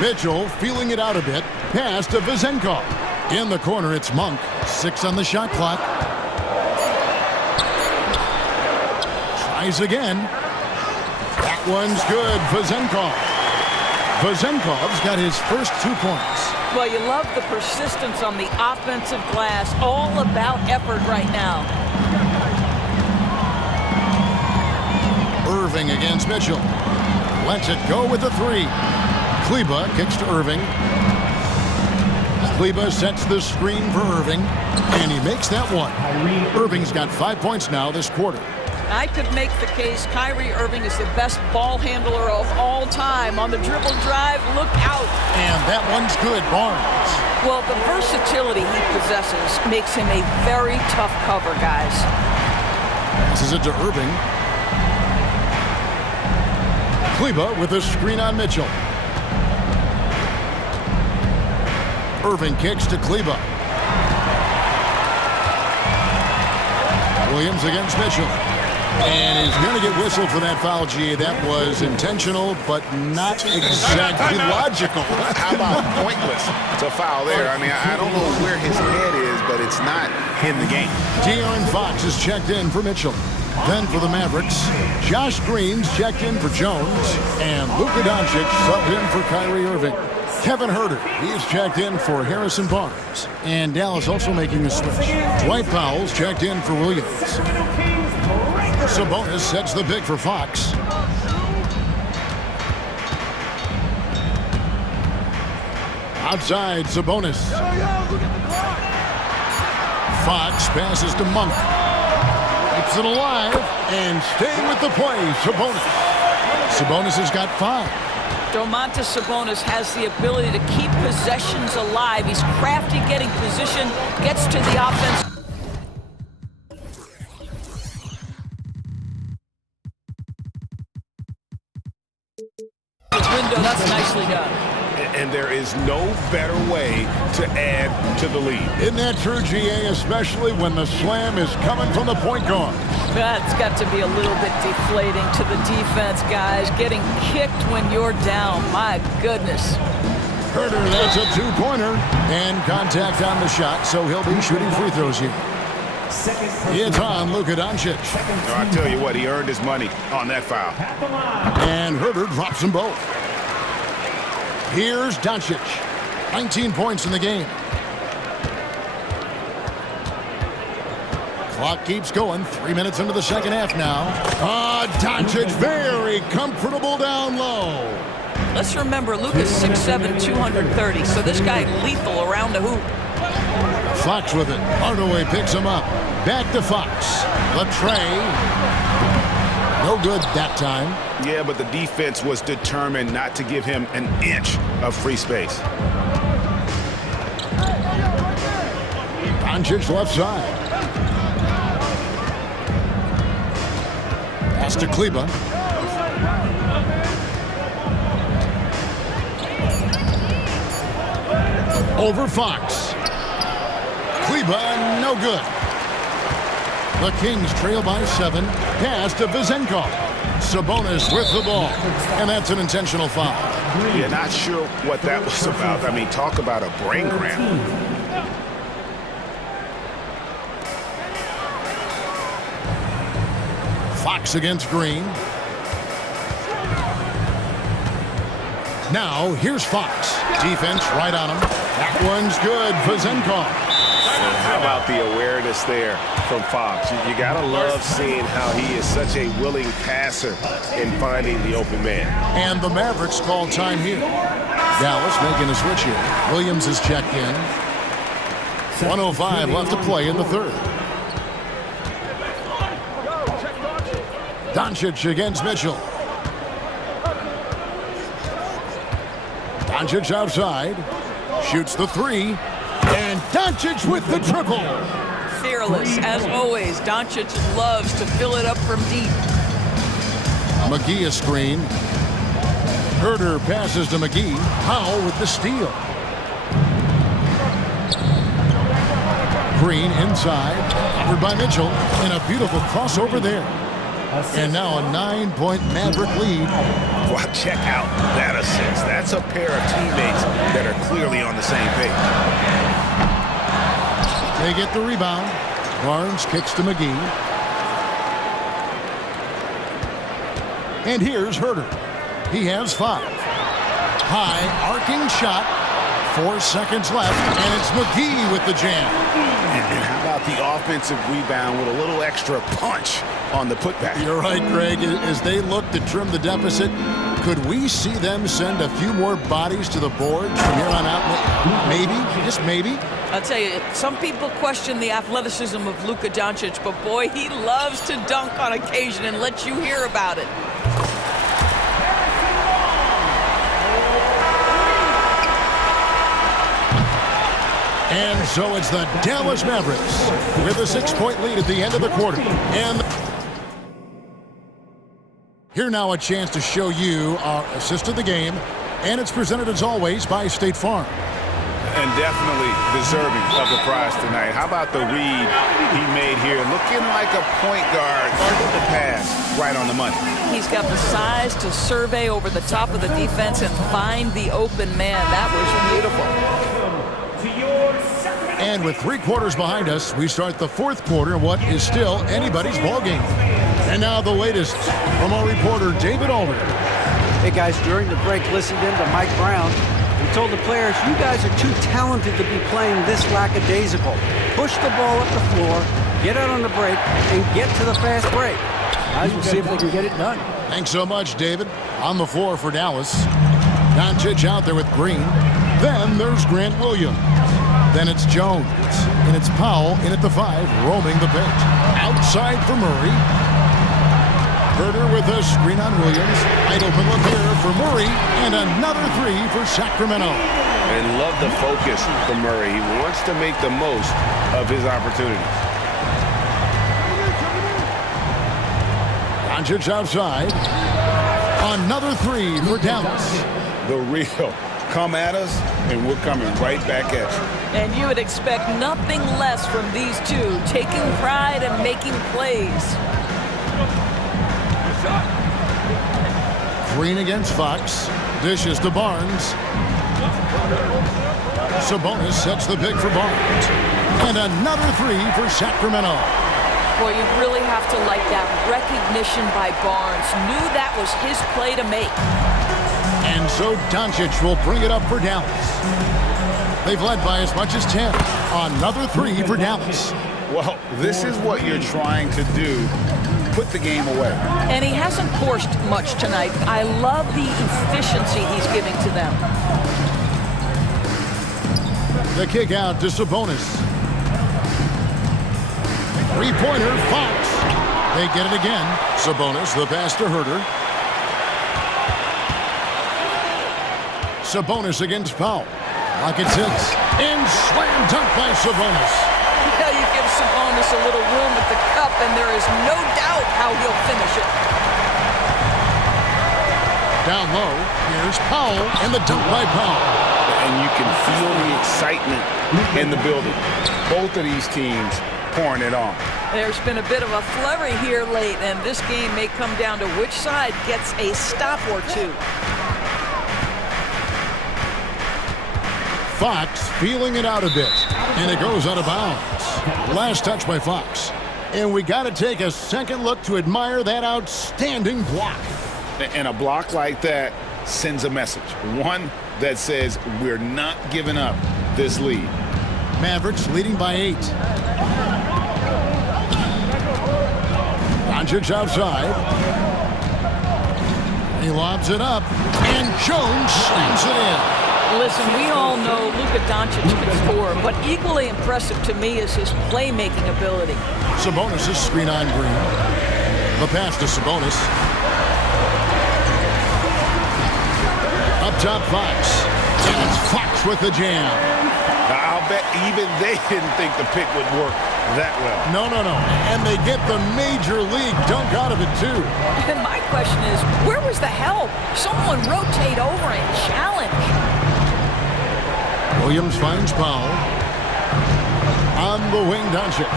Mitchell feeling it out a bit. Pass to Vezenkov. In the corner, it's Monk. 6 on the shot clock. Tries again. That one's good. Vezenkov. Vezenkov's got his first 2 points. Well, you love the persistence on the offensive glass. All about effort right now. Irving against Mitchell. Lets it go with the 3. Kleba kicks to Irving. Kleba sets the screen for Irving, and he makes that one. Irving's got 5 points now this quarter. I could make the case Kyrie Irving is the best ball handler of all time. On the dribble drive, look out. And that one's good, Barnes. Well, the versatility he possesses makes him a very tough cover, guys. Passes it to Irving. Kleba with a screen on Mitchell. Irving kicks to Kleba. Williams against Mitchell. And he's going to get whistled for that foul, G. That was intentional, but not exactly logical. How about pointless? It's a foul there. I mean, I don't know where his head is, but it's not in the game. De'Aaron Fox is checked in for Mitchell. Then for the Mavericks, Josh Green's checked in for Jones, and Luka Doncic subbed in for Kyrie Irving. Kevin Huerter, he is checked in for Harrison Barnes. And Dallas also making a switch. Dwight Powell's checked in for Williams. Sabonis sets the pick for Fox. Outside, Sabonis. Fox passes to Monk. Keeps it alive and staying with the play, Sabonis. Sabonis has got 5. Domantas Sabonis has the ability to keep possessions alive. He's crafty getting position, gets to the offense. Window, that's nicely done. And there is no better way to add to the lead. Isn't that true, GA, especially when the slam is coming from the point guard? That's got to be a little bit deflating to the defense, guys. Getting kicked when you're down, my goodness. Huerter, that's a 2-pointer. And contact on the shot, so he'll be shooting free throws here. It's on Luka Doncic. No, I tell you what, he earned his money on that foul. And Huerter drops them both. Here's Doncic. 19 points in the game. Clock keeps going. 3 minutes into the second half now. Doncic very comfortable down low. Let's remember, Luka's 6'7", 230, so this guy lethal around the hoop. Fox with it. Hardaway picks him up. Back to Fox. The tray. No good that time. Yeah, but the defense was determined not to give him an inch of free space. Doncic left side. Pass to Kleba. Over Fox. Kleba, no good. The Kings trail by 7. Pass to Vezenkov. Sabonis with the ball. And that's an intentional foul. Yeah, not sure what that was about. I mean, talk about a brain cramp. Fox against Green. Now, here's Fox. Defense right on him. That one's good. Vezenkov. How about the awareness there from Fox? You got to love seeing how he is such a willing passer in finding the open man. And the Mavericks call time here. Dallas making a switch here. Williams is checked in. 1:05 left to play in the third. Doncic against Mitchell. Doncic outside. Shoots the 3. And Doncic with the triple. Fearless, as always. Doncic loves to fill it up from deep. McGee a screen. Herder passes to McGee. Powell with the steal. Green inside. Covered by Mitchell. And a beautiful crossover there. And now a 9-point Maverick lead. Well, check out that assist. That's a pair of teammates that are clearly on the same page. They get the rebound. Barnes kicks to McGee. And here's Herder. He has 5. High arcing shot. 4 seconds left, and it's McGee with the jam. And how about the offensive rebound with a little extra punch on the putback? You're right, Greg. As they look to trim the deficit, could we see them send a few more bodies to the board from here on out? Maybe, just maybe. I'll tell you, some people question the athleticism of Luka Doncic, but boy, he loves to dunk on occasion and let you hear about it. And so it's the Dallas Mavericks with a 6-point lead at the end of the quarter. And here now a chance to show you our assist of the game. And it's presented as always by State Farm. And definitely deserving of the prize tonight. How about the read he made here? Looking like a point guard. The pass right on the money. He's got the size to survey over the top of the defense and find the open man. That was beautiful. And with 3 quarters behind us, we start the 4th quarter in what is still anybody's ballgame. And now the latest from our reporter, David Alder. Hey guys, during the break, listened in to Mike Brown. He told the players, you guys are too talented to be playing this lackadaisical. Push the ball up the floor, get out on the break, and get to the fast break. Guys, we'll see if they can get it done. Thanks so much, David. On the floor for Dallas. Doncic out there with Green. Then there's Grant Williams. Then it's Jones. And it's Powell in at the 5, roaming the bench. Outside for Murray. Herder with a screen on Williams. Wide open look here for Murray. And another 3 for Sacramento. And love the focus from Murray. He wants to make the most of his opportunities. Doncic outside. Another 3 for Dallas. The real. Come at us, and we're coming right back at you. And you would expect nothing less from these two, taking pride and making plays. Green against Fox. Dishes to Barnes. Sabonis sets the pick for Barnes. And another 3 for Sacramento. Boy, you really have to like that recognition by Barnes. Knew that was his play to make. And so Doncic will bring it up for Dallas. They've led by as much as 10. Another 3 for Dallas. Well, this is what you're trying to do. Put the game away. And he hasn't forced much tonight. I love the efficiency he's giving to them. The kick out to Sabonis. 3-pointer, Fox. They get it again. Sabonis, the pass to Herder. Sabonis against Powell. Lock at 6. And slam dunk by Sabonis. Sabonis a little room at the cup, and there is no doubt how he'll finish it. Down low, here's Powell, and the dunk by Powell. And you can feel the excitement in the building. Both of these teams pouring it on. There's been a bit of a flurry here late, and this game may come down to which side gets a stop or two. Fox feeling it out a bit, and it goes out of bounds. Last touch by Fox. And we got to take a second look to admire that outstanding block. And a block like that sends a message. One that says we're not giving up this lead. Mavericks leading by 8. Doncic outside. He lobs it up, and Jones slams it in. Listen, we all know Luka Doncic can score, but equally impressive to me is his playmaking ability. Sabonis' screen on Green. The pass to Sabonis. Up top, Fox. And it's Fox with the jam. Now, I'll bet even they didn't think the pick would work that well. No. And they get the major league dunk out of it, too. And my question is, where was the help? Someone rotate over and challenge. Williams finds Powell. On the wing, Doncic.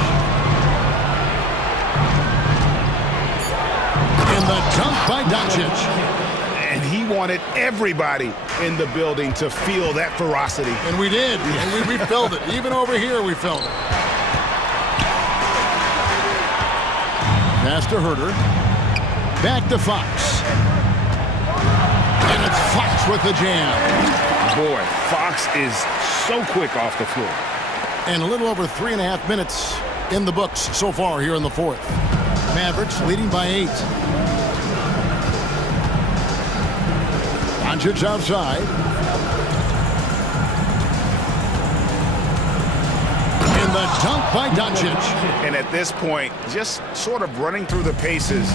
And the dunk by Doncic. And he wanted everybody in the building to feel that ferocity. And we did. And we felt it. Even over here, we felt it. Pass to Herter. Back to Fox. And it's Fox with the jam. Boy, Fox is so quick off the floor. And a little over 3.5 minutes in the books so far here in the fourth. Mavericks leading by 8. Doncic outside. And the dunk by Doncic. And at this point, just sort of running through the paces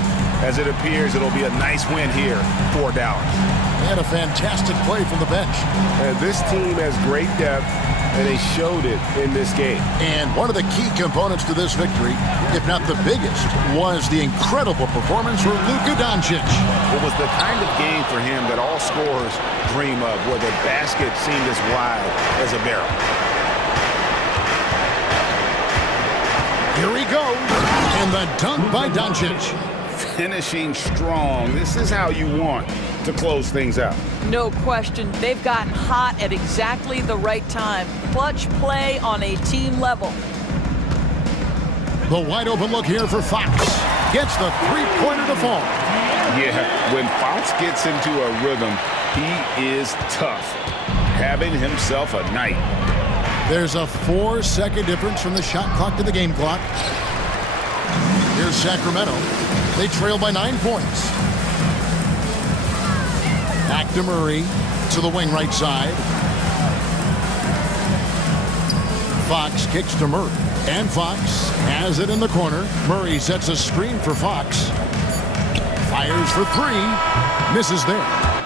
as it appears it'll be a nice win here for Dallas. They had a fantastic play from the bench. This team has great depth, and they showed it in this game. And one of the key components to this victory, if not the biggest, was the incredible performance from Luka Doncic. It was the kind of game for him that all scorers dream of, where the basket seemed as wide as a barrel. Here he goes, and the dunk by Doncic. Finishing strong. This is how you want to close things out. No question. They've gotten hot at exactly the right time. Clutch play on a team level. The wide open look here for Fox. Gets the three-pointer to fall. Yeah, when Fox gets into a rhythm, he is tough. Having himself a night. There's a 4-second difference from the shot clock to the game clock. Here's Sacramento. They trail by 9 points. Back to Murray to the wing right side. Fox kicks to Murray. And Fox has it in the corner. Murray sets a screen for Fox. Fires for 3. Misses there.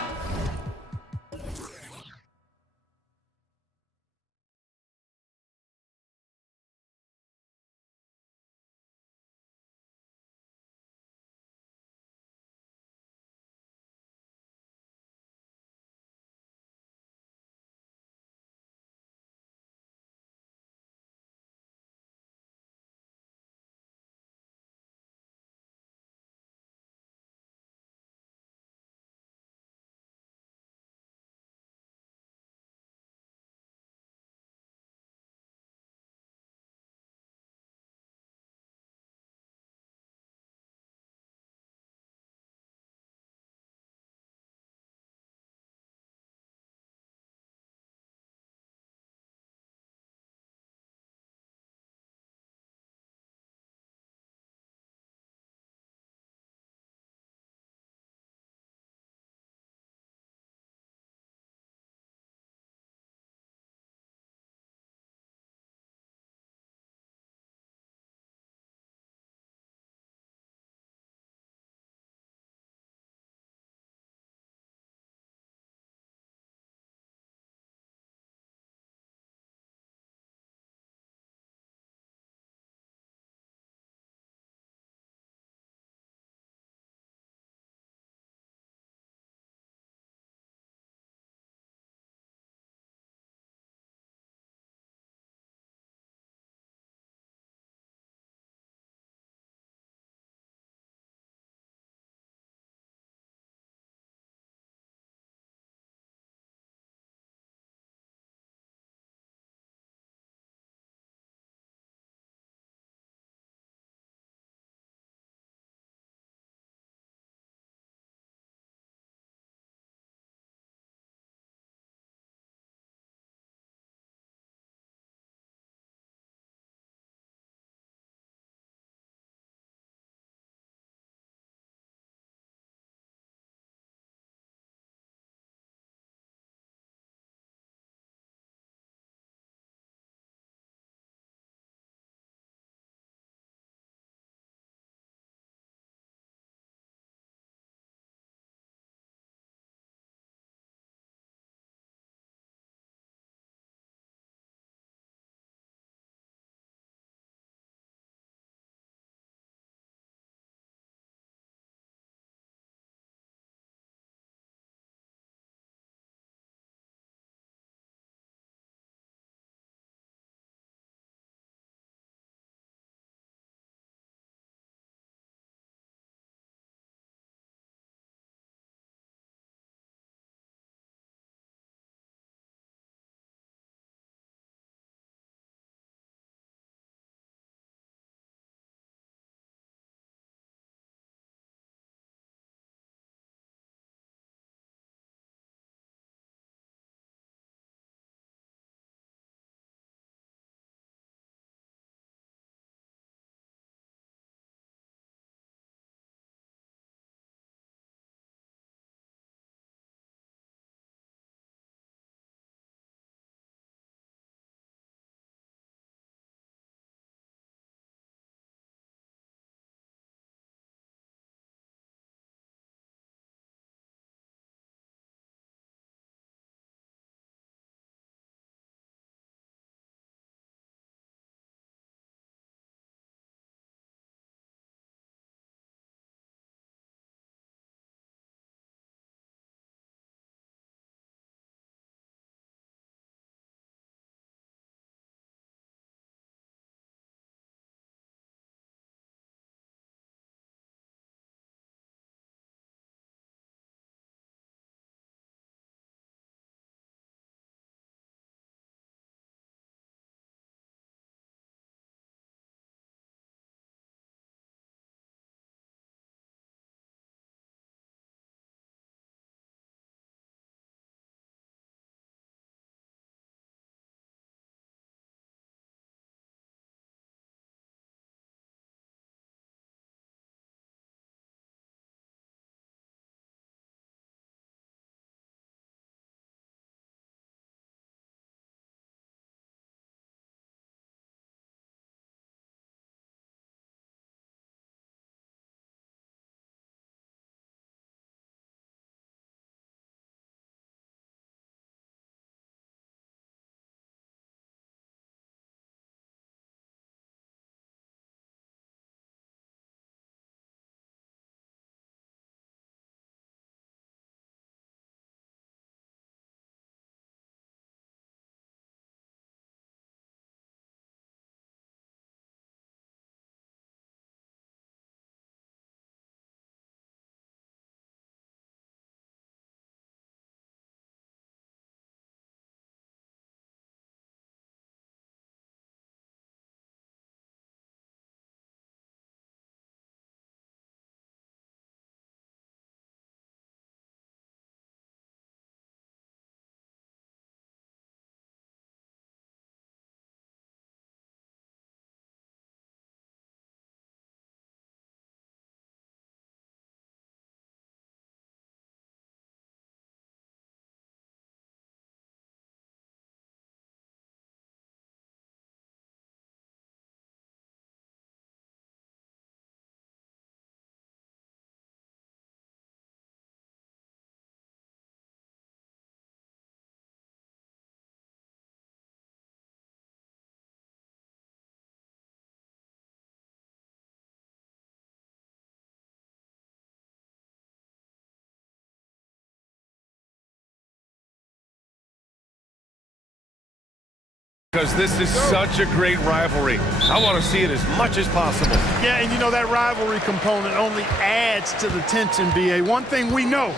because this is such a great rivalry. I want to see it as much as possible. Yeah, and you know that rivalry component only adds to the tension, B.A. One thing we know,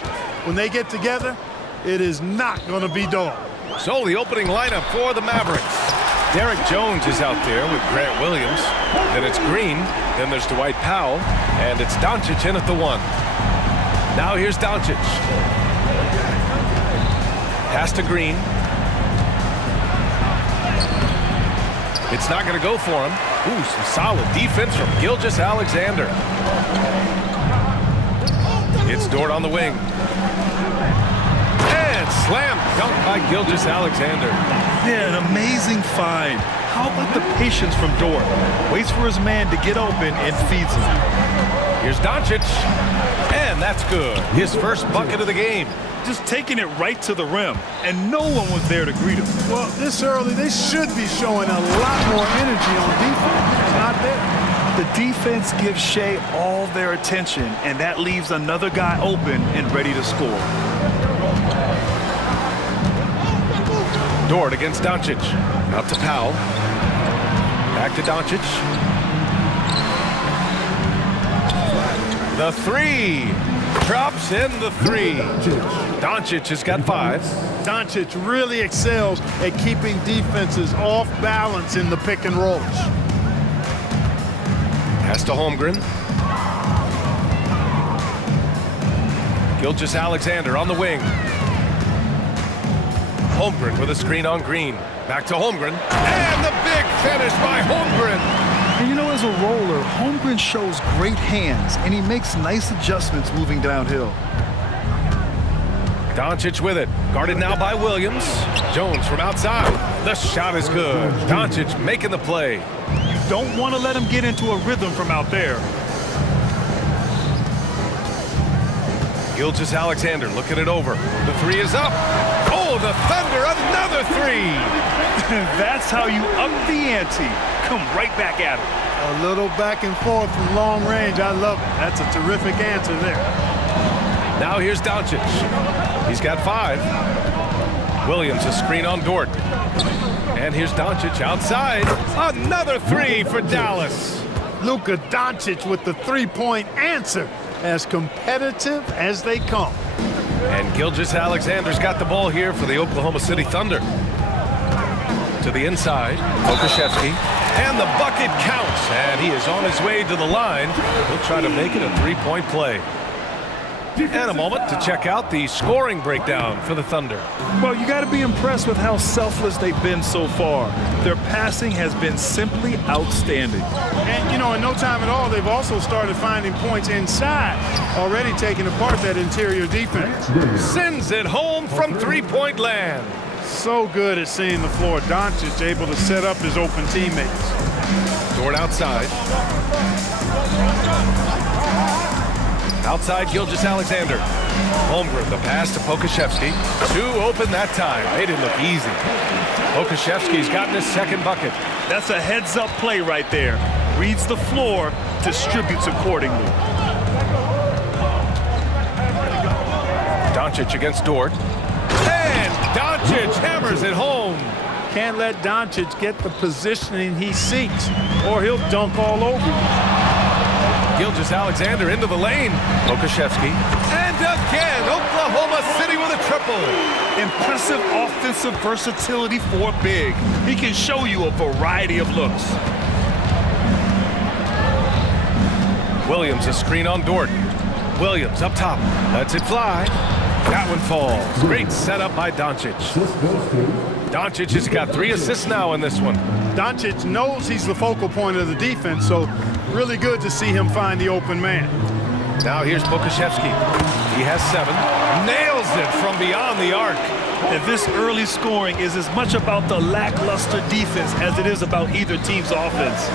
when they get together, it is not going to be dull. So the opening lineup for the Mavericks. Derek Jones is out there with Grant Williams. Then it's Green. Then there's Dwight Powell. And it's Doncic in at the 1. Now here's Doncic. Pass to Green. It's not going to go for him. Ooh, some solid defense from Gilgeous-Alexander. It's Dort on the wing. And slam dunk by Gilgeous-Alexander. Yeah, an amazing find. How about the patience from Dort? Waits for his man to get open and feeds him. Here's Doncic. And that's good. His first bucket of the game. Just taking it right to the rim, and no one was there to greet him. Well, this early, they should be showing a lot more energy on defense. It's not there. The defense gives Shea all their attention, and that leaves another guy open and ready to score. Dort against Doncic. Out to Powell. Back to Doncic. The 3. Drops in the 3. Doncic has got 5. Doncic really excels at keeping defenses off balance in the pick and rolls. Pass to Holmgren. Gilgeous-Alexander on the wing. Holmgren with a screen on Green. Back to Holmgren. And the big finish by Holmgren. And you know, as a roller, Holmgren shows great hands, and he makes nice adjustments moving downhill. Doncic with it. Guarded now by Williams. Jones from outside. The shot is good. Doncic making the play. You don't want to let him get into a rhythm from out there. Gilgeous-Alexander looking it over. The 3 is up. Oh, the Thunder, another 3. That's how you up the ante. Come right back at him. A little back and forth from long range. I love it. That's a terrific answer there. Now here's Doncic. He's got 5. Williams a screen on Dort. And here's Doncic outside. Another 3 for Dallas. Luka Doncic with the three-point answer. As competitive as they come. And Gilgeous-Alexander's got the ball here for the Oklahoma City Thunder. To the inside, Pokashevsky. And the bucket counts. And he is on his way to the line. He'll try to make it a 3-point play. And a moment to check out the scoring breakdown for the Thunder. Well, you got to be impressed with how selfless they've been so far. Their passing has been simply outstanding. And, you know, in no time at all, they've also started finding points inside, already taking apart that interior defense. Sends it home from three-point land. So good at seeing the floor. Doncic able to set up his open teammates. Dort outside. Outside Gilgeous-Alexander. Holmgren, the pass to Pokashevsky. 2 open that time. Made it look easy. Pokashevsky's gotten his second bucket. That's a heads-up play right there. Reads the floor, distributes accordingly. Doncic against Dort. And Doncic hammers it home. Can't let Doncic get the positioning he seeks, or he'll dunk all over you. Gilgeous-Alexander into the lane. Pokashevsky. And again, Oklahoma City with a triple. Impressive offensive versatility for big. He can show you a variety of looks. Williams a screen on Dort. Williams up top. Lets it fly. That one falls. Great setup by Doncic. Doncic has got 3 assists now in this one. Doncic knows he's the focal point of the defense, so really good to see him find the open man. Now here's Pokashevsky. He has 7. Nails it from beyond the arc. And this early scoring is as much about the lackluster defense as it is about either team's offense.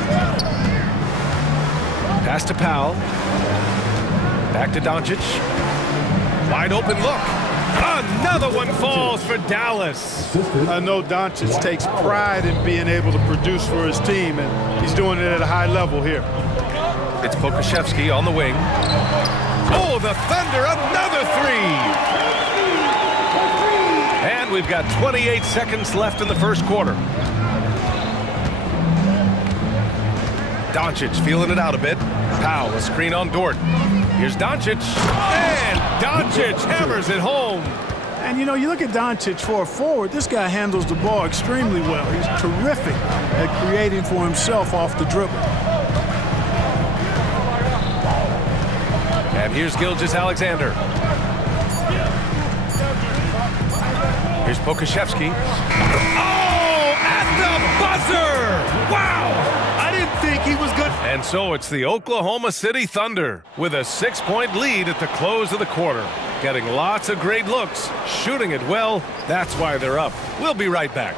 Pass to Powell. Back to Doncic. Wide open look. Another one falls for Dallas. I know Doncic takes pride in being able to produce for his team, and he's doing it at a high level here. It's Pokashevsky on the wing. Oh, the Thunder, another 3. And we've got 28 seconds left in the first quarter. Doncic feeling it out a bit. Powell, a screen on Dort. Here's Doncic, and Doncic hammers it home. And, you know, you look at Doncic for a forward, this guy handles the ball extremely well. He's terrific at creating for himself off the dribble. And here's Gilgeous-Alexander. Here's Pokashevsky. Oh, at the buzzer! Wow! I didn't think he was good. And so it's the Oklahoma City Thunder with a 6-point lead at the close of the quarter. Getting lots of great looks, shooting it well. That's why they're up. We'll be right back.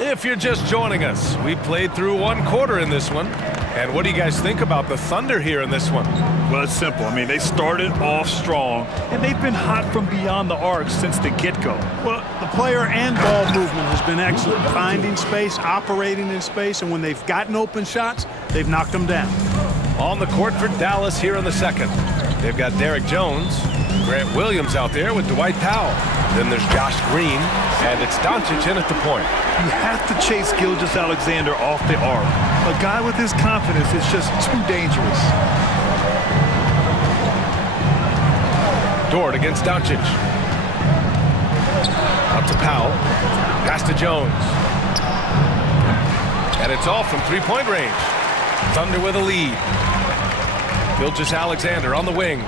If you're just joining us, we played through one quarter in this one. And what do you guys think about the Thunder here in this one? Well, it's simple. I mean, they started off strong, and they've been hot from beyond the arc since the get-go. Well, the player and ball movement has been excellent. Finding space, operating in space, and when they've gotten open shots, they've knocked them down. On the court for Dallas here in the second. They've got Derek Jones, Grant Williams out there with Dwight Powell. Then there's Josh Green, and it's Doncic in at the point. You have to chase Gilgeous-Alexander off the arc. A guy with his confidence is just too dangerous. Dort against Doncic. Out to Powell. Pass to Jones. And it's all from three-point range. Thunder with a lead. Gilgeous-Alexander on the wing.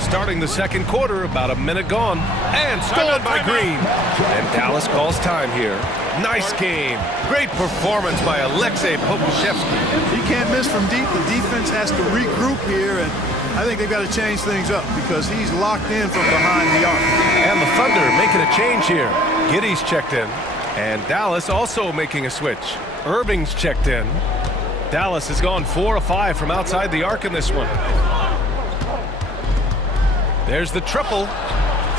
Starting the second quarter, about a minute gone. And stolen by Green. And Dallas calls time here. Nice game. Great performance by Alexei Pokashevsky. He can't miss from deep. The defense has to regroup here, and I think they've got to change things up because he's locked in from behind the arc. And the Thunder making a change here. Giddey's checked in. And Dallas also making a switch. Irving's checked in. Dallas has gone 4 of 5 from outside the arc in this one. There's the triple.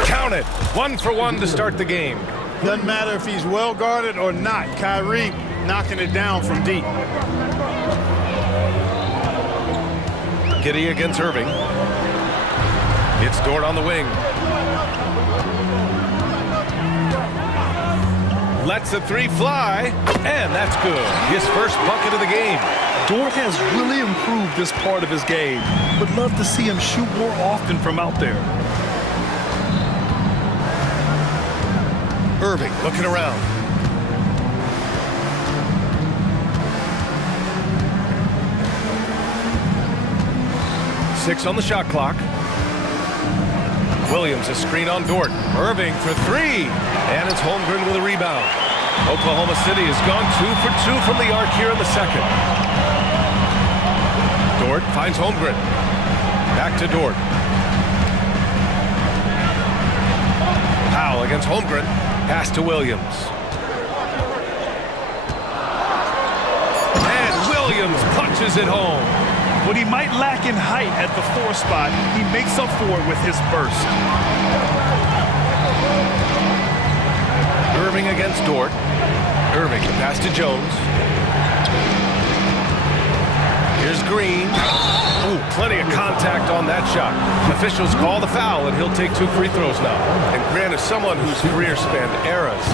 Count it. 1 for 1 to start the game. Doesn't matter if he's well guarded or not. Kyrie knocking it down from deep. Giddey against Irving. It's Dort on the wing. Lets the three fly, and that's good. His first bucket of the game. Dort has really improved this part of his game. Would love to see him shoot more often from out there. Irving looking around. Six on the shot clock. Williams a screen on Dort. Irving for three. And it's Holmgren with a rebound. Oklahoma City has gone 2 for 2 from the arc here in the second. Dort finds Holmgren. Back to Dort. Powell against Holmgren. Pass to Williams. And Williams punches it home. What he might lack in height at the 4 spot, he makes up for it with his burst. Irving against Dort. Irving, the pass to Jones. Here's Green. Ooh, plenty of contact on that shot. Officials call the foul, and he'll take 2 free throws now. And Grant is someone whose career spanned eras.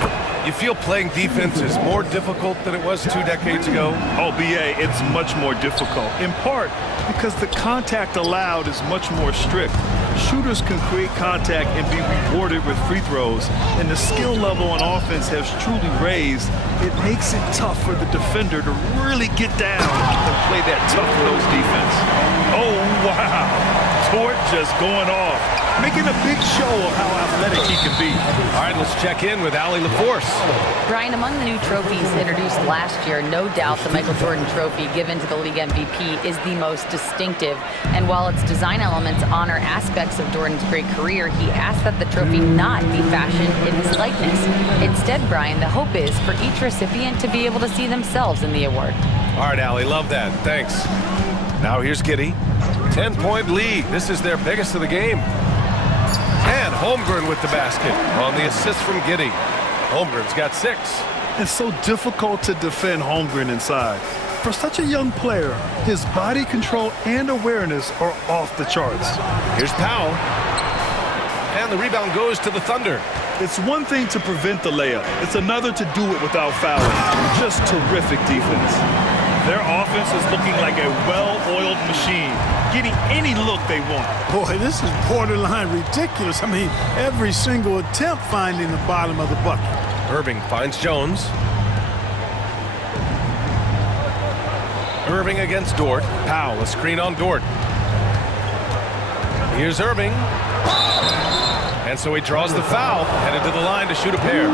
You feel playing defense is more difficult than it was 2 decades ago? Oh, BA, it's much more difficult. In part because the contact allowed is much more strict. Shooters can create contact and be rewarded with free throws, and the skill level on offense has truly raised. It makes it tough for the defender to really get down and play that tough-nose defense. Oh, wow. Dort just going off, making a big show of how athletic he can be. All right, let's check in with Allie LaForce. Brian, among the new trophies introduced last year, no doubt the Michael Jordan Trophy given to the league MVP is the most distinctive. And while its design elements honor aspects of Jordan's great career, he asked that the trophy not be fashioned in his likeness. Instead, Brian, the hope is for each recipient to be able to see themselves in the award. All right, Allie, love that. Thanks. Now here's Giddey. 10-point lead. This is their biggest of the game. And Holmgren with the basket on the assist from Giddey. Holmgren's got 6. It's so difficult to defend Holmgren inside. For such a young player, his body control and awareness are off the charts. Here's Powell. And the rebound goes to the Thunder. It's one thing to prevent the layup. It's another to do it without fouling. Just terrific defense. Their offense is looking like a well-oiled machine, getting any look they want. Boy, this is borderline ridiculous. I mean, every single attempt finding the bottom of the bucket. Irving finds Jones. Irving against Dort. Powell, a screen on Dort. Here's Irving. And so he draws the foul, headed to the line to shoot a pair.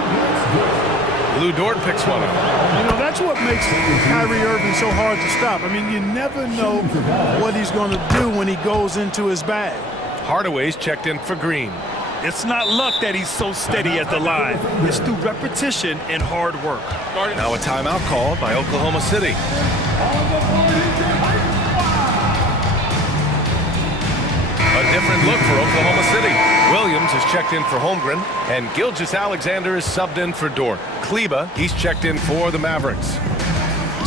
Lou Dort picks one up. You know, that's what makes Kyrie Irving so hard to stop. I mean, you never know what he's going to do when he goes into his bag. Hardaway's checked in for Green. It's not luck that he's so steady at the line. It's through repetition and hard work. Now a timeout called by Oklahoma City. A different look for Oklahoma City. Williams is checked in for Holmgren, and Gilgeous-Alexander is subbed in for Dort. Kleba, he's checked in for the Mavericks.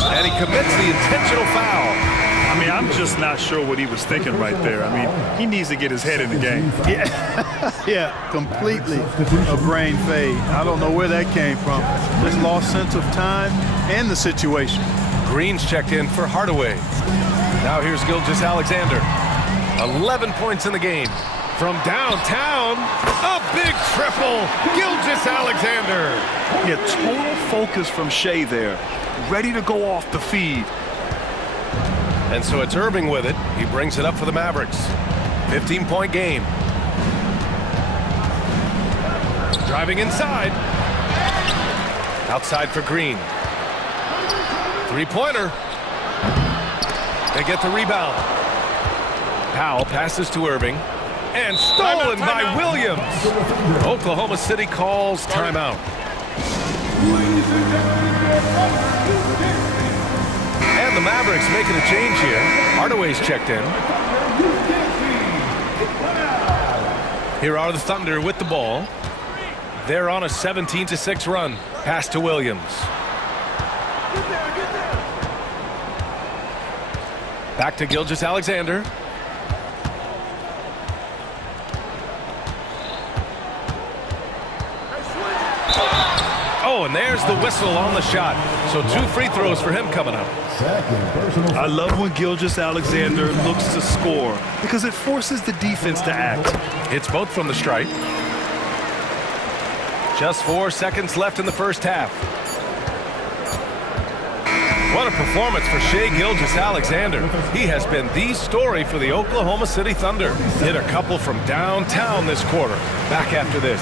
And he commits the intentional foul. I mean, I'm just not sure what he was thinking right there. I mean, he needs to get his head in the game. Yeah, completely a brain fade. I don't know where that came from. Just lost sense of time and the situation. Green's checked in for Hardaway. Now here's Gilgeous-Alexander. 11 points in the game. From downtown, a big triple. Gilgeous-Alexander. Yeah, total focus from Shea there. Ready to go off the feed. And so it's Irving with it. He brings it up for the Mavericks. 15-point game. Driving inside. Outside for Green. Three-pointer. They get the rebound. Powell passes to Irving. And stolen by Williams. Oklahoma City calls timeout. And the Mavericks making a change here. Hardaway's checked in. Here are the Thunder with the ball. They're on a 17-6 run. Pass to Williams. Back to Gilgeous-Alexander. Oh, and there's the whistle on the shot. So 2 free throws for him coming up. I love when Gilgeous-Alexander looks to score because it forces the defense to act. It's both from the stripe. Just 4 seconds left in the first half. What a performance for Shai Gilgeous-Alexander. He has been the story for the Oklahoma City Thunder. Hit a couple from downtown this quarter. Back after this.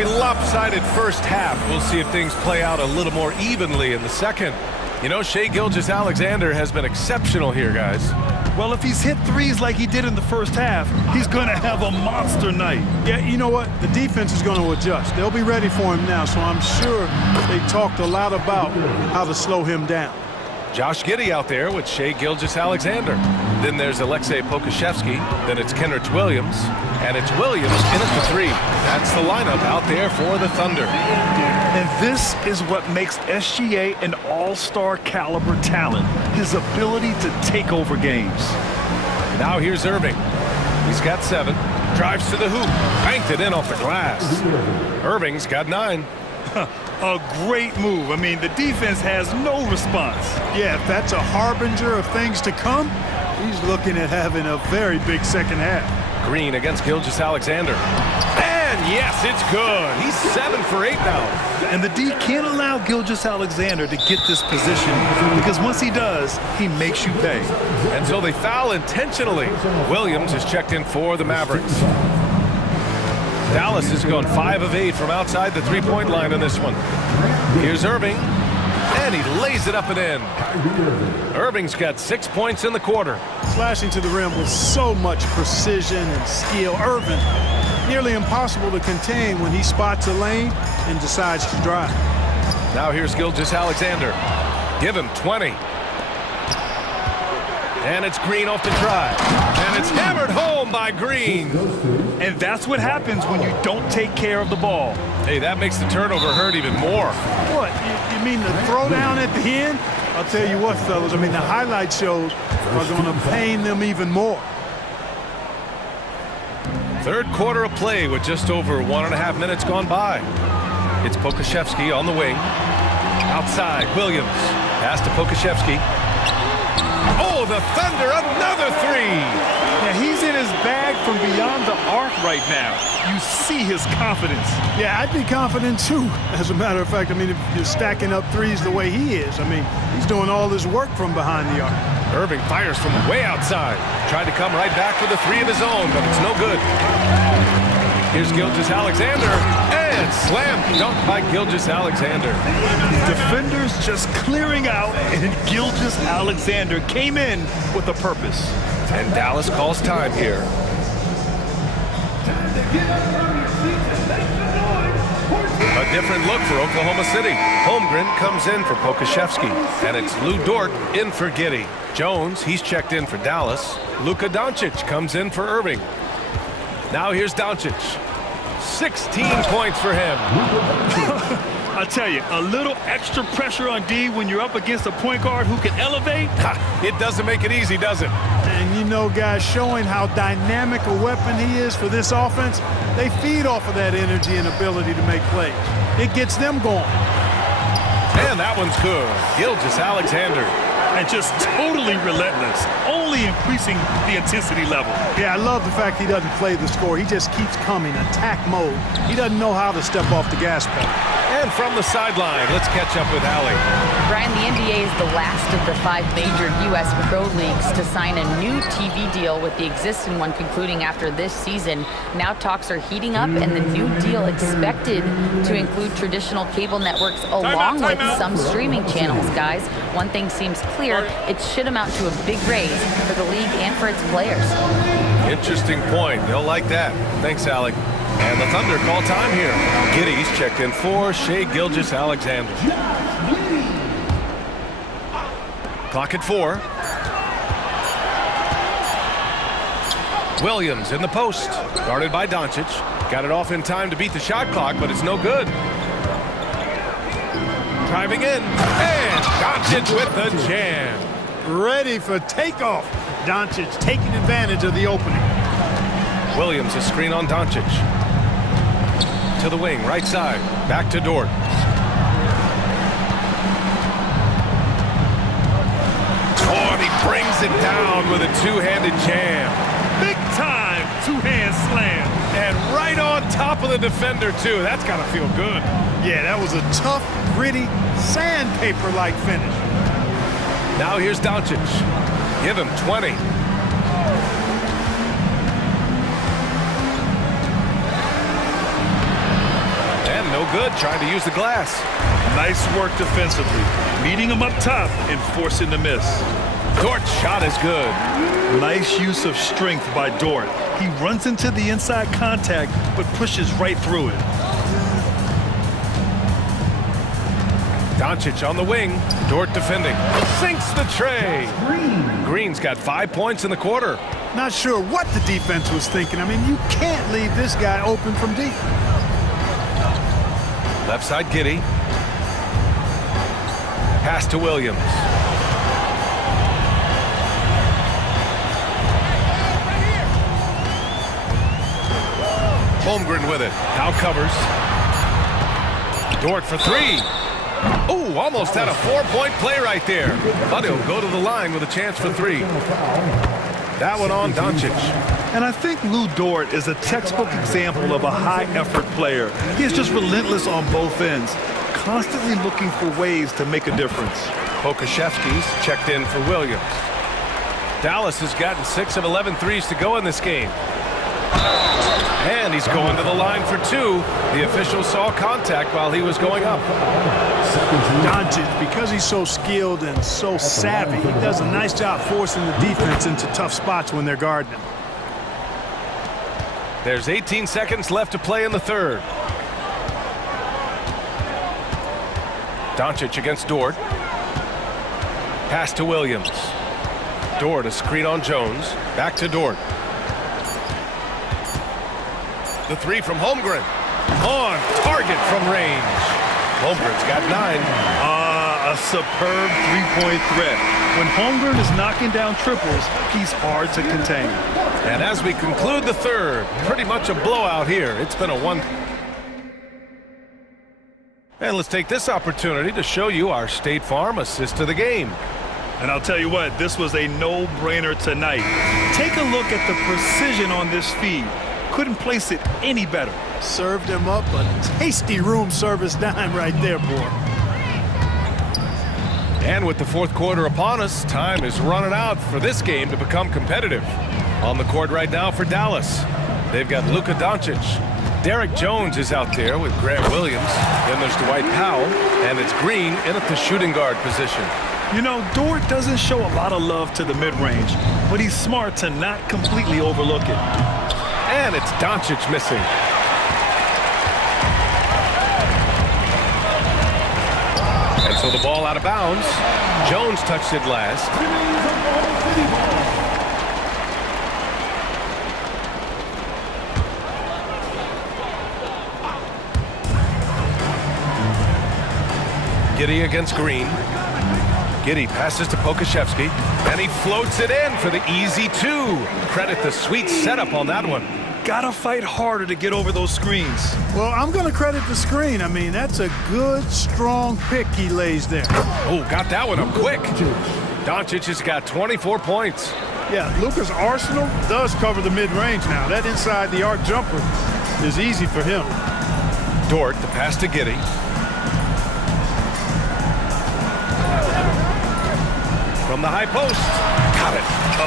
Lopsided first half. We'll see if things play out a little more evenly in the second. You know, Shai Gilgeous-Alexander has been exceptional here, guys. Well, if he's hit threes like he did in the first half, he's going to have a monster night. Yeah, you know what? The defense is going to adjust. They'll be ready for him now, so I'm sure they talked a lot about how to slow him down. Josh Giddey out there with Shai Gilgeous-Alexander. Then there's Aleksej Pokusevski. Then it's Kenrich Williams. And it's Williams in at the 3. That's the lineup out there for the Thunder. And this is what makes SGA an all-star caliber talent. His ability to take over games. Now here's Irving. He's got 7. Drives to the hoop. Banked it in off the glass. Irving's got 9. A great move. I mean, the defense has no response. Yeah, if that's a harbinger of things to come, he's looking at having a very big second half. Green against Gilgeous-Alexander. And yes, it's good. He's 7 for 8 now. And the D can't allow Gilgeous-Alexander to get this position because once he does, he makes you pay. And so they foul intentionally. Williams is checked in for the Mavericks. Dallas has gone 5 of 8 from outside the three-point line on this one. Here's Irving, and he lays it up and in. Irving's got 6 points in the quarter. Slashing to the rim with so much precision and skill. Irving, nearly impossible to contain when he spots a lane and decides to drive. Now here's Gilgeous-Alexander. Give him 20. And it's Green off the drive. And it's hammered home by Green. And that's what happens when you don't take care of the ball. Hey, that makes the turnover hurt even more. What, you mean the throwdown at the end? I'll tell you what, fellas, I mean, the highlight shows are going to pain them even more. Third quarter of play with just over 1.5 minutes gone by. It's Pokashevsky on the wing. Outside, Williams. Pass to Pokashevsky. Oh, the Thunder, another three! Yeah, he's in his bag from beyond the arc right now. You see his confidence. Yeah, I'd be confident too. As a matter of fact, I mean, if you're stacking up threes the way he is, I mean, he's doing all his work from behind the arc. Irving fires from way outside. Tried to come right back with a three of his own, but it's no good. Here's Gilgeous-Alexander, and slam dunk by Gilgeous-Alexander. Defenders just clearing out, and Gilgeous-Alexander came in with a purpose. And Dallas calls time here. A different look for Oklahoma City. Holmgren comes in for Pokashevsky, and it's Lou Dort in for Giddey. Jones, he's checked in for Dallas. Luka Doncic comes in for Irving. Now here's Doncic. 16 points for him. I tell you, a little extra pressure on D when you're up against a point guard who can elevate. It doesn't make it easy, does it? And you know, guys, showing how dynamic a weapon he is for this offense, they feed off of that energy and ability to make plays. It gets them going. And that one's good. Gilgeous-Alexander. And just totally relentless, only increasing the intensity level. Yeah, I love the fact he doesn't play the score. He just keeps coming, attack mode. He doesn't know how to step off the gas pedal. And from the sideline, let's catch up with Allie. Brian, the NBA is the last of the 5 major U.S. pro leagues to sign a new TV deal, with the existing one concluding after this season. Now talks are heating up, and the new deal expected to include traditional cable networks along with some streaming channels, guys. One thing seems clear, it should amount to a big raise for the league and for its players. Interesting point. They'll like that. Thanks, Allie. And the Thunder call time here. Giddey's checked in for Shai Gilgeous-Alexander. Clock at 4. Williams in the post. Guarded by Doncic. Got it off in time to beat the shot clock, but it's no good. Driving in. And Doncic with the jam. Ready for takeoff. Doncic taking advantage of the opening. Williams, a screen on Doncic. To the wing, right side. Back to Dort. Oh, and he brings it down with a two-handed jam. Big time two-hand slam. And right on top of the defender, too. That's got to feel good. Yeah, that was a tough, gritty, sandpaper-like finish. Now here's Doncic. Give him 20. No good, trying to use the glass. Nice work defensively, meeting him up top and forcing the miss. Dort's shot is good. Nice use of strength by Dort. He runs into the inside contact, but pushes right through it. Doncic on the wing. Dort defending. Sinks the tray. Green's got 5 points in the quarter. Not sure what the defense was thinking. I mean, you can't leave this guy open from deep. Left side, Giddey. Pass to Williams. Holmgren with it. Now covers. Dort for 3. Oh, almost had a 4-point play right there. But he'll go to the line with a chance for 3. That one on Doncic. And I think Lou Dort is a textbook example of a high-effort player. He is just relentless on both ends, constantly looking for ways to make a difference. Pokashevsky's checked in for Williams. Dallas has gotten 6 of 11 threes to go in this game. And he's going to the line for 2. The official saw contact while he was going up. Doncic, because he's so skilled and so savvy, he does a nice job forcing the defense into tough spots when they're guarding him. There's 18 seconds left to play in the third. Doncic against Dort. Pass to Williams. Dort a screen on Jones. Back to Dort. The three from Holmgren. On target from range. Holmgren's got 9. A superb three-point threat. When Holmgren is knocking down triples, he's hard to contain. And as we conclude the third, pretty much a blowout here. It's been a one. And let's take this opportunity to show you our State Farm assist of the game. And I'll tell you what, this was a no-brainer tonight. Take a look at the precision on this feed. Couldn't place it any better. Served him up a tasty room service dime right there, boy. And with the fourth quarter upon us, time is running out for this game to become competitive. On the court right now for Dallas, they've got Luka Doncic. Derek Jones is out there with Grant Williams. Then there's Dwight Powell, and it's Green in at the shooting guard position. You know, Dort doesn't show a lot of love to the mid-range, but he's smart to not completely overlook it. And it's Doncic missing. And so the ball out of bounds. Jones touched it last. Giddey against Green. Giddey passes to Pokashevsky, and he floats it in for the easy 2. Credit the sweet setup on that one. Gotta fight harder to get over those screens. Well, I'm going to credit the screen. I mean, that's a good, strong pick he lays there. Oh, got that one up quick. Doncic has got 24 points. Yeah, Luka's arsenal does cover the mid-range now. That inside the arc jumper is easy for him. Dort, the pass to Giddey. From the high post. Got it.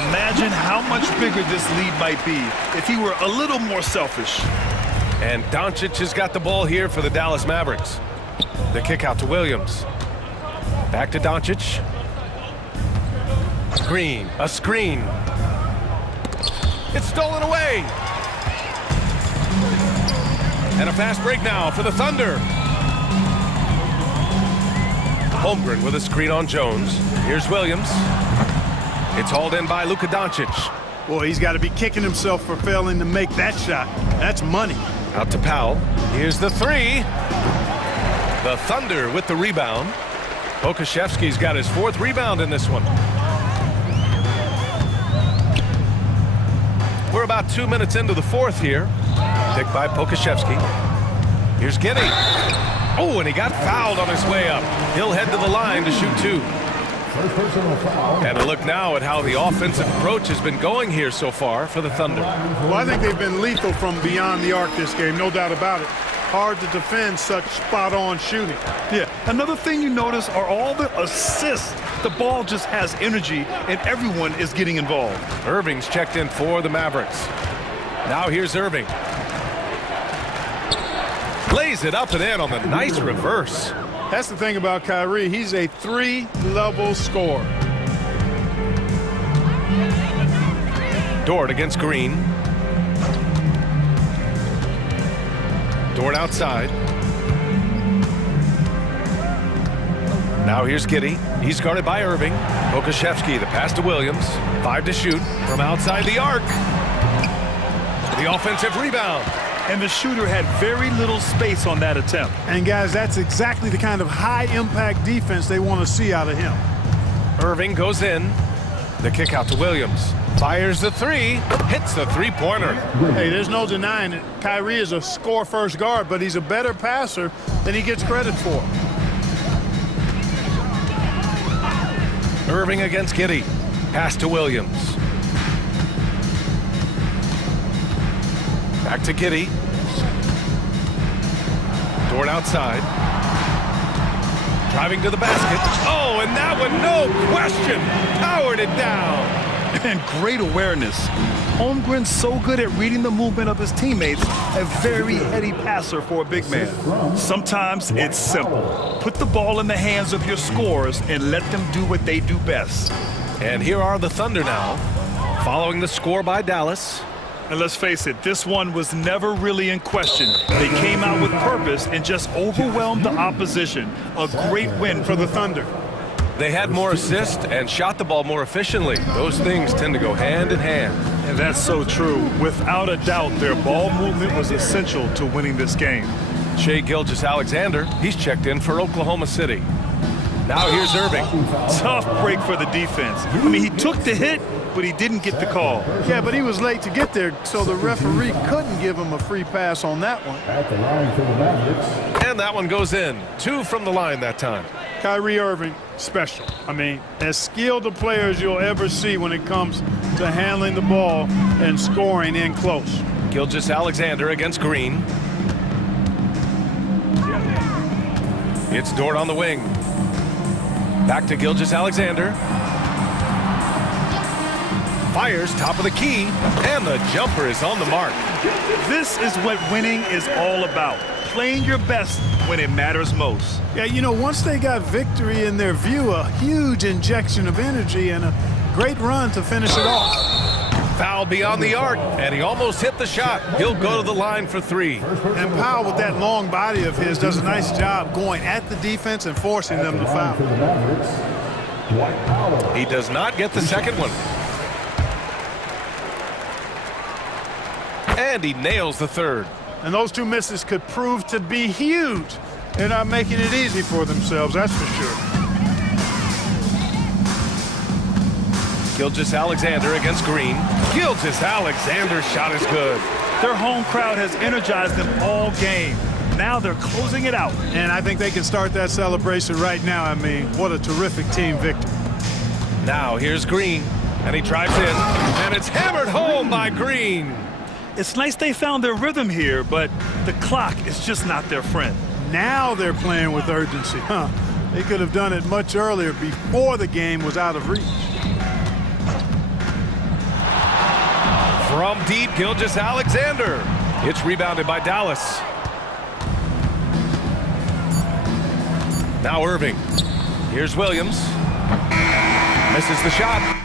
Imagine how much bigger this lead might be if he were a little more selfish. And Doncic has got the ball here for the Dallas Mavericks. The kick out to Williams. Back to Doncic. Green, a screen. It's stolen away. And a fast break now for the Thunder. Holmgren with a screen on Jones. Here's Williams. It's hauled in by Luka Doncic. Boy, he's got to be kicking himself for failing to make that shot. That's money. Out to Powell. Here's the 3. The Thunder with the rebound. Pokashevsky's got his 4th rebound in this one. We're about 2 minutes into the 4th here. Picked by Pokashevsky. Here's Giddey. Oh, and he got fouled on his way up. He'll head to the line to shoot 2. And a look now at how the offensive approach has been going here so far for the Thunder. Well, I think they've been lethal from beyond the arc this game, no doubt about it. Hard to defend such spot-on shooting. Yeah, another thing you notice are all the assists. The ball just has energy, and everyone is getting involved. Irving's checked in for the Mavericks. Now here's Irving. Lays it up and in on the nice reverse. That's the thing about Kyrie. He's a 3-level scorer. Dort against Green. Dort outside. Now here's Giddey. He's guarded by Irving. Pokashevsky, the pass to Williams. 5 to shoot from outside the arc. The offensive rebound. And the shooter had very little space on that attempt. And guys, that's exactly the kind of high-impact defense they want to see out of him. Irving goes in. The kick out to Williams. Fires the 3. Hits the 3-pointer. Hey, there's no denying it. Kyrie is a score-first guard, but he's a better passer than he gets credit for. Irving against Giddey. Pass to Williams. Back to Giddey. Dort outside. Driving to the basket. Oh, and that one, no question, powered it down. And great awareness. Holmgren's so good at reading the movement of his teammates, a very heady passer for a big man. Sometimes it's simple. Put the ball in the hands of your scorers and let them do what they do best. And here are the Thunder now, following the score by Dallas. And let's face it, this one was never really in question. They came out with purpose and just overwhelmed the opposition. A great win for the Thunder. They had more assists and shot the ball more efficiently. Those things tend to go hand in hand. And that's so true. Without a doubt, their ball movement was essential to winning this game. Shai Gilgeous-Alexander, he's checked in for Oklahoma City. Now here's Irving. Tough break for the defense. I mean, he took the hit, but he didn't get the call. Yeah, but he was late to get there, so the referee couldn't give him a free pass on that one. At the line for the Mavericks. And that one goes in. 2 from the line that time. Kyrie Irving, special. I mean, as skilled a player as you'll ever see when it comes to handling the ball and scoring in close. Gilgeous-Alexander against Green. It's Dort on the wing. Back to Gilgeous-Alexander. Fires top of the key, and the jumper is on the mark. This is what winning is all about. Playing your best when it matters most. Yeah, you know, once they got victory in their view, a huge injection of energy and a great run to finish it off. Foul beyond the arc, and he almost hit the shot. He'll go to the line for 3. And Powell, with that long body of his, does a nice job going at the defense and forcing them to foul. For the Mavericks, Dwight Powell. He does not get the second one. And he nails the third. And those 2 misses could prove to be huge. They're not making it easy for themselves, that's for sure. Gilgeous-Alexander against Green. Gilgeous-Alexander's shot is good. Their home crowd has energized them all game. Now they're closing it out. And I think they can start that celebration right now. I mean, what a terrific team victory. Now here's Green, and he drives in, and it's hammered home by Green. It's nice they found their rhythm here, but the clock is just not their friend. Now they're playing with urgency, huh? They could have done it much earlier before the game was out of reach. From deep, Gilgeous-Alexander. It's rebounded by Dallas. Now Irving. Here's Williams. Misses the shot.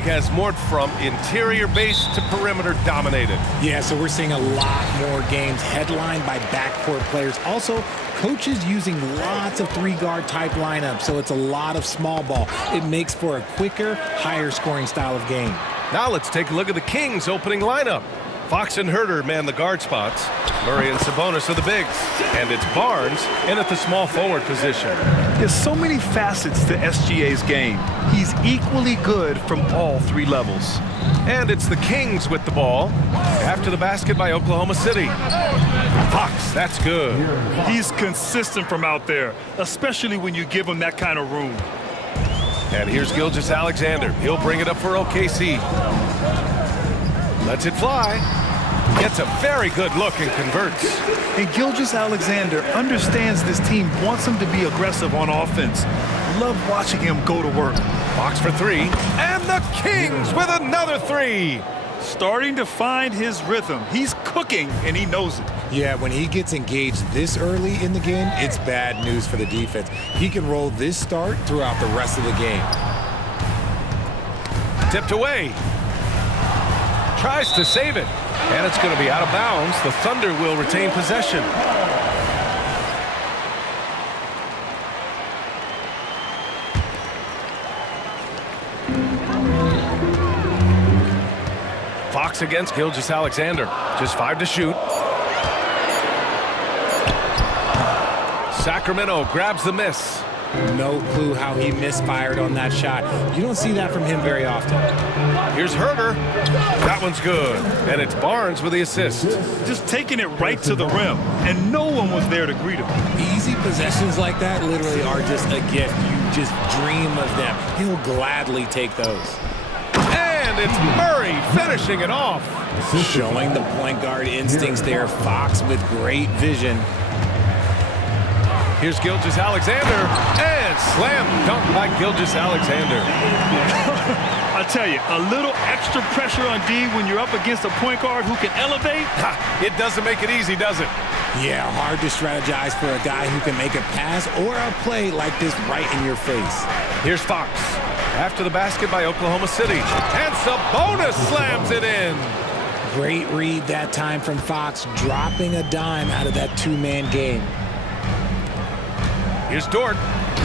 league has morphed from interior base to perimeter dominated. Yeah, so we're seeing a lot more games headlined by backcourt players. Also, coaches using lots of three-guard type lineups, so it's a lot of small ball. It makes for a quicker, higher scoring style of game. Now let's take a look at the Kings opening lineup. Fox and Herter man the guard spots. Murray and Sabonis are the bigs. And it's Barnes in at the small forward position. There's so many facets to SGA's game. He's equally good from all three levels. And it's the Kings with the ball. After the basket by Oklahoma City. Fox, that's good. He's consistent from out there, especially when you give him that kind of room. And here's Gilgeous-Alexander. He'll bring it up for OKC. Lets it fly. Gets a very good look and converts. And Gilgeous-Alexander understands this team wants him to be aggressive on offense. Love watching him go to work. Fox for three. And the Kings with another three. Starting to find his rhythm. He's cooking, and he knows it. Yeah, when he gets engaged this early in the game, it's bad news for the defense. He can roll this start throughout the rest of the game. Tipped away. Tries to save it. And it's going to be out of bounds. The Thunder will retain possession. Fox against Gilgeous-Alexander. Just 5 to shoot. Sacramento grabs the miss. No clue how he misfired on that shot. You don't see that from him very often. Here's Herter. That one's good. And it's Barnes with the assist. Just taking it right to the rim, and no one was there to greet him. Easy possessions like that literally are just a gift. You just dream of them. He'll gladly take those. And it's Murray finishing it off. Showing the point guard instincts there. Fox with great vision. Here's Gilgeous-Alexander, and slam dunk by Gilgeous-Alexander. I tell you, a little extra pressure on D when you're up against a point guard who can elevate. It doesn't make it easy, does it? Yeah, hard to strategize for a guy who can make a pass or a play like this right in your face. Here's Fox. After the basket by Oklahoma City, and Sabonis slams it in. Great read that time from Fox, dropping a dime out of that two-man game. Here's Dort.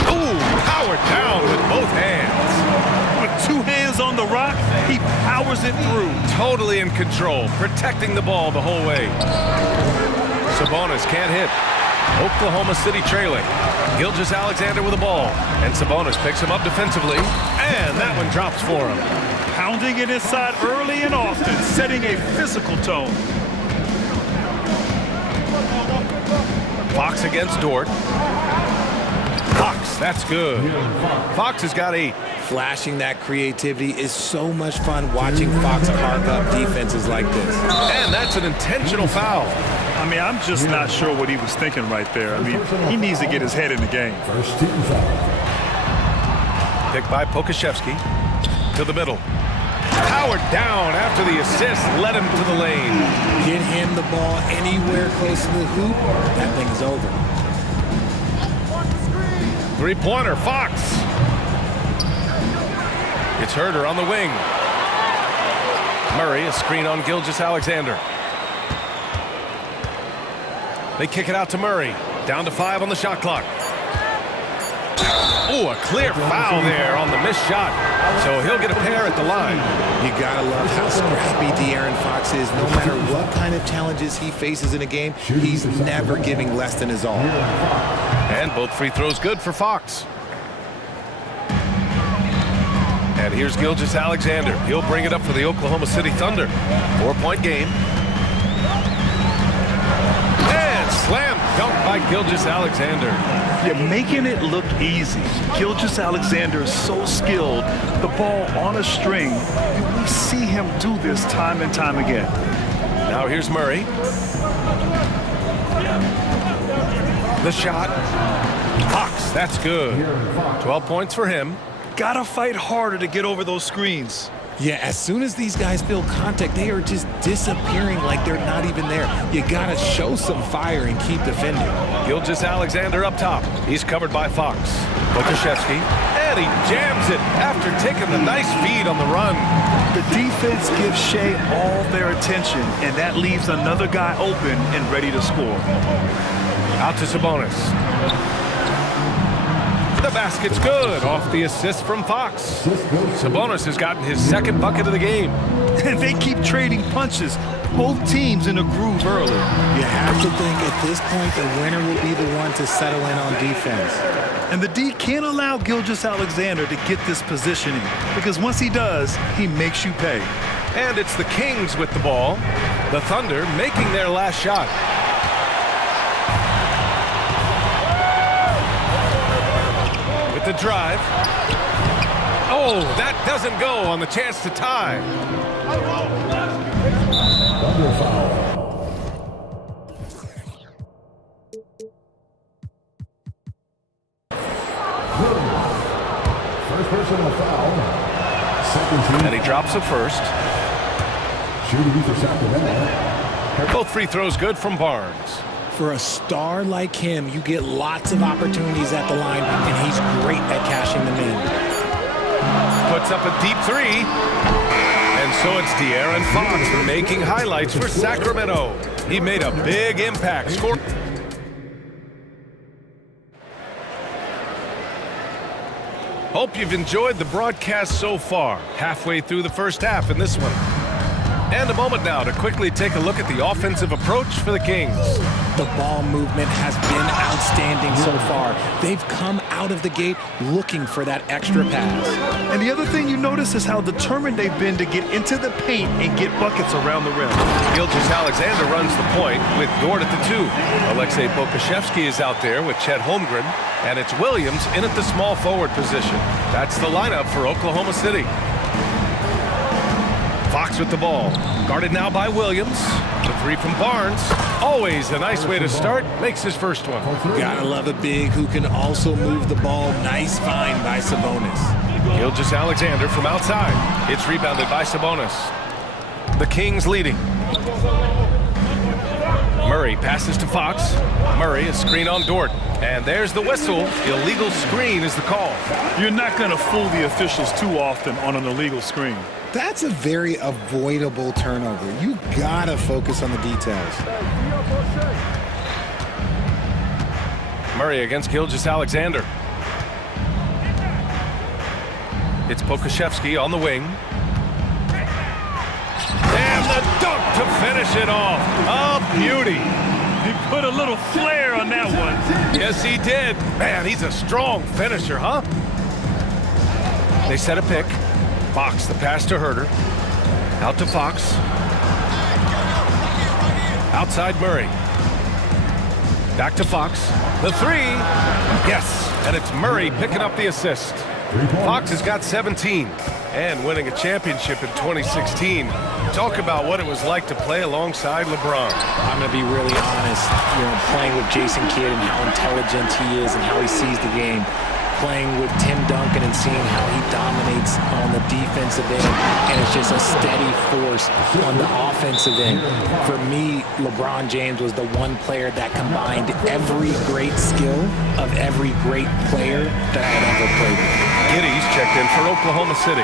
Ooh, powered down with both hands. With 2 hands on the rock, he powers it through. Totally in control, protecting the ball the whole way. Sabonis can't hit. Oklahoma City trailing. Gilgeous-Alexander with the ball. And Sabonis picks him up defensively. And that one drops for him. Pounding it inside early and often, setting a physical tone. Fox against Dort. Fox, that's good. Fox has got 8. Flashing that creativity is so much fun watching Fox carve up defenses like this. And that's an intentional foul. I mean, I'm just not sure what he was thinking right there. I mean, he needs to get his head in the game. Picked by Pokuševski to the middle. Powered down after the assist, led him to the lane. Get him the ball anywhere close to the hoop, that thing is over. Three-pointer, Fox. It's Herter on the wing. Murray, a screen on Gilgeous-Alexander. They kick it out to Murray. Down to 5 on the shot clock. Oh, a clear foul there on the missed shot. So he'll get a pair at the line. You gotta love how scrappy De'Aaron Fox is. No matter what kind of challenges he faces in a game, he's never giving less than his all. And both free throws good for Fox. And here's Gilgeous-Alexander. He'll bring it up for the Oklahoma City Thunder. 4-point game. And slam dunk by Gilgeous-Alexander. You're making it look easy. Gilgeous-Alexander is so skilled. The ball on a string. We see him do this time and time again. Now here's Murray. The shot. Fox, that's good. 12 points for him. Gotta fight harder to get over those screens. Yeah, as soon as these guys feel contact, they are just disappearing like they're not even there. You gotta show some fire and keep defending. Gilgeous-Alexander up top. He's covered by Fox. Pokashevsky, and he jams it after taking the nice feed on the run. The defense gives Shea all their attention, and that leaves another guy open and ready to score. Out to Sabonis. The basket's good off the assist from Fox. Sabonis has gotten his second bucket of the game. And they keep trading punches. Both teams in a groove early. You have to think at this point the winner will be the one to settle in on defense. And the D can't allow Gilgeous-Alexander to get this positioning, because once he does, he makes you pay. And it's the Kings with the ball. The Thunder making their last shot. The drive. Oh, that doesn't go on the chance to tie. First personal foul. Second team. And he drops it first. Shooting for Sacramento. Both free throws good from Barnes. For a star like him, you get lots of opportunities at the line, and he's great at cashing them in. Puts up a deep three. And so it's De'Aaron Fox making highlights for Sacramento. He made a big impact. Score. Hope you've enjoyed the broadcast so far. Halfway through the first half in this one. And a moment now to quickly take a look at the offensive approach for the Kings. The ball movement has been outstanding so far. They've come out of the gate looking for that extra pass. And the other thing you notice is how determined they've been to get into the paint and get buckets around the rim. Gilgeous-Alexander runs the point with Dort at the 2. Alexei Pokashevsky is out there with Chet Holmgren. And it's Williams in at the small forward position. That's the lineup for Oklahoma City. Fox with the ball. Guarded now by Williams. The three from Barnes. Always a nice way to start. Makes his first one. Gotta love a big who can also move the ball. Nice find by Sabonis. Gilgeous-Alexander from outside. It's rebounded by Sabonis. The Kings leading. Murray passes to Fox. Murray, a screen on Dort. And there's the whistle. Illegal screen is the call. You're not going to fool the officials too often on an illegal screen. That's a very avoidable turnover. You gotta focus on the details. Murray against Gilgeous-Alexander. It's Pokashevsky on the wing. And the dunk to finish it off. A beauty. He put a little flair on that one. Yes, he did. Man, he's a strong finisher, huh? They set a pick. Fox, the pass to Herter. Out to Fox. Outside Murray. Back to Fox. The three. Yes, and it's Murray picking up the assist. Fox has got 17 and winning a championship in 2016. Talk about what it was like to play alongside LeBron. I'm going to be really honest, playing with Jason Kidd and how intelligent he is and how he sees the game. Playing with Tim Duncan and seeing how he dominates on the defensive end, and it's just a steady force on the offensive end. For me, LeBron James was the one player that combined every great skill of every great player that I had ever played with. Giddy's checked in for Oklahoma City.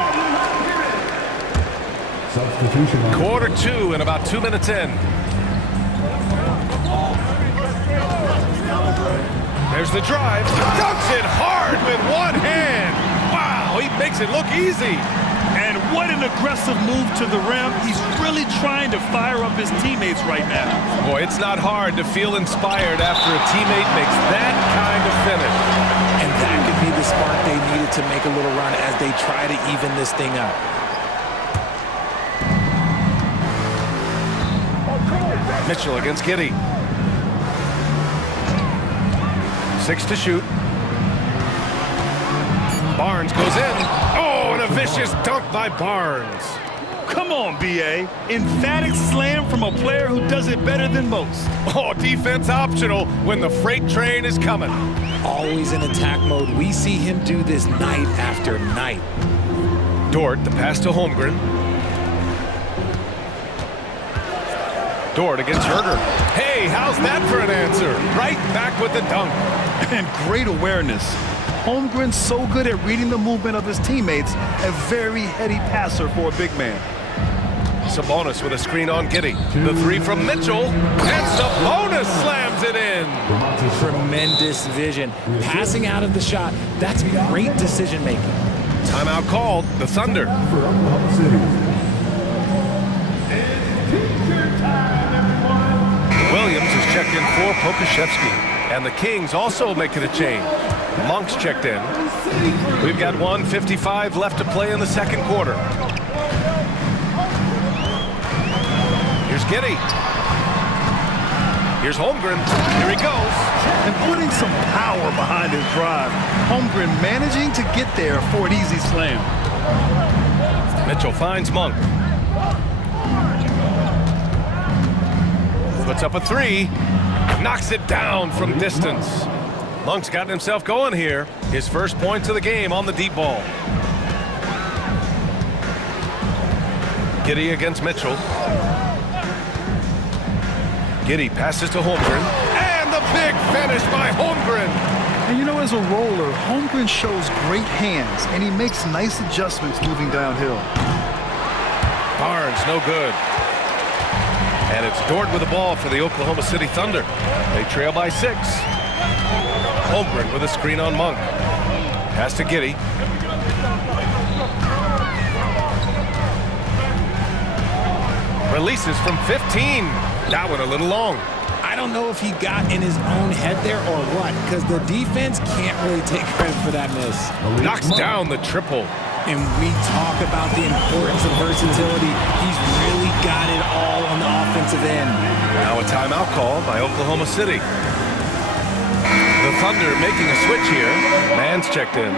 Substitution. Quarter 2 and about 2 minutes in. There's the drive. Dunks it hard with one hand. Wow, he makes it look easy. And what an aggressive move to the rim. He's really trying to fire up his teammates right now. Boy, it's not hard to feel inspired after a teammate makes that kind of finish. And that could be the spark they needed to make a little run as they try to even this thing up. Mitchell against Giddey. 6 to shoot. Barnes goes in. Oh, and a vicious dunk by Barnes. Come on, B.A. Emphatic slam from a player who does it better than most. Oh, defense optional when the freight train is coming. Always in attack mode. We see him do this night after night. Dort, the pass to Holmgren. Dort against Herder. Hey, how's that for an answer? Right back with the dunk. And great awareness. Holmgren's so good at reading the movement of his teammates, a very heady passer for a big man. Sabonis with a screen on Giddey. The three from Mitchell, and Sabonis slams it in. Tremendous vision. Passing out of the shot, that's great decision making. Timeout called, the Thunder. Williams is checked in for Pokashevsky. And the Kings also making a change. Monk's checked in. We've got 1:55 left to play in the second quarter. Here's Giddey. Here's Holmgren. Here he goes. And putting some power behind his drive. Holmgren managing to get there for an easy slam. Mitchell finds Monk. Puts up a three. Knocks it down from distance. Monk's gotten himself going here. His first points of the game on the deep ball. Giddey against Mitchell. Giddey passes to Holmgren. And the big finish by Holmgren. And you know, as a roller, Holmgren shows great hands, and he makes nice adjustments moving downhill. Barnes, no good. And it's Dort with the ball for the Oklahoma City Thunder. They trail by 6. Holmgren with a screen on Monk. Pass to Giddey. Releases from 15. That one a little long. I don't know if he got in his own head there or what, because the defense can't really take credit for that miss. Knocks down the triple. And we talk about the importance of versatility. He's really got it all on the offensive end. Now a timeout call by Oklahoma City. The Thunder making a switch here. Man's checked in.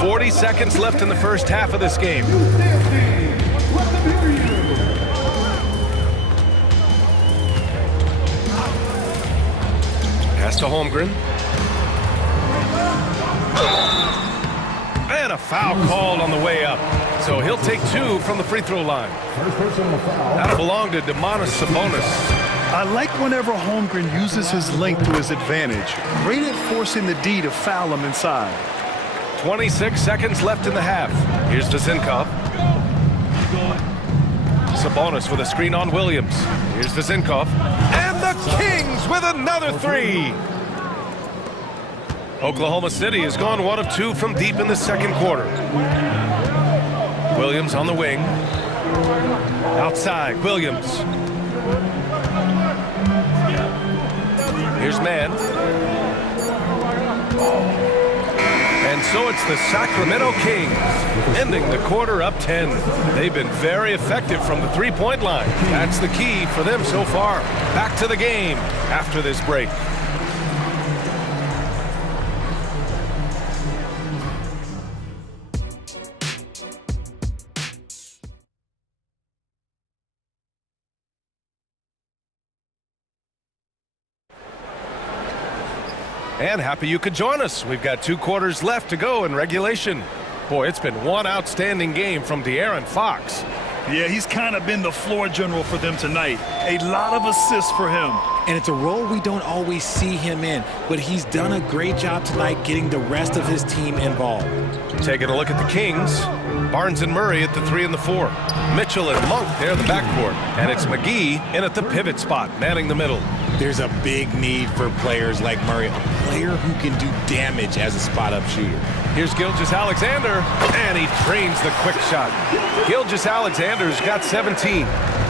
40 seconds left in the first half of this game. Pass to Holmgren. And a foul called on the way up. So he'll take 2 from the free throw line. That'll belong to Domantas Sabonis. I like whenever Holmgren uses his length to his advantage. Great at forcing the D to foul him inside. 26 seconds left in the half. Here's Vezinkov. Sabonis with a screen on Williams. Here's Vezinkov. And the Kings with another 3. Oklahoma City has gone 1 of 2 from deep in the second quarter. Williams on the wing. Outside, Williams. Here's Mann. And so it's the Sacramento Kings, ending the quarter up 10. They've been very effective from the three-point line. That's the key for them so far. Back to the game after this break. And happy you could join us. We've got 2 quarters left to go in regulation. Boy, it's been one outstanding game from De'Aaron Fox. Yeah, he's kind of been the floor general for them tonight. A lot of assists for him. And it's a role we don't always see him in, but he's done a great job tonight getting the rest of his team involved. Taking a look at the Kings. Barnes and Murray at the 3 and the 4. Mitchell and Monk there in the backcourt. And it's McGee in at the pivot spot, manning the middle. There's a big need for players like Murray, a player who can do damage as a spot-up shooter. Here's Gilgeous-Alexander, and he trains the quick shot. Gilgeous-Alexander's got 17.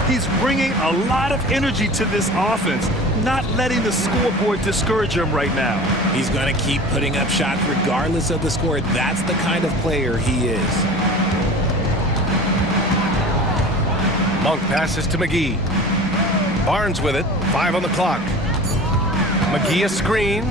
He's bringing a lot of energy to this offense, not letting the scoreboard discourage him right now. He's going to keep putting up shots regardless of the score. That's the kind of player he is. Monk passes to McGee. Barnes with it, 5 on the clock. McGee a screen.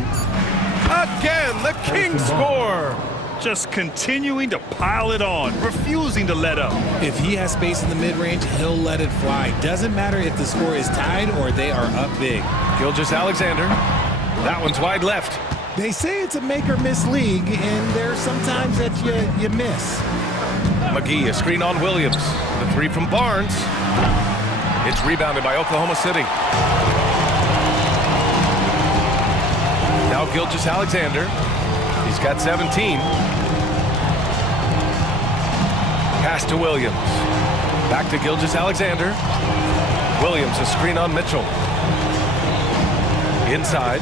Again, the Kings score. Just continuing to pile it on, refusing to let up. If he has space in the mid-range, he'll let it fly. Doesn't matter if the score is tied or they are up big. Gilgeous-Alexander. That one's wide left. They say it's a make or miss league, and there's sometimes that you miss. McGee, a screen on Williams. The three from Barnes. It's rebounded by Oklahoma City. Now Gilgeous-Alexander. He's got 17. Pass to Williams. Back to Gilgeous-Alexander. Williams, a screen on Mitchell. Inside.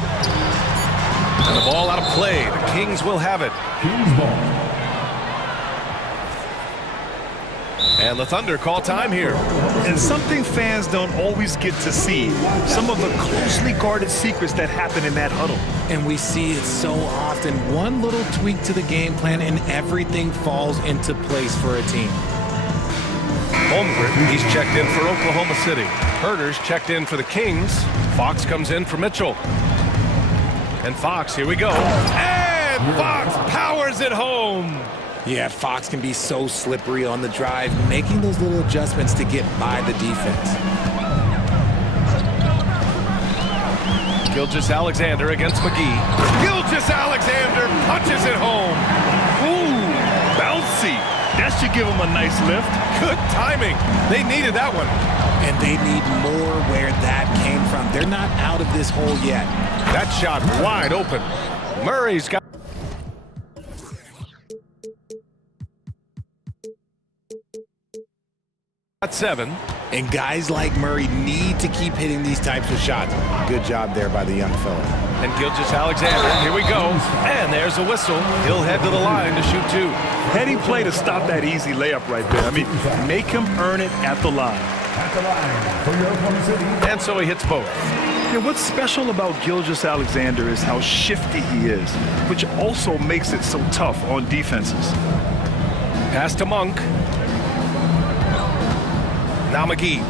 And the ball out of play. The Kings will have it. Kings ball. And the Thunder call time here. And something fans don't always get to see. Some of the closely guarded secrets that happen in that huddle. And we see it so often. One little tweak to the game plan and everything falls into place for a team. Holmgren, he's checked in for Oklahoma City. Herder's checked in for the Kings. Fox comes in for Mitchell. And Fox, here we go. And Fox powers it home. Yeah, Fox can be so slippery on the drive, making those little adjustments to get by the defense. Gilgeous-Alexander against McGee. Gilgeous-Alexander punches it home. Ooh, bouncy. That should give him a nice lift. Good timing. They needed that one. And they need more where that came from. They're not out of this hole yet. That shot wide open. Murray's got... seven. And guys like Murray need to keep hitting these types of shots. Good job there by the young fella. And Gilgeous-Alexander, here we go. And there's a whistle. He'll head to the line to shoot two. Heady play to stop that easy layup right there. I mean, make him earn it at the line. At the line for your Oklahoma City. And so he hits both. Yeah, what's special about Gilgeous-Alexander is how shifty he is, which also makes it so tough on defenses. Pass to Monk. Now McGee.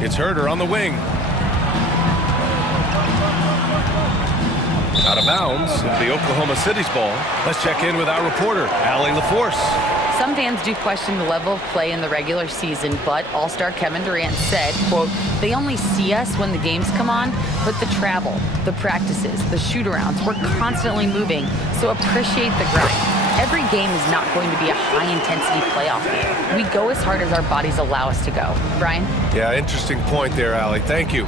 It's Herder on the wing. Out of bounds, the Oklahoma City's ball. Let's check in with our reporter, Allie LaForce. Some fans do question the level of play in the regular season, but All-Star Kevin Durant said, quote, "They only see us when the games come on, but the travel, the practices, the shoot-arounds, we're constantly moving, so appreciate the grind. Every game is not going to be a high-intensity playoff game. We go as hard as our bodies allow us to go." Brian? Yeah, interesting point there, Allie. Thank you.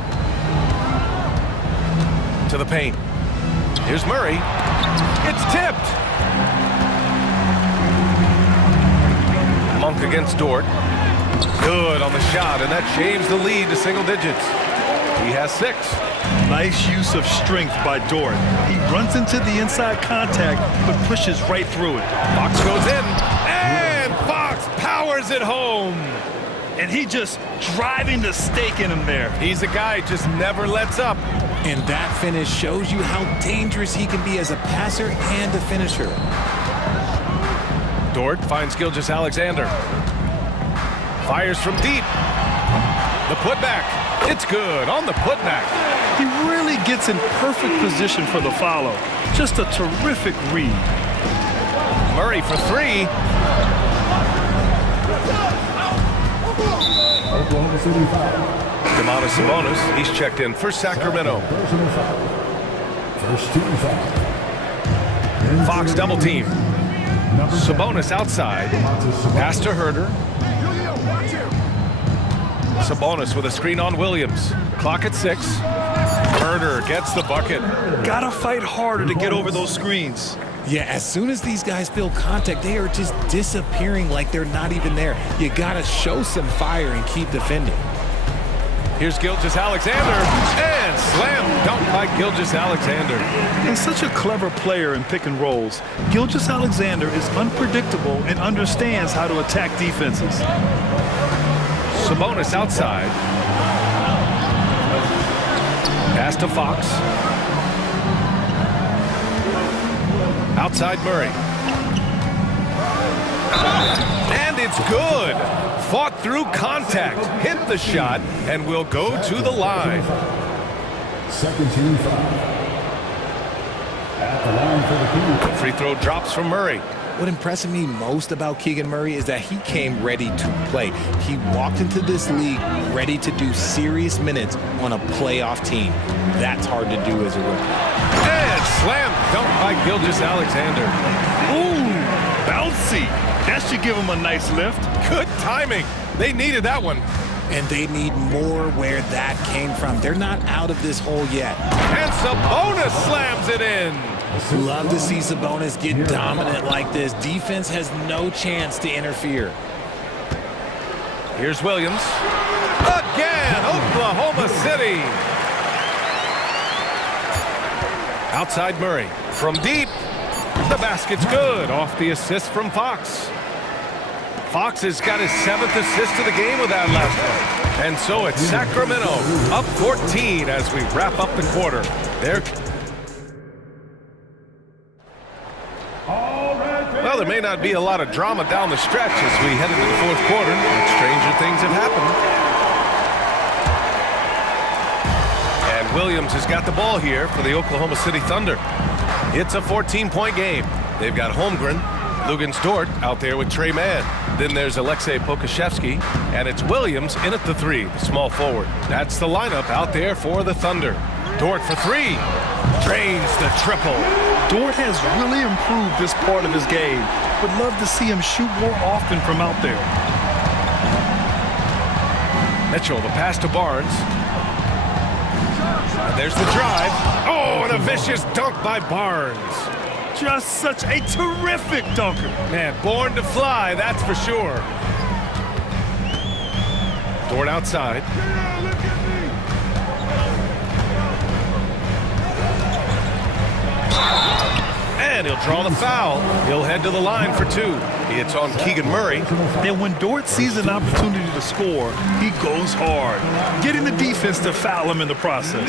To the paint. Here's Murray. It's tipped. Monk against Dort. Good on the shot, and that shaves the lead to single digits. He has 6. Nice use of strength by Dort. He runs into the inside contact, but pushes right through it. Fox goes in, and Fox powers it home. And he just driving the stake in him there. He's a guy who just never lets up. And that finish shows you how dangerous he can be as a passer and a finisher. Dort finds Gilgeous-Alexander. Fires from deep. The putback. It's good on the putback. He really gets in perfect position for the follow. Just a terrific read. Murray for 3. Oklahoma City foul. Domantas Sabonis, he's checked in for Sacramento. Personal foul. First team foul. Fox double team. Sabonis outside. Pass to Herder. Sabonis with a screen on Williams. Clock at 6. Herder gets the bucket. Gotta fight harder to get over those screens. Yeah, as soon as these guys feel contact, they are just disappearing like they're not even there. You gotta show some fire and keep defending. Here's Gilgeous-Alexander, and slam dunk by Gilgeous-Alexander. He's such a clever player in pick and rolls. Gilgeous-Alexander is unpredictable and understands how to attack defenses. Sabonis outside. Pass to Fox. Outside Murray. And it's good. Fought through contact, hit the shot, and will go to the line. Second team foul. At the line for the Kings. Free throw drops from Murray. What impressed me most about Keegan Murray is that he came ready to play. He walked into this league ready to do serious minutes on a playoff team. That's hard to do as a rookie. Slam dunk by Gilgeous-Alexander. Ooh, bouncy. That should give him a nice lift. Good timing. They needed that one. And they need more where that came from. They're not out of this hole yet. And Sabonis slams it in. Love to see Sabonis get dominant like this. Defense has no chance to interfere. Here's Williams. Again, Oklahoma City. Outside Murray. From deep. The basket's good. Off the assist from Fox. Fox has got his 7th assist of the game with that last one. And so it's Sacramento up 14 as we wrap up the quarter. Well, there may not be a lot of drama down the stretch as we head into the 4th quarter, but stranger things have happened. And Williams has got the ball here for the Oklahoma City Thunder. It's a 14-point game. They've got Holmgren, Lugens Dort out there with Trey Mann. Then there's Aleksej Pokusevski, and it's Williams in at the 3, the small forward. That's the lineup out there for the Thunder. Dort for 3. Drains the triple. Dort has really improved this part of his game. Would love to see him shoot more often from out there. Mitchell, the pass to Barnes. And there's the drive. Oh, and a vicious dunk by Barnes. Just such a terrific dunker. Man, born to fly, that's for sure. Dort outside. And he'll draw the foul. He'll head to the line for 2. It's on Keegan Murray. And when Dort sees an opportunity to score, he goes hard, getting the defense to foul him in the process.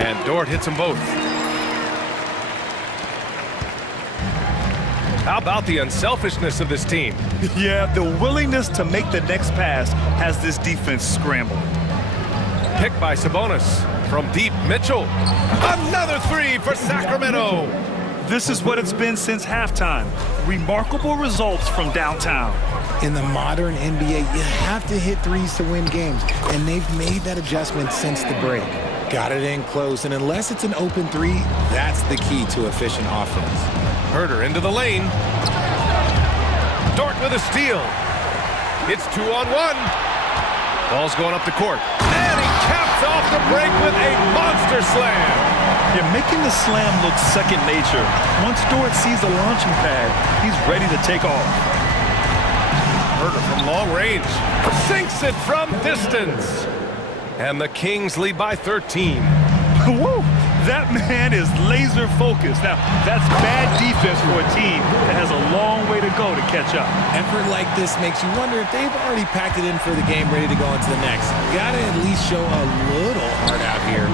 And Dort hits them both. How about the unselfishness of this team? Yeah, the willingness to make the next pass has this defense scrambled. Picked by Sabonis. From deep, Mitchell. Another 3 for Sacramento. This is what it's been since halftime. Remarkable results from downtown. In the modern NBA, you have to hit threes to win games, and they've made that adjustment since the break. Got it in close, and unless it's an open 3, that's the key to efficient offense. Herter into the lane. Dort with a steal. It's 2-on-1. Ball's going up the court. And he caps off the break with a monster slam. You're making the slam look second nature. Once Dort sees the launching pad, he's ready to take off. Herter from long range. Sinks it from distance. And the Kings lead by 13. Woo! That man is laser focused. Now, that's bad defense for a team that has a long way to go to catch up. Effort like this makes you wonder if they've already packed it in for the game, ready to go into the next. Gotta at least show a little heart out here.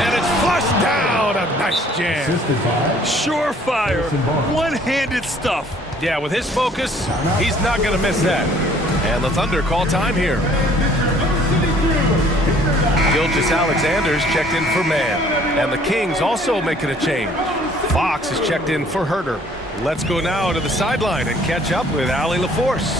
And it's flushed down. A nice jam. Surefire, one-handed stuff. Yeah, with his focus, he's not going to miss that. And the Thunder call time here. Gilgeous-Alexander's checked in for Mann. And the Kings also making a change. Fox is checked in for Herter. Let's go now to the sideline and catch up with Allie LaForce.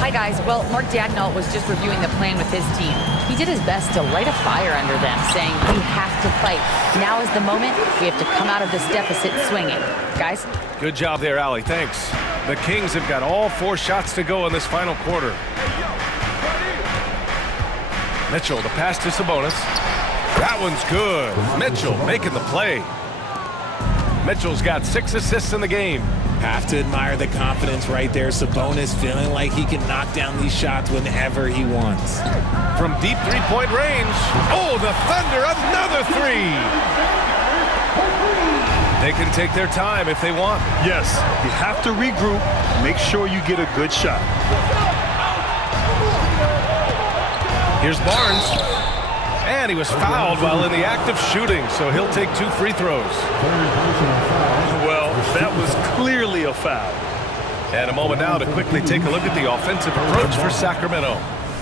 Hi, guys. Well, Mark Dagnall was just reviewing the plan with his team. He did his best to light a fire under them, saying we have to fight. Now is the moment. We have to come out of this deficit swinging. Guys? Good job there, Allie. Thanks. The Kings have got all 4 shots to go in this final quarter. Mitchell, the pass to Sabonis. That one's good. Mitchell making the play. Mitchell's got 6 assists in the game. Have to admire the confidence right there. Sabonis feeling like he can knock down these shots whenever he wants. From deep 3-point range. Oh, the Thunder, another 3. They can take their time if they want. Yes, you have to regroup. Make sure you get a good shot. Here's Barnes. And he was fouled while in the act of shooting, so he'll take 2 free throws. Well, that was clearly a foul. And a moment now to quickly take a look at the offensive approach for Sacramento.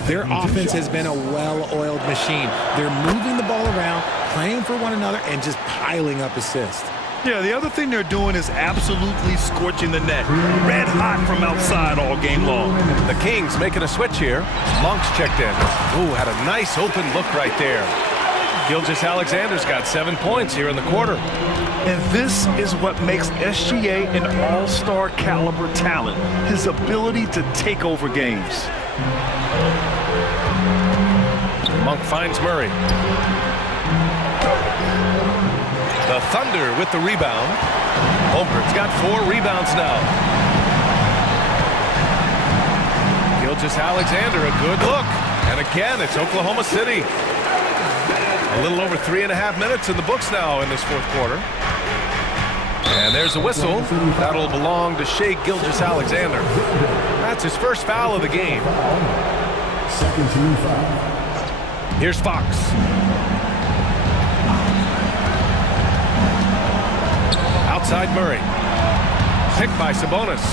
Their offense has been a well-oiled machine. They're moving the ball around, playing for one another, and just piling up assists. Yeah, the other thing they're doing is absolutely scorching the net. Red hot from outside all game long. The Kings making a switch here. Monk's checked in. Ooh, had a nice open look right there. Gilgeous Alexander's got 7 points here in the quarter. And this is what makes SGA an all-star caliber talent, his ability to take over games. Monk finds Murray. The Thunder with the rebound. Holmgren's got 4 rebounds now. Gilgeous Alexander, a good look. And again, it's Oklahoma City. A little over 3.5 minutes in the books now in this fourth quarter. And there's a whistle. That'll belong to Shai Gilgeous-Alexander. That's his first foul of the game. Second team foul. Here's Fox. Outside Murray. Picked by Sabonis.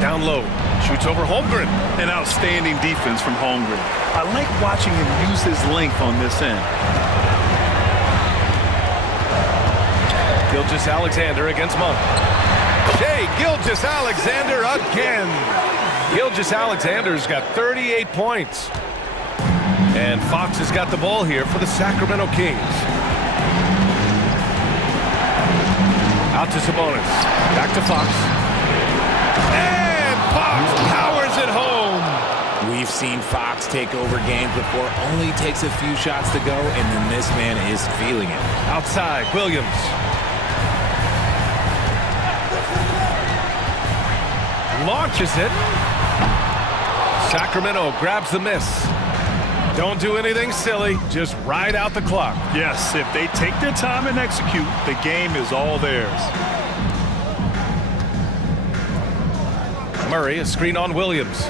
Down low. Shoots over Holmgren. An outstanding defense from Holmgren. I like watching him use his length on this end. Gilgeous-Alexander against Monk. Shai Gilgeous-Alexander again. Gilgeous-Alexander's got 38 points. And Fox has got the ball here for the Sacramento Kings. Out to Sabonis. Back to Fox. And Fox powers it home. We've seen Fox take over games before. Only takes a few shots to go, and then this man is feeling it. Outside, Williams. Launches it. Sacramento grabs the miss. Don't do anything silly. Just ride out the clock. Yes, if they take their time and execute, the game is all theirs. Murray, a screen on Williams.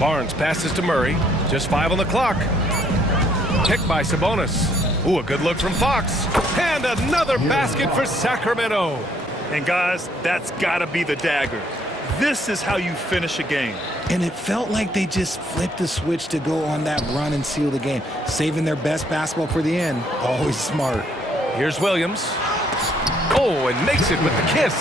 Barnes passes to Murray. Just 5 on the clock. Picked by Sabonis. Ooh, a good look from Fox. And another basket for Sacramento. And guys, that's got to be the dagger. This is how you finish a game. And it felt like they just flipped the switch to go on that run and seal the game, saving their best basketball for the end. Always smart. Here's Williams. Oh, and makes it with the kiss.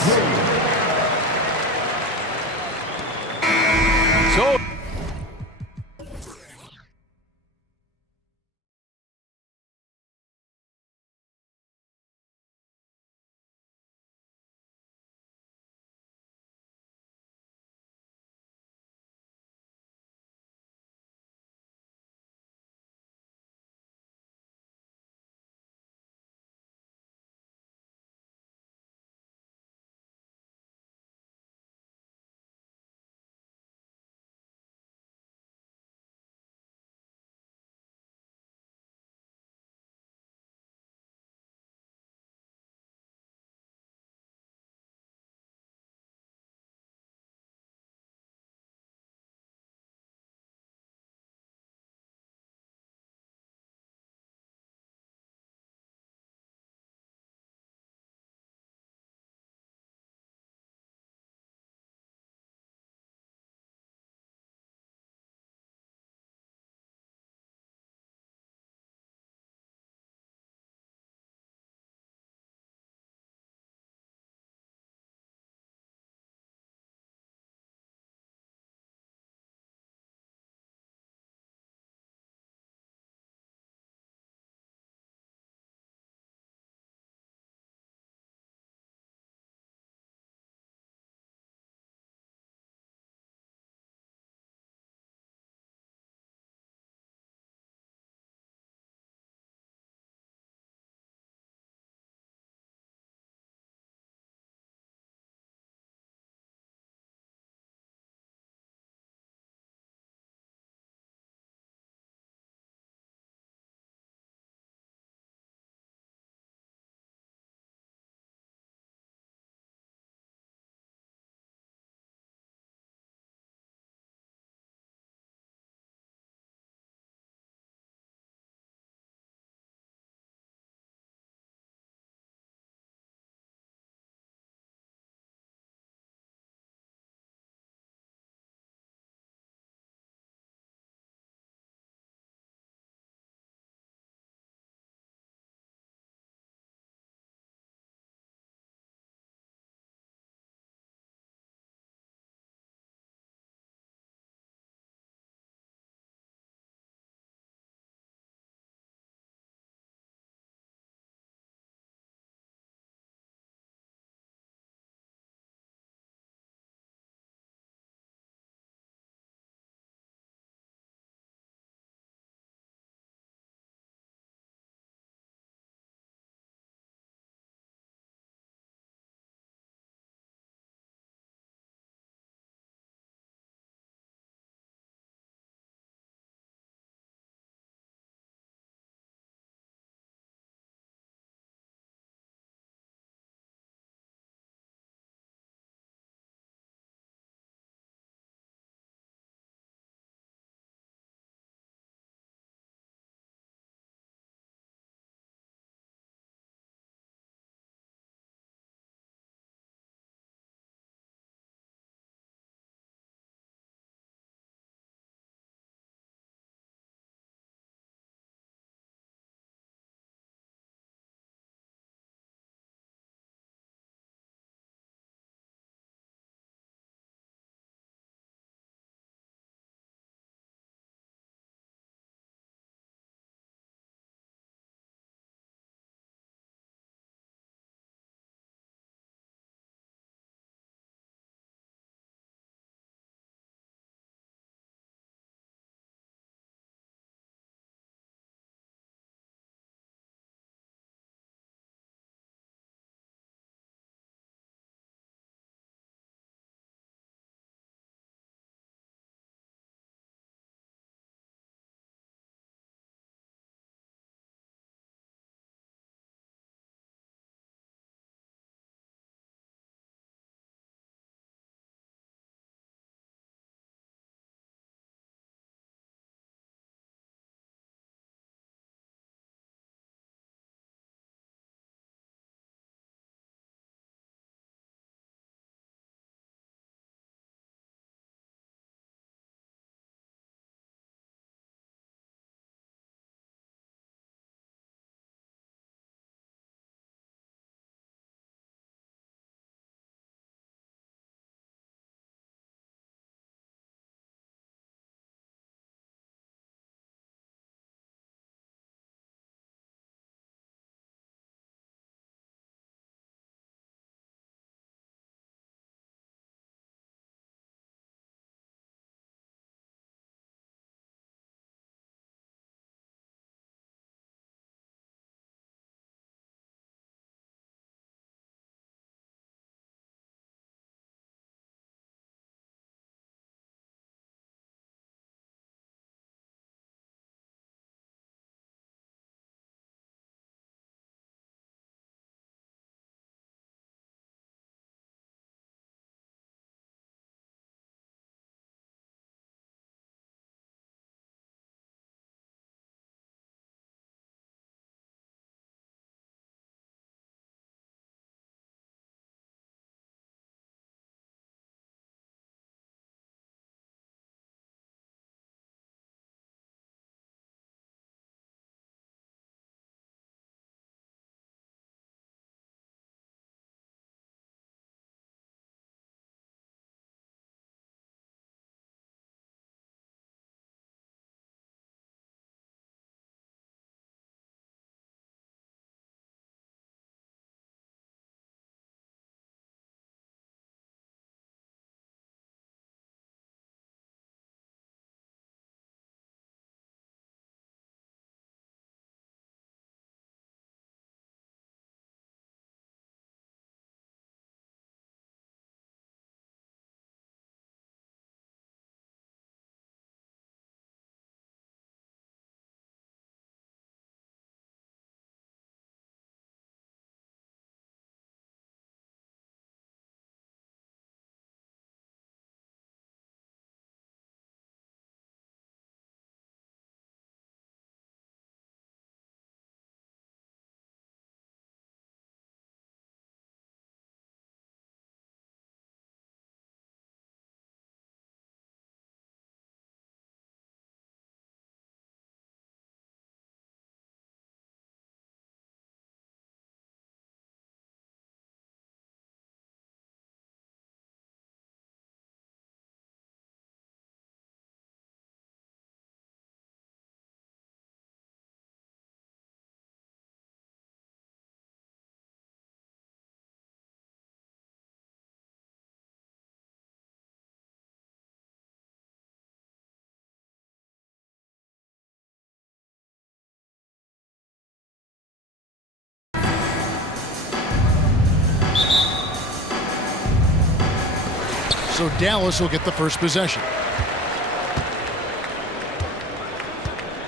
So Dallas will get the first possession.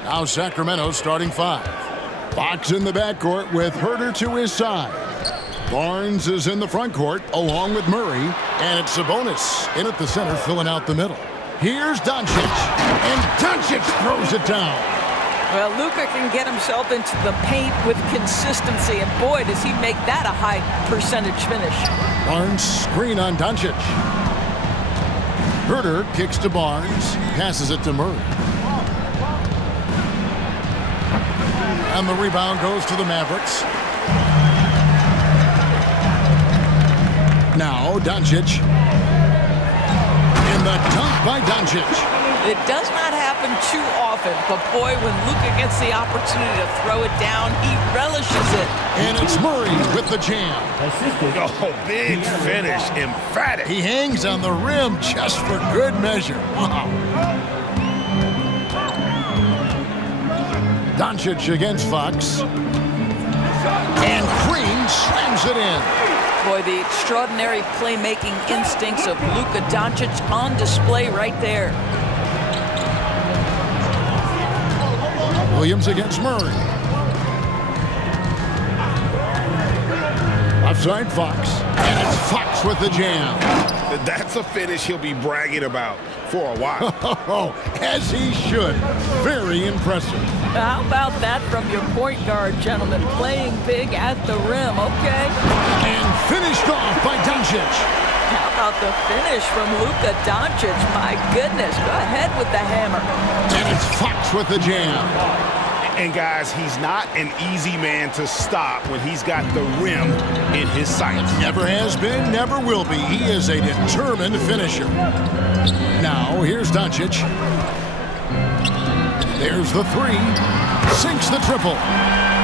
Now Sacramento starting 5. Fox in the backcourt with Herter to his side. Barnes is in the front court along with Murray. And it's Sabonis in at the center filling out the middle. Here's Doncic. And Doncic throws it down. Well, Luka can get himself into the paint with consistency. And boy, does he make that a high percentage finish. Barnes screen on Doncic. Herter kicks to Barnes. Passes it to Murray. And the rebound goes to the Mavericks. Now Doncic. And the dunk by Doncic. It does not happen too often, but boy, when Luka gets the opportunity to throw it down, he relishes it. And it's Murray with the jam. Oh, big finish, emphatic. He hangs on the rim just for good measure. Wow. Doncic against Fox. And Green slams it in. Boy, the extraordinary playmaking instincts of Luka Doncic on display right there. Williams against Murray. Offside Fox. And it's Fox with the jam. That's a finish he'll be bragging about for a while. As he should. Very impressive. How about that from your point guard, gentlemen? Playing big at the rim, okay? And finished off by Doncic. How about the finish from Luka Doncic? My goodness, go ahead with the hammer. And it's Fox with the jam. And guys, he's not an easy man to stop when he's got the rim in his sights. Never has been, never will be. He is a determined finisher. Now, here's Doncic. There's the 3. Sinks the triple.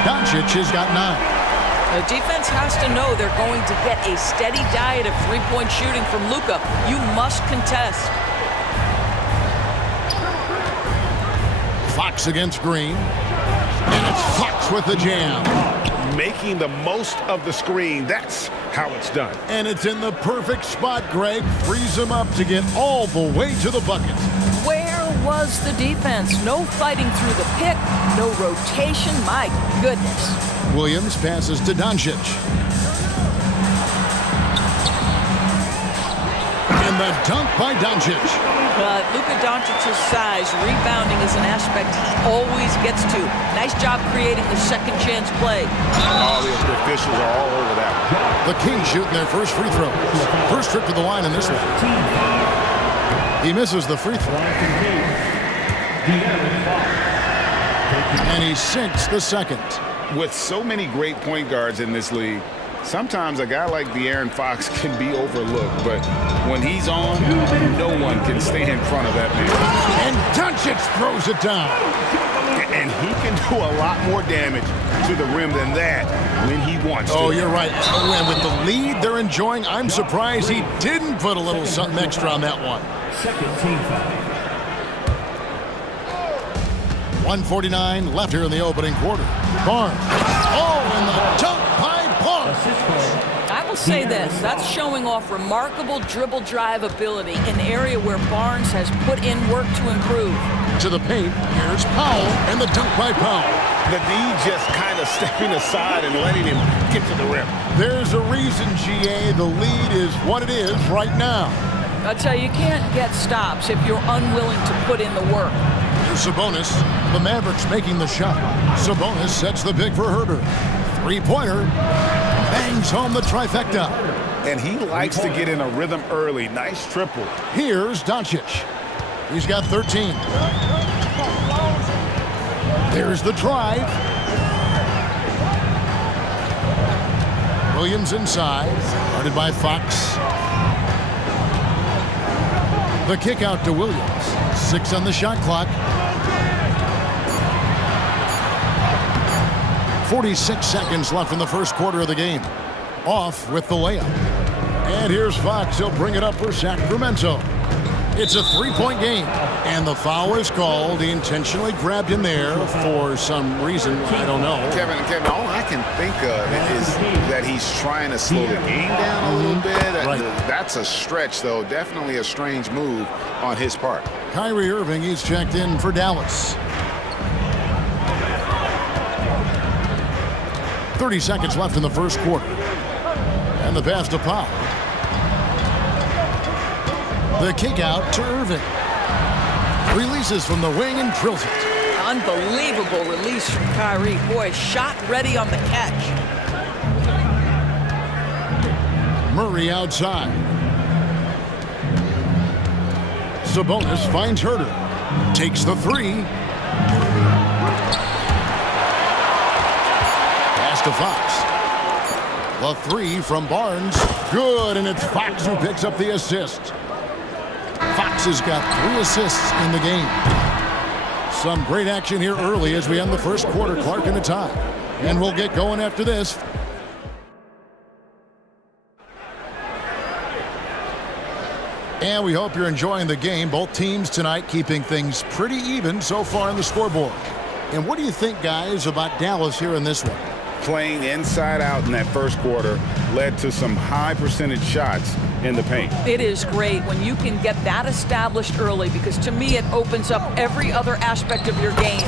Doncic has got 9. The defense has to know they're going to get a steady diet of three-point shooting from Luka. You must contest. Fox against Green. And it's Fox with the jam. Making the most of the screen. That's how it's done. And it's in the perfect spot, Greg. Frees him up to get all the way to the bucket. Where was the defense? No fighting through the pick, no rotation. My goodness. Williams passes to Doncic. And the dunk by Doncic. Luka Doncic's size, rebounding is an aspect he always gets to. Nice job creating the second chance play. All the officials are all over that. The Kings shooting their first free throw. First trip to the line in this one. He misses the free throw. And he sinks the second. With so many great point guards in this league, sometimes a guy like De'Aaron Fox can be overlooked, but when he's on, no one can stay in front of that man. And Doncic throws it down. And he can do a lot more damage to the rim than that when he wants to. Oh, you're right. And with the lead they're enjoying, I'm surprised he didn't put a little something extra on that one. Second team foul. 1:49 left here in the opening quarter. Barnes. Oh, and the dunk by Barnes. I will say this, that's showing off remarkable dribble drive ability, an area where Barnes has put in work to improve. To the paint, here's Powell, and the dunk by Powell. The D just kind of stepping aside and letting him get to the rim. There's a reason, GA, the lead is what it is right now. I tell you, you can't get stops if you're unwilling to put in the work. Here's Sabonis, the Mavericks making the shot. Sabonis sets the pick for Herter. Three-pointer, bangs home the trifecta. And he likes to get in a rhythm early. Nice triple. Here's Doncic. He's got 13. There's the drive. Williams inside, guarded by Fox. The kick out to Williams. 6 on the shot clock. 46 seconds left in the first quarter of the game. Off with the layup. And here's Fox. He'll bring it up for Sacramento. It's a three-point game, and the foul is called. He intentionally grabbed him there for some reason. I don't know. Kevin, all I can think of is that he's trying to slow the game down a little bit. That's a stretch, though. Definitely a strange move on his part. Kyrie Irving, he's checked in for Dallas. 30 seconds left in the first quarter. And the pass to Powell. The kick out to Irving. Releases from the wing and drills it. Unbelievable release from Kyrie. Boy, shot ready on the catch. Murray outside. Sabonis finds Herter. Takes the three. Pass to Fox. The three from Barnes. Good, and it's Fox who picks up the assist. Fox has got 3 assists in the game. Some great action here early as we end the first quarter. Clark in the tie. And we'll get going after this. And we hope you're enjoying the game. Both teams tonight keeping things pretty even so far on the scoreboard. And what do you think, guys, about Dallas here in this one? Playing inside out in that first quarter led to some high percentage shots in the paint. It is great when you can get that established early, because to me it opens up every other aspect of your game.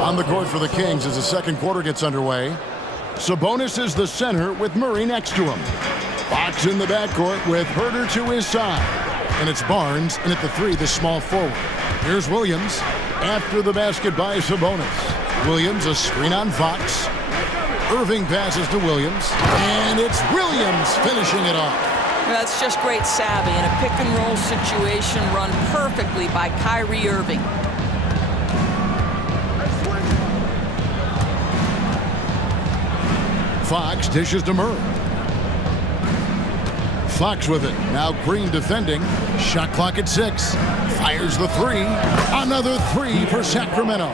On the court for the Kings as the second quarter gets underway. Sabonis is the center with Murray next to him. Fox in the backcourt with Herter to his side. And it's Barnes, and at the three, the small forward. Here's Williams after the basket by Sabonis. Williams, a screen on Fox. Irving passes to Williams, and it's Williams finishing it off. That's just great savvy in a pick-and-roll situation run perfectly by Kyrie Irving. Fox dishes to Murray. Fox with it. Now Green defending. Shot clock at 6. Fires the three. Another three for Sacramento.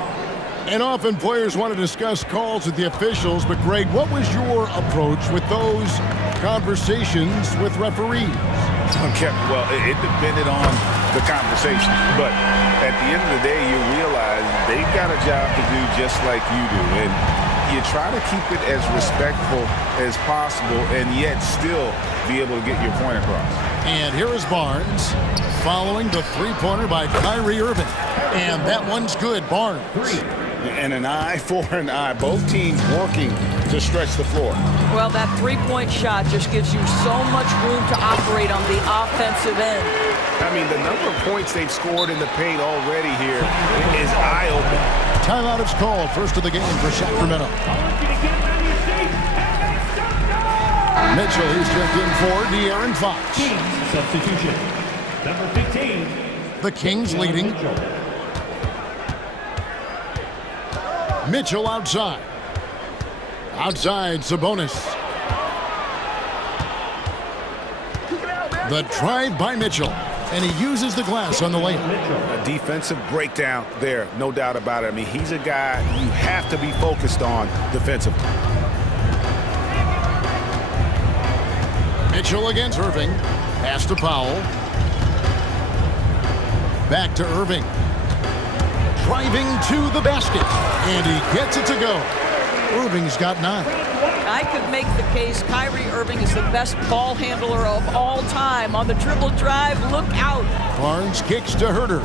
And often players want to discuss calls with the officials, but Greg, what was your approach with those conversations with referees? Okay, well, it depended on the conversation, but at the end of the day, you realize they've got a job to do just like you do, and you try to keep it as respectful as possible and yet still be able to get your point across. And here is Barnes following the three-pointer by Kyrie Irving, and that one's good. Barnes. And an eye for an eye. Both teams working to stretch the floor. Well, that three-point shot just gives you so much room to operate on the offensive end. I mean, the number of points they've scored in the paint already here is eye-opening. Timeout is called. First of the game for Sacramento. Mitchell, he's checked in for De'Aaron Fox. Kings substitution. Number 15. The Kings leading. Mitchell outside. Outside, Sabonis. The drive by Mitchell. And he uses the glass on the layup. A defensive breakdown there, no doubt about it. I mean, he's a guy you have to be focused on defensively. Mitchell against Irving. Pass to Powell. Back to Irving. Driving to the basket. And he gets it to go. Irving's got 9. I could make the case Kyrie Irving is the best ball handler of all time. On the dribble drive, look out. Barnes kicks to Herter.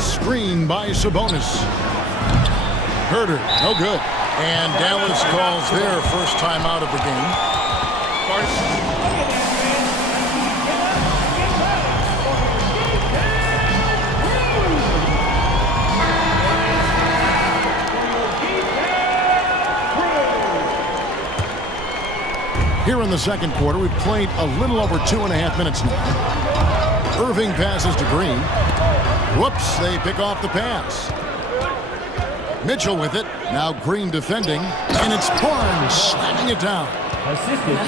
Screen by Sabonis. Herter, no good. And Dallas calls their first time out of the game. Here in the second quarter, we've played a little over 2.5 minutes now. Irving passes to Green. Whoops, they pick off the pass. Mitchell with it. Now Green defending. And it's Barnes slamming it down.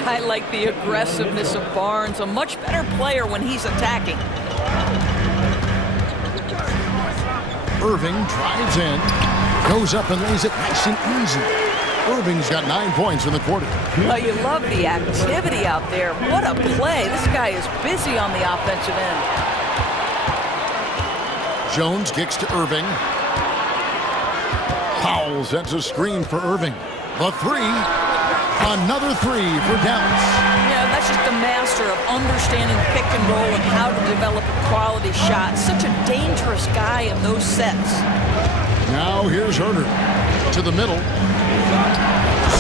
I like the aggressiveness of Barnes. A much better player when he's attacking. Irving drives in. Goes up and lays it nice and easy. Irving's got 9 points in the quarter. Well, you love the activity out there. What a play. This guy is busy on the offensive end. Jones kicks to Irving. Powell sets a screen for Irving. The three. Another three for Dallas. Yeah, that's just a master of understanding pick and roll and how to develop a quality shot. Such a dangerous guy in those sets. Now here's Herder to the middle.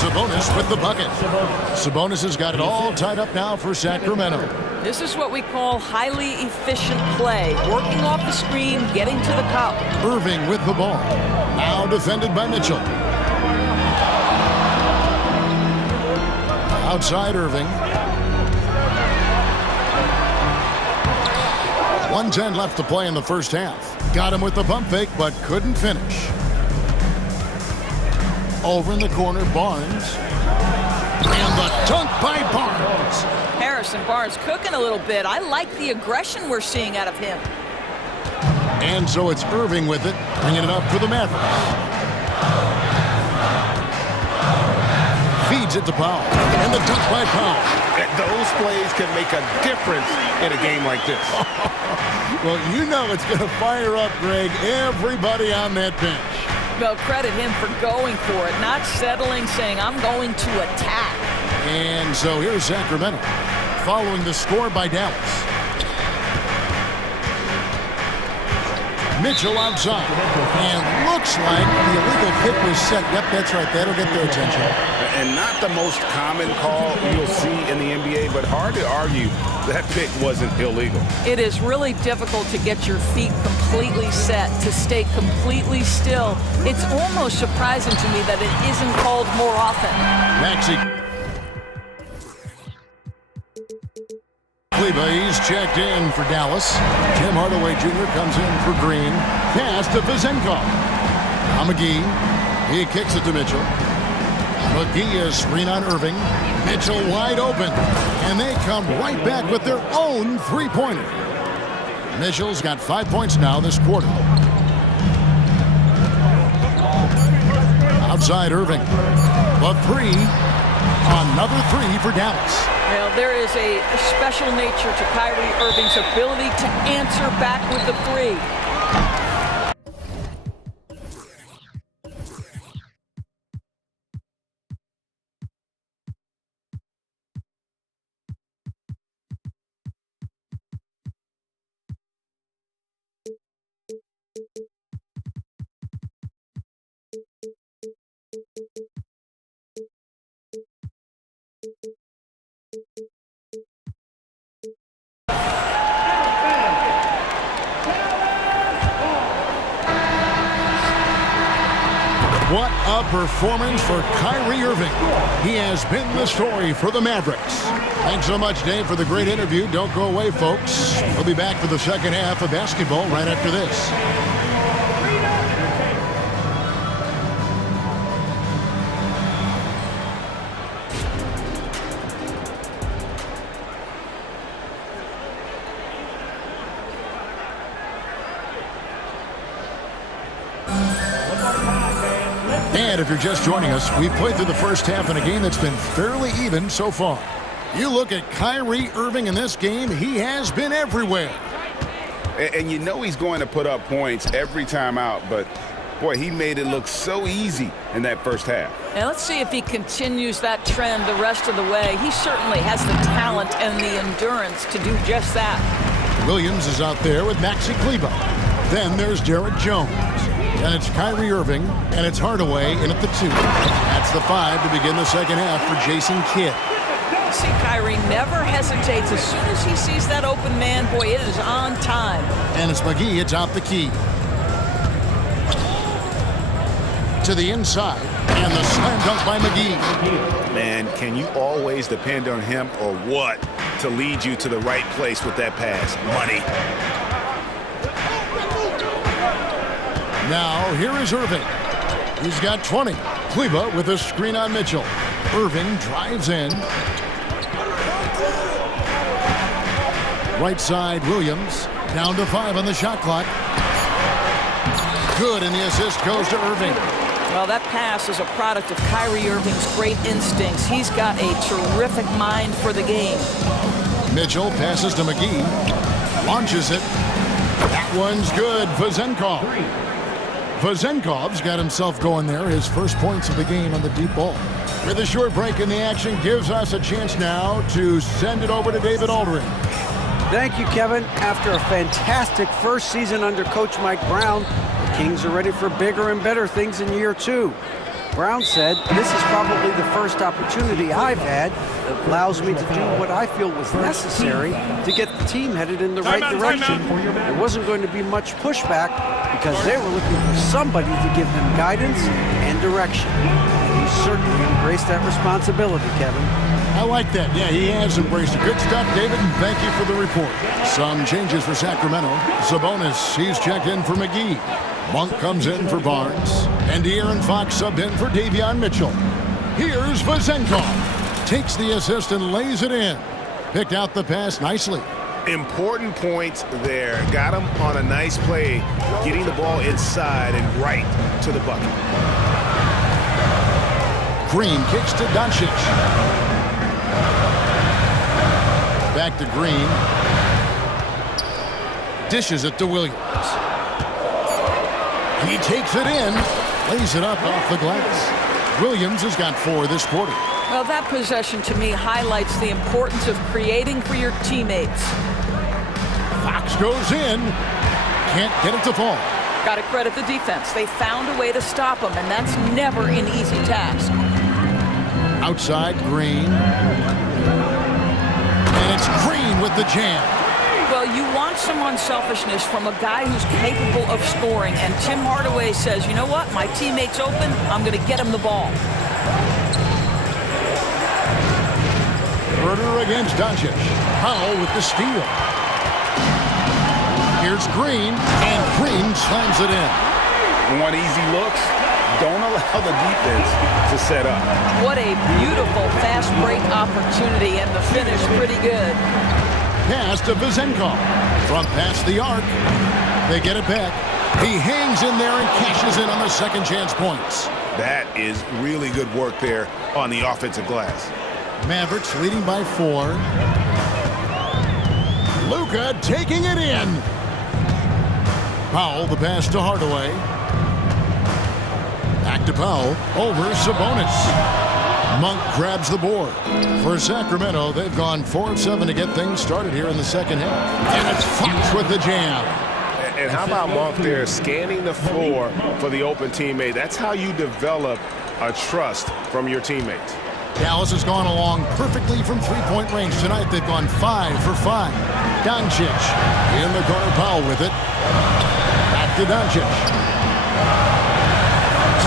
Sabonis with the bucket. Sabonis has got it all tied up now for Sacramento. This is what we call highly efficient play. Working off the screen, getting to the cup. Irving with the ball. Now defended by Mitchell. Outside Irving. 1:10 left to play in the first half. Got him with the pump fake, but couldn't finish. Over in the corner, Barnes. And the dunk by Barnes. Harrison Barnes cooking a little bit. I like the aggression we're seeing out of him. And so it's Irving with it, bringing it up for the Mavericks. Feeds it to Powell. And the dunk by Powell. Those plays can make a difference in a game like this. Well, you know it's going to fire up, Greg, everybody on that bench. Well, credit him for going for it, not settling, saying, I'm going to attack. And so here's Sacramento, following the score by Dallas. Mitchell outside. And looks like the illegal pick was set. Yep, that's right. That'll get their attention. And not the most common call you'll see in the NBA, but hard to argue that pick wasn't illegal. It is really difficult to get your feet completely set, to stay completely still. It's almost surprising to me that it isn't called more often. Maxey. He's checked in for Dallas. Tim Hardaway Jr. comes in for Green. Pass to Fizenkov. Now McGee. He kicks it to Mitchell. McGee is screen on Irving. Mitchell wide open. And they come right back with their own three-pointer. Mitchell's got 5 points now this quarter. Outside Irving. The three. Another three for Dallas. Well, there is a special nature to Kyrie Irving's ability to answer back with the three. What a performance for Kyrie Irving. He has been the story for the Mavericks. Thanks so much, Dave, for the great interview. Don't go away, folks. We'll be back for the second half of basketball right after this. And if you're just joining us, we've played through the first half in a game that's been fairly even so far. You look at Kyrie Irving in this game, he has been everywhere. And you know he's going to put up points every time out, but boy, he made it look so easy in that first half. And let's see if he continues that trend the rest of the way. He certainly has the talent and the endurance to do just that. Williams is out there with Maxey Kleber. Then there's Derek Jones. And it's Kyrie Irving, and it's Hardaway in at the 2. That's the 5 to begin the second half for Jason Kidd. You see, Kyrie never hesitates. As soon as he sees that open man, boy, it is on time. And it's McGee atop the key. To the inside, and the slam dunk by McGee. Man, can you always depend on him or what to lead you to the right place with that pass? Money. Now, here is Irving. He's got 20. Kleber with a screen on Mitchell. Irving drives in. Right side, Williams. Down to 5 on the shot clock. Good, and the assist goes to Irving. Well, that pass is a product of Kyrie Irving's great instincts. He's got a terrific mind for the game. Mitchell passes to McGee. Launches it. That one's good. Vezenkov. Vezenkov's got himself going there. His first points of the game on the deep ball. With a short break in the action, gives us a chance now to send it over to David Aldridge. Thank you, Kevin. After a fantastic first season under Coach Mike Brown, the Kings are ready for bigger and better things in year 2. Brown said, "This is probably the first opportunity I've had that allows me to do what I feel was necessary to get the team headed in the right direction." There wasn't going to be much pushback because they were looking for somebody to give them guidance and direction. And he certainly embraced that responsibility, Kevin. I like that. Yeah, he has embraced it. Good stuff, David, and thank you for the report. Some changes for Sacramento. Sabonis, he's checked in for McGee. Monk comes in for Barnes. And De'Aaron Fox subbed in for Davion Mitchell. Here's Vezenkov. Takes the assist and lays it in. Picked out the pass nicely. Important points there. Got him on a nice play, getting the ball inside and right to the bucket. Green kicks to Doncic. Back to Green. Dishes it to Williams. He takes it in, lays it up off the glass. Williams has got 4 this quarter. Well, that possession to me highlights the importance of creating for your teammates. Fox goes in. Can't get it to fall. Got to credit the defense. They found a way to stop him, and that's never an easy task. Outside, Green. And it's Green with the jam. Well, you want some unselfishness from a guy who's capable of scoring, and Tim Hardaway says, you know what, my teammate's open, I'm going to get him the ball. Herder against Doncic. Powell with the steal. Here's Green, and Green slams it in. Want easy looks? Don't allow the defense to set up. What a beautiful fast break opportunity, and the finish pretty good. Pass to Vezenkov. From past the arc. They get it back. He hangs in there and cashes in on the second chance points. That is really good work there on the offensive glass. Mavericks leading by 4. Luka taking it in. Powell, the pass to Hardaway. Back to Powell. Over Sabonis. Monk grabs the board. For Sacramento, they've gone 4 of 7 to get things started here in the second half. And it's Fox with the jam. And how about Monk there scanning the floor for the open teammate? That's how you develop a trust from your teammates. Dallas has gone along perfectly from three-point range tonight. They've gone 5 for 5. Doncic in the corner. Powell with it. Back to Doncic.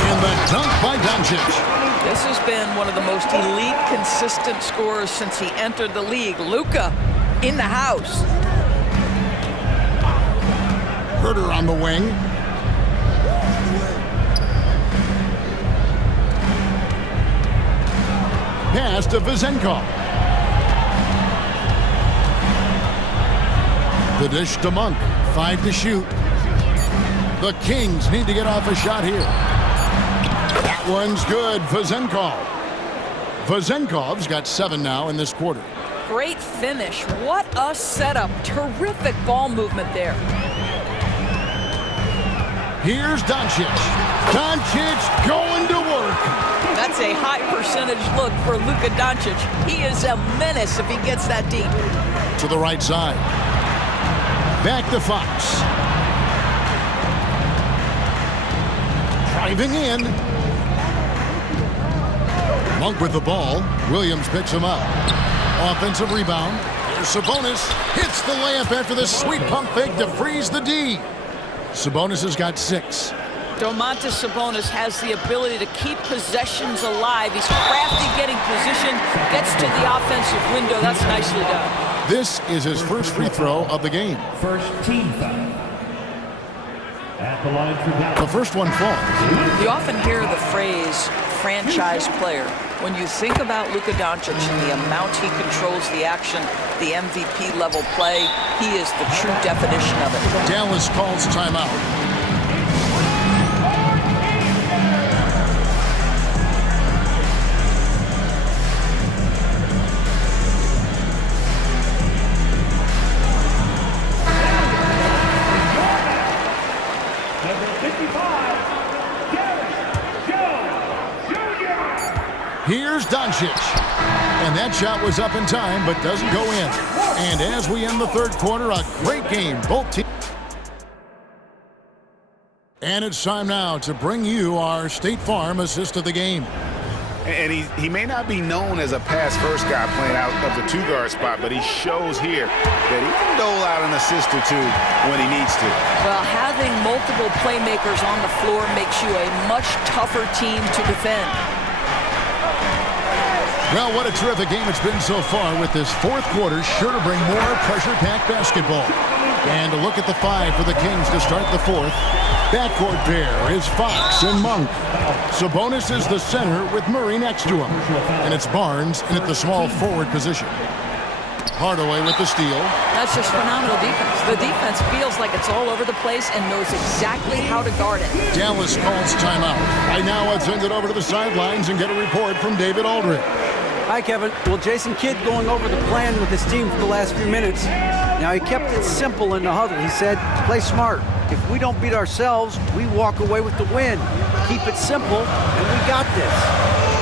And the dunk by Doncic. This has been one of the most elite, consistent scorers since he entered the league. Luka in the house. Herder on the wing. Pass to Vezenkov. The dish to Monk. 5 to shoot. The Kings need to get off a shot here. That one's good. Vezenkov. Vezenkov's got 7 now in this quarter. Great finish. What a setup. Terrific ball movement there. Here's Doncic. Doncic going to work. That's a high percentage look for Luka Doncic. He is a menace if he gets that deep. To the right side. Back to Fox. Driving in. Monk with the ball. Williams picks him up. Offensive rebound. Here's Sabonis. Hits the layup after the sweet pump fake to freeze the D. Sabonis has got 6. Domantas Sabonis has the ability to keep possessions alive. He's crafty getting position, gets to the offensive window. That's nicely done. This is his first free throw of the game. First team foul. At the line for Dallas. The first one falls. You often hear the phrase franchise player. When you think about Luka Doncic and the amount he controls the action, the MVP level play, he is the true definition of it. Dallas calls timeout. Here's Doncic. And that shot was up in time, but doesn't go in. And as we end the third quarter, a great game. Both teams. And it's time now to bring you our State Farm assist of the game. And he may not be known as a pass-first guy playing out of the two-guard spot, but he shows here that he can dole out an assist or two when he needs to. Well, having multiple playmakers on the floor makes you a much tougher team to defend. Well, what a terrific game it's been so far, with this fourth quarter sure to bring more pressure-packed basketball. And a look at the five for the Kings to start the fourth. Backcourt pair is Fox and Monk. Sabonis is the center with Murray next to him. And it's Barnes in at the small forward position. Hardaway with the steal. That's just phenomenal defense. The defense feels like it's all over the place and knows exactly how to guard it. Dallas calls timeout. Right now, let's send it over to the sidelines and get a report from David Aldridge. Hi, Kevin. Well, Jason Kidd going over the plan with his team for the last few minutes. Now, he kept it simple in the huddle. He said, play smart. If we don't beat ourselves, we walk away with the win. Keep it simple, and we got this.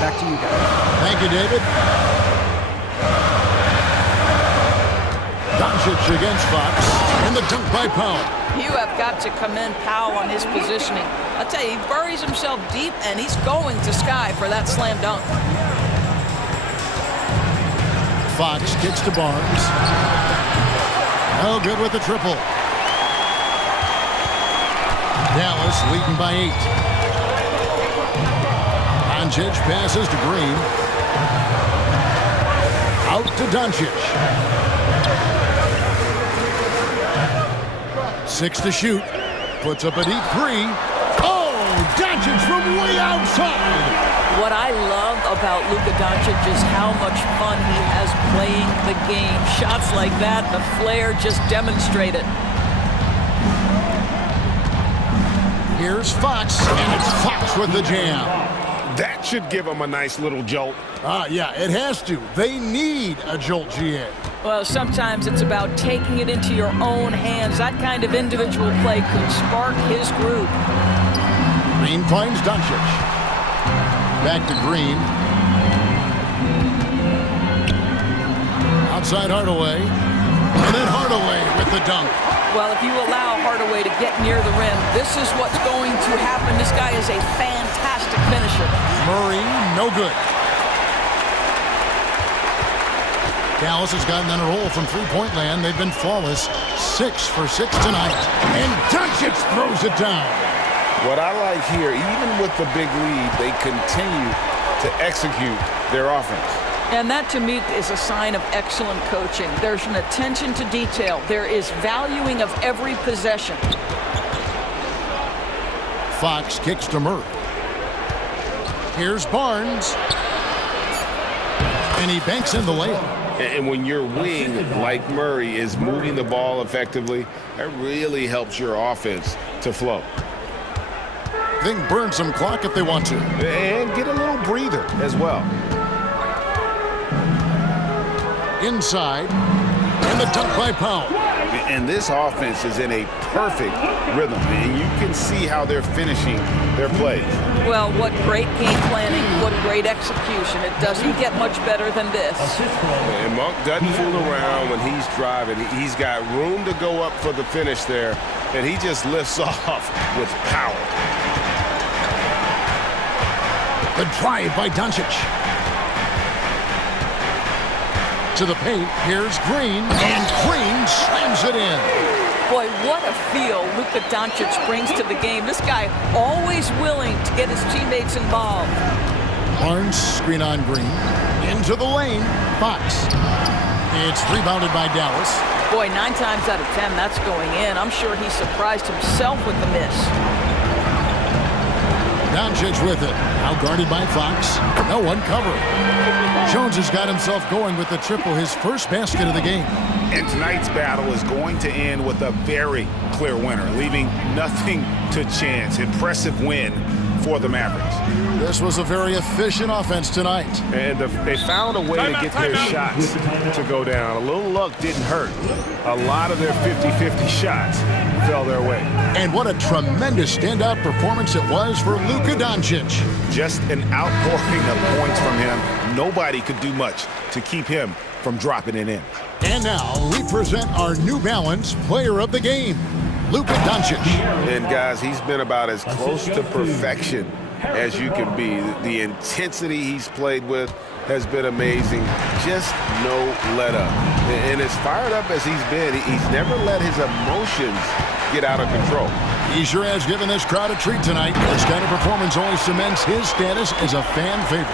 Back to you guys. Thank you, David. Doncic against Fox, and the dunk by Powell. You have got to commend Powell on his positioning. I'll tell you, he buries himself deep, and he's going to sky for that slam dunk. Fox kicks to Barnes. Oh, good with the triple. Dallas leading by 8. Doncic passes to Green. Out to Doncic. 6 to shoot. Puts up a deep 3. Oh, Doncic from way outside. What I love about Luka Doncic is how much fun he has playing the game. Shots like that, the flair just demonstrated. Here's Fox, and it's Fox with the jam. That should give him a nice little jolt. Yeah, it has to. They need a jolt, GA. Well, sometimes it's about taking it into your own hands. That kind of individual play could spark his group. Green finds Doncic. Back to Green. Outside Hardaway. And then Hardaway with the dunk. Well, if you allow Hardaway to get near the rim, this is what's going to happen. This guy is a fantastic finisher. Murray, no good. Dallas has gotten on a roll from three-point land. They've been flawless. 6 for 6 tonight. And Doncic throws it down. What I like here, even with the big lead, they continue to execute their offense. And that, to me, is a sign of excellent coaching. There's an attention to detail. There is valuing of every possession. Fox kicks to Murray. Here's Barnes. And he banks in the layup. And when your wing, like Murray, is moving the ball effectively, that really helps your offense to flow. They can burn some clock if they want to. And get a little breather as well. Inside, and the dunk by Powell. And this offense is in a perfect rhythm, and you can see how they're finishing their plays. Well, what great game planning, what great execution. It doesn't get much better than this. And Monk doesn't fool around when he's driving. He's got room to go up for the finish there, and he just lifts off with power. The drive by Doncic. To the paint, here's Green, and Green slams it in. Boy, what a feel Luka Doncic brings to the game. This guy always willing to get his teammates involved. Barnes, screen on Green. Into the lane, Fox. It's rebounded by Dallas. Boy, 9 times out of 10, that's going in. I'm sure he surprised himself with the miss. Doncic with it. Outguarded by Fox. No one covering. Jones has got himself going with the triple, his first basket of the game. And tonight's battle is going to end with a very clear winner, leaving nothing to chance. Impressive win for the Mavericks. This was a very efficient offense tonight. And they found a way to get their shots to go down. A little luck didn't hurt. A lot of their 50-50 shots fell their way. And what a tremendous standout performance it was for Luka Doncic. Just an outpouring of points from him. Nobody could do much to keep him from dropping it in. And now we present our New Balance Player of the Game, Luka Doncic. And guys, he's been about as close to perfection as you can be. The intensity he's played with has been amazing. Just no let up. And as fired up as he's been, he's never let his emotions get out of control. He sure has given this crowd a treat tonight. This kind of performance only cements his status as a fan favorite.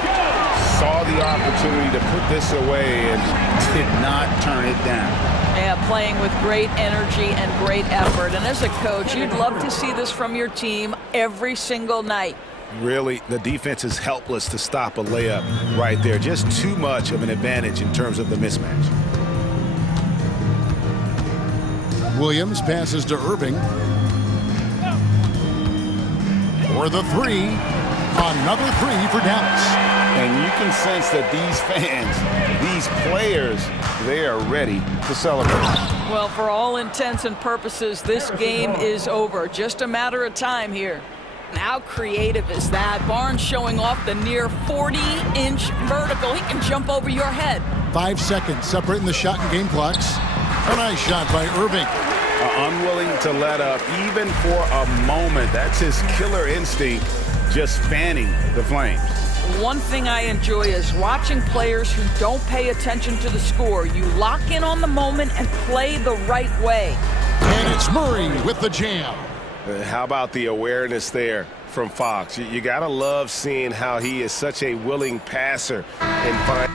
Saw the opportunity to put this away and did not turn it down. Yeah, playing with great energy and great effort. And as a coach, you'd love to see this from your team every single night. Really, the defense is helpless to stop a layup right there. Just too much of an advantage in terms of the mismatch. Williams passes to Irving. For the three. Another three for Dallas. And you can sense that these fans, these players, they are ready to celebrate. Well, for all intents and purposes, this game is over. Just a matter of time here. How creative is that? Barnes showing off the near 40-inch vertical. He can jump over your head. 5 seconds separating the shot and game clocks. A nice shot by Irving. Unwilling to let up even for a moment. That's his killer instinct, just fanning the flames. One thing I enjoy is watching players who don't pay attention to the score. You lock in on the moment and play the right way. And it's Murray with the jam. How about the awareness there from Fox? You got to love seeing how he is such a willing passer and find